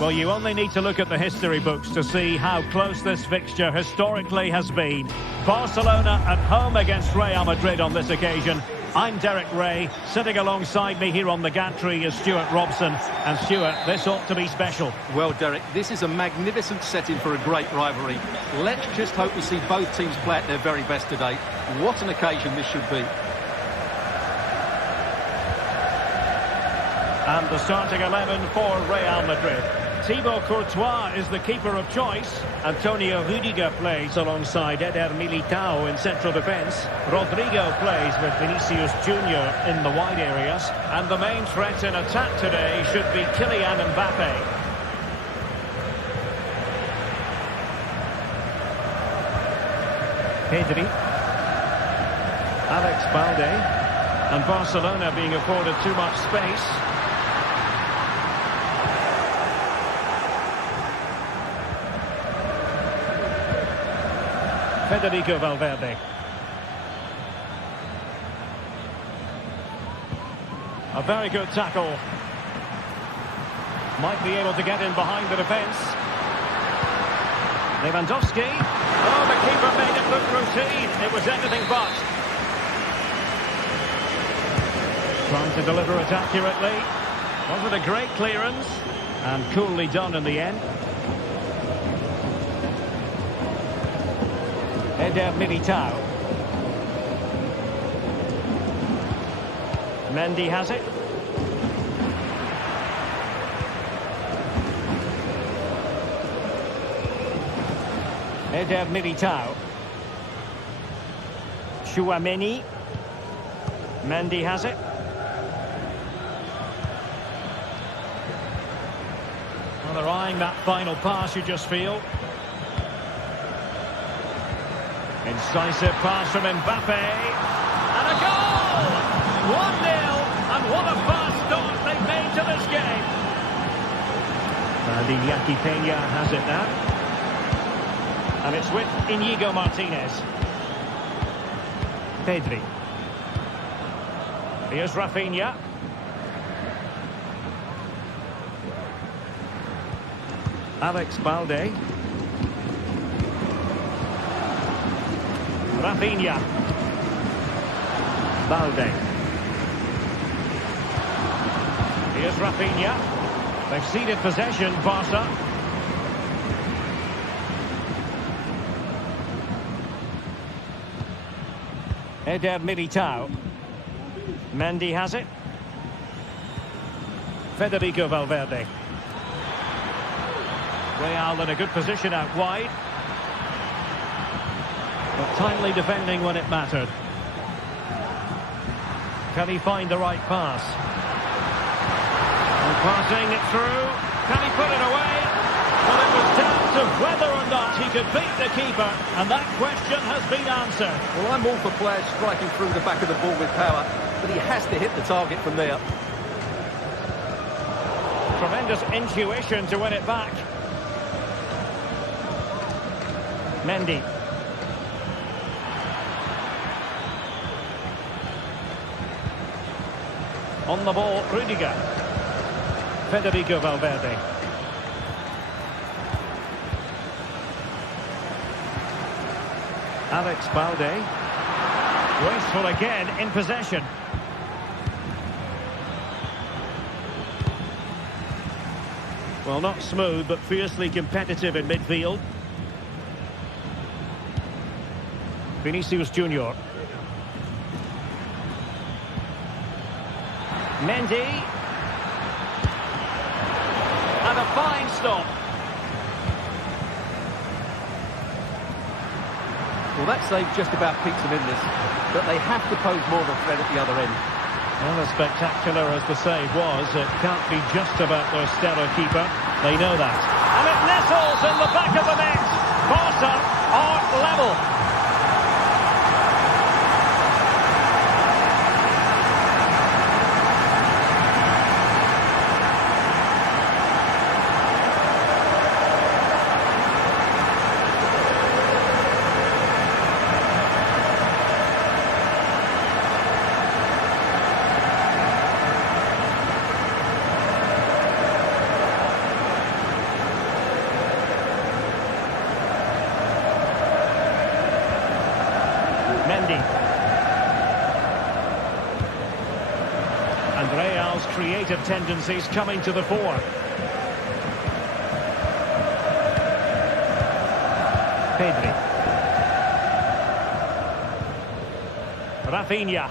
Well, you only need to look at the history books to see how close this fixture historically has been. Barcelona at home against Real Madrid on this occasion. I'm Derek Ray. Sitting alongside me here on the gantry is Stuart Robson. And Stuart, this ought to be special. Well, Derek, this is a magnificent setting for a great rivalry. Let's just hope we see both teams play at their very best today. What an occasion this should be. And the starting 11 for Real Madrid. Thibaut Courtois is the keeper of choice. Antonio Rüdiger plays alongside Eder Militao in central defence. Rodrigo plays with Vinicius Junior in the wide areas. And the main threat in attack today should be Kylian Mbappe. Pedri. Alex Balde. And Barcelona being afforded too much space. Federico Valverde. A very good tackle. Might be able to get in behind the defence. Lewandowski. Oh, the keeper made it look routine. It was anything but. Trying to deliver it accurately. Wasn't a great clearance. And coolly done in the end. Eder Militao. Mendy has it. Eder Militao. Tchouaméni. Mendy has it. Well, they're eyeing that final pass, you just feel. Incisive pass from Mbappe. And a goal! 1-0. And what a fast start they've made to this game. And Iñaki Peña has it now. And it's with Íñigo Martínez. Pedri. Here's Rafinha. Alex Balde. Rafinha. Balde. Here's Rafinha. They've ceded possession, Barca. Eder Militao. Mendy has it. Federico Valverde. Real in a good position out wide. But timely defending when it mattered. Can he find the right pass? And passing it through. Can he put it away? Well, it was down to whether or not he could beat the keeper. And that question has been answered. Well, I'm all for players striking through the back of the ball with power, but he has to hit the target from there. Tremendous intuition to win it back. Mendy. On the ball, Rüdiger. Federico Valverde. Alex Balde. Wasteful again in possession. Well, not smooth, but fiercely competitive in midfield. Vinicius Junior. Mendy. And a fine stop. Well, that save just about keeps them in this, but they have to pose more of a threat at the other end. Well, as spectacular as the save was, it can't be just about their stellar keeper. They know that. And it nestles in the back of the net. Barca are level. With Real's creative tendencies coming to the fore. Pedri. Rafinha.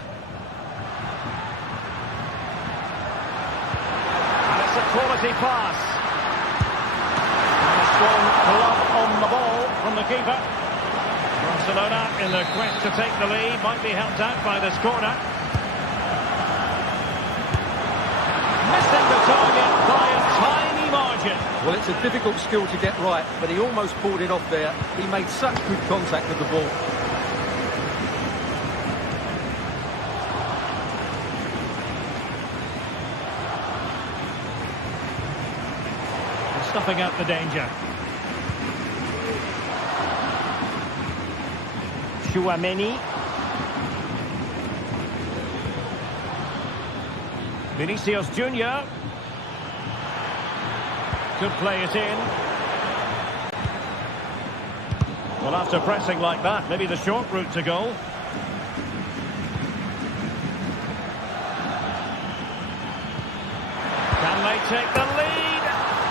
And it's a quality pass. And a strong glove on the ball from the keeper. Barcelona in the quest to take the lead, might be helped out by this corner. Missing the target by a tiny margin. Well, it's a difficult skill to get right, but he almost pulled it off there. He made such good contact with the ball. Stuffing out the danger. Tchouaméni. Vinicius Junior. Could play it in. Well, after pressing like that, maybe the short route to goal. Can they take the lead?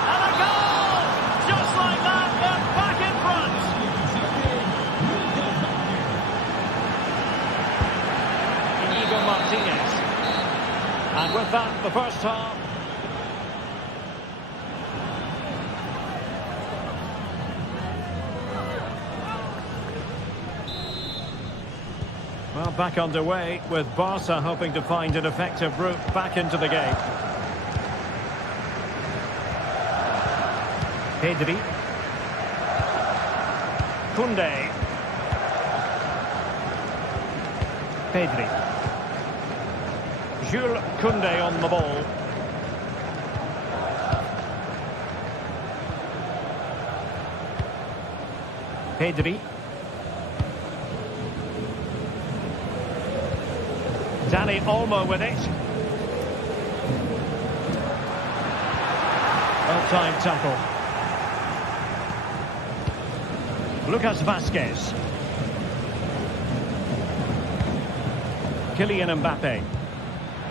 And a goal! Just like that, they're back in front. Inigo Martinez. And with that, the first half. Well, back underway with Barca hoping to find an effective route back into the game. Pedri. Koundé. Pedri. Jules Koundé on the ball. Pedri. Dani Olmo with it. Well-timed tackle. Lucas Vazquez. Kylian Mbappe.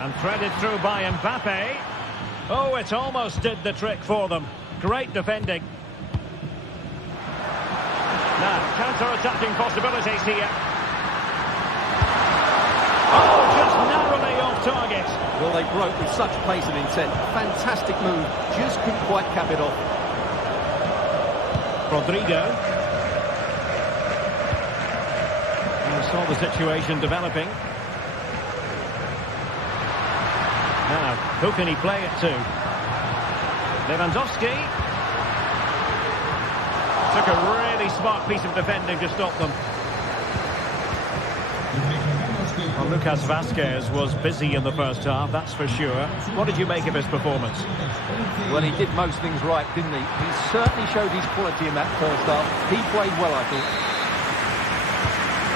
And threaded through by Mbappe. Oh, it almost did the trick for them. Great defending. Now, counter-attacking possibilities here. Oh, just narrowly off target. Well, they broke with such pace and intent. Fantastic move. Just couldn't quite cap it off. Rodrigo. And saw the situation developing. Now, who can he play it to? Lewandowski. Took a really smart piece of defending to stop them. Well, Lucas Vazquez was busy in the first half, that's for sure. What did you make of his performance? Well, he did most things right, didn't he? He certainly showed his quality in that first half. He played well, I thought.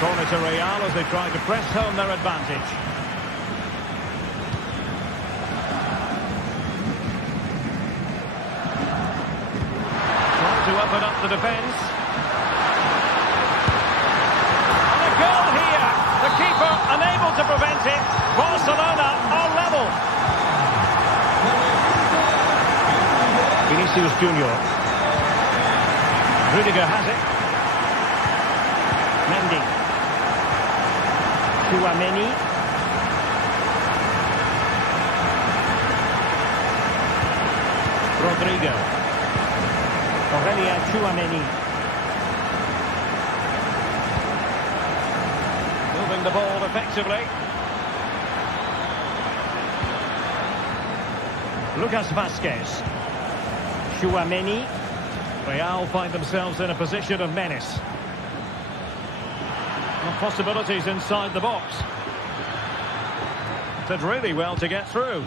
Corner to Real as they try to press home their advantage. Trying to open up the defence. And a goal here! The keeper unable to prevent it. Barcelona are level. Vinicius Junior. Rudiger has it. Mendy. Tchouaméni. Rodrigo. Tchouaméni. The ball effectively. Lucas Vazquez. Tchouaméni. Real find themselves in a position of menace. And possibilities inside the box. Did really well to get through.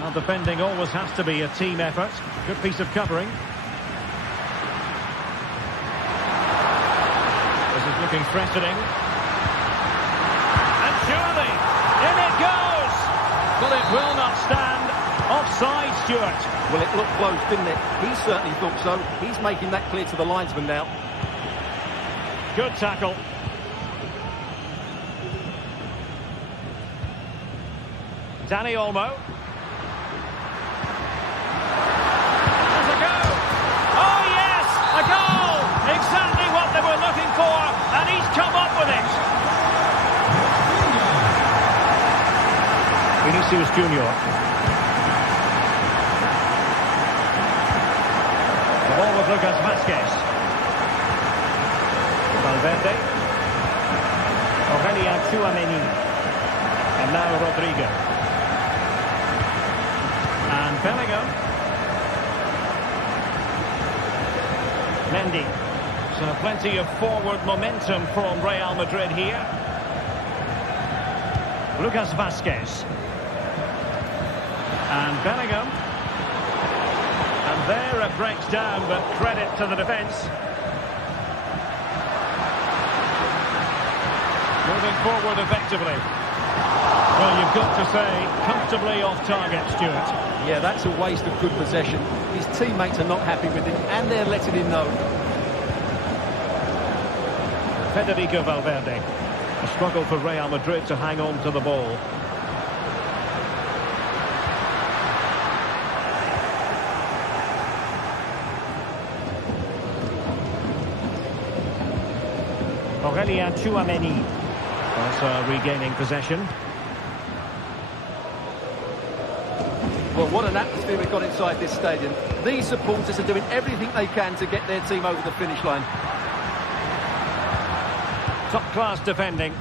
Now, defending always has to be a team effort. Good piece of covering. This is looking threatening. Surely, in it goes! But it will not stand. Offside, Stuart. Well, it looked close, didn't it? He certainly thought so. He's making that clear to the linesman now. Good tackle. Dani Olmo. There's a go. Oh, yes! A goal! Exactly what they were looking for, and he's come up with it. Vinicius Junior. The ball with Lucas Vazquez. Valverde. Aurelien Tchouameni. And now Rodrigo. And Bellingham. Mendy. So plenty of forward momentum from Real Madrid here. Lucas Vazquez. And Bellingham. And there it breaks down, but credit to the defence. Moving forward effectively. Well, you've got to say, comfortably off target, Stuart. Yeah, that's a waste of good possession. His teammates are not happy with him, and they're letting him know. Federico Valverde. A struggle for Real Madrid to hang on to the ball. Aurelien Tchouameni. Also regaining possession. Well, what an atmosphere we've got inside this stadium. These supporters are doing everything they can to get their team over the finish line. Top-class defending.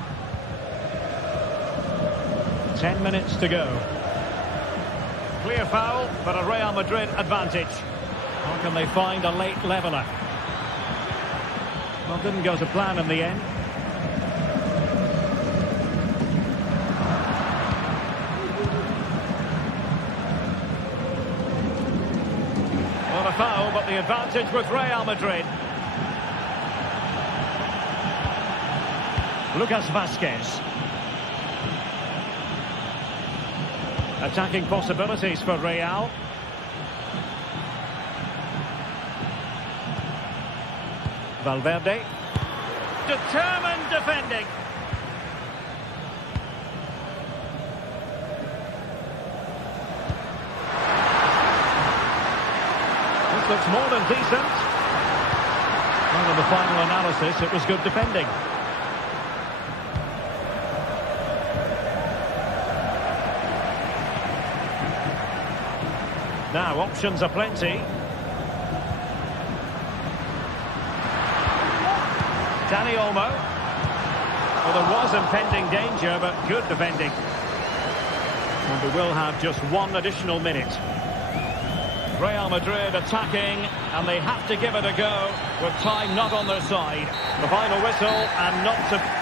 10 minutes to go. Clear foul, but a Real Madrid advantage. How can they find a late leveller? Well, didn't go to plan in the end. Not a foul, but the advantage with Real Madrid. Lucas Vazquez. Attacking possibilities for Real. Valverde. Determined defending. This looks more than decent. Well, in the final analysis, it was good defending. Now, options are plenty. Dani Olmo. Well, there was impending danger, but good defending. And we will have just one additional minute. Real Madrid attacking, and they have to give it a go, with time not on their side. The final whistle, and not to...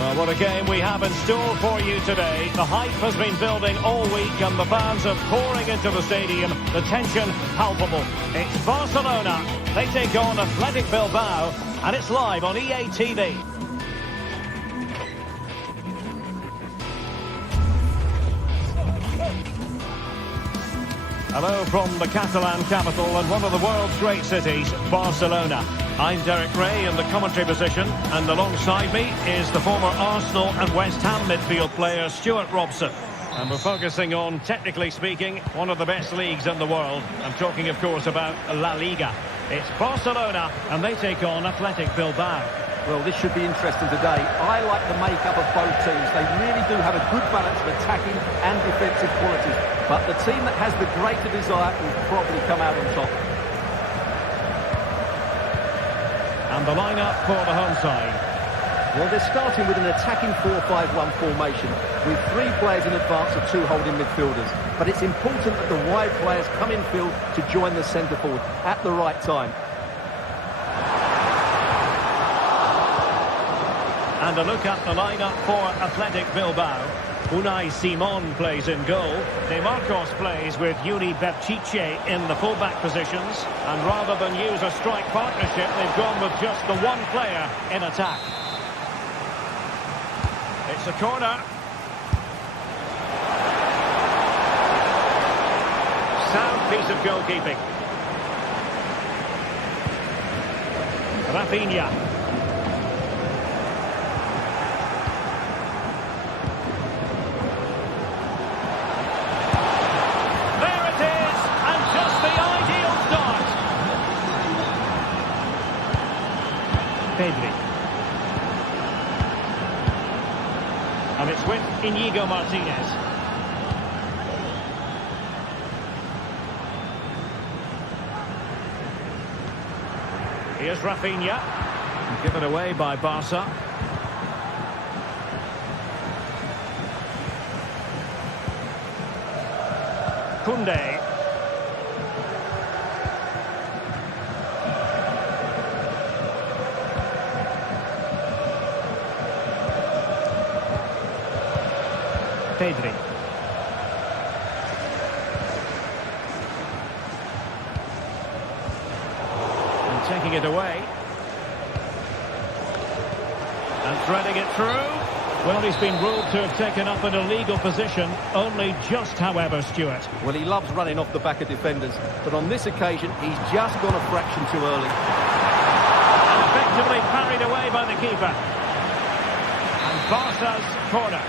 Well, what a game we have in store for you today. The hype has been building all week and the fans are pouring into the stadium. The tension palpable. It's Barcelona. They take on Atletico Bilbao and it's live on EA TV. Hello from the Catalan capital and one of the world's great cities, Barcelona. I'm Derek Ray in the commentary position, and alongside me is the former Arsenal and West Ham midfield player Stuart Robson. And we're focusing on, technically speaking, one of the best leagues in the world. I'm talking, of course, about La Liga. It's Barcelona, and they take on Athletic Bilbao. Well, this should be interesting today. I like the makeup of both teams. They really do have a good balance of attacking and defensive qualities. But the team that has the greater desire will probably come out on top. And the lineup for the home side. Well, they're starting with an attacking 4-5-1 formation with 3 players in advance of 2 holding midfielders. But it's important that the wide players come in field to join the centre forward at the right time. And a look at the lineup for Athletic Bilbao. Unai Simon plays in goal. De Marcos plays with Yuri Berchiche in the full-back positions. And rather than use a strike partnership, they've gone with just the one player in attack. It's a corner. Sound piece of goalkeeping. Rafinha. And it's with Íñigo Martínez. Here's Rafinha. Given away by Barca. Koundé. Pedri. And taking it away. And threading it through. Well, he's been ruled to have taken up an illegal position, only just, however, Stuart. Well, he loves running off the back of defenders, but on this occasion, he's just gone a fraction too early. And effectively parried away by the keeper. And Barca's corner.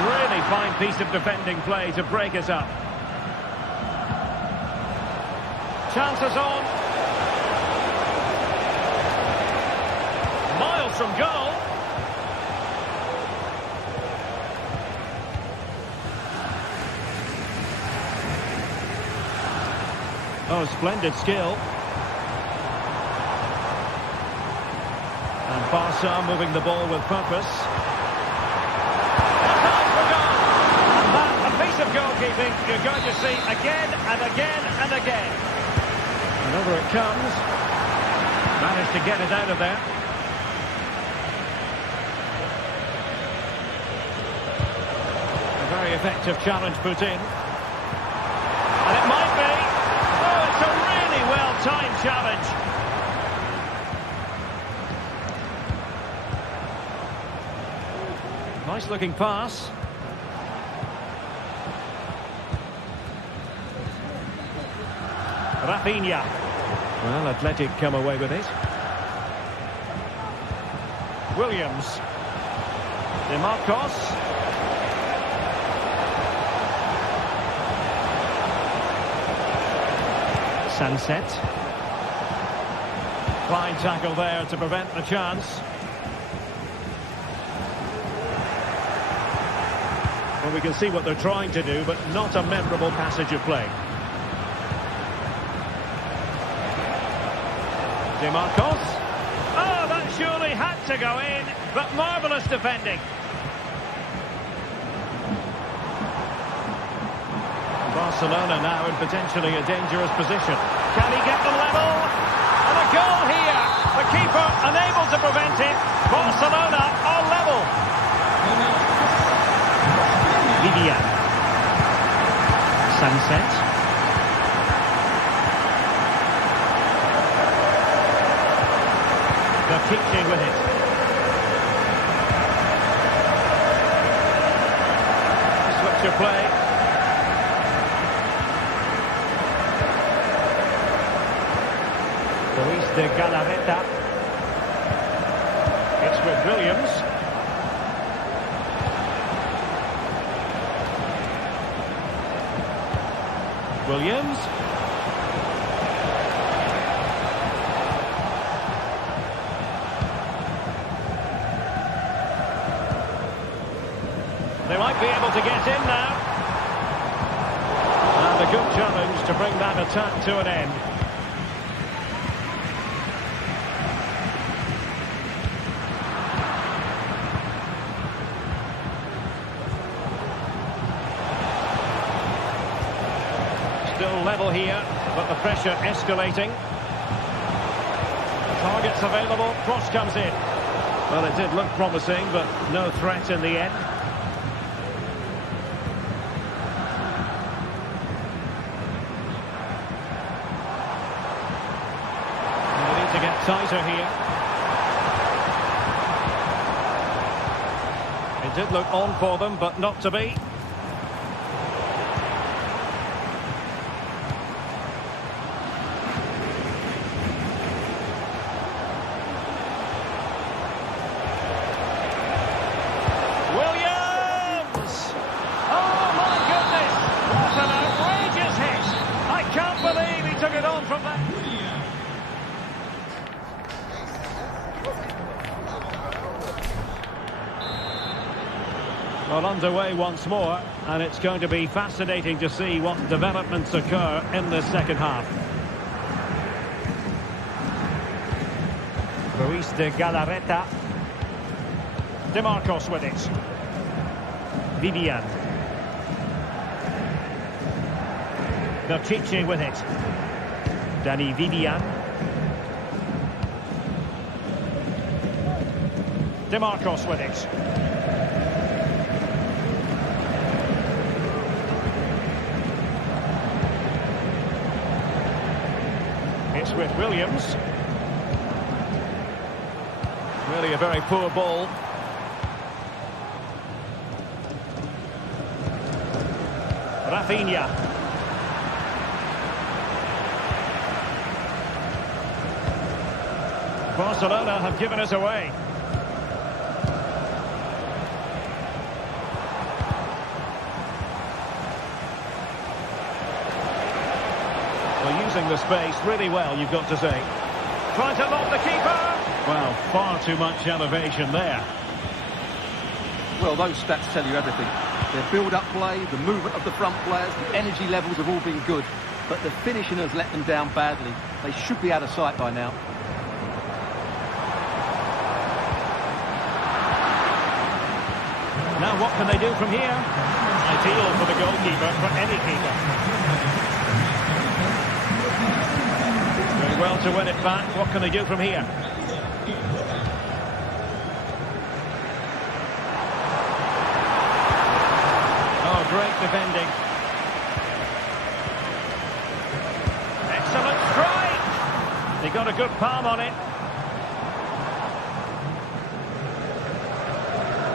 Really fine piece of defending play to break us up. Chances on. Miles from goal. Oh, splendid skill. And Barca moving the ball with purpose. Of goalkeeping you're going to see again and again and again. And over it comes. Managed to get it out of there. A very effective challenge put in. And it might be. Oh, it's a really well-timed challenge. Nice looking pass. Rafinha. Well, Athletic come away with it. Williams. De Marcos. Sunset. Fine tackle there to prevent the chance. Well, we can see what they're trying to do, but not a memorable passage of play. De Marcos. Oh, that surely had to go in, but marvellous defending. Barcelona now in potentially a dangerous position. Can he get them level? And a goal here. The keeper unable to prevent it. Barcelona are level. Vivian. Sunset. They're teaching with it. stretch of play. Luis de Galarreta. It's with Williams. Williams. They might be able to get in now. And a good challenge to bring that attack to an end. Still level here, but the pressure escalating. Targets available, cross comes in. Well, it did look promising, but no threat in the end. Tighter here. It did look on for them, but not to be. Williams! Oh my goodness! What an outrageous hit! I can't believe he took it on from that. Well, underway once more, and it's going to be fascinating to see what developments occur in the second half. Luis de Galarreta. DeMarcos with it. Vivian. Berchiche with it. Danny Vivian. DeMarcos with it. It's with Williams. Really a very poor ball. Rafinha. Barcelona have given us away. Using the space really well, you've got to say. Trying to lob the keeper. Well, far too much elevation there. Well, those stats tell you everything. Their build-up play, the movement of the front players, the energy levels have all been good. But the finishing has let them down badly. They should be out of sight by now. Now what can they do from here? Ideal for the goalkeeper, for any keeper. Well, to win it back, what can they do from here? Oh, great defending. Excellent strike! They got a good palm on it.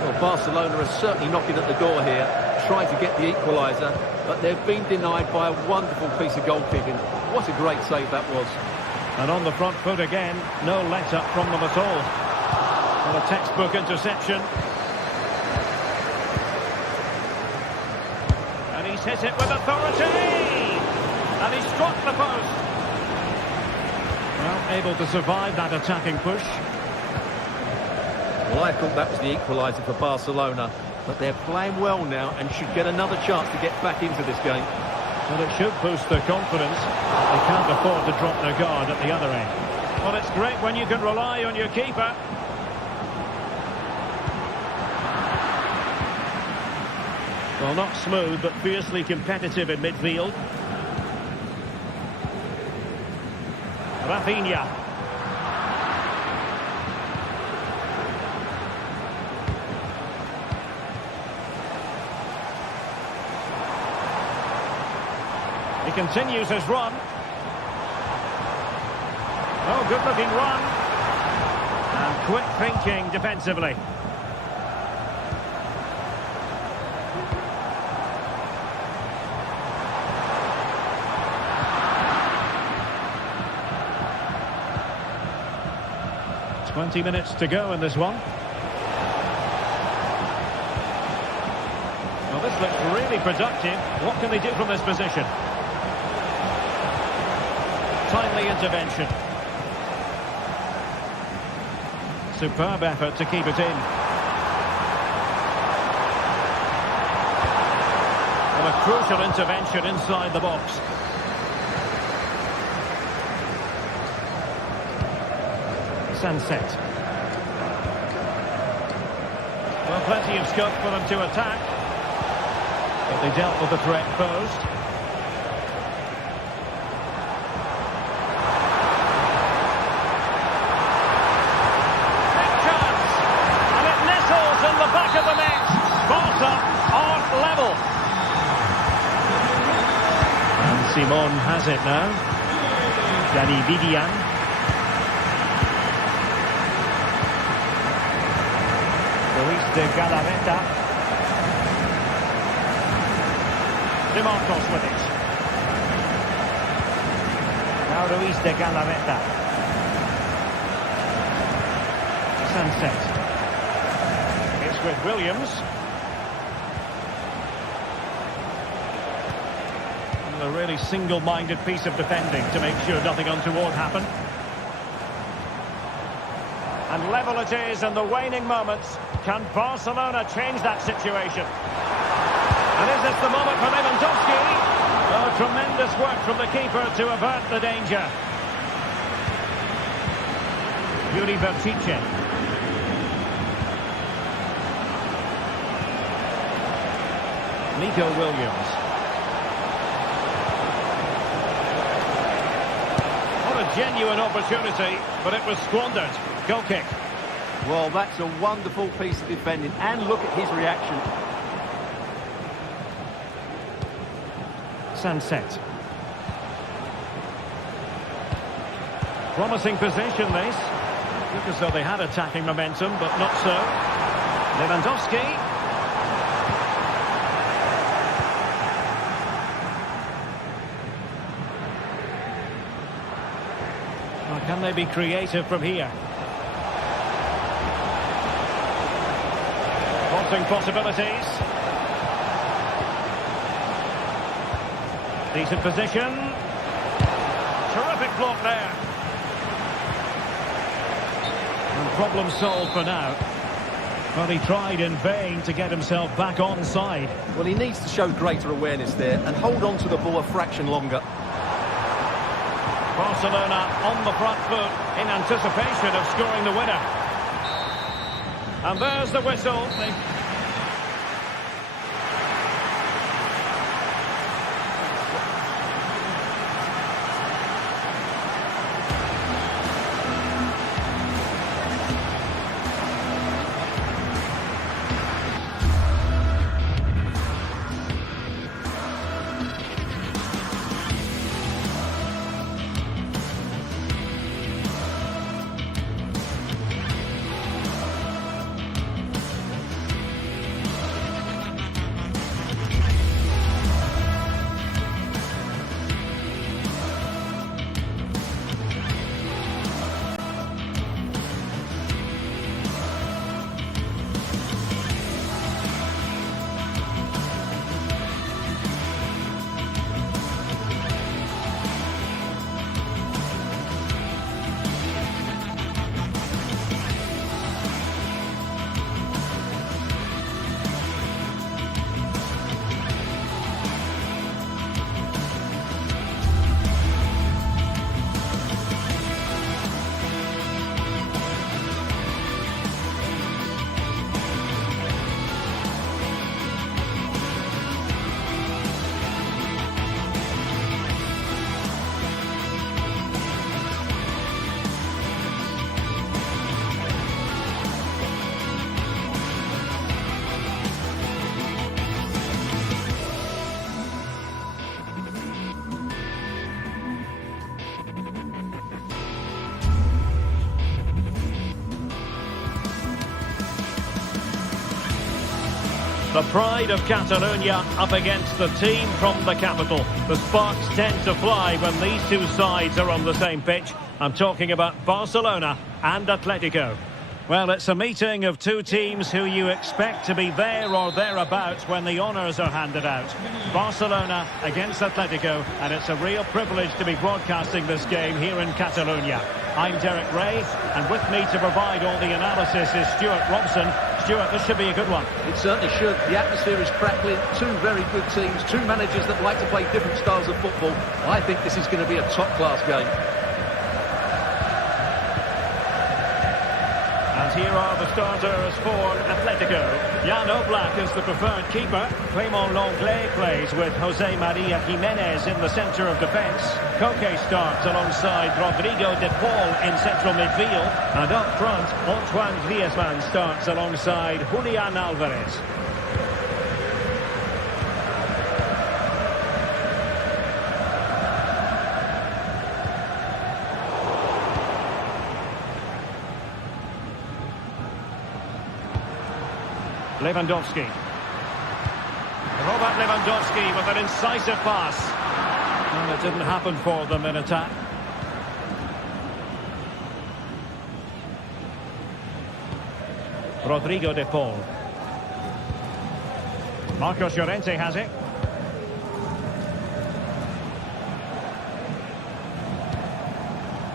Well, Barcelona are certainly knocking at the door here, trying to get the equaliser, but they've been denied by a wonderful piece of goalkeeping. What a great save that was. And on the front foot again, no let-up from them at all. Well, a textbook interception. And he's hit it with authority! And he struck the post. Well, able to survive that attacking push. Well, I thought that was the equaliser for Barcelona, but they're playing well now and should get another chance to get back into this game. Well, it should boost their confidence. They can't afford to drop their guard at the other end. Well, it's great when you can rely on your keeper. Well, not smooth, but fiercely competitive in midfield. Rafinha. He continues his run. Oh, good-looking run. And quick thinking defensively. 20 minutes to go in this one. Well, this looks really productive. What can they do from this position? Timely intervention. Superb effort to keep it in. Well, a crucial intervention inside the box. Sunset. Well, plenty of scope for them to attack. But they dealt with the threat posed. Big chance! And it nestles in the back of the net. Barca are level. And Simon has it now. Danny Vidian. Luis de Galarreta. De Marcos with it. Now Luis de Galarreta. Sunset. It's with Williams. And a really single-minded piece of defending to make sure nothing untoward happened. And level it is in the waning moments. Can Barcelona change that situation? And is this the moment for Lewandowski? Oh, tremendous work from the keeper to avert the danger. Yuri Vertice. Nico Williams. What a genuine opportunity, but it was squandered. Goal kick. Well, that's a wonderful piece of defending, and look at his reaction. Sunset. Promising position, this. Look as though they had attacking momentum, but not so. Lewandowski. Well, can they be creative from here? Possibilities. Decent position. Terrific block there. And problem solved for now. But he tried in vain to get himself back onside. Well, he needs to show greater awareness there and hold on to the ball a fraction longer. Barcelona on the front foot in anticipation of scoring the winner. And there's the whistle. The pride of Catalonia up against the team from the capital. The sparks tend to fly when these two sides are on the same pitch. I'm talking about Barcelona and Atletico. Well, it's a meeting of two teams who you expect to be there or thereabouts when the honours are handed out. Barcelona against Atletico, and it's a real privilege to be broadcasting this game here in Catalonia. I'm Derek Ray, and with me to provide all the analysis is Stuart Robson. Stuart, this should be a good one. It certainly should. The atmosphere is crackling. Two very good teams, two managers that like to play different styles of football. I think this is going to be a top-class game. Here are the starters for Atletico. Jan Oblak is the preferred keeper. Clément Lenglet plays with José María Jiménez in the centre of defence. Koke starts alongside Rodrigo de Paul in central midfield. And up front, Antoine Griezmann starts alongside Julián Álvarez. Lewandowski. Robert Lewandowski with an incisive pass. And it didn't happen for them in attack. Rodrigo de Paul. Marcos Llorente has it.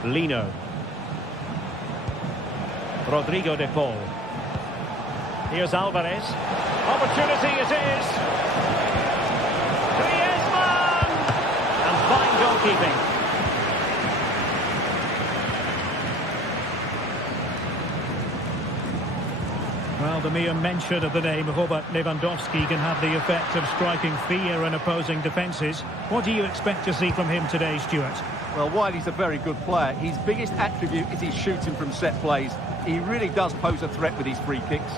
Lino. Rodrigo de Paul. Here's Álvarez. Opportunity it is. Griezmann! And fine goalkeeping. Well, the mere mention of the name of Robert Lewandowski can have the effect of striking fear in opposing defences. What do you expect to see from him today, Stuart? Well, while he's a very good player, his biggest attribute is his shooting from set plays. He really does pose a threat with his free kicks.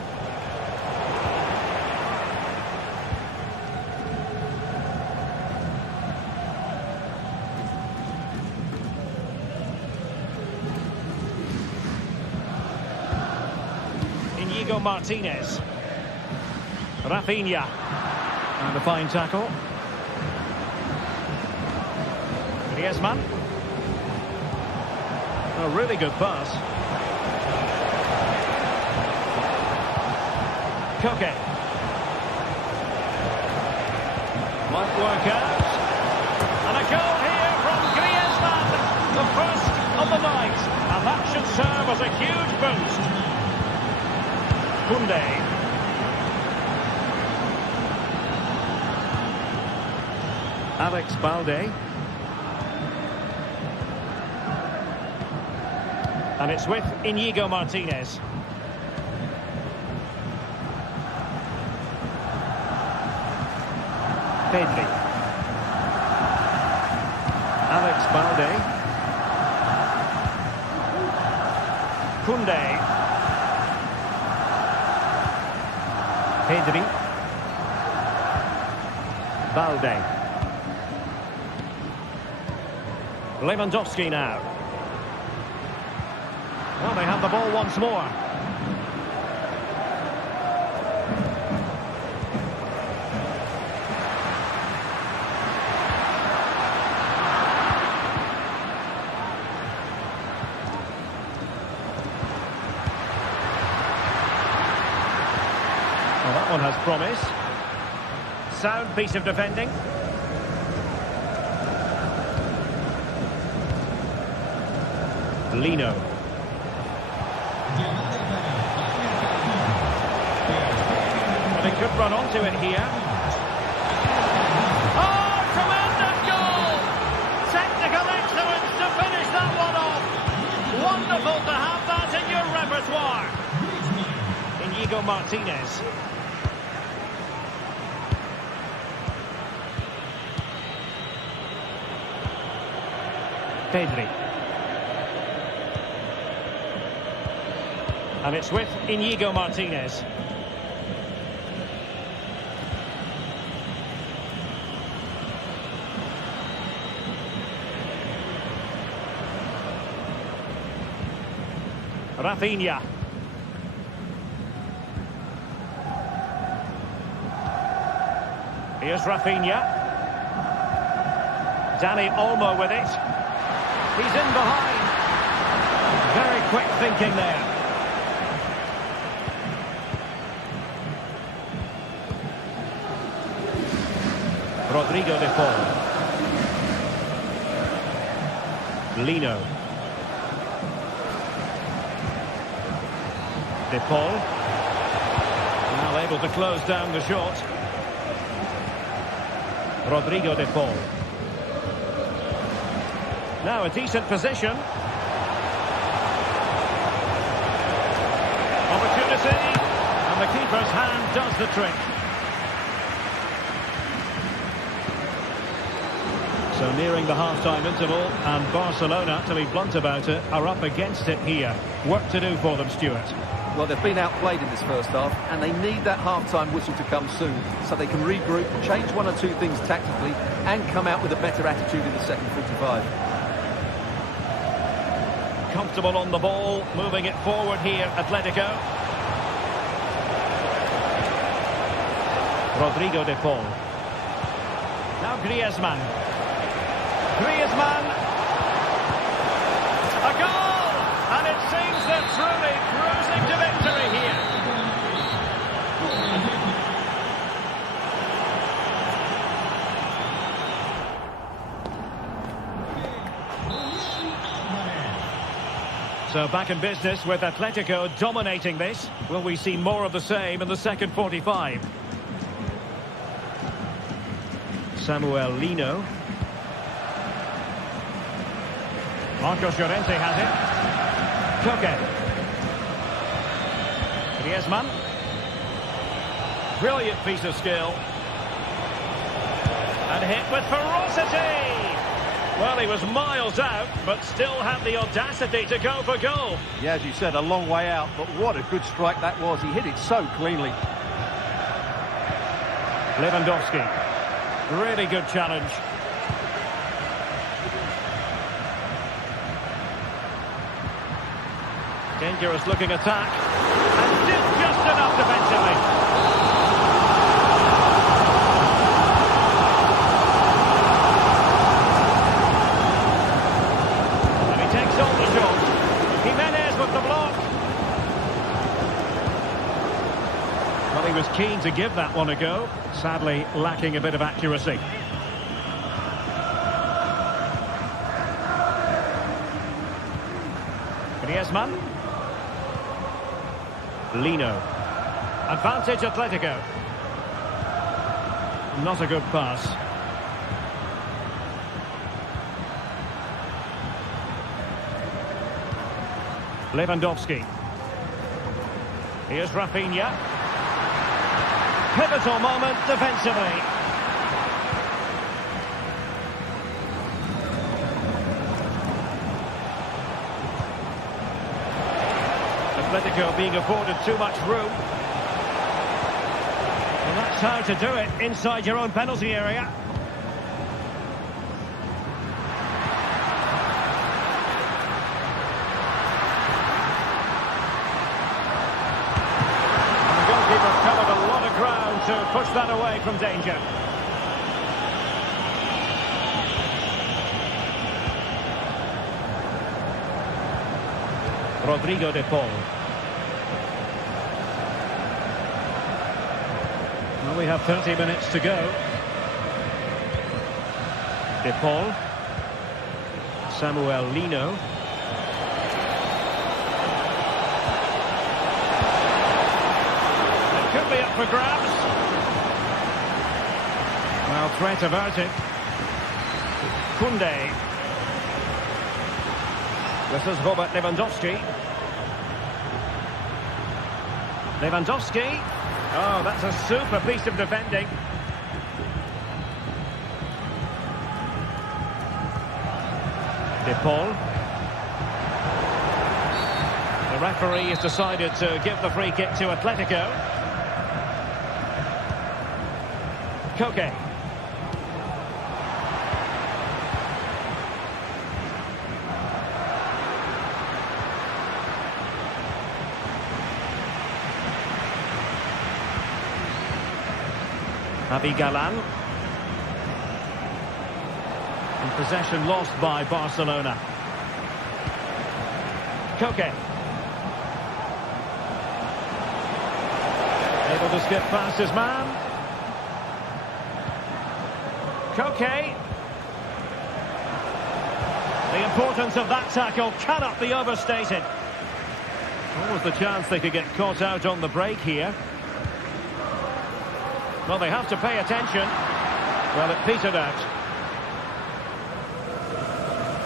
Martinez. Rafinha. And a fine tackle. Griezmann. A really good pass. Koke. Might work out. And a goal here from Griezmann. The first of the night. And that should serve as a huge boost. Koundé. Alex Balde. And it's with Íñigo Martínez. Pedri. Alex Balde. Koundé. Pedri. Balde. Lewandowski now. Well, they have the ball once more. Well, that one has promise. Sound piece of defending. Lino. And they could run onto it here. Oh, tremendous goal! Technical excellence to finish that one off. Wonderful to have that in your repertoire. Íñigo Martínez. Pedri. And it's with Íñigo Martínez. Rafinha. Here's Rafinha. Dani Olmo with it. He's in behind. Very quick thinking there. Rodrigo de Paul. Lino. De Paul. Now able to close down the shot. Rodrigo de Paul. Now a decent position. Opportunity. And the keeper's hand does the trick. So nearing the half-time interval, and Barcelona, to be blunt about it, are up against it here. Work to do for them, Stuart. Well, they've been outplayed in this first half, and they need that half-time whistle to come soon, so they can regroup, change one or two things tactically, and come out with a better attitude in the second 45. Comfortable on the ball, moving it forward here, Atletico. Rodrigo de Paul. Now Griezmann. Griezmann. A goal! And it seems they're truly cruising to victory here. So back in business with Atletico dominating this. Will we see more of the same in the second 45? Samuel Lino. Marcos Llorente has it. Koke. Griezmann. Brilliant piece of skill. And hit with ferocity. Well, he was miles out, but still had the audacity to go for goal. Yeah, as you said, a long way out, but what a good strike that was. He hit it so cleanly. Lewandowski. Really good challenge. Dangerous looking attack. And did just enough defensively. And he takes on the shot. Jimenez with the block. Well, he was keen to give that one a go. Sadly, lacking a bit of accuracy. Griezmann. Lino. Advantage Atletico. Not a good pass. Lewandowski. Here's Rafinha. Pivotal moment defensively. Atletico being afforded too much room. And that's how to do it inside your own penalty area. And the goalkeeper covered a lot of ground to push that away from danger. Rodrigo de Paul. Well, we have 30 minutes to go. De Paul. Samuel Lino. It could be up for grabs. Well, threat averted. Koundé. This is Robert Lewandowski. Lewandowski. Oh, that's a super piece of defending. De Paul. The referee has decided to give the free kick to Atletico. Koke. Galan. And possession lost by Barcelona. Koke. Able to skip past his man. Koke. The importance of that tackle cannot be overstated. What was the chance they could get caught out on the break here? Well, they have to pay attention. Well, it petered out.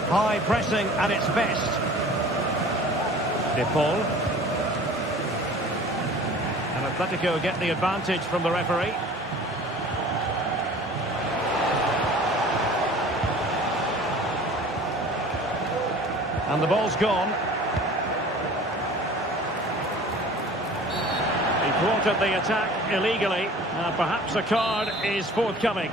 High pressing at its best. De Paul. And Atletico get the advantage from the referee. And the ball's gone. He thwarted the attack illegally. And perhaps a card is forthcoming.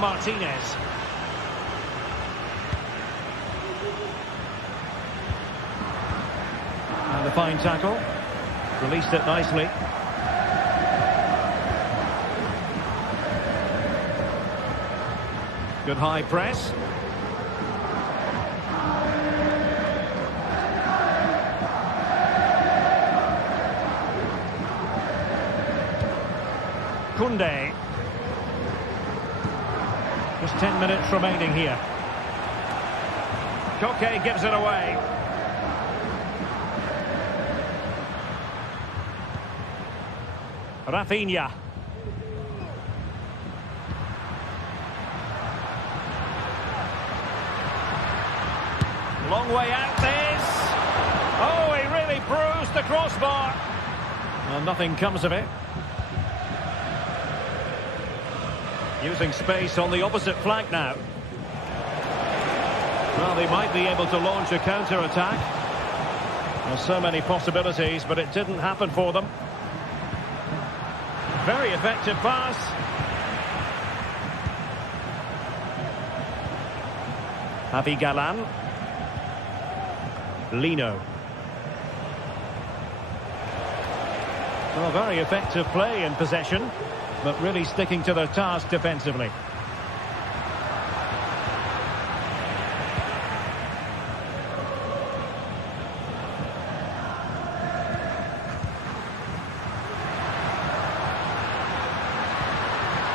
Martinez. And a fine tackle. Released it nicely. Good high press. Koundé. Just 10 minutes remaining here. Koke gives it away. Rafinha. Long way out this. Oh, he really bruised the crossbar. Well, nothing comes of it. Using space on the opposite flank now. Well, they might be able to launch a counter-attack. There's so many possibilities, but it didn't happen for them. Very effective pass. Javi Galan. Lino. Well, very effective play in possession, but really sticking to their task defensively.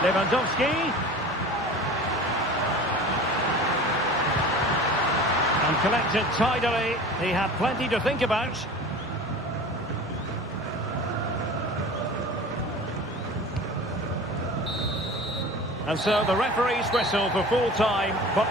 Lewandowski. And collected tidily. He had plenty to think about. And so the referee's whistle for full time, but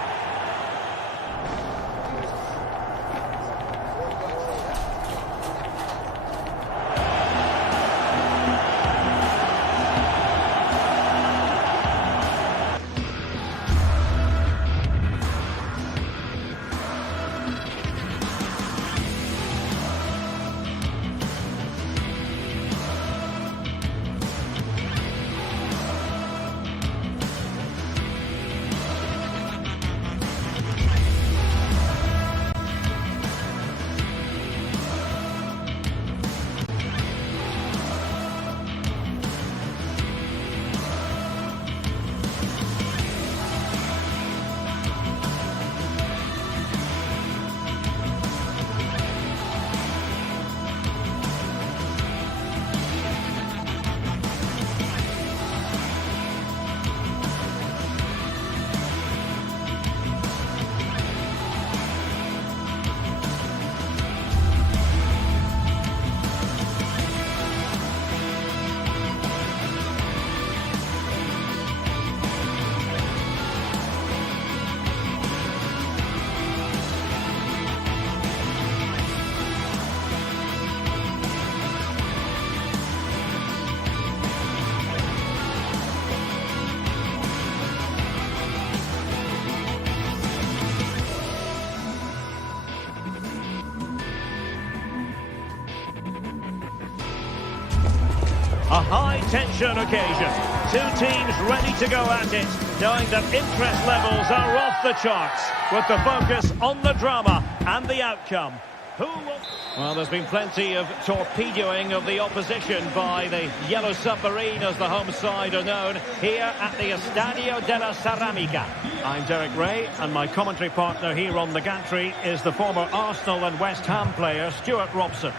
high-tension occasion. Two teams ready to go at it, knowing that interest levels are off the charts, with the focus on the drama and the outcome. Well, there's been plenty of torpedoing of the opposition by the Yellow Submarine, as the home side are known, here at the Estadio de la Ceramica. I'm Derek Ray, and my commentary partner here on the gantry is the former Arsenal and West Ham player, Stuart Robson.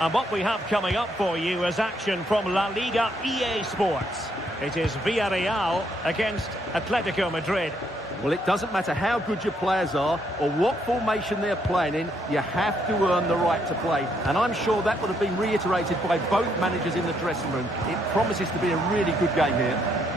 And what we have coming up for you is action from La Liga EA Sports. It is Villarreal against Atletico Madrid. Well, it doesn't matter how good your players are or what formation they're playing in, you have to earn the right to play. And I'm sure that would have been reiterated by both managers in the dressing room. It promises to be a really good game here.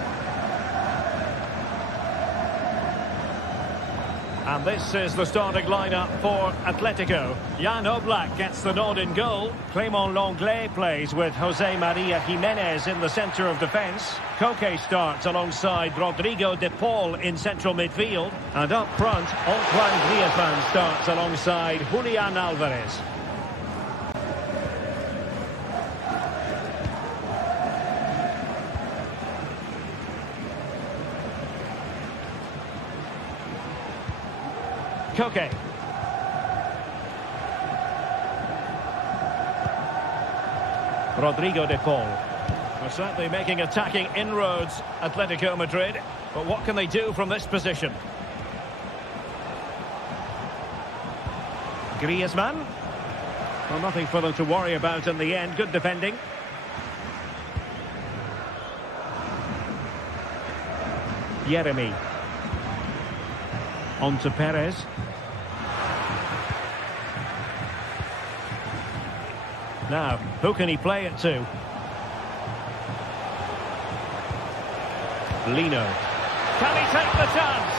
And this is the starting lineup for Atletico. Jan Oblak gets the nod in goal. Clément Lenglet plays with Jose Maria Jimenez in the centre of defence. Koke starts alongside Rodrigo de Paul in central midfield. And up front, Antoine Griezmann starts alongside Julian Alvarez. Koke. Rodrigo de Paul. We're certainly making attacking inroads, Atletico Madrid. But what can they do from this position? Griezmann. Well, nothing for them to worry about in the end. Good defending. Yeremy. On to Perez. Now, who can he play it to? Lino. Can he take the chance?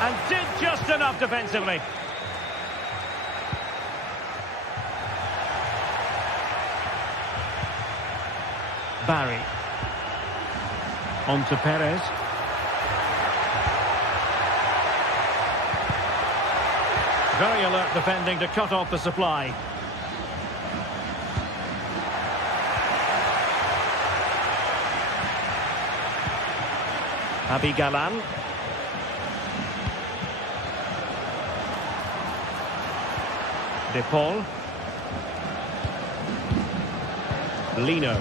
And did just enough defensively. Barry. On to Perez. Very alert defending to cut off the supply. Galan. De Paul. Lino.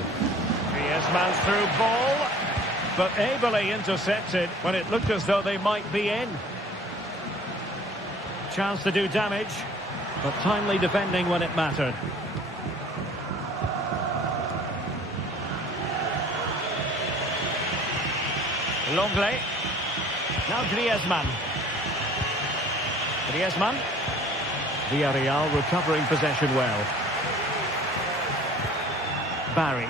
Griezmann's through ball, but ably intercepted when it looked as though they might be in. Chance to do damage, but timely defending when it mattered. Lenglet. Now Griezmann. Griezmann. Villarreal recovering possession well. Barry.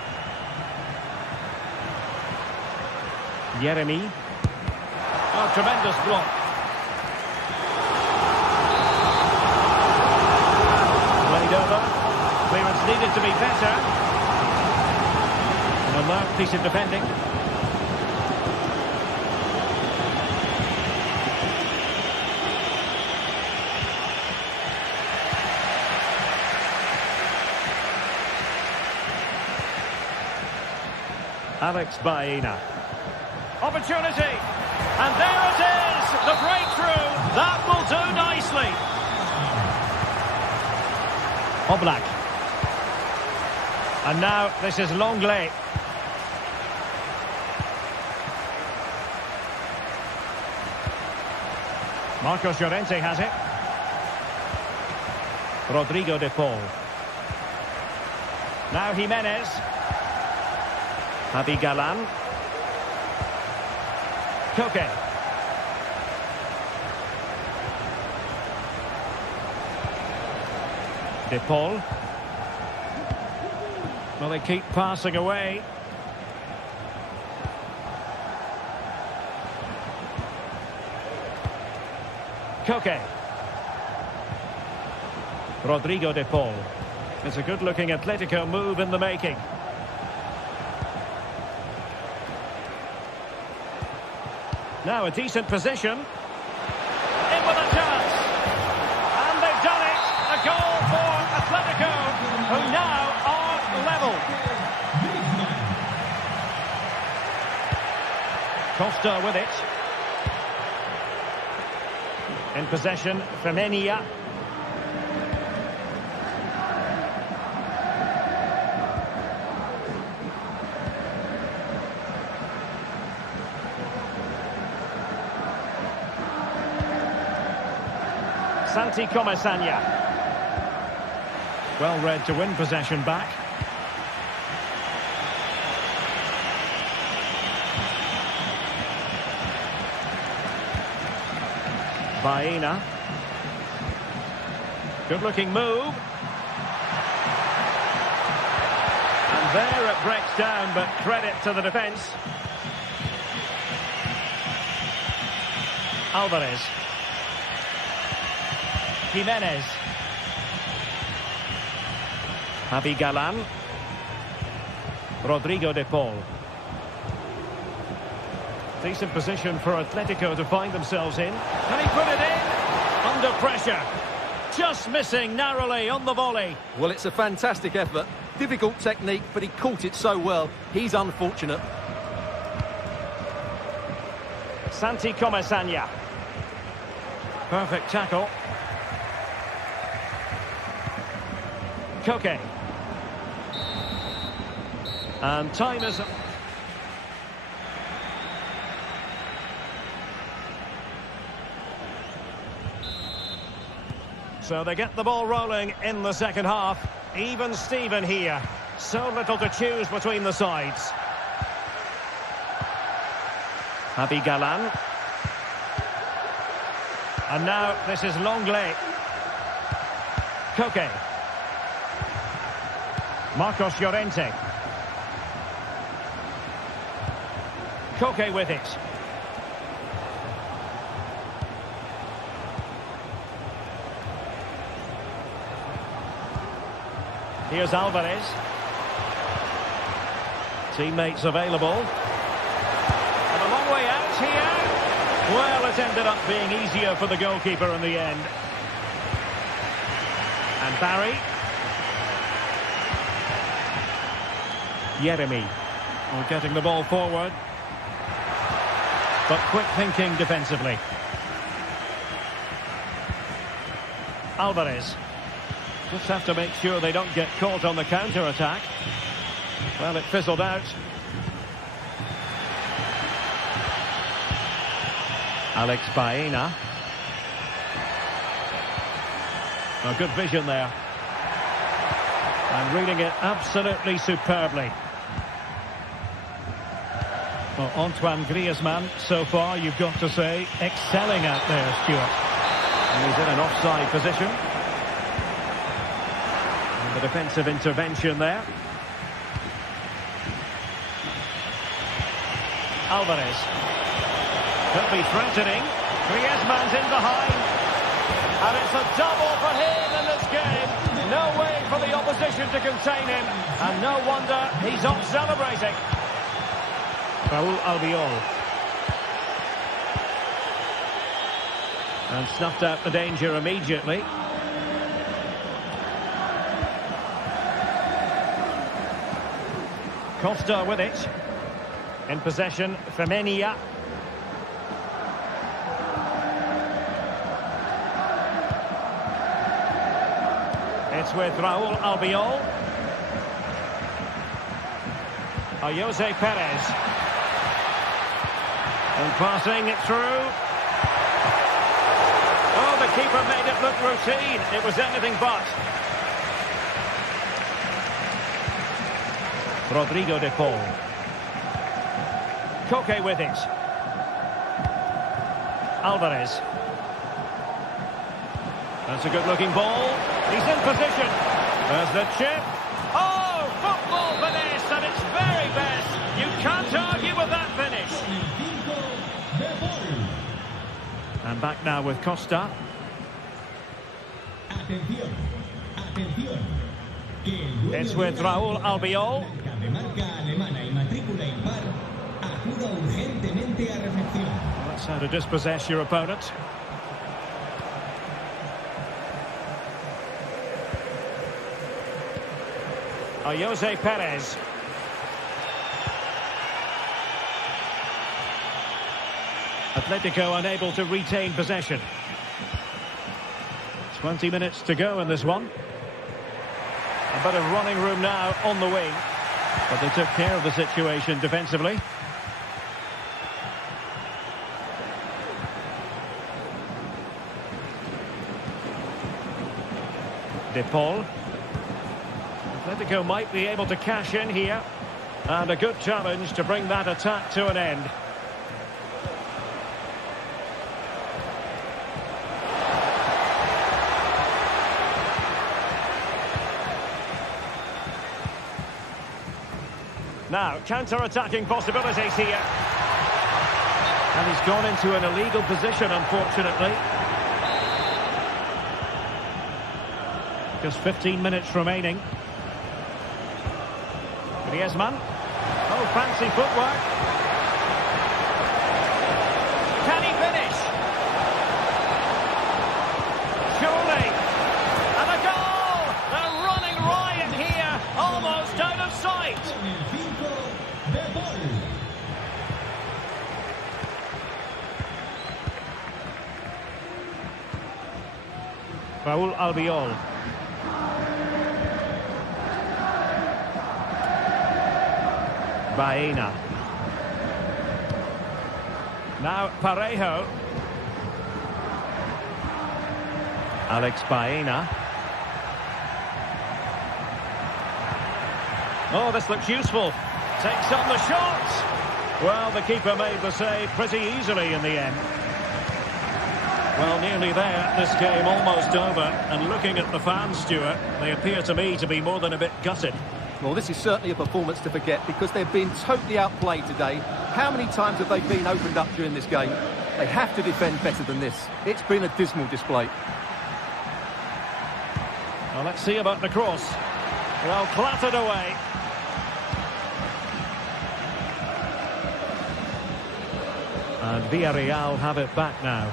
Yeremy. Oh, tremendous block. Over. Clearance needed to be better. An alert piece of defending. Alex Baena. Opportunity. And there it is. The breakthrough. That will do nicely. Oblak. And now this is Lenglet. Marcos Llorente has it. Rodrigo de Paul. Now Jimenez. Galan. Koke. De Paul. Well, they keep passing away. Koke. Rodrigo de Paul. It's a good-looking Atletico move in the making. Now a decent position. In with a chance. And they've done it. A goal for Atletico, who now are level. Costa with it. In possession, Femenia. Santi Comasanya. Well read to win possession back. Baena. Good looking move. And there it breaks down, but credit to the defence. Alvarez. Jimenez. Javi Galan. Rodrigo de Paul. Decent position for Atletico to find themselves in. Can he put it in? Under pressure. Just missing narrowly on the volley. Well, it's a fantastic effort. Difficult technique, but he caught it so well. He's unfortunate. Santi Comasanya. Perfect tackle. Koke. And time is up. So they get the ball rolling in the second half. Even Steven here. So little to choose between the sides. Javi Galan. And now this is Longley. Koke. Marcos Llorente. Koke with it. Here's Alvarez. Teammates available. And a long way out here. Well, it ended up being easier for the goalkeeper in the end. And Barry. Yeremy. We're getting the ball forward. But quick thinking defensively. Alvarez. Just have to make sure they don't get caught on the counter-attack. Well, it fizzled out. Alex Baena. A good vision there. And reading it absolutely superbly. Well, Antoine Griezmann, so far, you've got to say, excelling out there, Stuart. And he's in an offside position. And the defensive intervention there. Alvarez. Could be threatening. Griezmann's in behind. And it's a double for him in this game. No way for the opposition to contain him. And no wonder he's off celebrating. Raul Albiol. And snuffed out the danger immediately. Costa with it. In possession, Femenia. It's with Raul Albiol. Jose Perez. And passing it through. Oh, the keeper made it look routine. It was anything but. Rodrigo de Paul. Koke with it. Alvarez. That's a good-looking ball. He's in position. There's the chip. Oh, football finesse at its very best. You can't argue with that finish. And back now with Costa. It's with Raul Albiol. That's how to dispossess your opponent. Jose Perez. Atletico unable to retain possession. 20 minutes to go in this one. A bit of running room now on the wing. But they took care of the situation defensively. De Paul. Atletico might be able to cash in here. And a good challenge to bring that attack to an end. Now, counter-attacking possibilities here. And he's gone into an illegal position, unfortunately. Just 15 minutes remaining. Griezmann. Oh, fancy footwork. Can he finish? Surely. And a goal! They're running riot here, almost out of sight. Raul Albiol. Baena. Now Parejo. Alex Baena. Oh, this looks useful. Takes on the shot. Well, the keeper made the save pretty easily in the end. Well, nearly there. This game almost over. And looking at the fans, Stuart, they appear to me to be more than a bit gutted. Well, this is certainly a performance to forget because they've been totally outplayed today. How mmany times have they been opened up during this game? They have to defend better than this. It's been a dismal display. Well, let's see about the cross. Well, clattered away. And Villarreal have it back now.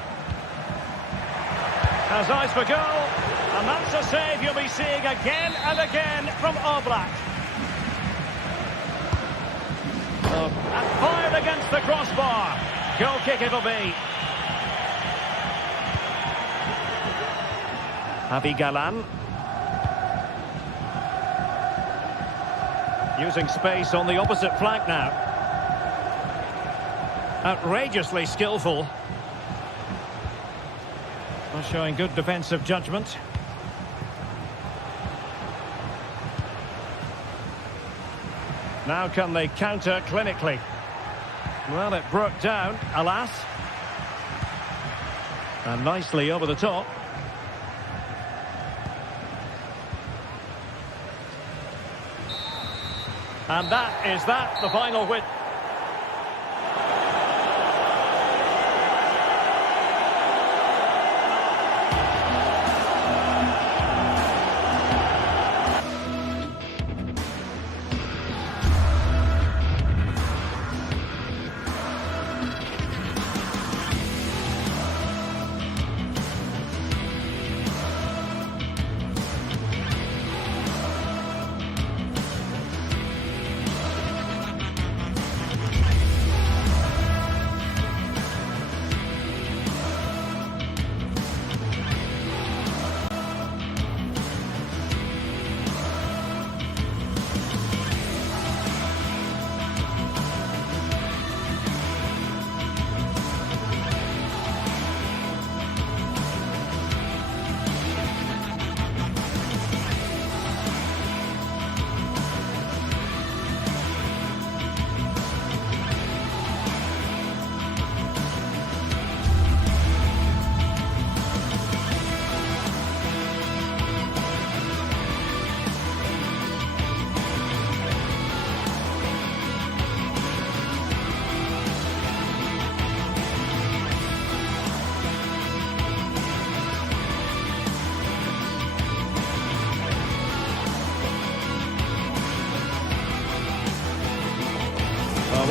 Has eyes for goal. And that's a save you'll be seeing again and again from Oblak. And fired against the crossbar. Goal kick it'll be. Javi Galan. Using space on the opposite flank now. Outrageously skillful. Well, showing good defensive judgment. Now can they counter clinically? Well, it broke down, alas. And nicely over the top. And that is the final win.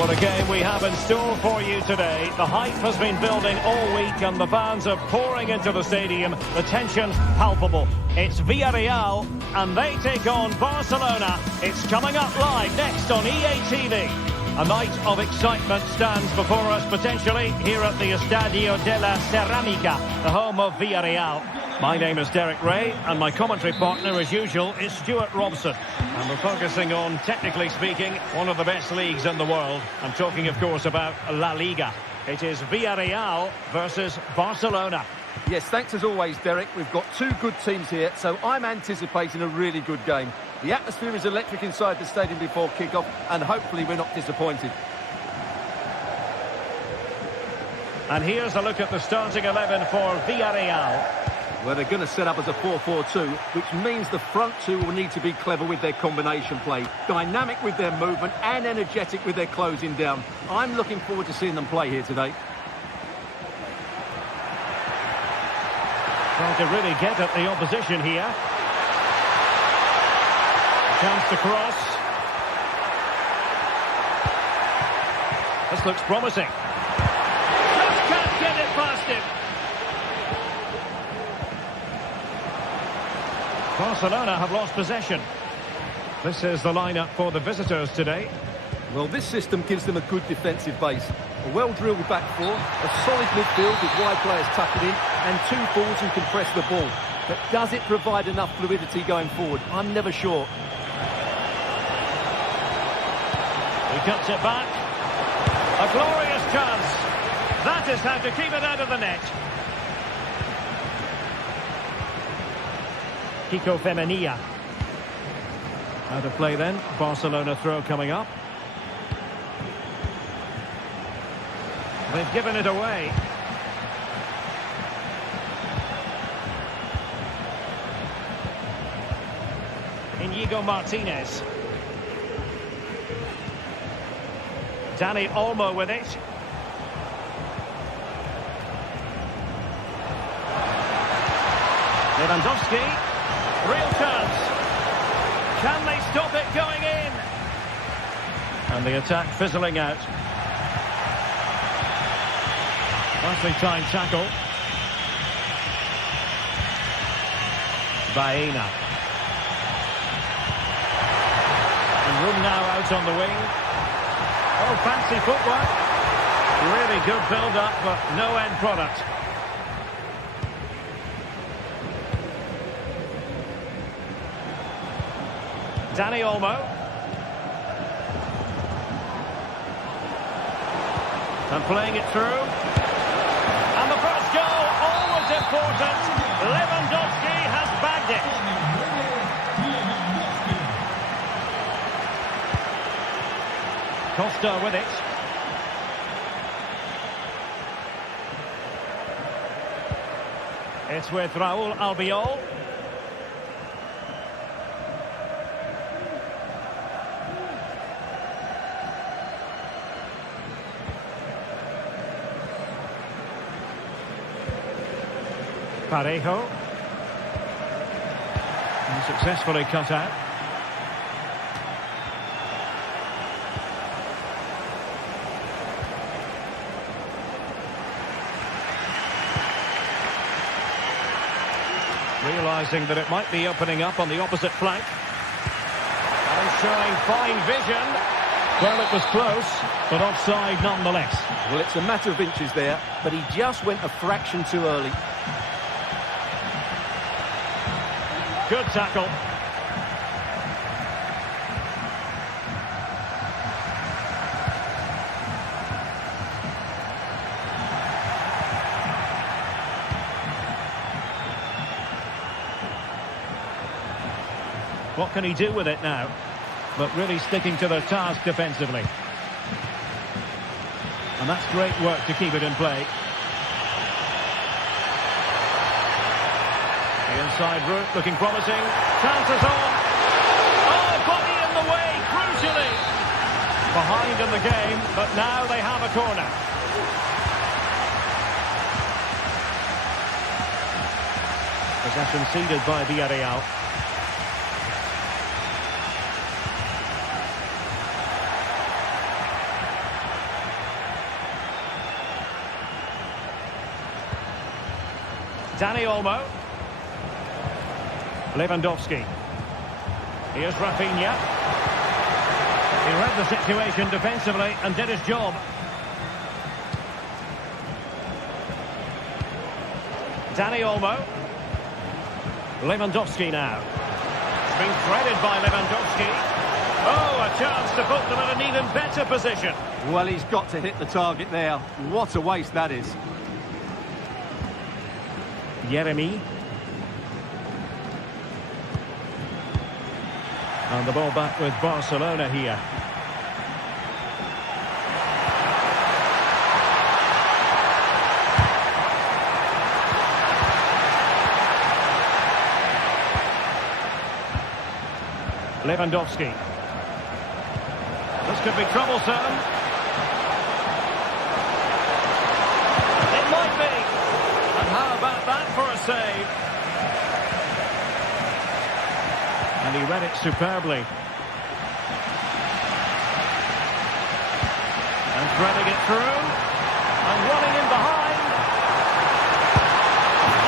What a game we have in store for you today. The hype has been building all week and the fans are pouring into the stadium. The tension palpable. It's Villarreal and they take on Barcelona. It's coming up live next on EA TV. A night of excitement stands before us potentially here at the Estadio de la Ceramica, the home of Villarreal. My name is Derek Ray, and my commentary partner, as usual, is Stuart Robson. And we're focusing on, technically speaking, one of the best leagues in the world. I'm talking, of course, about La Liga. It is Villarreal versus Barcelona. Yes, thanks as always, Derek. We've got two good teams here, so I'm anticipating a really good game. The atmosphere is electric inside the stadium before kick-off, and hopefully we're not disappointed. And here's a look at the starting 11 for Villarreal. Well, they're going to set up as a 4-4-2, which means the front two will need to be clever with their combination play, dynamic with their movement and energetic with their closing down. I'm looking forward to seeing them play here today. Trying to really get at the opposition here. Chance to cross. This looks promising. Just can't get it past him. Barcelona have lost possession. This is the lineup for the visitors today. Well, this system gives them a good defensive base. A well-drilled back four, a solid midfield with wide players tucking in, and two forwards who can press the ball. But does it provide enough fluidity going forward? I'm never sure. He cuts it back. A glorious chance. That is how to keep it out of the net. Kiko Femenia. Out of play then. Barcelona throw coming up. They've given it away. Inigo Martinez. Dani Olmo with it. Lewandowski. Real chance. Can they stop it going in? And the attack fizzling out. Nicely timed tackle. Baena. And room now out on the wing. Oh, fancy footwork. Really good build-up, but no end product. Dani Olmo. And playing it through. And the first goal, always important. Lewandowski has bagged it. Costa with it. It's with Raul Albiol. Parejo. And successfully cut out. Realising that it might be opening up on the opposite flank. And showing fine vision. Well, it was close, but offside nonetheless. Well, it's a matter of inches there, but he just went a fraction too early. Good tackle. What can he do with it now? But really sticking to their task defensively. And that's great work to keep it in play. The inside route looking promising. Chances on. Oh, body in the way, crucially. Behind in the game, but now they have a corner. Possession ceded by Villarreal. Dani Olmo. Lewandowski. Here's Rafinha. He read the situation defensively and did his job. Dani Olmo. Lewandowski now. It's been threaded by Lewandowski. Oh, a chance to put them in an even better position. Well, he's got to hit the target there. What a waste that is. Yeremi. And the ball back with Barcelona here. Lewandowski. This could be troublesome. It might be. And how about that for a save? And he read it superbly. And threading it through. And running in behind.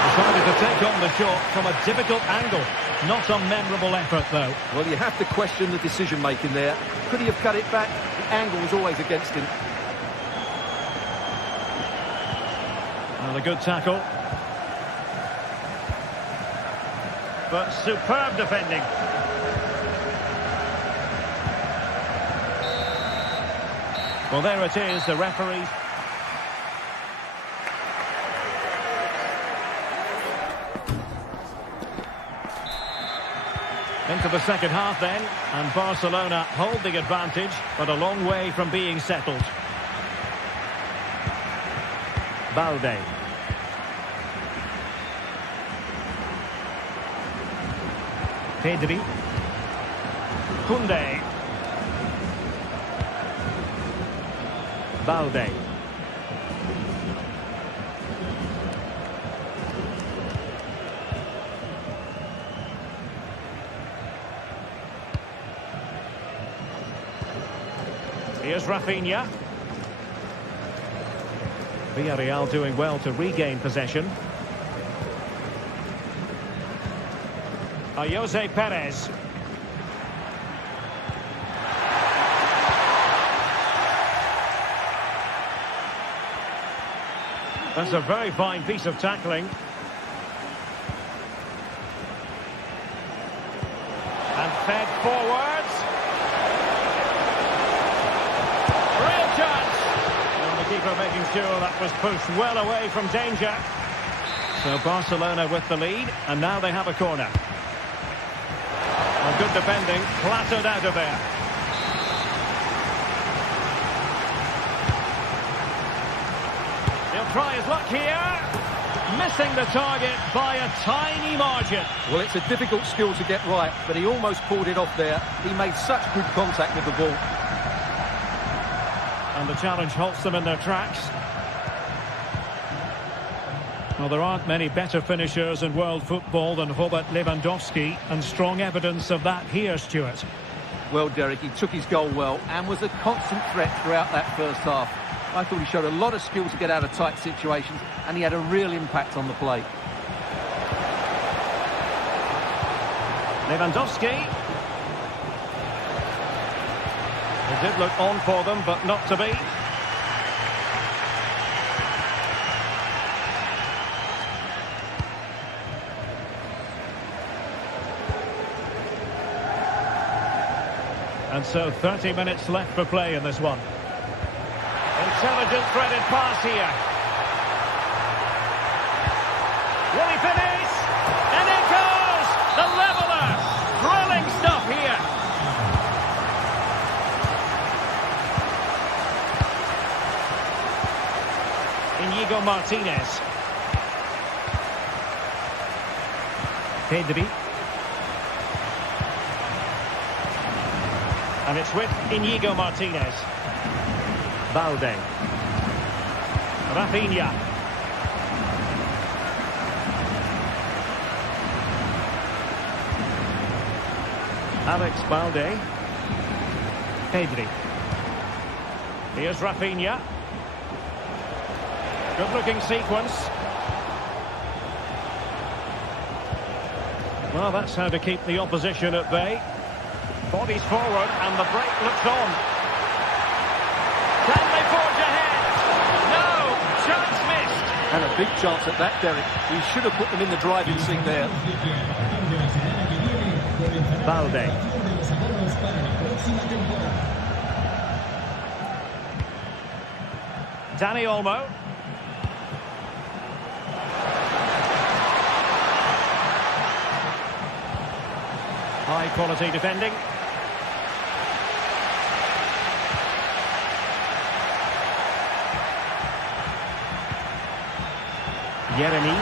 Decided to take on the shot from a difficult angle. Not a memorable effort, though. Well, you have to question the decision-making there. Could he have cut it back? The angle was always against him. And a good tackle. But superb defending. Well, there it is, the referee. Into the second half then, and Barcelona hold the advantage, but a long way from being settled. Balde. Pedri. Koundé. Balde. Here's Rafinha. Villarreal doing well to regain possession. Jose Perez. That's a very fine piece of tackling. And fed forwards. Real chance. And the keeper making sure that was pushed well away from danger. So Barcelona with the lead, and now they have a corner. Well, good defending, clattered out of there. He'll try his luck here. Missing the target by a tiny margin. Well, it's a difficult skill to get right, but he almost pulled it off there. He made such good contact with the ball. And the challenge halts them in their tracks. Well, there aren't many better finishers in world football than Robert Lewandowski, and strong evidence of that here, Stuart. Well, Derek, he took his goal well and was a constant threat throughout that first half. I thought he showed a lot of skill to get out of tight situations, and he had a real impact on the play. Lewandowski. It did look on for them, but not to be. And so 30 minutes left for play in this one. Intelligent threaded pass here. Will he finish? And it goes! The leveller! Thrilling stuff here. Inigo Martinez. Pedri. And it's with Inigo Martinez. Balde. Rafinha. Alex Balde. Pedri. Here's Rafinha. Good-looking sequence. Well, that's how to keep the opposition at bay. Bodies forward and the break looks on. Can they forge ahead? No, chance missed. And a big chance at that, Derek. He should have put them in the driving seat there. Balde. Dani Olmo. High quality defending. Yeremy.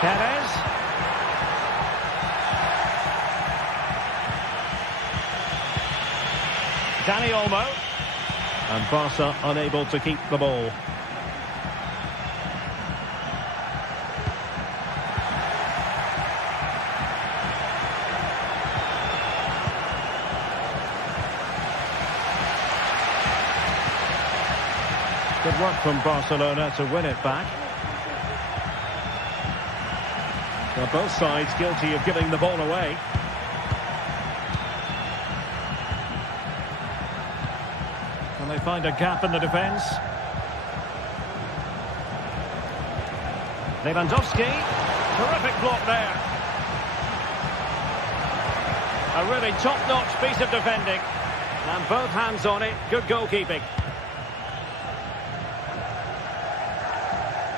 Perez. Dani Olmo. And Barca unable to keep the ball. Good work from Barcelona to win it back. Well, both sides guilty of giving the ball away. Can they find a gap in the defence? Lewandowski. Terrific block there. A really top-notch piece of defending. And both hands on it. Good goalkeeping.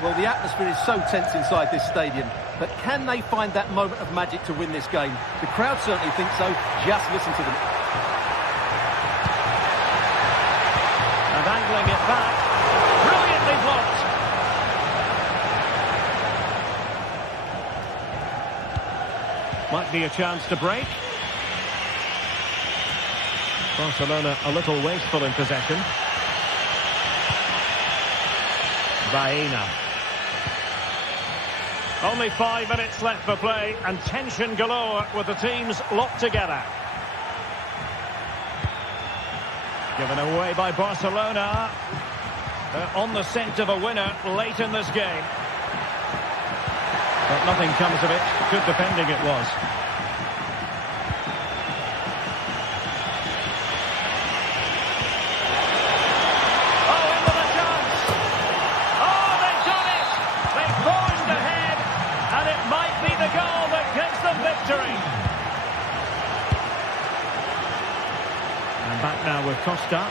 Well, the atmosphere is so tense inside this stadium, but can they find that moment of magic to win this game? The crowd certainly think so. Just listen to them. And angling it back. Brilliantly blocked. Might be a chance to break. Barcelona a little wasteful in possession. Baena. Only 5 minutes left for play and tension galore with the teams locked together. Given away by Barcelona. They're on the scent of a winner late in this game. But nothing comes of it. Good defending it was. Back now with Costa.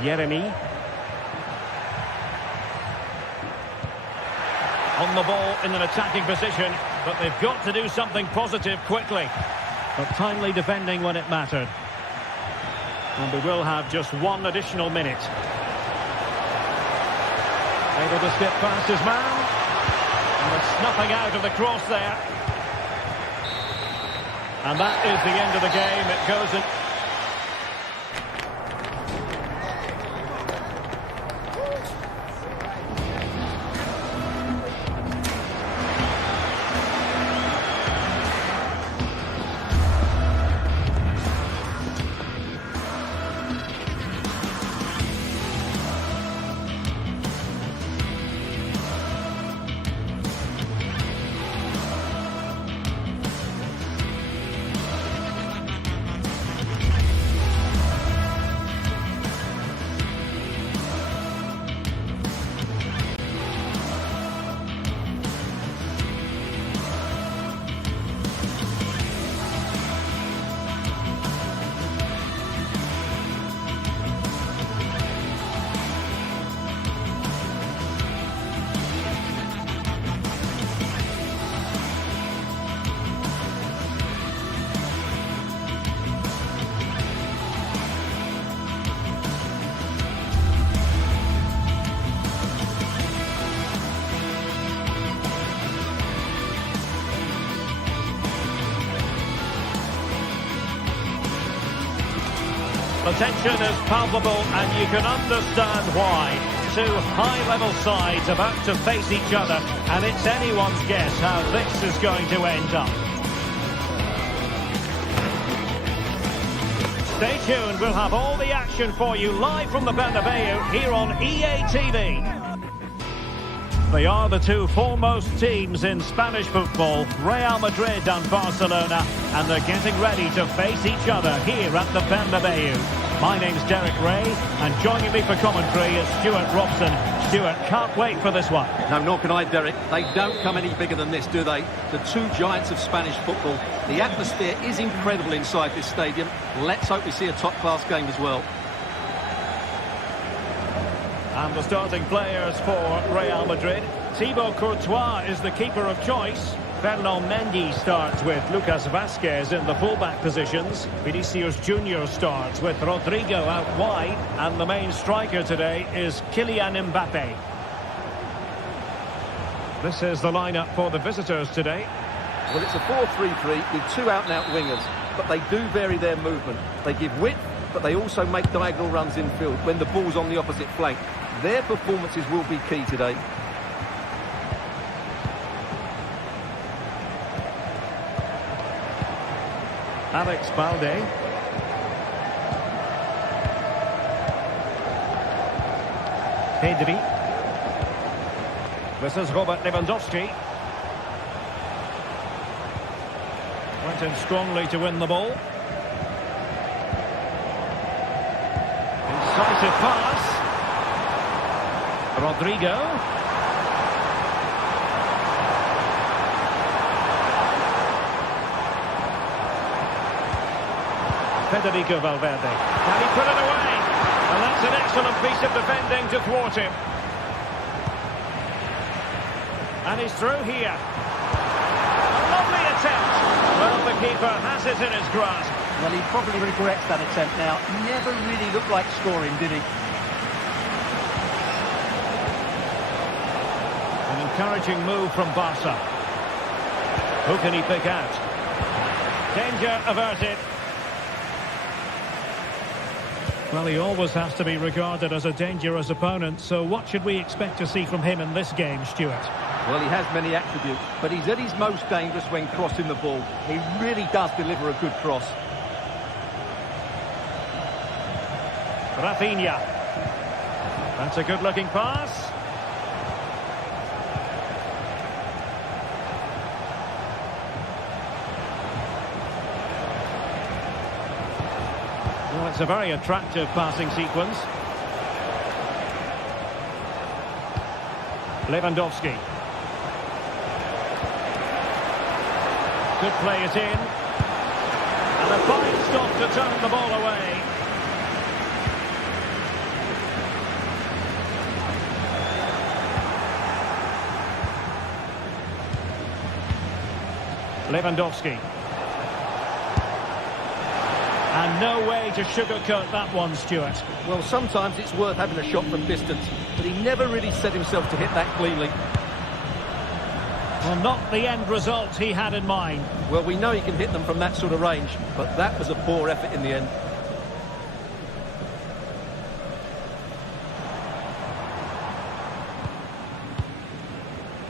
Yeremy. On the ball in an attacking position, but they've got to do something positive quickly. But timely defending when it mattered. And we will have just 1 additional minute. Able to skip past his man. And they're snuffing out of the cross there. And that is the end of the game. It goes in. The tension is palpable and you can understand why. Two high-level sides about to face each other, and it's anyone's guess how this is going to end up. Stay tuned, we'll have all the action for you live from the Bernabeu here on EA TV. They are the two foremost teams in Spanish football, Real Madrid and Barcelona, and they're getting ready to face each other here at the Bernabeu. My name's Derek Ray, and joining me for commentary is Stuart Robson. Stuart, can't wait for this one. No, nor can I, Derek. They don't come any bigger than this, do they? The two giants of Spanish football. The atmosphere is incredible inside this stadium. Let's hope we see a top-class game as well. And the starting players for Real Madrid. Thibaut Courtois is the keeper of choice. Fernand Mendy starts with Lucas Vazquez in the fullback positions. Vinicius Junior starts with Rodrigo out wide. And the main striker today is Kylian Mbappe. This is the lineup for the visitors today. Well, it's a 4-3-3 with two out-and-out wingers, but they do vary their movement. They give width, but they also make diagonal runs infield when the ball's on the opposite flank. Their performances will be key today. Alex Balde. Pedri. This is Robert Lewandowski. Went in strongly to win the ball. Incisive pass. Rodrigo. Federico Valverde. Can he put it away? And that's an excellent piece of defending to thwart him. And he's through here. A lovely attempt. Well, the keeper has it in his grasp. Well, he probably regrets that attempt now. Never really looked like scoring, did he? An encouraging move from Barca. Who can he pick out? Danger averted. Well, he always has to be regarded as a dangerous opponent, so what should we expect to see from him in this game, Stuart? Well, he has many attributes, but he's at his most dangerous when crossing the ball. He really does deliver a good cross. Rafinha. That's a good-looking pass. Well, it's a very attractive passing sequence. Lewandowski. Could play it in. And a fine stop to turn the ball away. Lewandowski. And no way to sugarcoat that one, Stuart. Well, sometimes it's worth having a shot from distance, but he never really set himself to hit that cleanly. Well, not the end result he had in mind. Well, we know he can hit them from that sort of range, but that was a poor effort in the end.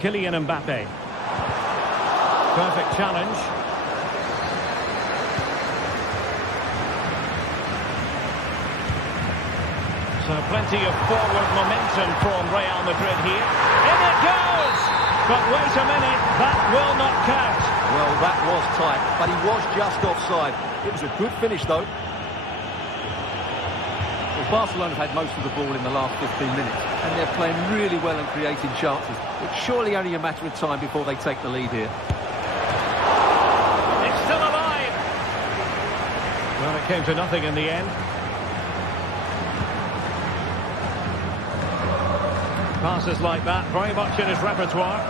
Kylian Mbappe. Perfect challenge. So plenty of forward momentum from Real Madrid here. In it goes! But wait a minute, that will not count. Well, that was tight, but he was just offside. It was a good finish, though. Well, Barcelona have had most of the ball in the last 15 minutes, and they're playing really well and creating chances. It's surely only a matter of time before they take the lead here. It's still alive. Well, it came to nothing in the end. Passes like that, very much in his repertoire.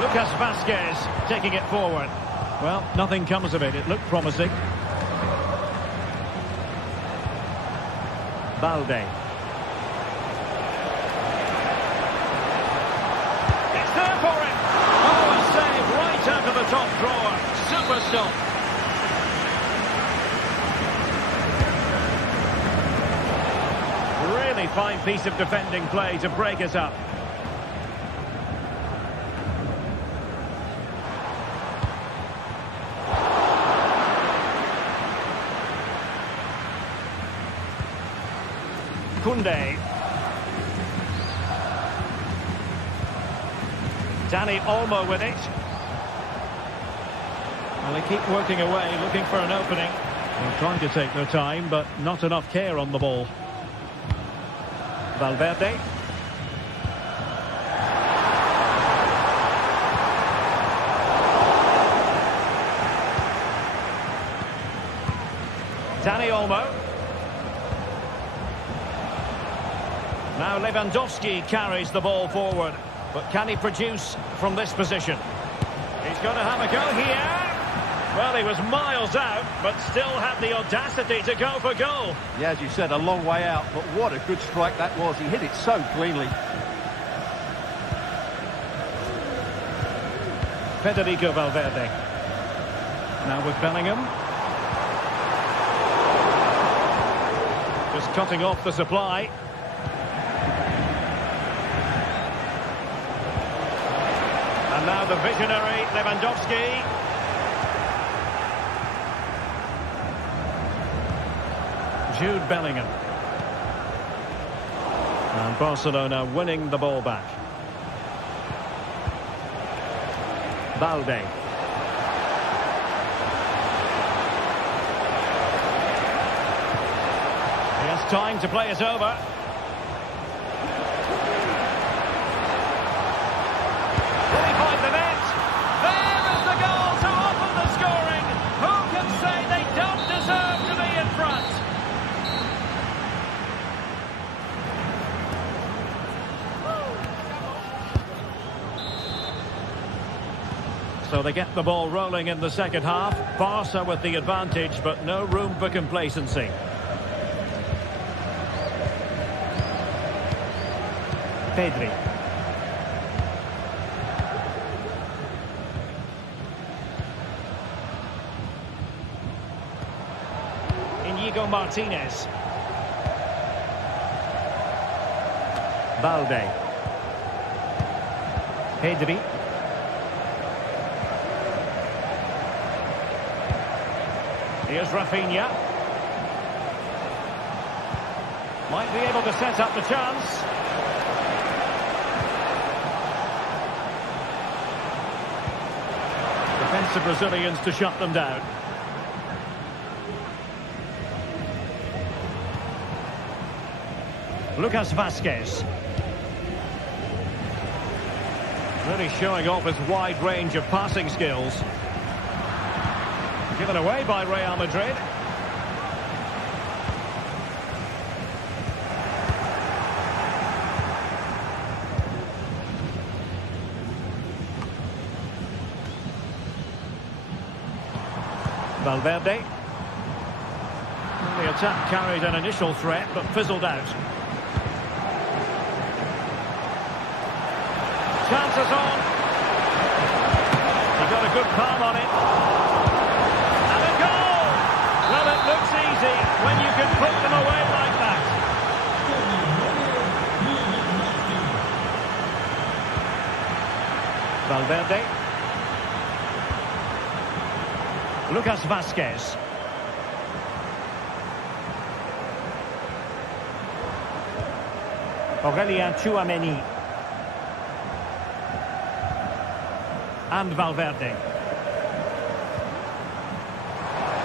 Lucas Vazquez taking it forward. Well, nothing comes of it. It looked promising. Balde. It's there for him. Oh, a save right out of the top drawer. Super stop. Really fine piece of defending play to break it up. Koundé. Dani Olmo with it. Well, they keep working away, looking for an opening. They're trying to take their time, but not enough care on the ball. Valverde. Dani Olmo. Now Lewandowski carries the ball forward. But can he produce from this position? He's going to have a go here. Well, he was miles out, but still had the audacity to go for goal. Yeah, as you said, a long way out, but what a good strike that was. He hit it so cleanly. Federico Valverde. Now with Bellingham. Just cutting off the supply. And now the visionary Lewandowski. Jude Bellingham. And Barcelona winning the ball back. Balde. He has time to play it over. Will he find the net? There is the goal to open the scoring. Who can say they don't deserve to be in front? So they get the ball rolling in the second half. Barca with the advantage, but no room for complacency. Pedri. Inigo Martinez. Balde. Pedri. Here's Rafinha. Might be able to set up the chance. Defensive Brazilians to shut them down. Lucas Vazquez. Really showing off his wide range of passing skills. Given away by Real Madrid. Valverde. The attack carried an initial threat, but fizzled out. Chances on. He got a good palm on it. And a goal! Well, it looks easy when you can put them away like that. Valverde. Lucas Vazquez. Aurélien Tchouaméni. And Valverde.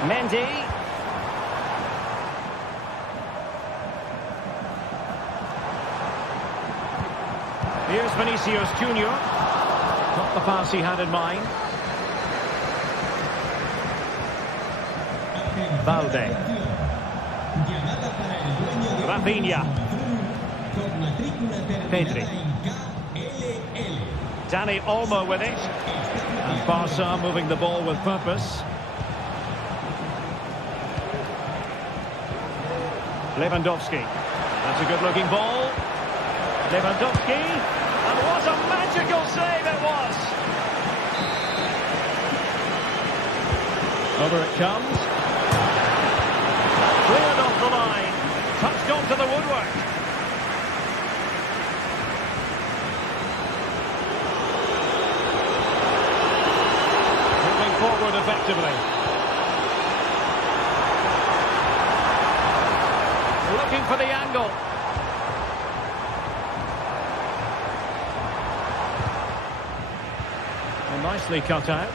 Mendy. Here's Vinicius Junior. Not the pass he had in mind. Balde. Rafinha. Pedri. Dani Olmo with it. And Barca moving the ball with purpose. Lewandowski. That's a good-looking ball. Lewandowski. And what a magical save it was. Over it comes. Cleared off the line. Touched onto the woodwork. Moving forward effectively. Looking for the angle. nicely cut out.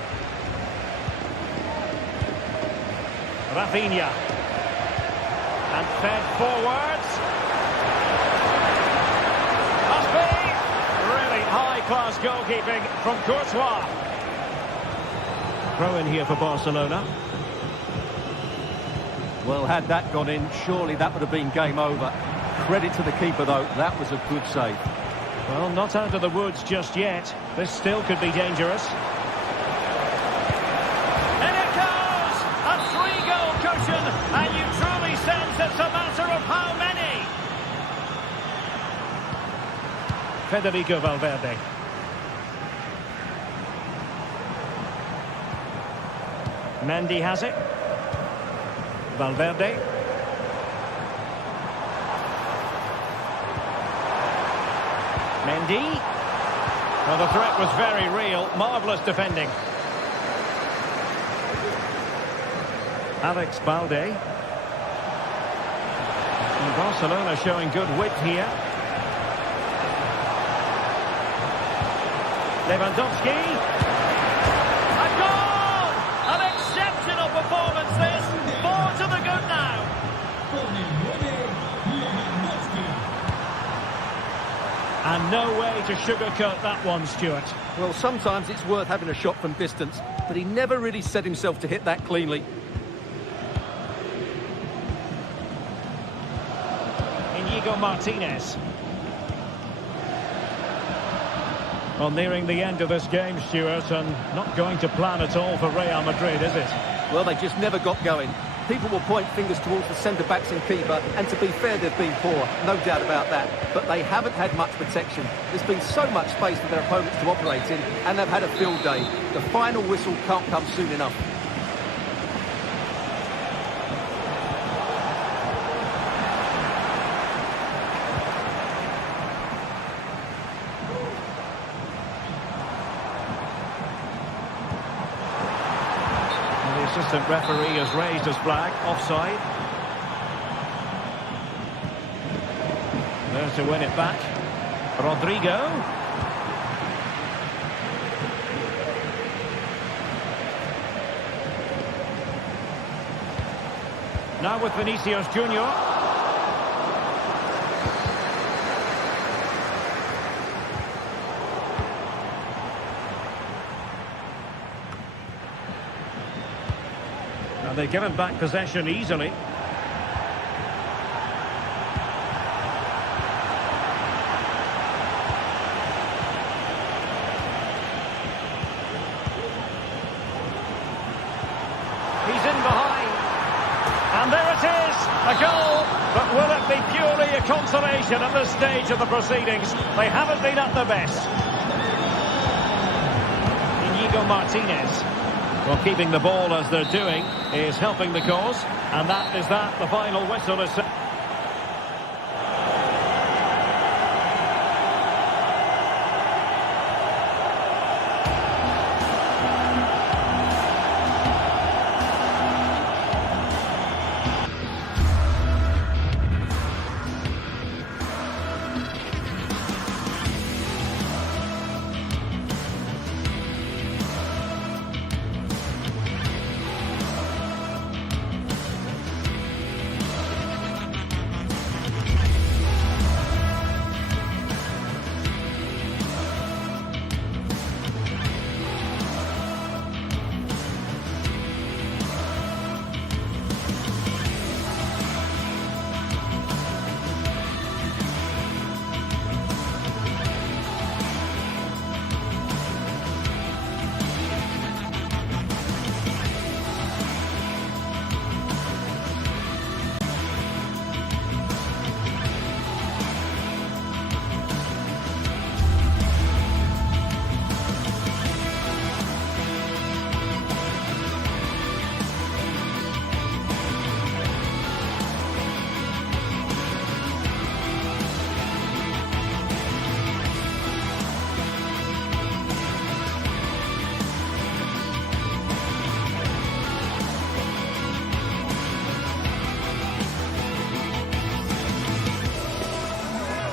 Rafinha. And fed forwards. Must be! Really high-class goalkeeping from Courtois. Throw in here for Barcelona. Well, had that gone in, surely that would have been game over. Credit to the keeper, though. That was a good save. Well, not out of the woods just yet. This still could be dangerous. In it goes! A 3-goal cushion, and you truly sense it's a matter of how many. Federico Valverde. Mendy has it. Valverde. Mendy. Well, the threat was very real. Marvellous defending. Alex Balde. And Barcelona showing good width here. Lewandowski. A goal! An exceptional performance this. 4 to the good now. And no way to sugarcoat that one, Stuart. Well, sometimes it's worth having a shot from distance, but he never really set himself to hit that cleanly. Inigo Martinez. Well, nearing the end of this game, Stuart, and not going to plan at all for Real Madrid, is it? Well, they just never got going. People will point fingers towards the centre-backs and keeper, and to be fair, they've been poor, no doubt about that. But they haven't had much protection. There's been so much space for their opponents to operate in, and they've had a field day. The final whistle can't come soon enough. Assistant referee has raised his flag, offside. There's to win it back. Rodrigo. Now with Vinicius Junior. And they've given back possession easily. He's in behind. And there it is, a goal. But will it be purely a consolation at this stage of the proceedings? They haven't been at their best. Inigo Martinez. Well, keeping the ball as they're doing is helping the cause, and that is that. The final whistle is set.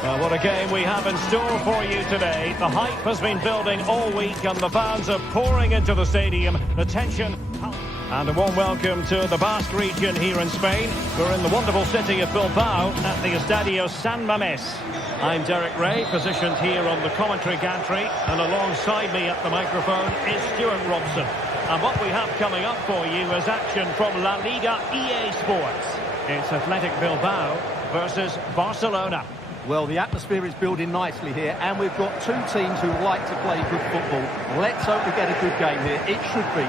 Well, what a game we have in store for you today. The hype has been building all week and the fans are pouring into the stadium. The tension... And a warm welcome to the Basque region here in Spain. We're in the wonderful city of Bilbao at the Estadio San Mamés. I'm Derek Ray, positioned here on the commentary gantry, and alongside me at the microphone is Stuart Robson. And what we have coming up for you is action from La Liga EA Sports. It's Athletic Bilbao versus Barcelona. Well, the atmosphere is building nicely here, and we've got two teams who like to play good football. Let's hope we get a good game here. It should be.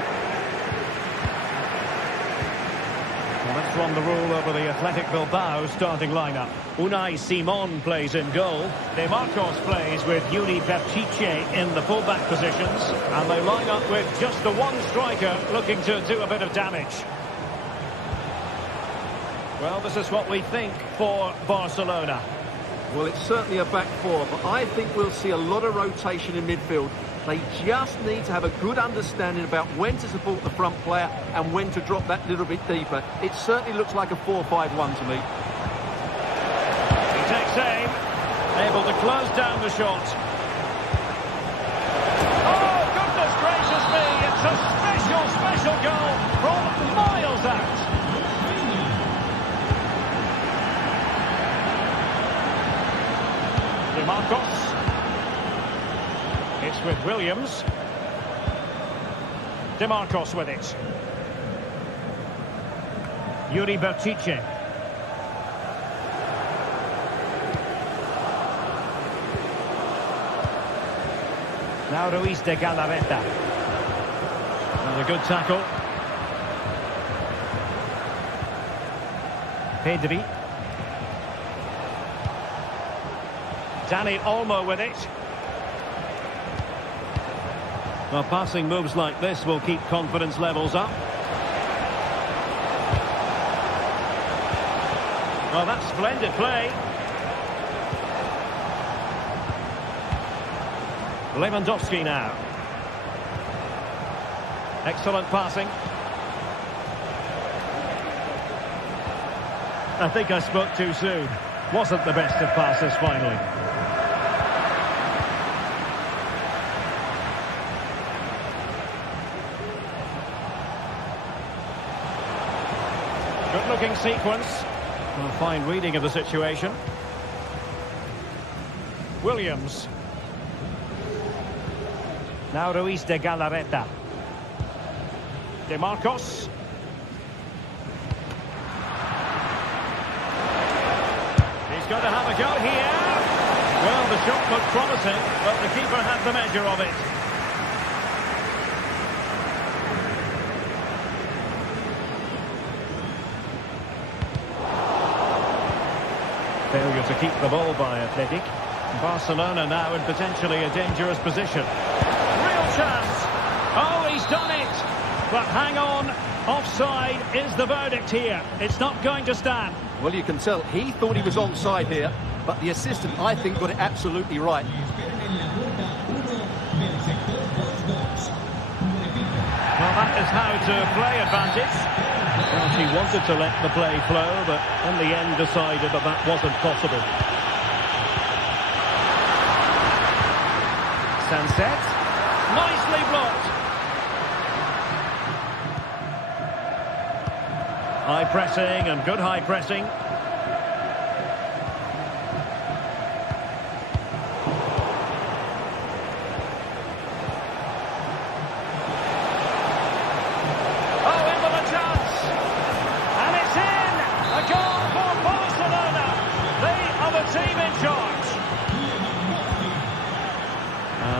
Well, let's run the rule over the Athletic Bilbao starting lineup. Unai Simon plays in goal. De Marcos plays with Yuri Berchiche in the fullback positions. And they line up with just the one striker looking to do a bit of damage. Well, this is what we think for Barcelona. Well, it's certainly a back four, but I think we'll see a lot of rotation in midfield. They just need to have a good understanding about when to support the front player and when to drop that little bit deeper. It certainly looks like a 4-5-1 to me. He takes aim, able to close down the shot. Oh, goodness gracious me! It's a special goal from miles out. De Marcos. It's with Williams. De Marcos with it. Yuri Berchiche. Now Ruiz de Galarreta. And a good tackle. Pedri. Dani Olmo with it. Well, passing moves like this will keep confidence levels up. Well, that's splendid play. Lewandowski now. Excellent passing. I think I spoke too soon. Wasn't the best of passes finally. Good-looking sequence. A fine reading of the situation. Williams. Now Ruiz de Galarreta. De Marcos. He's going to have a go here. Well, the shot looked promising, but the keeper had the measure of it. Failure to keep the ball by Athletic. Barcelona now in potentially a dangerous position. Real chance. Oh, he's done it. But hang on. Offside is the verdict here. It's not going to stand. Well, you can tell he thought he was onside here, but the assistant, I think, got it absolutely right. Well, that is how to play advantage. Well, she wanted to let the play flow, but in the end decided that that wasn't possible. Sunset. Nicely blocked. High pressing and good high pressing.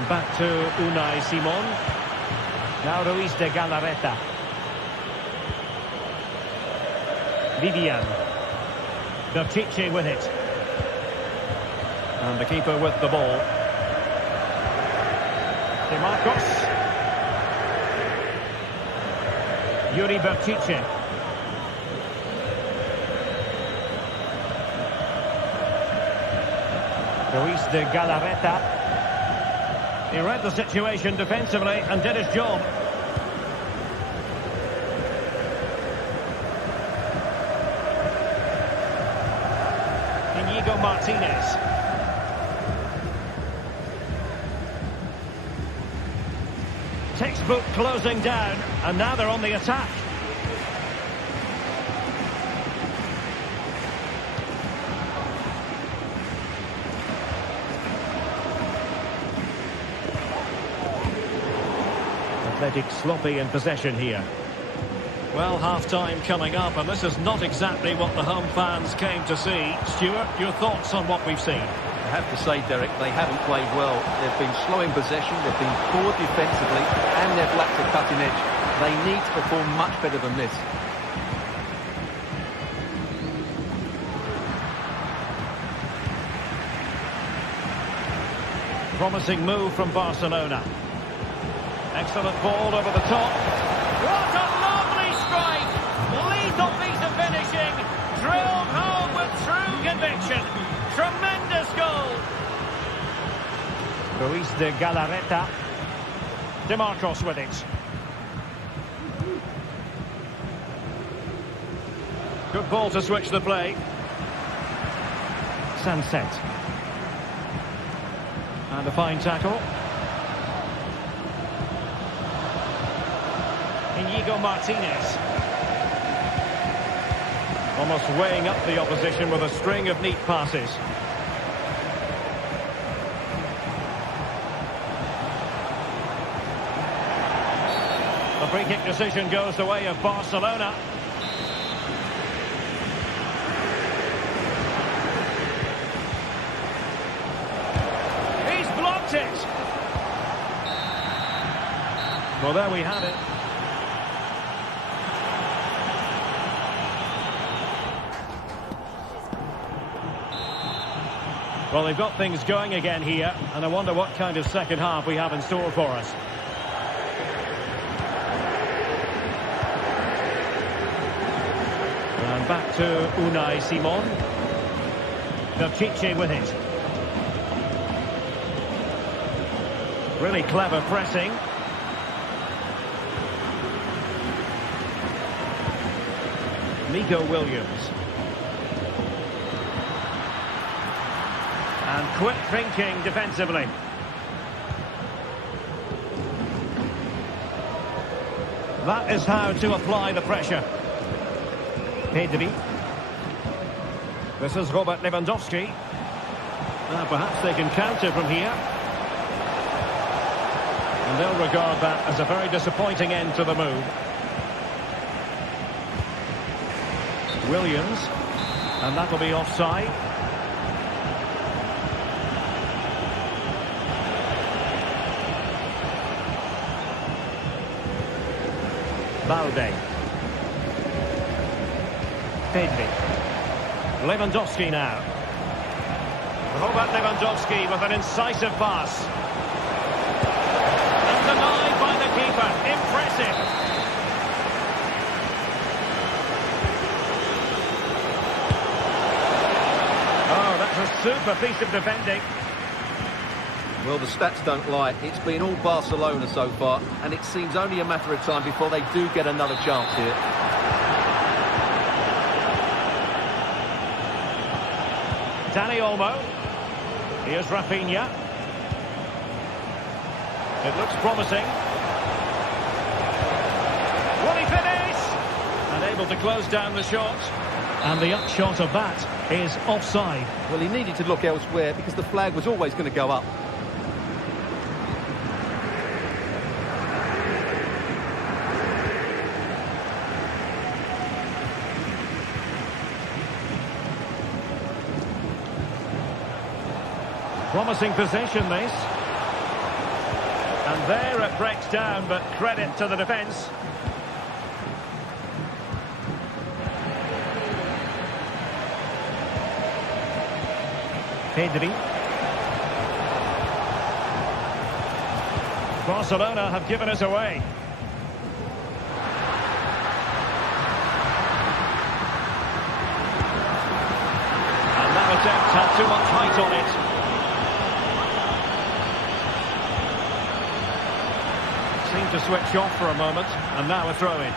Back to Unai Simon. Now Ruiz de Galarreta. Vivian. Berchiche with it. And the keeper with the ball. De Marcos. Yuri Berchiche. Ruiz de Galarreta. He read the situation defensively and did his job. Inigo Martinez. textbook closing down, and now they're on the attack. Athletic sloppy in possession here. Well, half-time coming up, and this is not exactly what the home fans came to see. Stuart, your thoughts on what we've seen? I have to say, Derek, they haven't played well. They've been slow in possession, they've been poor defensively, and they've lacked a cutting edge. They need to perform much better than this. Promising move from Barcelona. Excellent ball over the top. What a lovely strike! Lethal piece of finishing. Drilled home with true conviction. Tremendous goal. Ruiz de Galarreta. DeMarcos with it. Good ball to switch the play. Sunset. And a fine tackle. Inigo Martinez. Almost weighing up the opposition with a string of neat passes. The free kick decision goes the way of Barcelona. He's blocked it. Well, there we have it. Well, they've got things going again here, and I wonder what kind of second half we have in store for us. And back to Unai Simon. Belchiche with it. Really clever pressing. Nico Williams. And quick thinking defensively. That is how to apply the pressure. Pedri. This is Robert Lewandowski. Perhaps they can counter from here. And they'll regard that as a very disappointing end to the move. Williams. And that'll be offside. Balde. Pedri. Lewandowski now. Robert Lewandowski with an incisive pass. And denied by the keeper. Impressive. Oh, that's a super piece of defending. Well, the stats don't lie. It's been all Barcelona so far, and it seems only a matter of time before they do get another chance here. Dani Olmo. Here's Rafinha. It looks promising. Will he finish? And able to close down the shot. And the upshot of that is offside. Well, he needed to look elsewhere because the flag was always going to go up. Promising possession, this. And there it breaks down, but credit to the defence. Pedri. Barcelona have given us away. And that attempt had too much height on it. Seemed to switch off for a moment, and now a throw-in.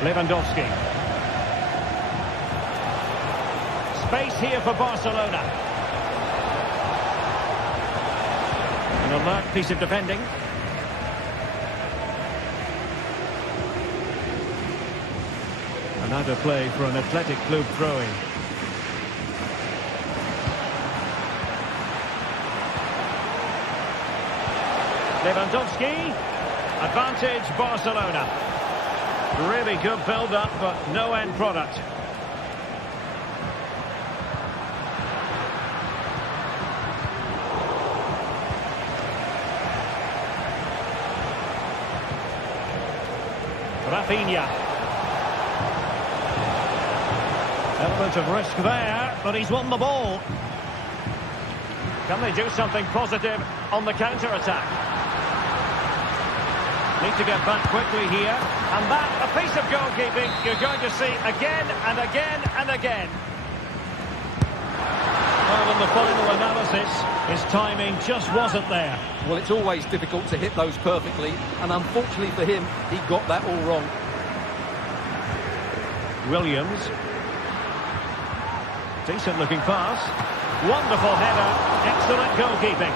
Lewandowski. Space here for Barcelona. An alert piece of defending. Another play for an Athletic Club throw-in. Lewandowski. Advantage Barcelona. Really good build-up, but no end product. Rafinha. Element of risk there, but he's won the ball. Can they do something positive on the counter-attack? Need to get back quickly here. And that, a piece of goalkeeping you're going to see again and again and again. Well, in the final analysis, his timing just wasn't there. Well, it's always difficult to hit those perfectly, and unfortunately for him, he got that all wrong. Williams. Decent looking pass. Wonderful header. Excellent goalkeeping.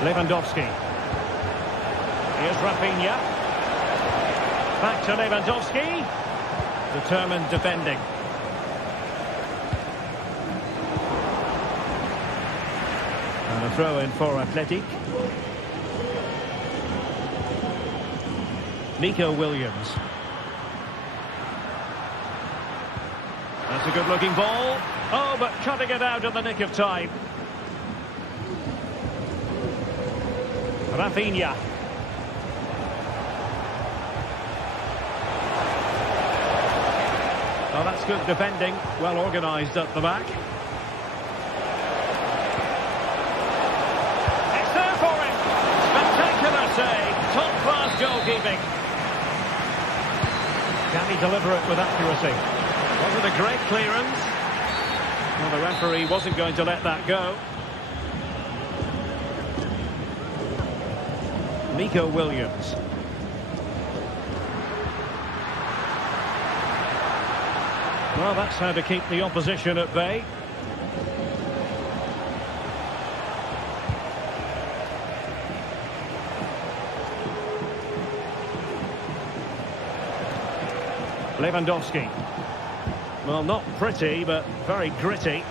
Lewandowski. Here's Rafinha. Back to Lewandowski. Determined defending. And a throw in for Athletic. Nico Williams. That's a good looking ball. Oh, but cutting it out in the nick of time. Rafinha. Oh, that's good defending. Well organised at the back. It's there for him. Spectacular save. Top-class goalkeeping. Can he deliver it with accuracy? Was it a great clearance? Well, the referee wasn't going to let that go. Nico Williams. Well, that's how to keep the opposition at bay. Lewandowski. Well, not pretty, but very gritty.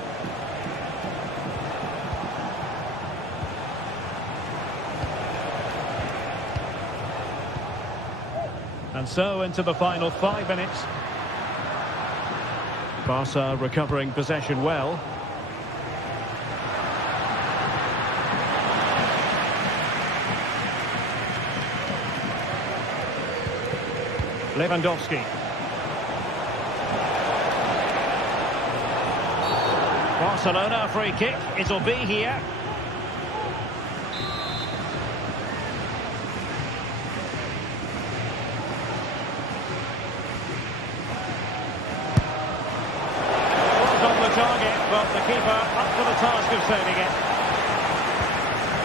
And so into the final 5 minutes. Barca recovering possession well. Lewandowski. Barcelona, a free kick. It'll be here. But the keeper up for the task of saving it.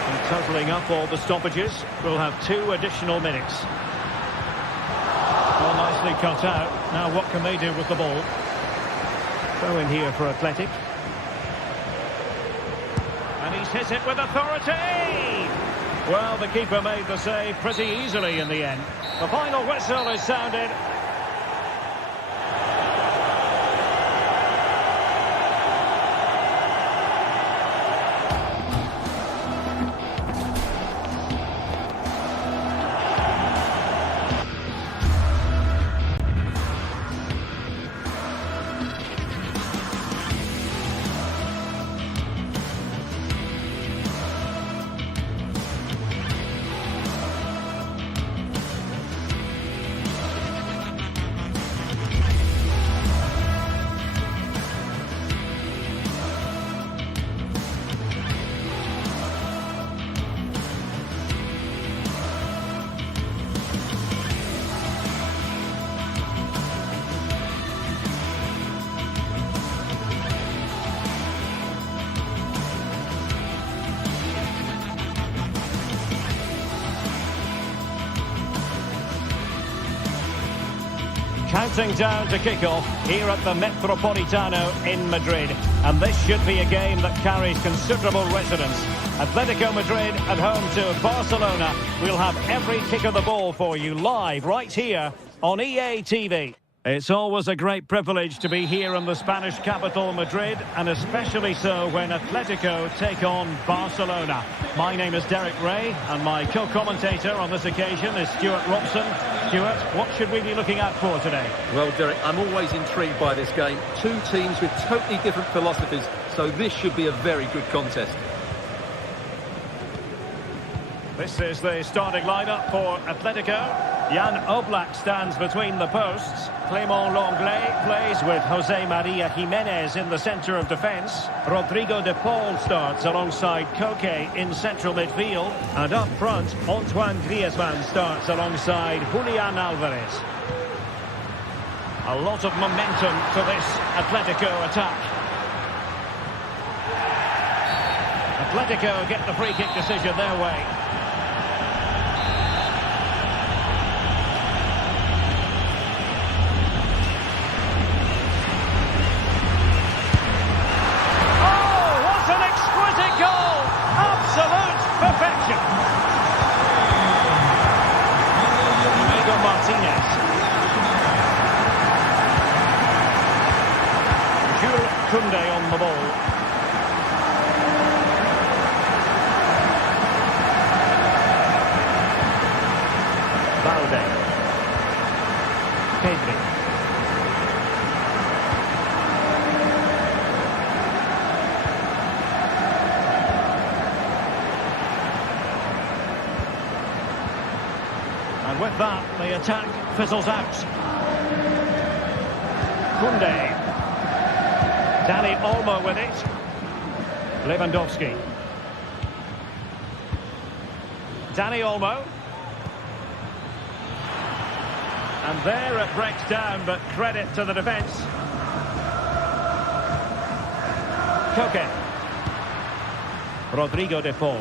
And totalling up all the stoppages, we'll have 2 additional minutes. Well, nicely cut out. Now what can they do with the ball? Throw in here for Athletic. And he's hit it with authority! Well, the keeper made the save pretty easily in the end. The final whistle is sounded. Counting down to kick-off here at the Metropolitano in Madrid. And this should be a game that carries considerable resonance. Atletico Madrid at home to Barcelona. We'll have every kick of the ball for you live right here on EA TV. It's always a great privilege to be here in the Spanish capital, Madrid, and especially so when Atletico take on Barcelona. My name is Derek Ray, and my co-commentator on this occasion is Stuart Robson. Stuart, what should we be looking out for today? Well, Derek, I'm always intrigued by this game. Two teams with totally different philosophies, so this should be a very good contest. This is the starting lineup for Atletico. Jan Oblak stands between the posts. Clément Lenglet plays with Jose Maria Jimenez in the centre of defence. Rodrigo de Paul starts alongside Koke in central midfield. And up front, Antoine Griezmann starts alongside Julian Alvarez. A lot of momentum to this Atletico attack. Atletico get the free kick decision their way. Kunde on the ball. Valde. Pedri. And with that, the attack fizzles out. Kunde. Dani Olmo with it. Lewandowski. Dani Olmo. And there it breaks down, but credit to the defence. Koke. Rodrigo de Paul.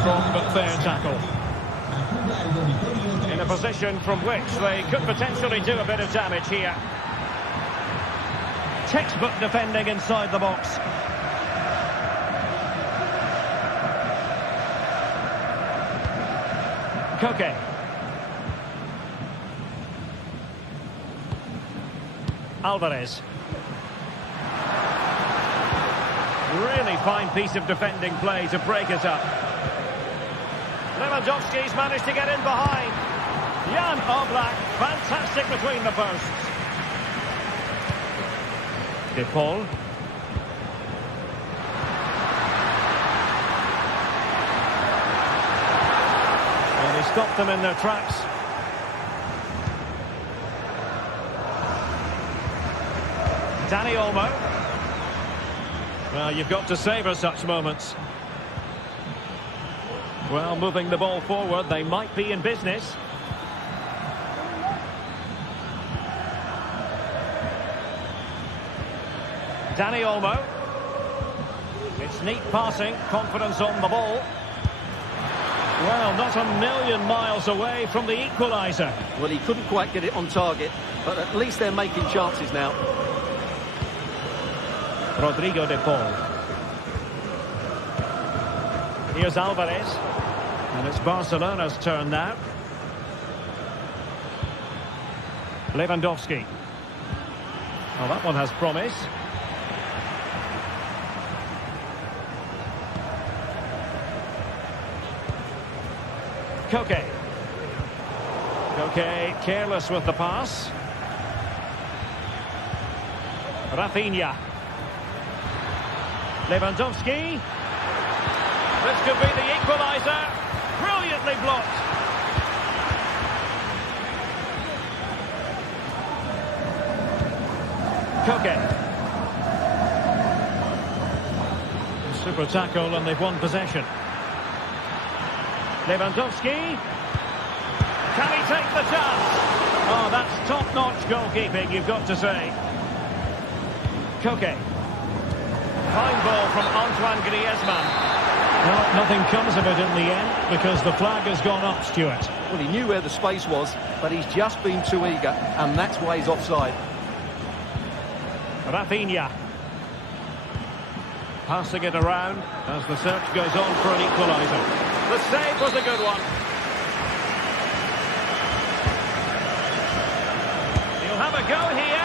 Strong but fair tackle. In a position from which they could potentially do a bit of damage here. Textbook defending inside the box. Koke. Alvarez. Really fine piece of defending play to break it up. Lewandowski's managed to get in behind. Jan Oblak, fantastic between the posts. De Paul. And he stopped them in their tracks. Dani Olmo. Well, you've got to savour such moments. Well, moving the ball forward, they might be in business. Dani Olmo. It's neat passing, confidence on the ball. Well, not a million miles away from the equaliser. Well, he couldn't quite get it on target, but at least they're making chances now. Rodrigo de Paul. Here's Alvarez. And it's Barcelona's turn now. Lewandowski. Well, that one has promise. Koke. Koke careless with the pass. Rafinha. Lewandowski. This could be the equaliser. Brilliantly blocked. Koke. Super tackle and they've won possession. Lewandowski. Can he take the chance? Oh, that's top-notch goalkeeping, you've got to say. Koke. Fine ball from Antoine Griezmann. Well, nothing comes of it in the end because the flag has gone up, Stuart. Well, he knew where the space was, but he's just been too eager, and that's why he's offside. Rafinha. Passing it around as the search goes on for an equaliser. The save was a good one. He'll have a go here.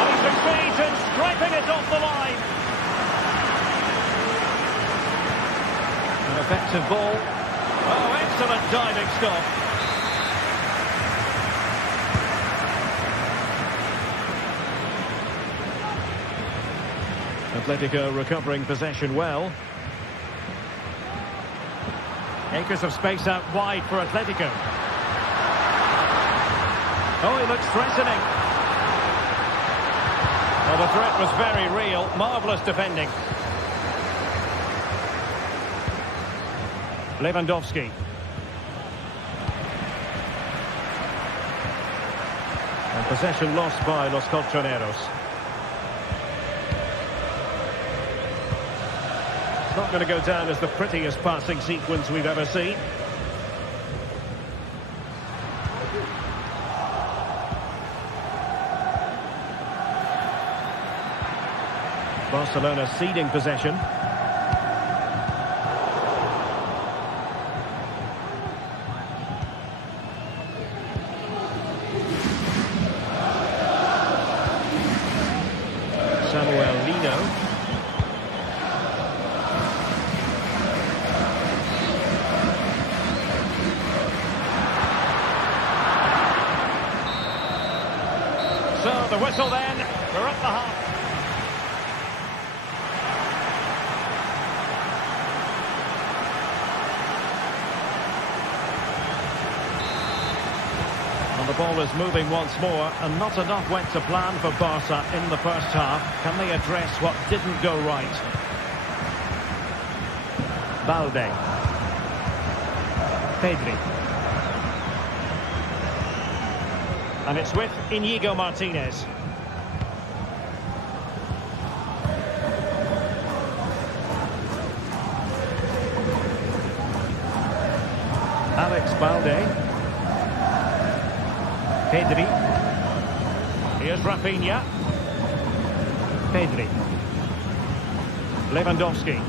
And he succeeds in scraping it off the line. An effective ball. Oh, excellent diving stop. Atletico recovering possession well. Acres of space out wide for Atletico. Oh, he looks threatening. Well, the threat was very real. Marvellous defending. Lewandowski. And possession lost by Los Colchoneros. Not going to go down as the prettiest passing sequence we've ever seen. Barcelona ceding possession. So the whistle then, we're at the half. And the ball is moving once more, and not enough went to plan for Barca in the first half. Can they address what didn't go right? Balde. Pedri. And it's with Íñigo Martínez. Alex Balde. Pedri. Here's Rafinha. Pedri. Lewandowski.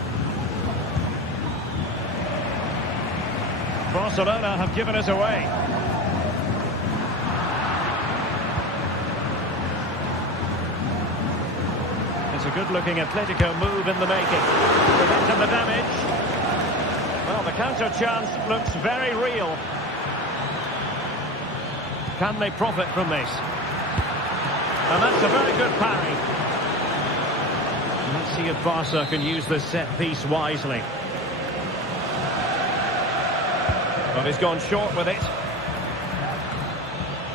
Barcelona have given us away. It's a good-looking Atletico move in the making. Preventing the damage. Well, the counter chance looks very real. Can they profit from this? And that's a very good parry. Let's see if Barca can use this set piece wisely. But he's gone short with it.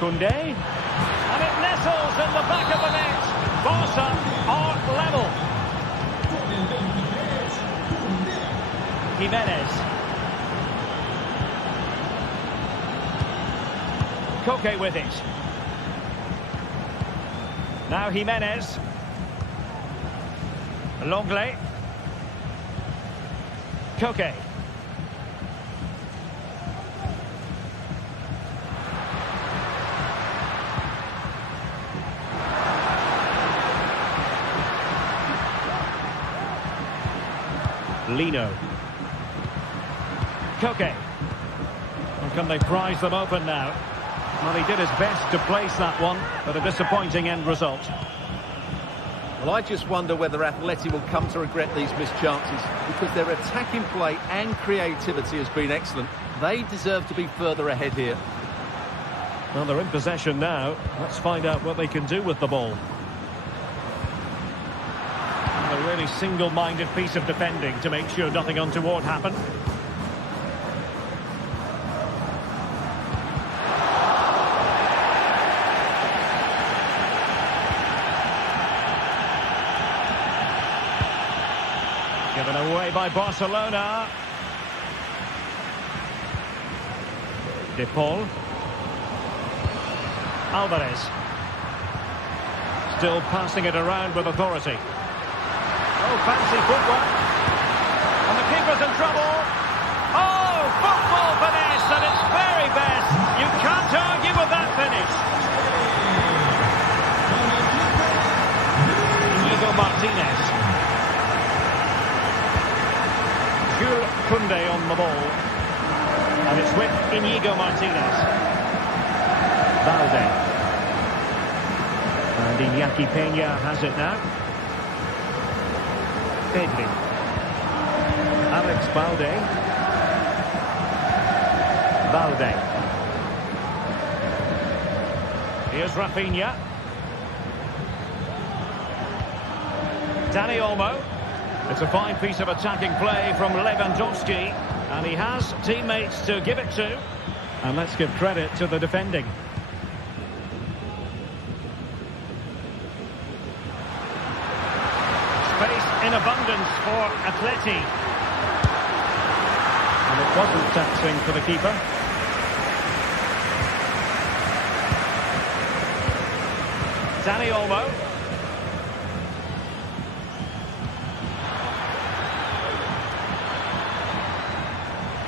Koundé. And it nestles in the back of the net. Barca are level. Jimenez. Koke with it. Now Jimenez. Longley. Koke. Lino. Koke. And can they prize them open now? Well, he did his best to place that one, but a disappointing end result. Well, I just wonder whether Atleti will come to regret these missed chances, because their attacking play and creativity has been excellent. They deserve to be further ahead here. Well, they're in possession now. Let's find out what they can do with the ball. A really single-minded piece of defending to make sure nothing untoward happened. Given away by Barcelona. De Paul. Alvarez. Still passing it around with authority. Oh, fancy footwork. And the the keeper's in trouble. Oh, football finish at its very best. You can't argue with that finish. Inigo Martinez. Jules Koundé on the ball. And it's with Inigo Martinez. Balde. And Iñaki Peña has it now. Pedri. Alex Balde. Balde. Here's Rafinha. Dani Olmo. It's a fine piece of attacking play from Lewandowski. And he has teammates to give it to. And let's give credit to the defending. Space in abundance for Atleti. And it wasn't taxing for the keeper. Dani Olmo.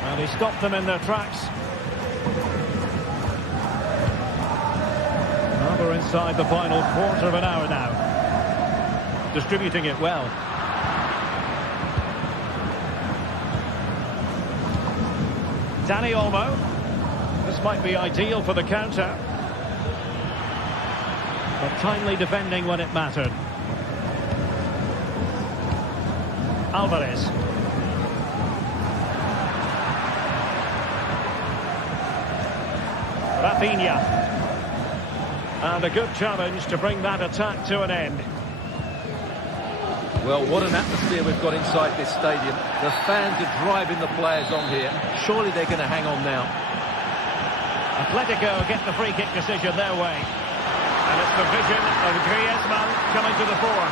And he stopped them in their tracks. Now we're inside the final quarter of an hour now. Distributing it well. Dani Olmo. This might be ideal for the counter. But kindly defending when it mattered. Alvarez. Rafinha. And a good challenge to bring that attack to an end. Well, what an atmosphere we've got inside this stadium. The fans are driving the players on here. Surely they're going to hang on now. Atletico get the free kick decision their way. And it's the vision of Griezmann coming to the fore.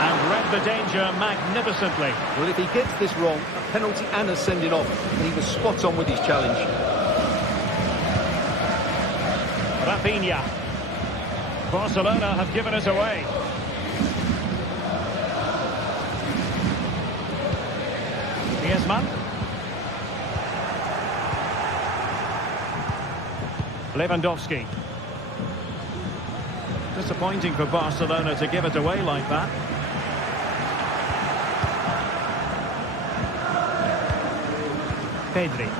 And read the danger magnificently. Well, if he gets this wrong, a penalty and a sending off. He was spot on with his challenge. Rafinha. Barcelona have given us away. Griezmann. Lewandowski. Disappointing for Barcelona to give it away like that. Pedri.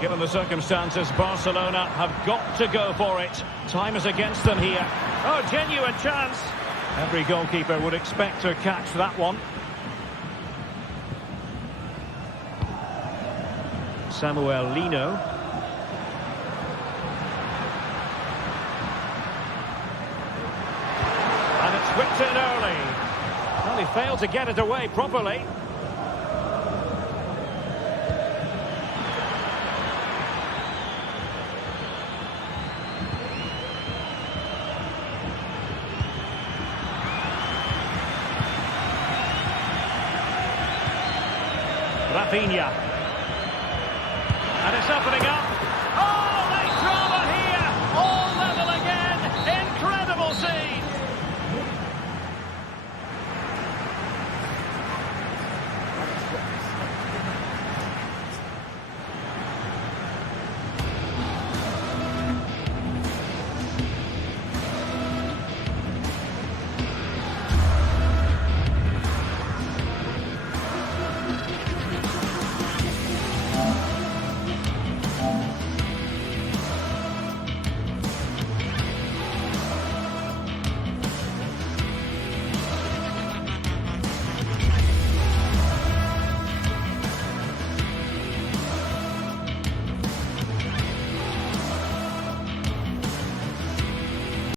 Given the circumstances, Barcelona have got to go for it. Time is against them here. Oh, genuine chance. Every goalkeeper would expect to catch that one. Samuel Lino. And it's whipped in early. Well, he failed to get it away properly. Rafinha. And it's opening up.